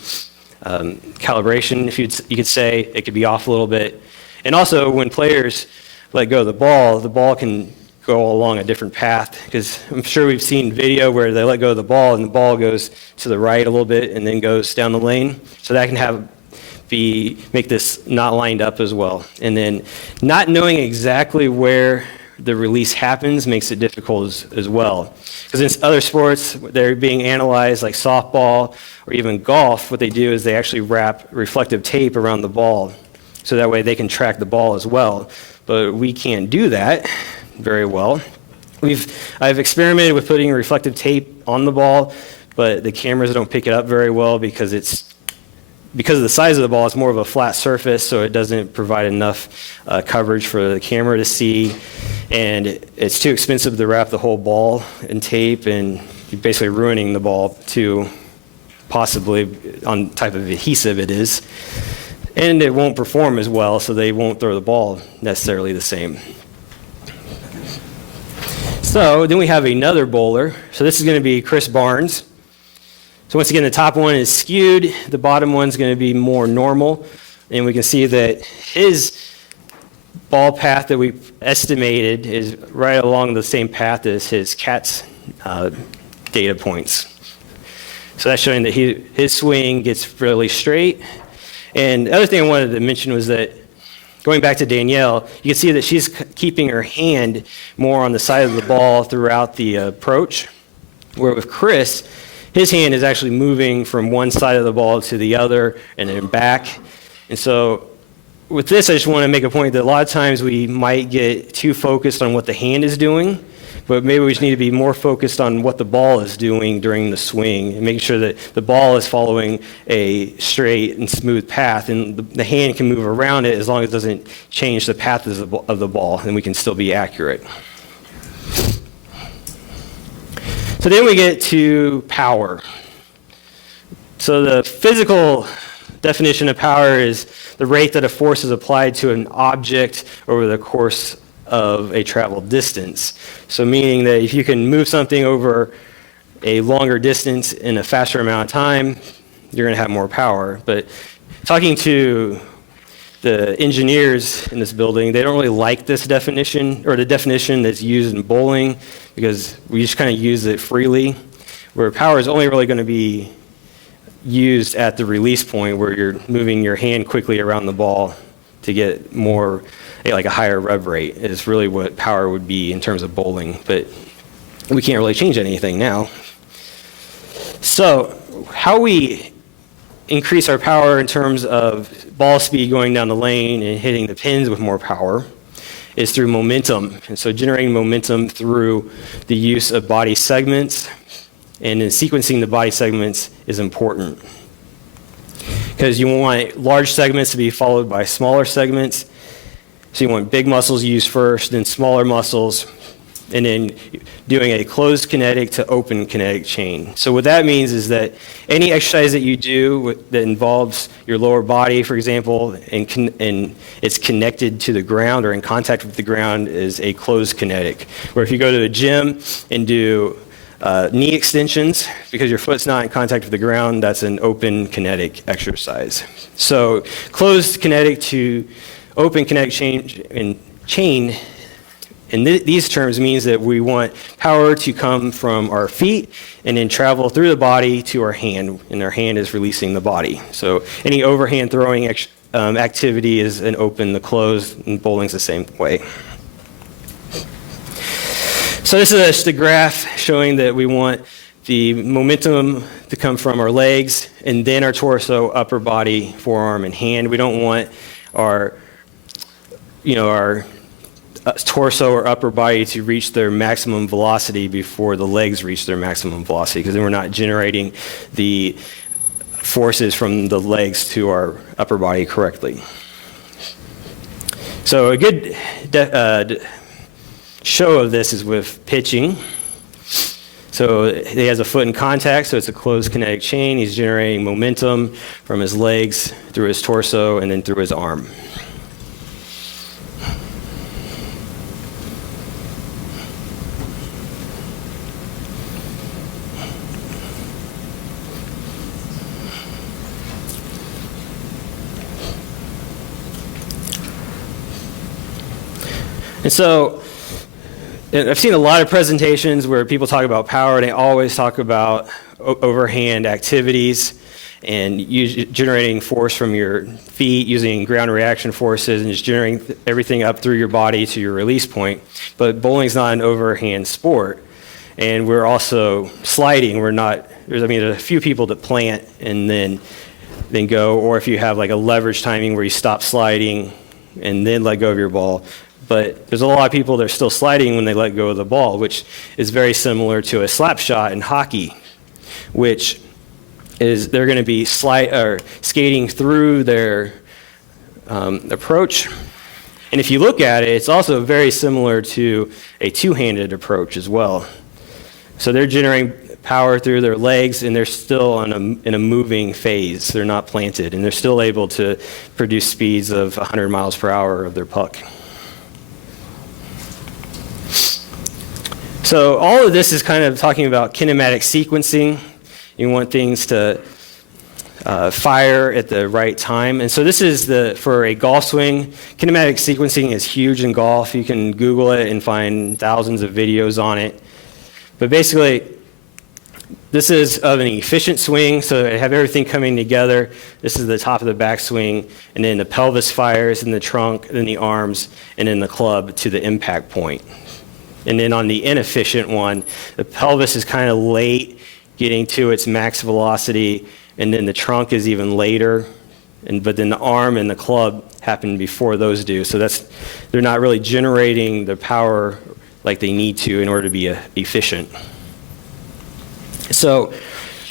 calibration, if you could say, it could be off a little bit. And also, when players let go of the ball can go along a different path, because I'm sure we've seen video where they let go of the ball and the ball goes to the right a little bit and then goes down the lane. So that can make this not lined up as well. And then not knowing exactly where the release happens makes it difficult as well. Because in other sports, they're being analyzed, like softball or even golf, what they do is they actually wrap reflective tape around the ball, so that way they can track the ball as well. But we can't do that very well. I've experimented with putting reflective tape on the ball, but the cameras don't pick it up very well because of the size of the ball. It's more of a flat surface, so it doesn't provide enough coverage for the camera to see, and it's too expensive to wrap the whole ball in tape, and you're basically ruining the ball too, possibly on type of adhesive it is, and it won't perform as well, so they won't throw the ball necessarily the same. So then we have another bowler. So this is going to be Chris Barnes. So once again, the top one is skewed. The bottom one's going to be more normal. And we can see that his ball path that we estimated is right along the same path as his cat's data points. So that's showing that his swing gets really straight. And the other thing I wanted to mention was that, going back to Danielle, you can see that she's keeping her hand more on the side of the ball throughout the approach, where with Chris, his hand is actually moving from one side of the ball to the other and then back. And so with this, I just want to make a point that a lot of times we might get too focused on what the hand is doing, but maybe we just need to be more focused on what the ball is doing during the swing and making sure that the ball is following a straight and smooth path, and the hand can move around it as long as it doesn't change the path of the ball, and we can still be accurate. So then we get to power. So the physical definition of power is the rate that a force is applied to an object over the course of a traveled distance. So meaning that if you can move something over a longer distance in a faster amount of time, you're going to have more power. But talking to the engineers in this building, they don't really like this definition, or the definition that's used in bowling, because we just kind of use it freely, where power is only really going to be used at the release point, where you're moving your hand quickly around the ball to get more, like a higher rev rate, is really what power would be in terms of bowling. But we can't really change anything now. So how we increase our power in terms of ball speed going down the lane and hitting the pins with more power is through momentum. And so generating momentum through the use of body segments, and then sequencing the body segments is important, because you want large segments to be followed by smaller segments. So you want big muscles used first, then smaller muscles, and then doing a closed kinetic to open kinetic chain. So what that means is that any exercise that you do that involves your lower body, for example, and it's connected to the ground or in contact with the ground, is a closed kinetic. Where if you go to a gym and do knee extensions, because your foot's not in contact with the ground, that's an open kinetic exercise. So closed kinetic to open kinetic chain in these terms means that we want power to come from our feet and then travel through the body to our hand, and our hand is releasing the body. So any overhand throwing activity is an open, the closed, and bowling's the same way. So this is just a graph showing that we want the momentum to come from our legs and then our torso, upper body, forearm, and hand. We don't want our torso or upper body to reach their maximum velocity before the legs reach their maximum velocity, because then we're not generating the forces from the legs to our upper body correctly. So a good show of this is with pitching. So he has a foot in contact, so it's a closed kinetic chain. He's generating momentum from his legs through his torso and then through his arm. And so I've seen a lot of presentations where people talk about power, and they always talk about overhand activities and generating force from your feet, using ground reaction forces, and just generating everything up through your body to your release point. But bowling's not an overhand sport. And we're also sliding. There's a few people that plant and then go, or if you have like a leverage timing where you stop sliding and then let go of your ball. But there's a lot of people that are still sliding when they let go of the ball, which is very similar to a slap shot in hockey, which is they're going to be skating through their approach. And if you look at it, it's also very similar to a two-handed approach as well. So they're generating power through their legs, and they're still in a moving phase. They're not planted, and they're still able to produce speeds of 100 miles per hour of their puck. So all of this is kind of talking about kinematic sequencing. You want things to fire at the right time. And so this is for a golf swing. Kinematic sequencing is huge in golf. You can Google it and find thousands of videos on it. But basically, this is of an efficient swing, so I have everything coming together. This is the top of the backswing, and then the pelvis fires, and the trunk, then the arms, and then the club to the impact point. And then on the inefficient one, the pelvis is kind of late getting to its max velocity, and then the trunk is even later, but then the arm and the club happen before those do. So they're not really generating the power like they need to in order to be efficient. So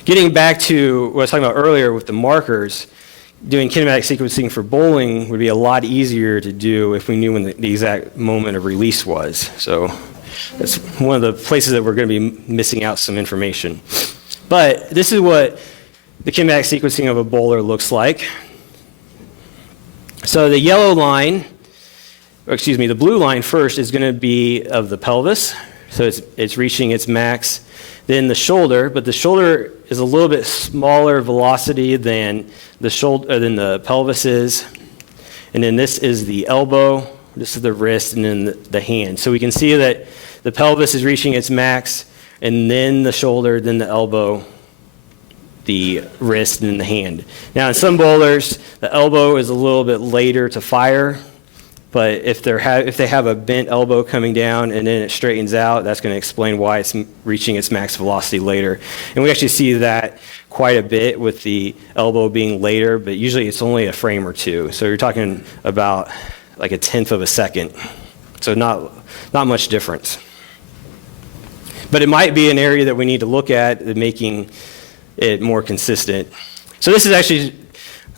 getting back to what I was talking about earlier with the markers, doing kinematic sequencing for bowling would be a lot easier to do if we knew when the exact moment of release was. So that's one of the places that we're going to be missing out some information. But this is what the kinematic sequencing of a bowler looks like. So the yellow line, the blue line first is going to be of the pelvis. So it's reaching its max. Then the shoulder, but the shoulder is a little bit smaller velocity than the pelvis is. And then this is the elbow, this is the wrist, and then the hand. So we can see that the pelvis is reaching its max, and then the shoulder, then the elbow, the wrist, and then the hand. Now in some bowlers, the elbow is a little bit later to fire. But if they have a bent elbow coming down and then it straightens out, that's going to explain why it's reaching its max velocity later. And we actually see that quite a bit with the elbow being later, but usually it's only a frame or two. So you're talking about like 1/10 of a second. So not much difference. But it might be an area that we need to look at, making it more consistent. So this is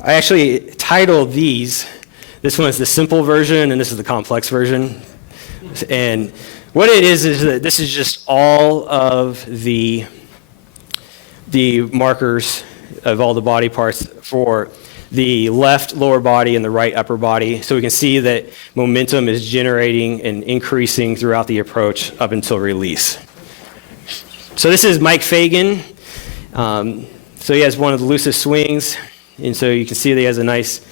I actually titled these. This one is the simple version, and this is the complex version. And what it is that this is just all of the markers of all the body parts for the left lower body and the right upper body. So we can see that momentum is generating and increasing throughout the approach up until release. So this is Mike Fagan. So he has one of the loosest swings, and so you can see that he has a nice.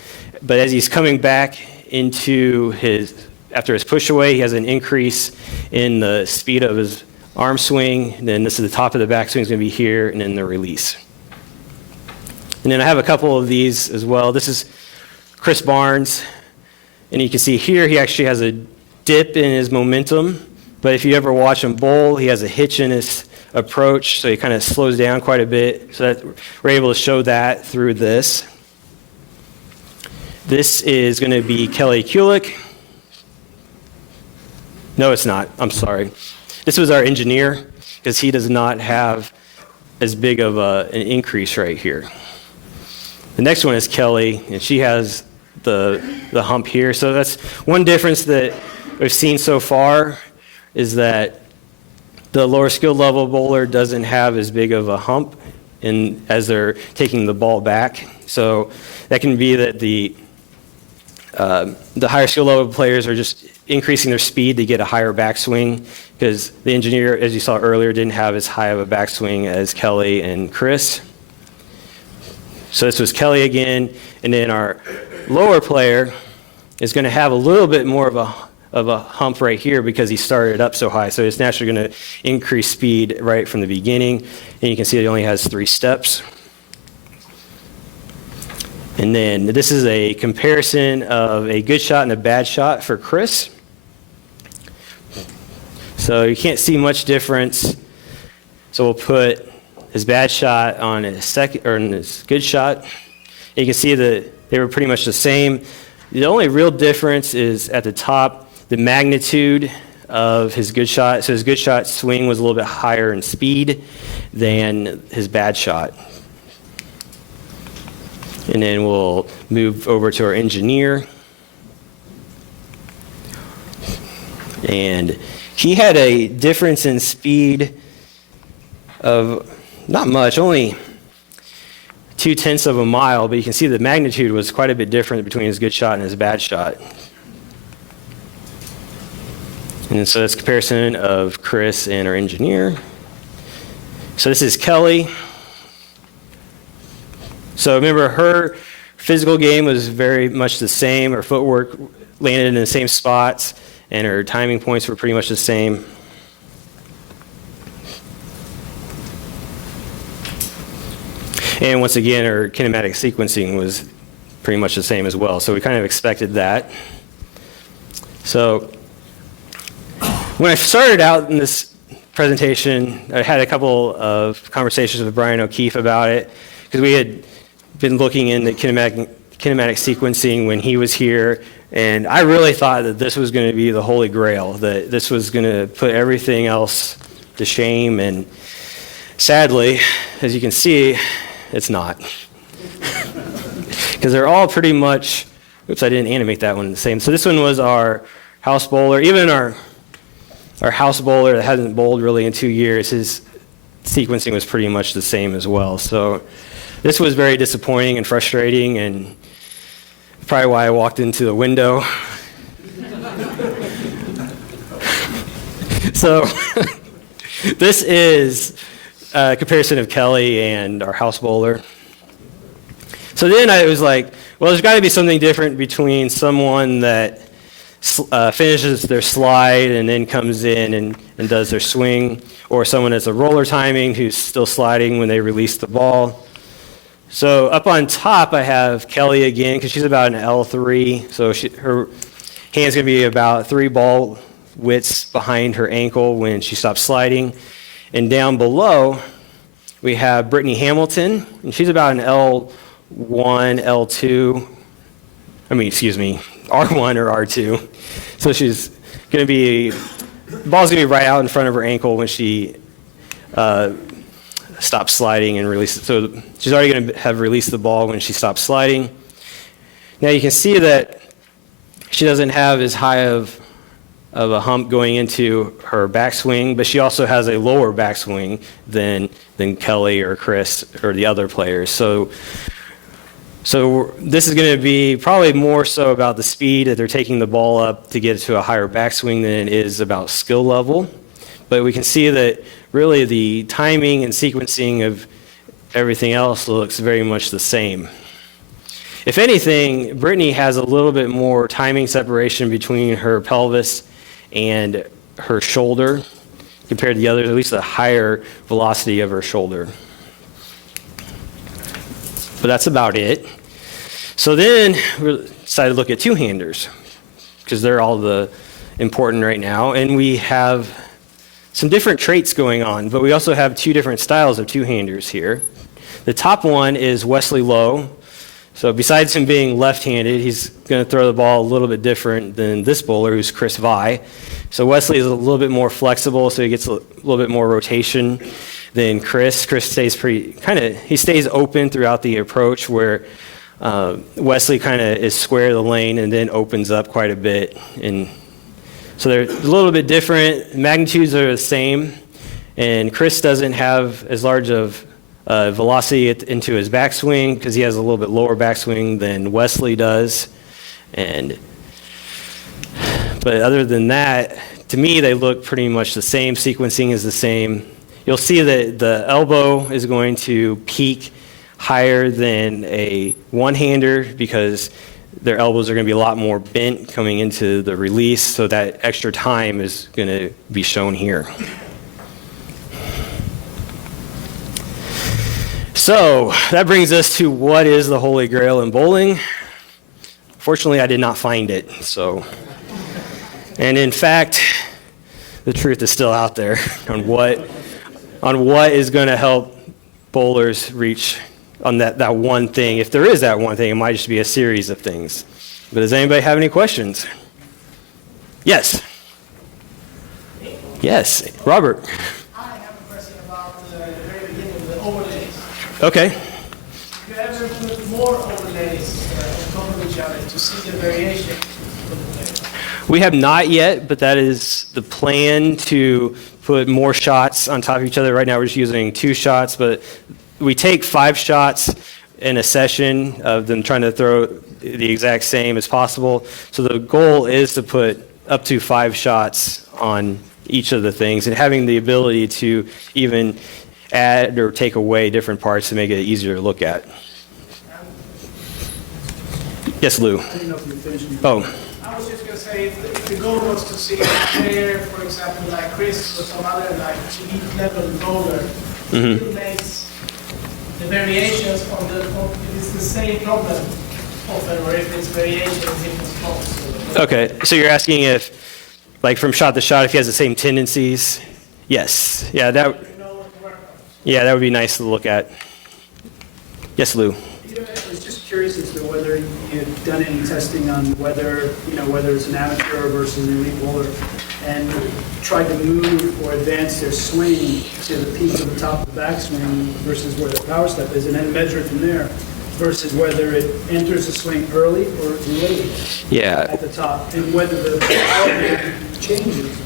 But as he's coming back after his push away, he has an increase in the speed of his arm swing. And then this is the top of the backswing is going to be here, and then the release. And then I have a couple of these as well. This is Chris Barnes, and you can see here he actually has a dip in his momentum. But if you ever watch him bowl, he has a hitch in his approach, so he kind of slows down quite a bit. So that we're able to show that through this. This is going to be Kelly Kulik. No, it's not. I'm sorry. This was our engineer, because he does not have as big of an increase right here. The next one is Kelly, and she has the hump here. So that's one difference that we've seen so far, is that the lower skill level bowler doesn't have as big of a hump as they're taking the ball back. So that can be that the higher skill level players are just increasing their speed to get a higher backswing, because the engineer, as you saw earlier, didn't have as high of a backswing as Kelly and Chris. So this was Kelly again, and then our lower player is going to have a little bit more of of a hump right here because he started up so high. So it's naturally going to increase speed right from the beginning. And you can see it only has 3 steps. And then this is a comparison of a good shot and a bad shot for Chris. So you can't see much difference. So we'll put his bad shot on his second, or his good shot. And you can see that they were pretty much the same. The only real difference is at the top, the magnitude of his good shot. So his good shot swing was a little bit higher in speed than his bad shot. And then we'll move over to our engineer. And he had a difference in speed of not much, only 0.2 of a mile, but you can see the magnitude was quite a bit different between his good shot and his bad shot. And so that's a comparison of Chris and our engineer. So this is Kelly. So remember, her physical game was very much the same. Her footwork landed in the same spots, and her timing points were pretty much the same. And once again, her kinematic sequencing was pretty much the same as well. So we kind of expected that. So when I started out in this presentation, I had a couple of conversations with Brian O'Keefe about it, because we had been looking into kinematic sequencing when he was here, and I really thought that this was going to be the holy grail, that this was going to put everything else to shame, and sadly, as you can see, it's not. Because they're all pretty much, oops, I didn't animate that one the same. So this one was our house bowler. Even our house bowler that hasn't bowled really in 2 years, his sequencing was pretty much the same as well. So this was very disappointing and frustrating, and probably why I walked into the window. So this is a comparison of Kelly and our house bowler. So then I was like, well, there's got to be something different between someone that finishes their slide and then comes in and does their swing, or someone that's a roller timing who's still sliding when they release the ball. So up on top, I have Kelly again, because she's about an L3. So her hand's going to be about 3 ball widths behind her ankle when she stops sliding. And down below, we have Brittany Hamilton, and she's about an L1, L2. R1 or R2. So she's going to be, the ball's going to be right out in front of her ankle when she stops sliding and releases. So she's already going to have released the ball when she stops sliding. Now you can see that she doesn't have as high of a hump going into her backswing, but she also has a lower backswing than Kelly or Chris or the other players. So this is going to be probably more so about the speed that they're taking the ball up to get to a higher backswing than it is about skill level. But we can see that really the timing and sequencing of everything else looks very much the same. If anything, Brittany has a little bit more timing separation between her pelvis and her shoulder compared to the others, at least a higher velocity of her shoulder. But that's about it. So then we decided to look at two-handers, because they're all the important right now, and we have some different traits going on, but we also have 2 different styles of two-handers here. The top one is Wesley Lowe. So besides him being left-handed, he's going to throw the ball a little bit different than this bowler, who's Chris Vi. So Wesley is a little bit more flexible, so he gets a little bit more rotation than Chris. Chris stays he stays open throughout the approach, where Wesley kind of is square of the lane and then opens up quite a bit. And so they're a little bit different. Magnitudes are the same, and Chris doesn't have as large of velocity into his backswing because he has a little bit lower backswing than Wesley does. But other than that, to me, they look pretty much the same. Sequencing is the same. You'll see that the elbow is going to peak higher than a one-hander because their elbows are going to be a lot more bent coming into the release, so that extra time is going to be shown here. So that brings us to what is the Holy Grail in bowling. Fortunately, I did not find it. And in fact, the truth is still out there on what is going to help bowlers reach on that one thing. If there is that one thing, it might just be a series of things. But does anybody have any questions? Yes. Yes, Robert. I have a question about the very beginning, the overlays. Okay. Do you ever put more overlays on top of each other to see the variation of the players? We have not yet, but that is the plan, to put more shots on top of each other. Right now we're just using 2 shots, but we take 5 shots in a session of them trying to throw the exact same as possible. So the goal is to put up to 5 shots on each of the things, and having the ability to even add or take away different parts to make it easier to look at. Yes, Lou. I didn't know if you finished. Oh. I was just going to say, if the goal was to see a player, for example, like Chris or some other like elite level bowler, who makes the variations on it's the same problem often, or if it's variations in different spots. Okay, so you're asking if, like from shot to shot, if he has the same tendencies? Yes. Yeah, that would be nice to look at. Yes, Lou. I was just curious as to whether you've done any testing on whether it's an amateur versus an elite bowler, and tried to move or advance their swing to the peak of the top of the backswing versus where the power step is, and then measure it from there, versus whether it enters the swing early or late at the top, and whether the power changes.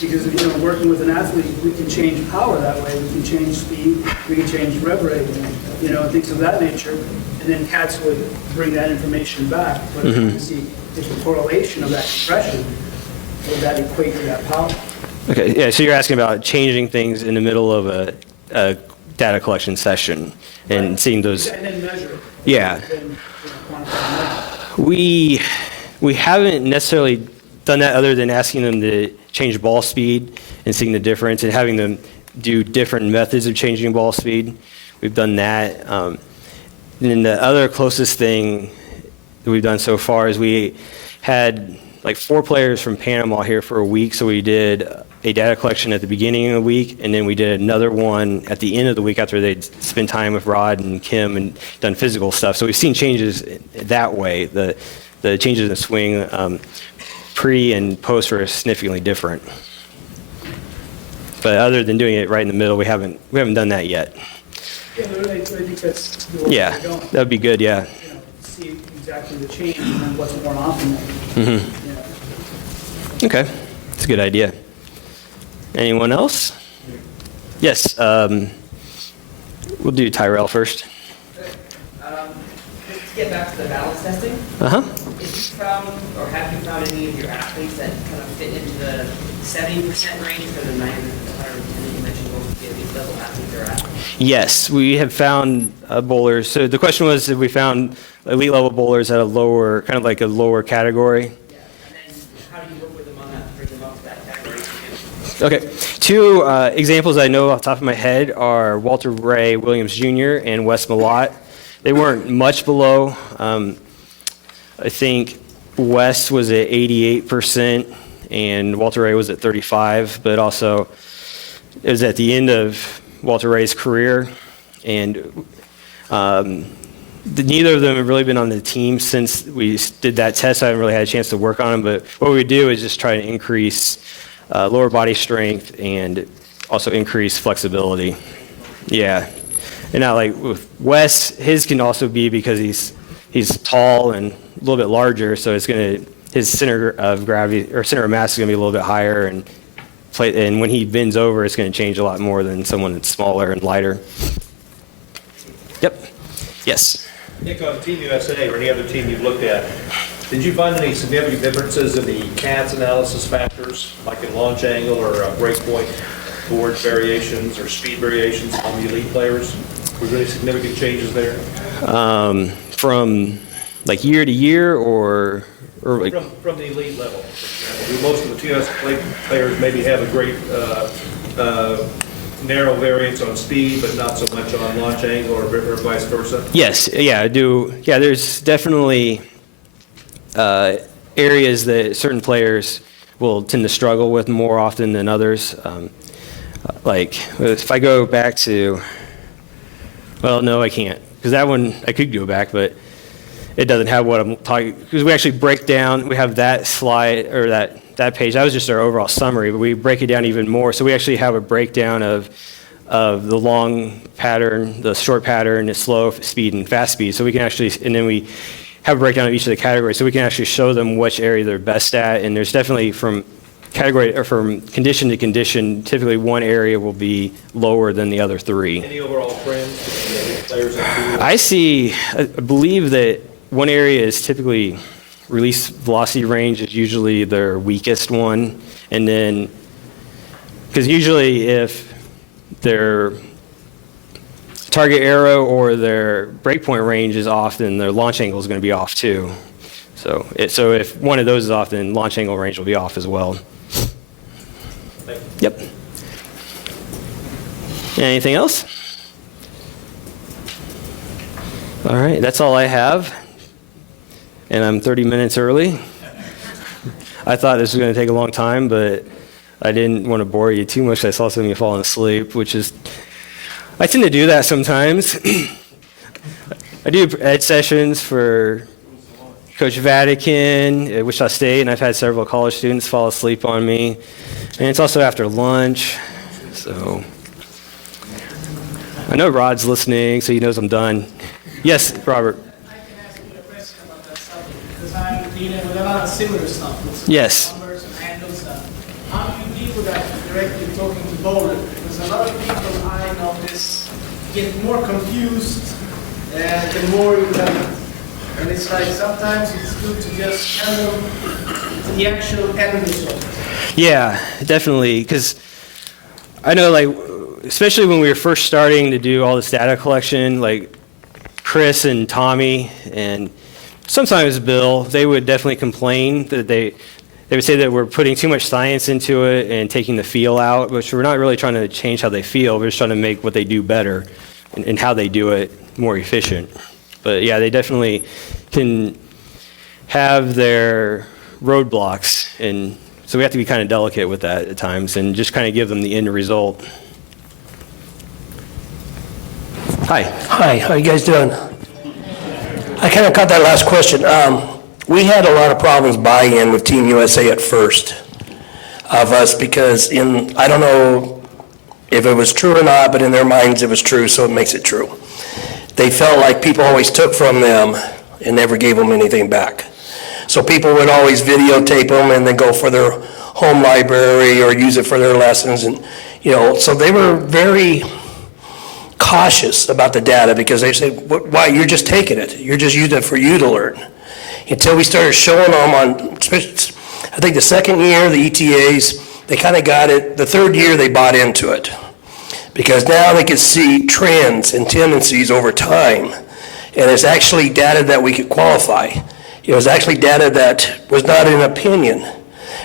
Because, working with an athlete, we can change power that way, we can change speed, we can change rev rate, and things of that nature. And then cats would bring that information back, but to see if the correlation of that compression, would that equate to that power? Okay, yeah, so you're asking about changing things in the middle of a data collection session and seeing those. And then measure it. Yeah. We haven't necessarily done that other than asking them to change ball speed and seeing the difference and having them do different methods of changing ball speed. We've done that. And then the other closest thing that we've done so far is we had like 4 players from Panama here for a week, so we did a data collection at the beginning of the week, and then we did another one at the end of the week after they'd spent time with Rod and Kim and done physical stuff. So we've seen changes that way. The changes in the swing pre and post were significantly different. But other than doing it right in the middle, we haven't done that yet. Yeah, I think that's the way Yeah, we're going. that would be good, yeah. See exactly the change and then what's more optimal. Okay, that's a good idea. Anyone else? Yes, we'll do Tyrell first. Just to get back to the balance testing. If you found, or have you found any of your athletes that kind of fit into the 70% range for the 90 to 110 that you mentioned, what would be elite level athlete they're at? Yes, we have found bowlers. So the question was if we found elite level bowlers at a lower, kind of like a lower category. How do you work with them on that to bring them up to that category? Okay, 2 examples I know off the top of my head are Walter Ray Williams Jr. and Wes Malott. They weren't much below. I think Wes was at 88% and Walter Ray was at 35%, but also it was at the end of Walter Ray's career, and neither of them have really been on the team since we did that test. I haven't really had a chance to work on them, but what we do is just try to increase lower body strength and also increase flexibility. Yeah. And now, like with Wes, his can also be because he's tall and a little bit larger, so his center of gravity or center of mass is going to be a little bit higher, and when he bends over, it's going to change a lot more than someone that's smaller and lighter. Yep. Yes. Nick, on Team USA or any other team you've looked at, did you find any significant differences in the CADS analysis factors, like in launch angle or breakpoint board variations or speed variations on the elite players? Were there any significant changes there? From like year to year or like? From the elite level, for example, do most of the TS players maybe have a great narrow variance on speed, but not so much on launch angle or vice versa? Yes, yeah, I do. Yeah, there's definitely areas that certain players will tend to struggle with more often than others. Like if I go back to, well, no, I can't, because that one I could go back, but it doesn't have what I'm talking, because we actually break down, we have that slide, or that page, that was just our overall summary, but we break it down even more. So we actually have a breakdown of the long pattern, the short pattern, the slow speed, and fast speed. So we can actually, and then we have a breakdown of each of the categories, so we can actually show them which area they're best at. And there's definitely from category, or from condition to condition, typically one area will be lower than the other three. Any overall trends players have? I believe that one area is typically release velocity range is usually their weakest one. And then, because usually if their target arrow or their breakpoint range is off, then their launch angle is going to be off too. So if one of those is off, then launch angle range will be off as well. Yep. Anything else? All right, that's all I have. And I'm 30 minutes early. I thought this was going to take a long time, but I didn't want to bore you too much. I saw some of you falling asleep, which is, I tend to do that sometimes. I do ed sessions for Coach Vadakin at Wichita State, and I've had several college students fall asleep on me. And it's also after lunch, so. I know Rod's listening, so he knows I'm done. Yes, Robert. Because I'm dealing with a lot of similar stuff. With Yes. Numbers and handle stuff. How do you deal with that directly talking to bowler? Because a lot of people I notice get more confused the more you learn. And it's like sometimes it's good to just handle the actual end result. Yeah, definitely, because I know, like, especially when we were first starting to do all this data collection, like Chris and Tommy and sometimes Bill, they would definitely complain that they would say that we're putting too much science into it and taking the feel out, which we're not really trying to change how they feel. We're just trying to make what they do better and how they do it more efficient. But yeah, they definitely can have their roadblocks, and so we have to be kind of delicate with that at times and just kind of give them the end result. Hi. Hi, how you guys doing? I kind of caught that last question. We had a lot of problems buy-in with Team USA at first of us because I don't know if it was true or not, but in their minds it was true, so it makes it true. They felt like people always took from them and never gave them anything back. So people would always videotape them and then go for their home library or use it for their lessons. And, so they were very cautious about the data because they say, why, you're just taking it. You're just using it for you to learn. Until we started showing them on, I think the second year, the ETAs, they kind of got it. The third year, they bought into it. Because now they could see trends and tendencies over time. And it's actually data that we could qualify. It was actually data that was not an opinion.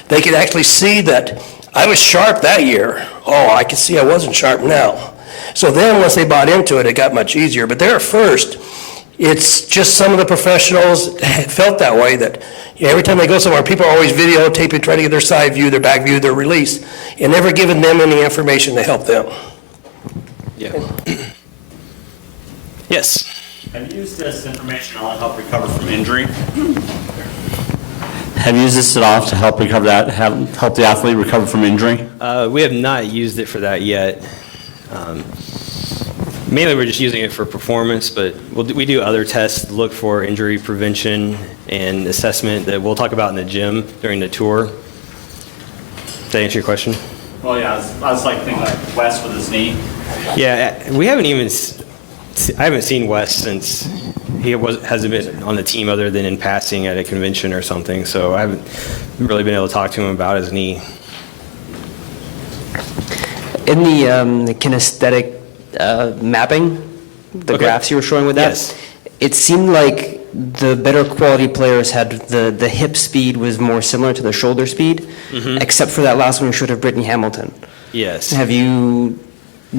They could actually see that I was sharp that year. Oh, I can see I wasn't sharp now. So then once they bought into it, it got much easier. But there at first, it's just some of the professionals felt that way, that every time they go somewhere, people are always videotaping, trying to get their side view, their back view, their release, and never giving them any information to help them. Yeah. Yes. Have you used this information at all to help recover from injury? Have you used this at all to help recover help the athlete recover from injury? We have not used it for that yet. Mainly we're just using it for performance, but we do other tests to look for injury prevention and assessment that we'll talk about in the gym during the tour. Does that answer your question? Well, yeah, I was like thinking like Wes with his knee. Yeah, we haven't even, I haven't seen Wes since hasn't been on the team other than in passing at a convention or something, so I haven't really been able to talk to him about his knee. In the kinesthetic mapping, the graphs you were showing with that, Yes. it seemed like the better quality players had the hip speed was more similar to the shoulder speed, except for that last one, short of Brittany Hamilton. Yes. Have you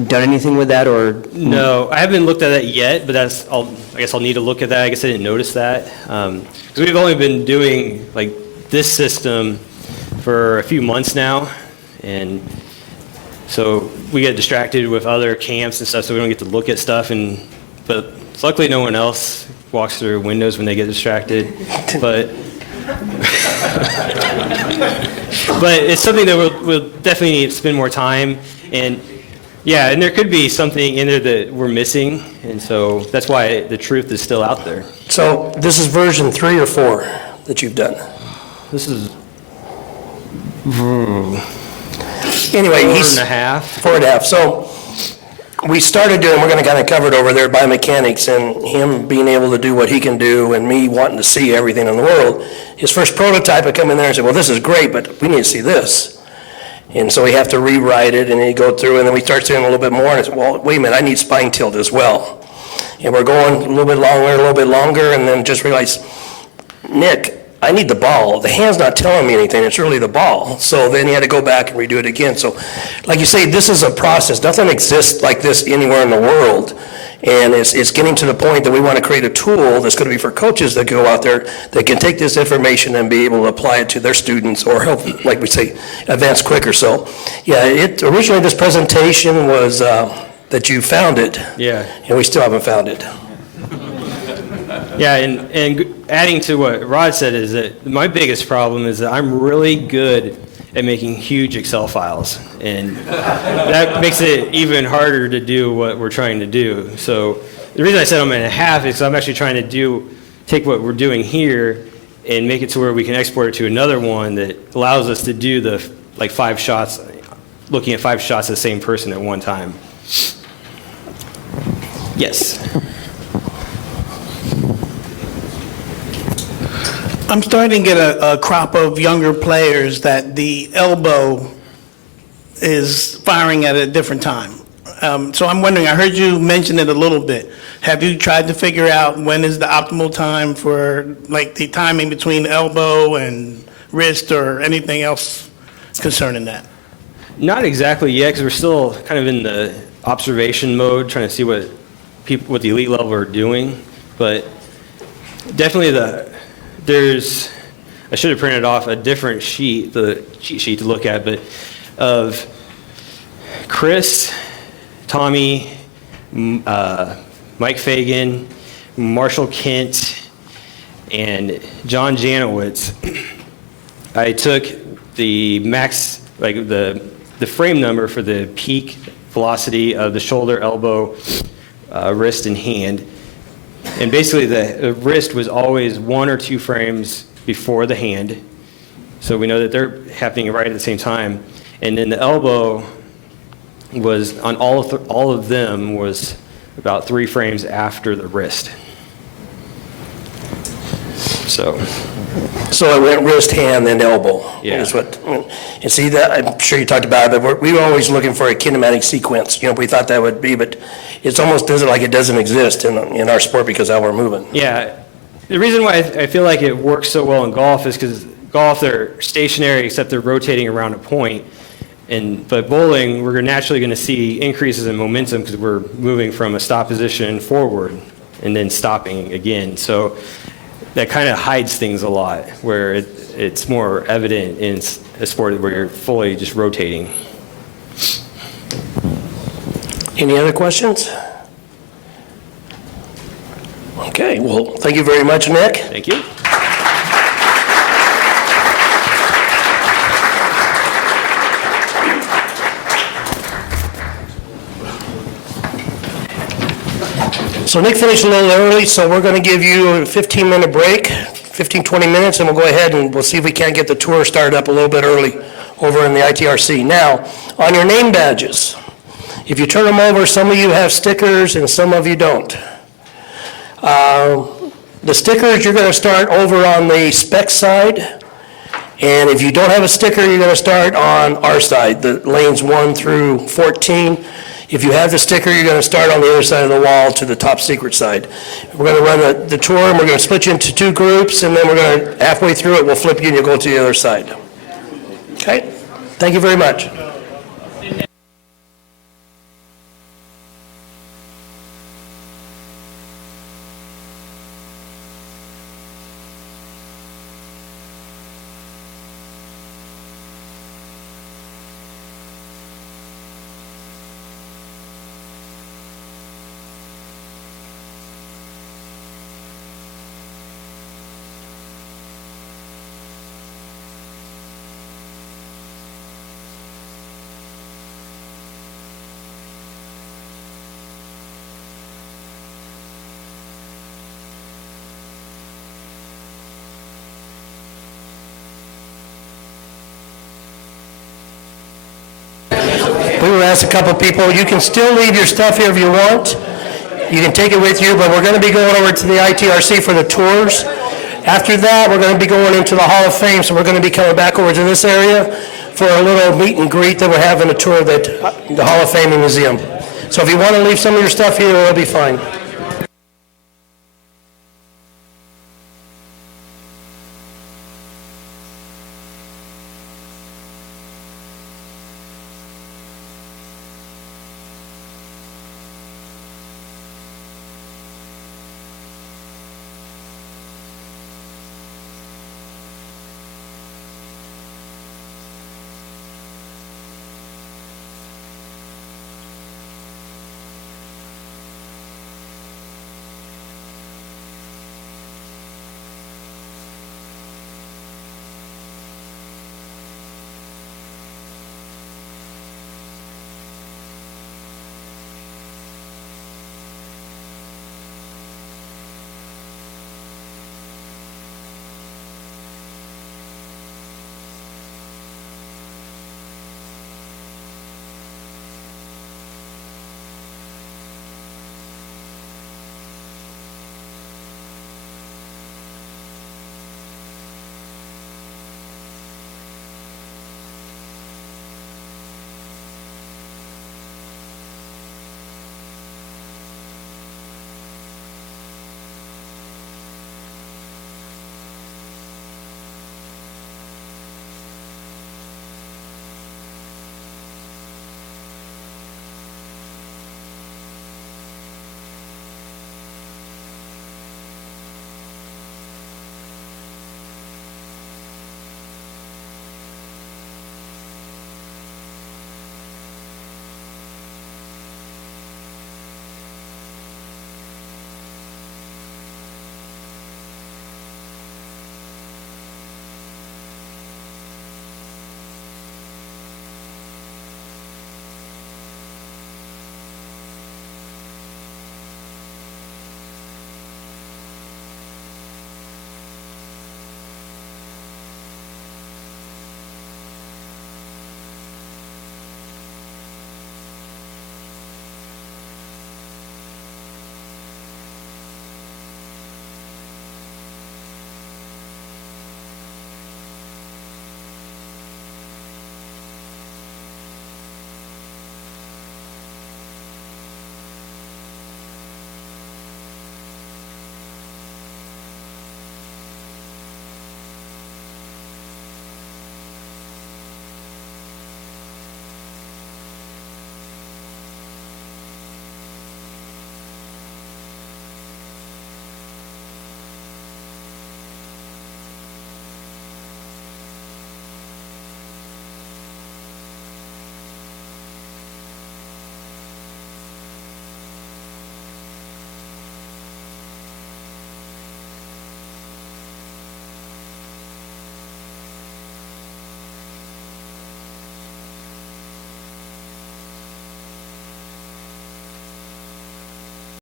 done anything with that, or? No, I haven't looked at that yet, but I guess I'll need to look at that. I guess I didn't notice that. Because we've only been doing like this system for a few months now, and so we get distracted with other camps and stuff, so we don't get to look at stuff. But luckily, no one else walks through windows when they get distracted. But it's something that we'll definitely need to spend more time. And yeah, and there could be something in there that we're missing, and so that's why the truth is still out there. So this is version 3 or 4 that you've done? This is anyway, 4.5. 4.5. So we started doing, we're going to kind of cover it over there, biomechanics, and him being able to do what he can do, and me wanting to see everything in the world. His first prototype, I come in there and say, well, this is great, but we need to see this. And so we have to rewrite it, and then you go through, and then we start seeing a little bit more, and it's, well, wait a minute, I need spine tilt as well. And we're going a little bit longer, and then just realize, Nick, I need the ball. The hand's not telling me anything, it's really the ball. So then you had to go back and redo it again. So like you say, this is a process. Nothing exists like this anywhere in the world. And it's getting to the point that we want to create a tool that's going to be for coaches that go out there that can take this information and be able to apply it to their students or help, like we say, advance quicker. So yeah, originally this presentation was that you found it. Yeah. And we still haven't found it. Yeah, and adding to what Rod said is that my biggest problem is that I'm really good at making huge Excel files, and that makes it even harder to do what we're trying to do. So the reason I said I'm at a half is I'm actually trying to take what we're doing here and make it to where we can export it to another one that allows us to do the 5 shots, looking at 5 shots of the same person at one time. Yes. I'm starting to get a crop of younger players that the elbow is firing at a different time. So I'm wondering, I heard you mention it a little bit. Have you tried to figure out when is the optimal time for the timing between elbow and wrist or anything else concerning that? Not exactly yet, because we're still kind of in the observation mode, trying to see what the elite level are doing. But definitely I should have printed off a different sheet, the cheat sheet to look at, but of Chris, Tommy, Mike Fagan, Marshall Kent, and John Janowitz. I took the max, the frame number for the peak velocity of the shoulder, elbow, wrist, and hand. And basically the wrist was always 1 or 2 frames before the hand. So we know that they're happening right at the same time. And then the elbow was, on all of them, was about 3 frames after the wrist. So it went wrist, hand, then elbow. Yeah. And see that, I'm sure you talked about it, but we were always looking for a kinematic sequence. We thought that would be, but it's almost doesn't like it doesn't exist in our sport because how we're moving. Yeah, the reason why I feel like it works so well in golf is because golf, they're stationary except they're rotating around a point. But bowling, we're naturally going to see increases in momentum because we're moving from a stop position forward and then stopping again. So that kind of hides things a lot, where it's more evident in a sport where you're fully just rotating. Any other questions? Okay, well, thank you very much, Nick. Thank you. So Nick finished a little early, so we're going to give you a 15-minute break, 15, 20 minutes, and we'll go ahead and we'll see if we can't get the tour started up a little bit early over in the ITRC. Now, on your name badges, if you turn them over, some of you have stickers and some of you don't. The stickers, you're going to start over on the spec side, and if you don't have a sticker, you're going to start on our side, the lanes 1 through 14. If you have the sticker, you're going to start on the other side of the wall to the top secret side. We're going to run the tour, and we're going to split you into 2 groups, and then we're going to, halfway through it, we'll flip you and you'll go to the other side. Okay? Thank you very much. We were asked a couple people, you can still leave your stuff here if you want. You can take it with you, but we're going to be going over to the ITRC for the tours. After that, we're going to be going into the Hall of Fame, so we're going to be coming back over to this area for a little meet and greet that we're having a tour of the Hall of Fame Museum. So if you want to leave some of your stuff here, it'll be fine.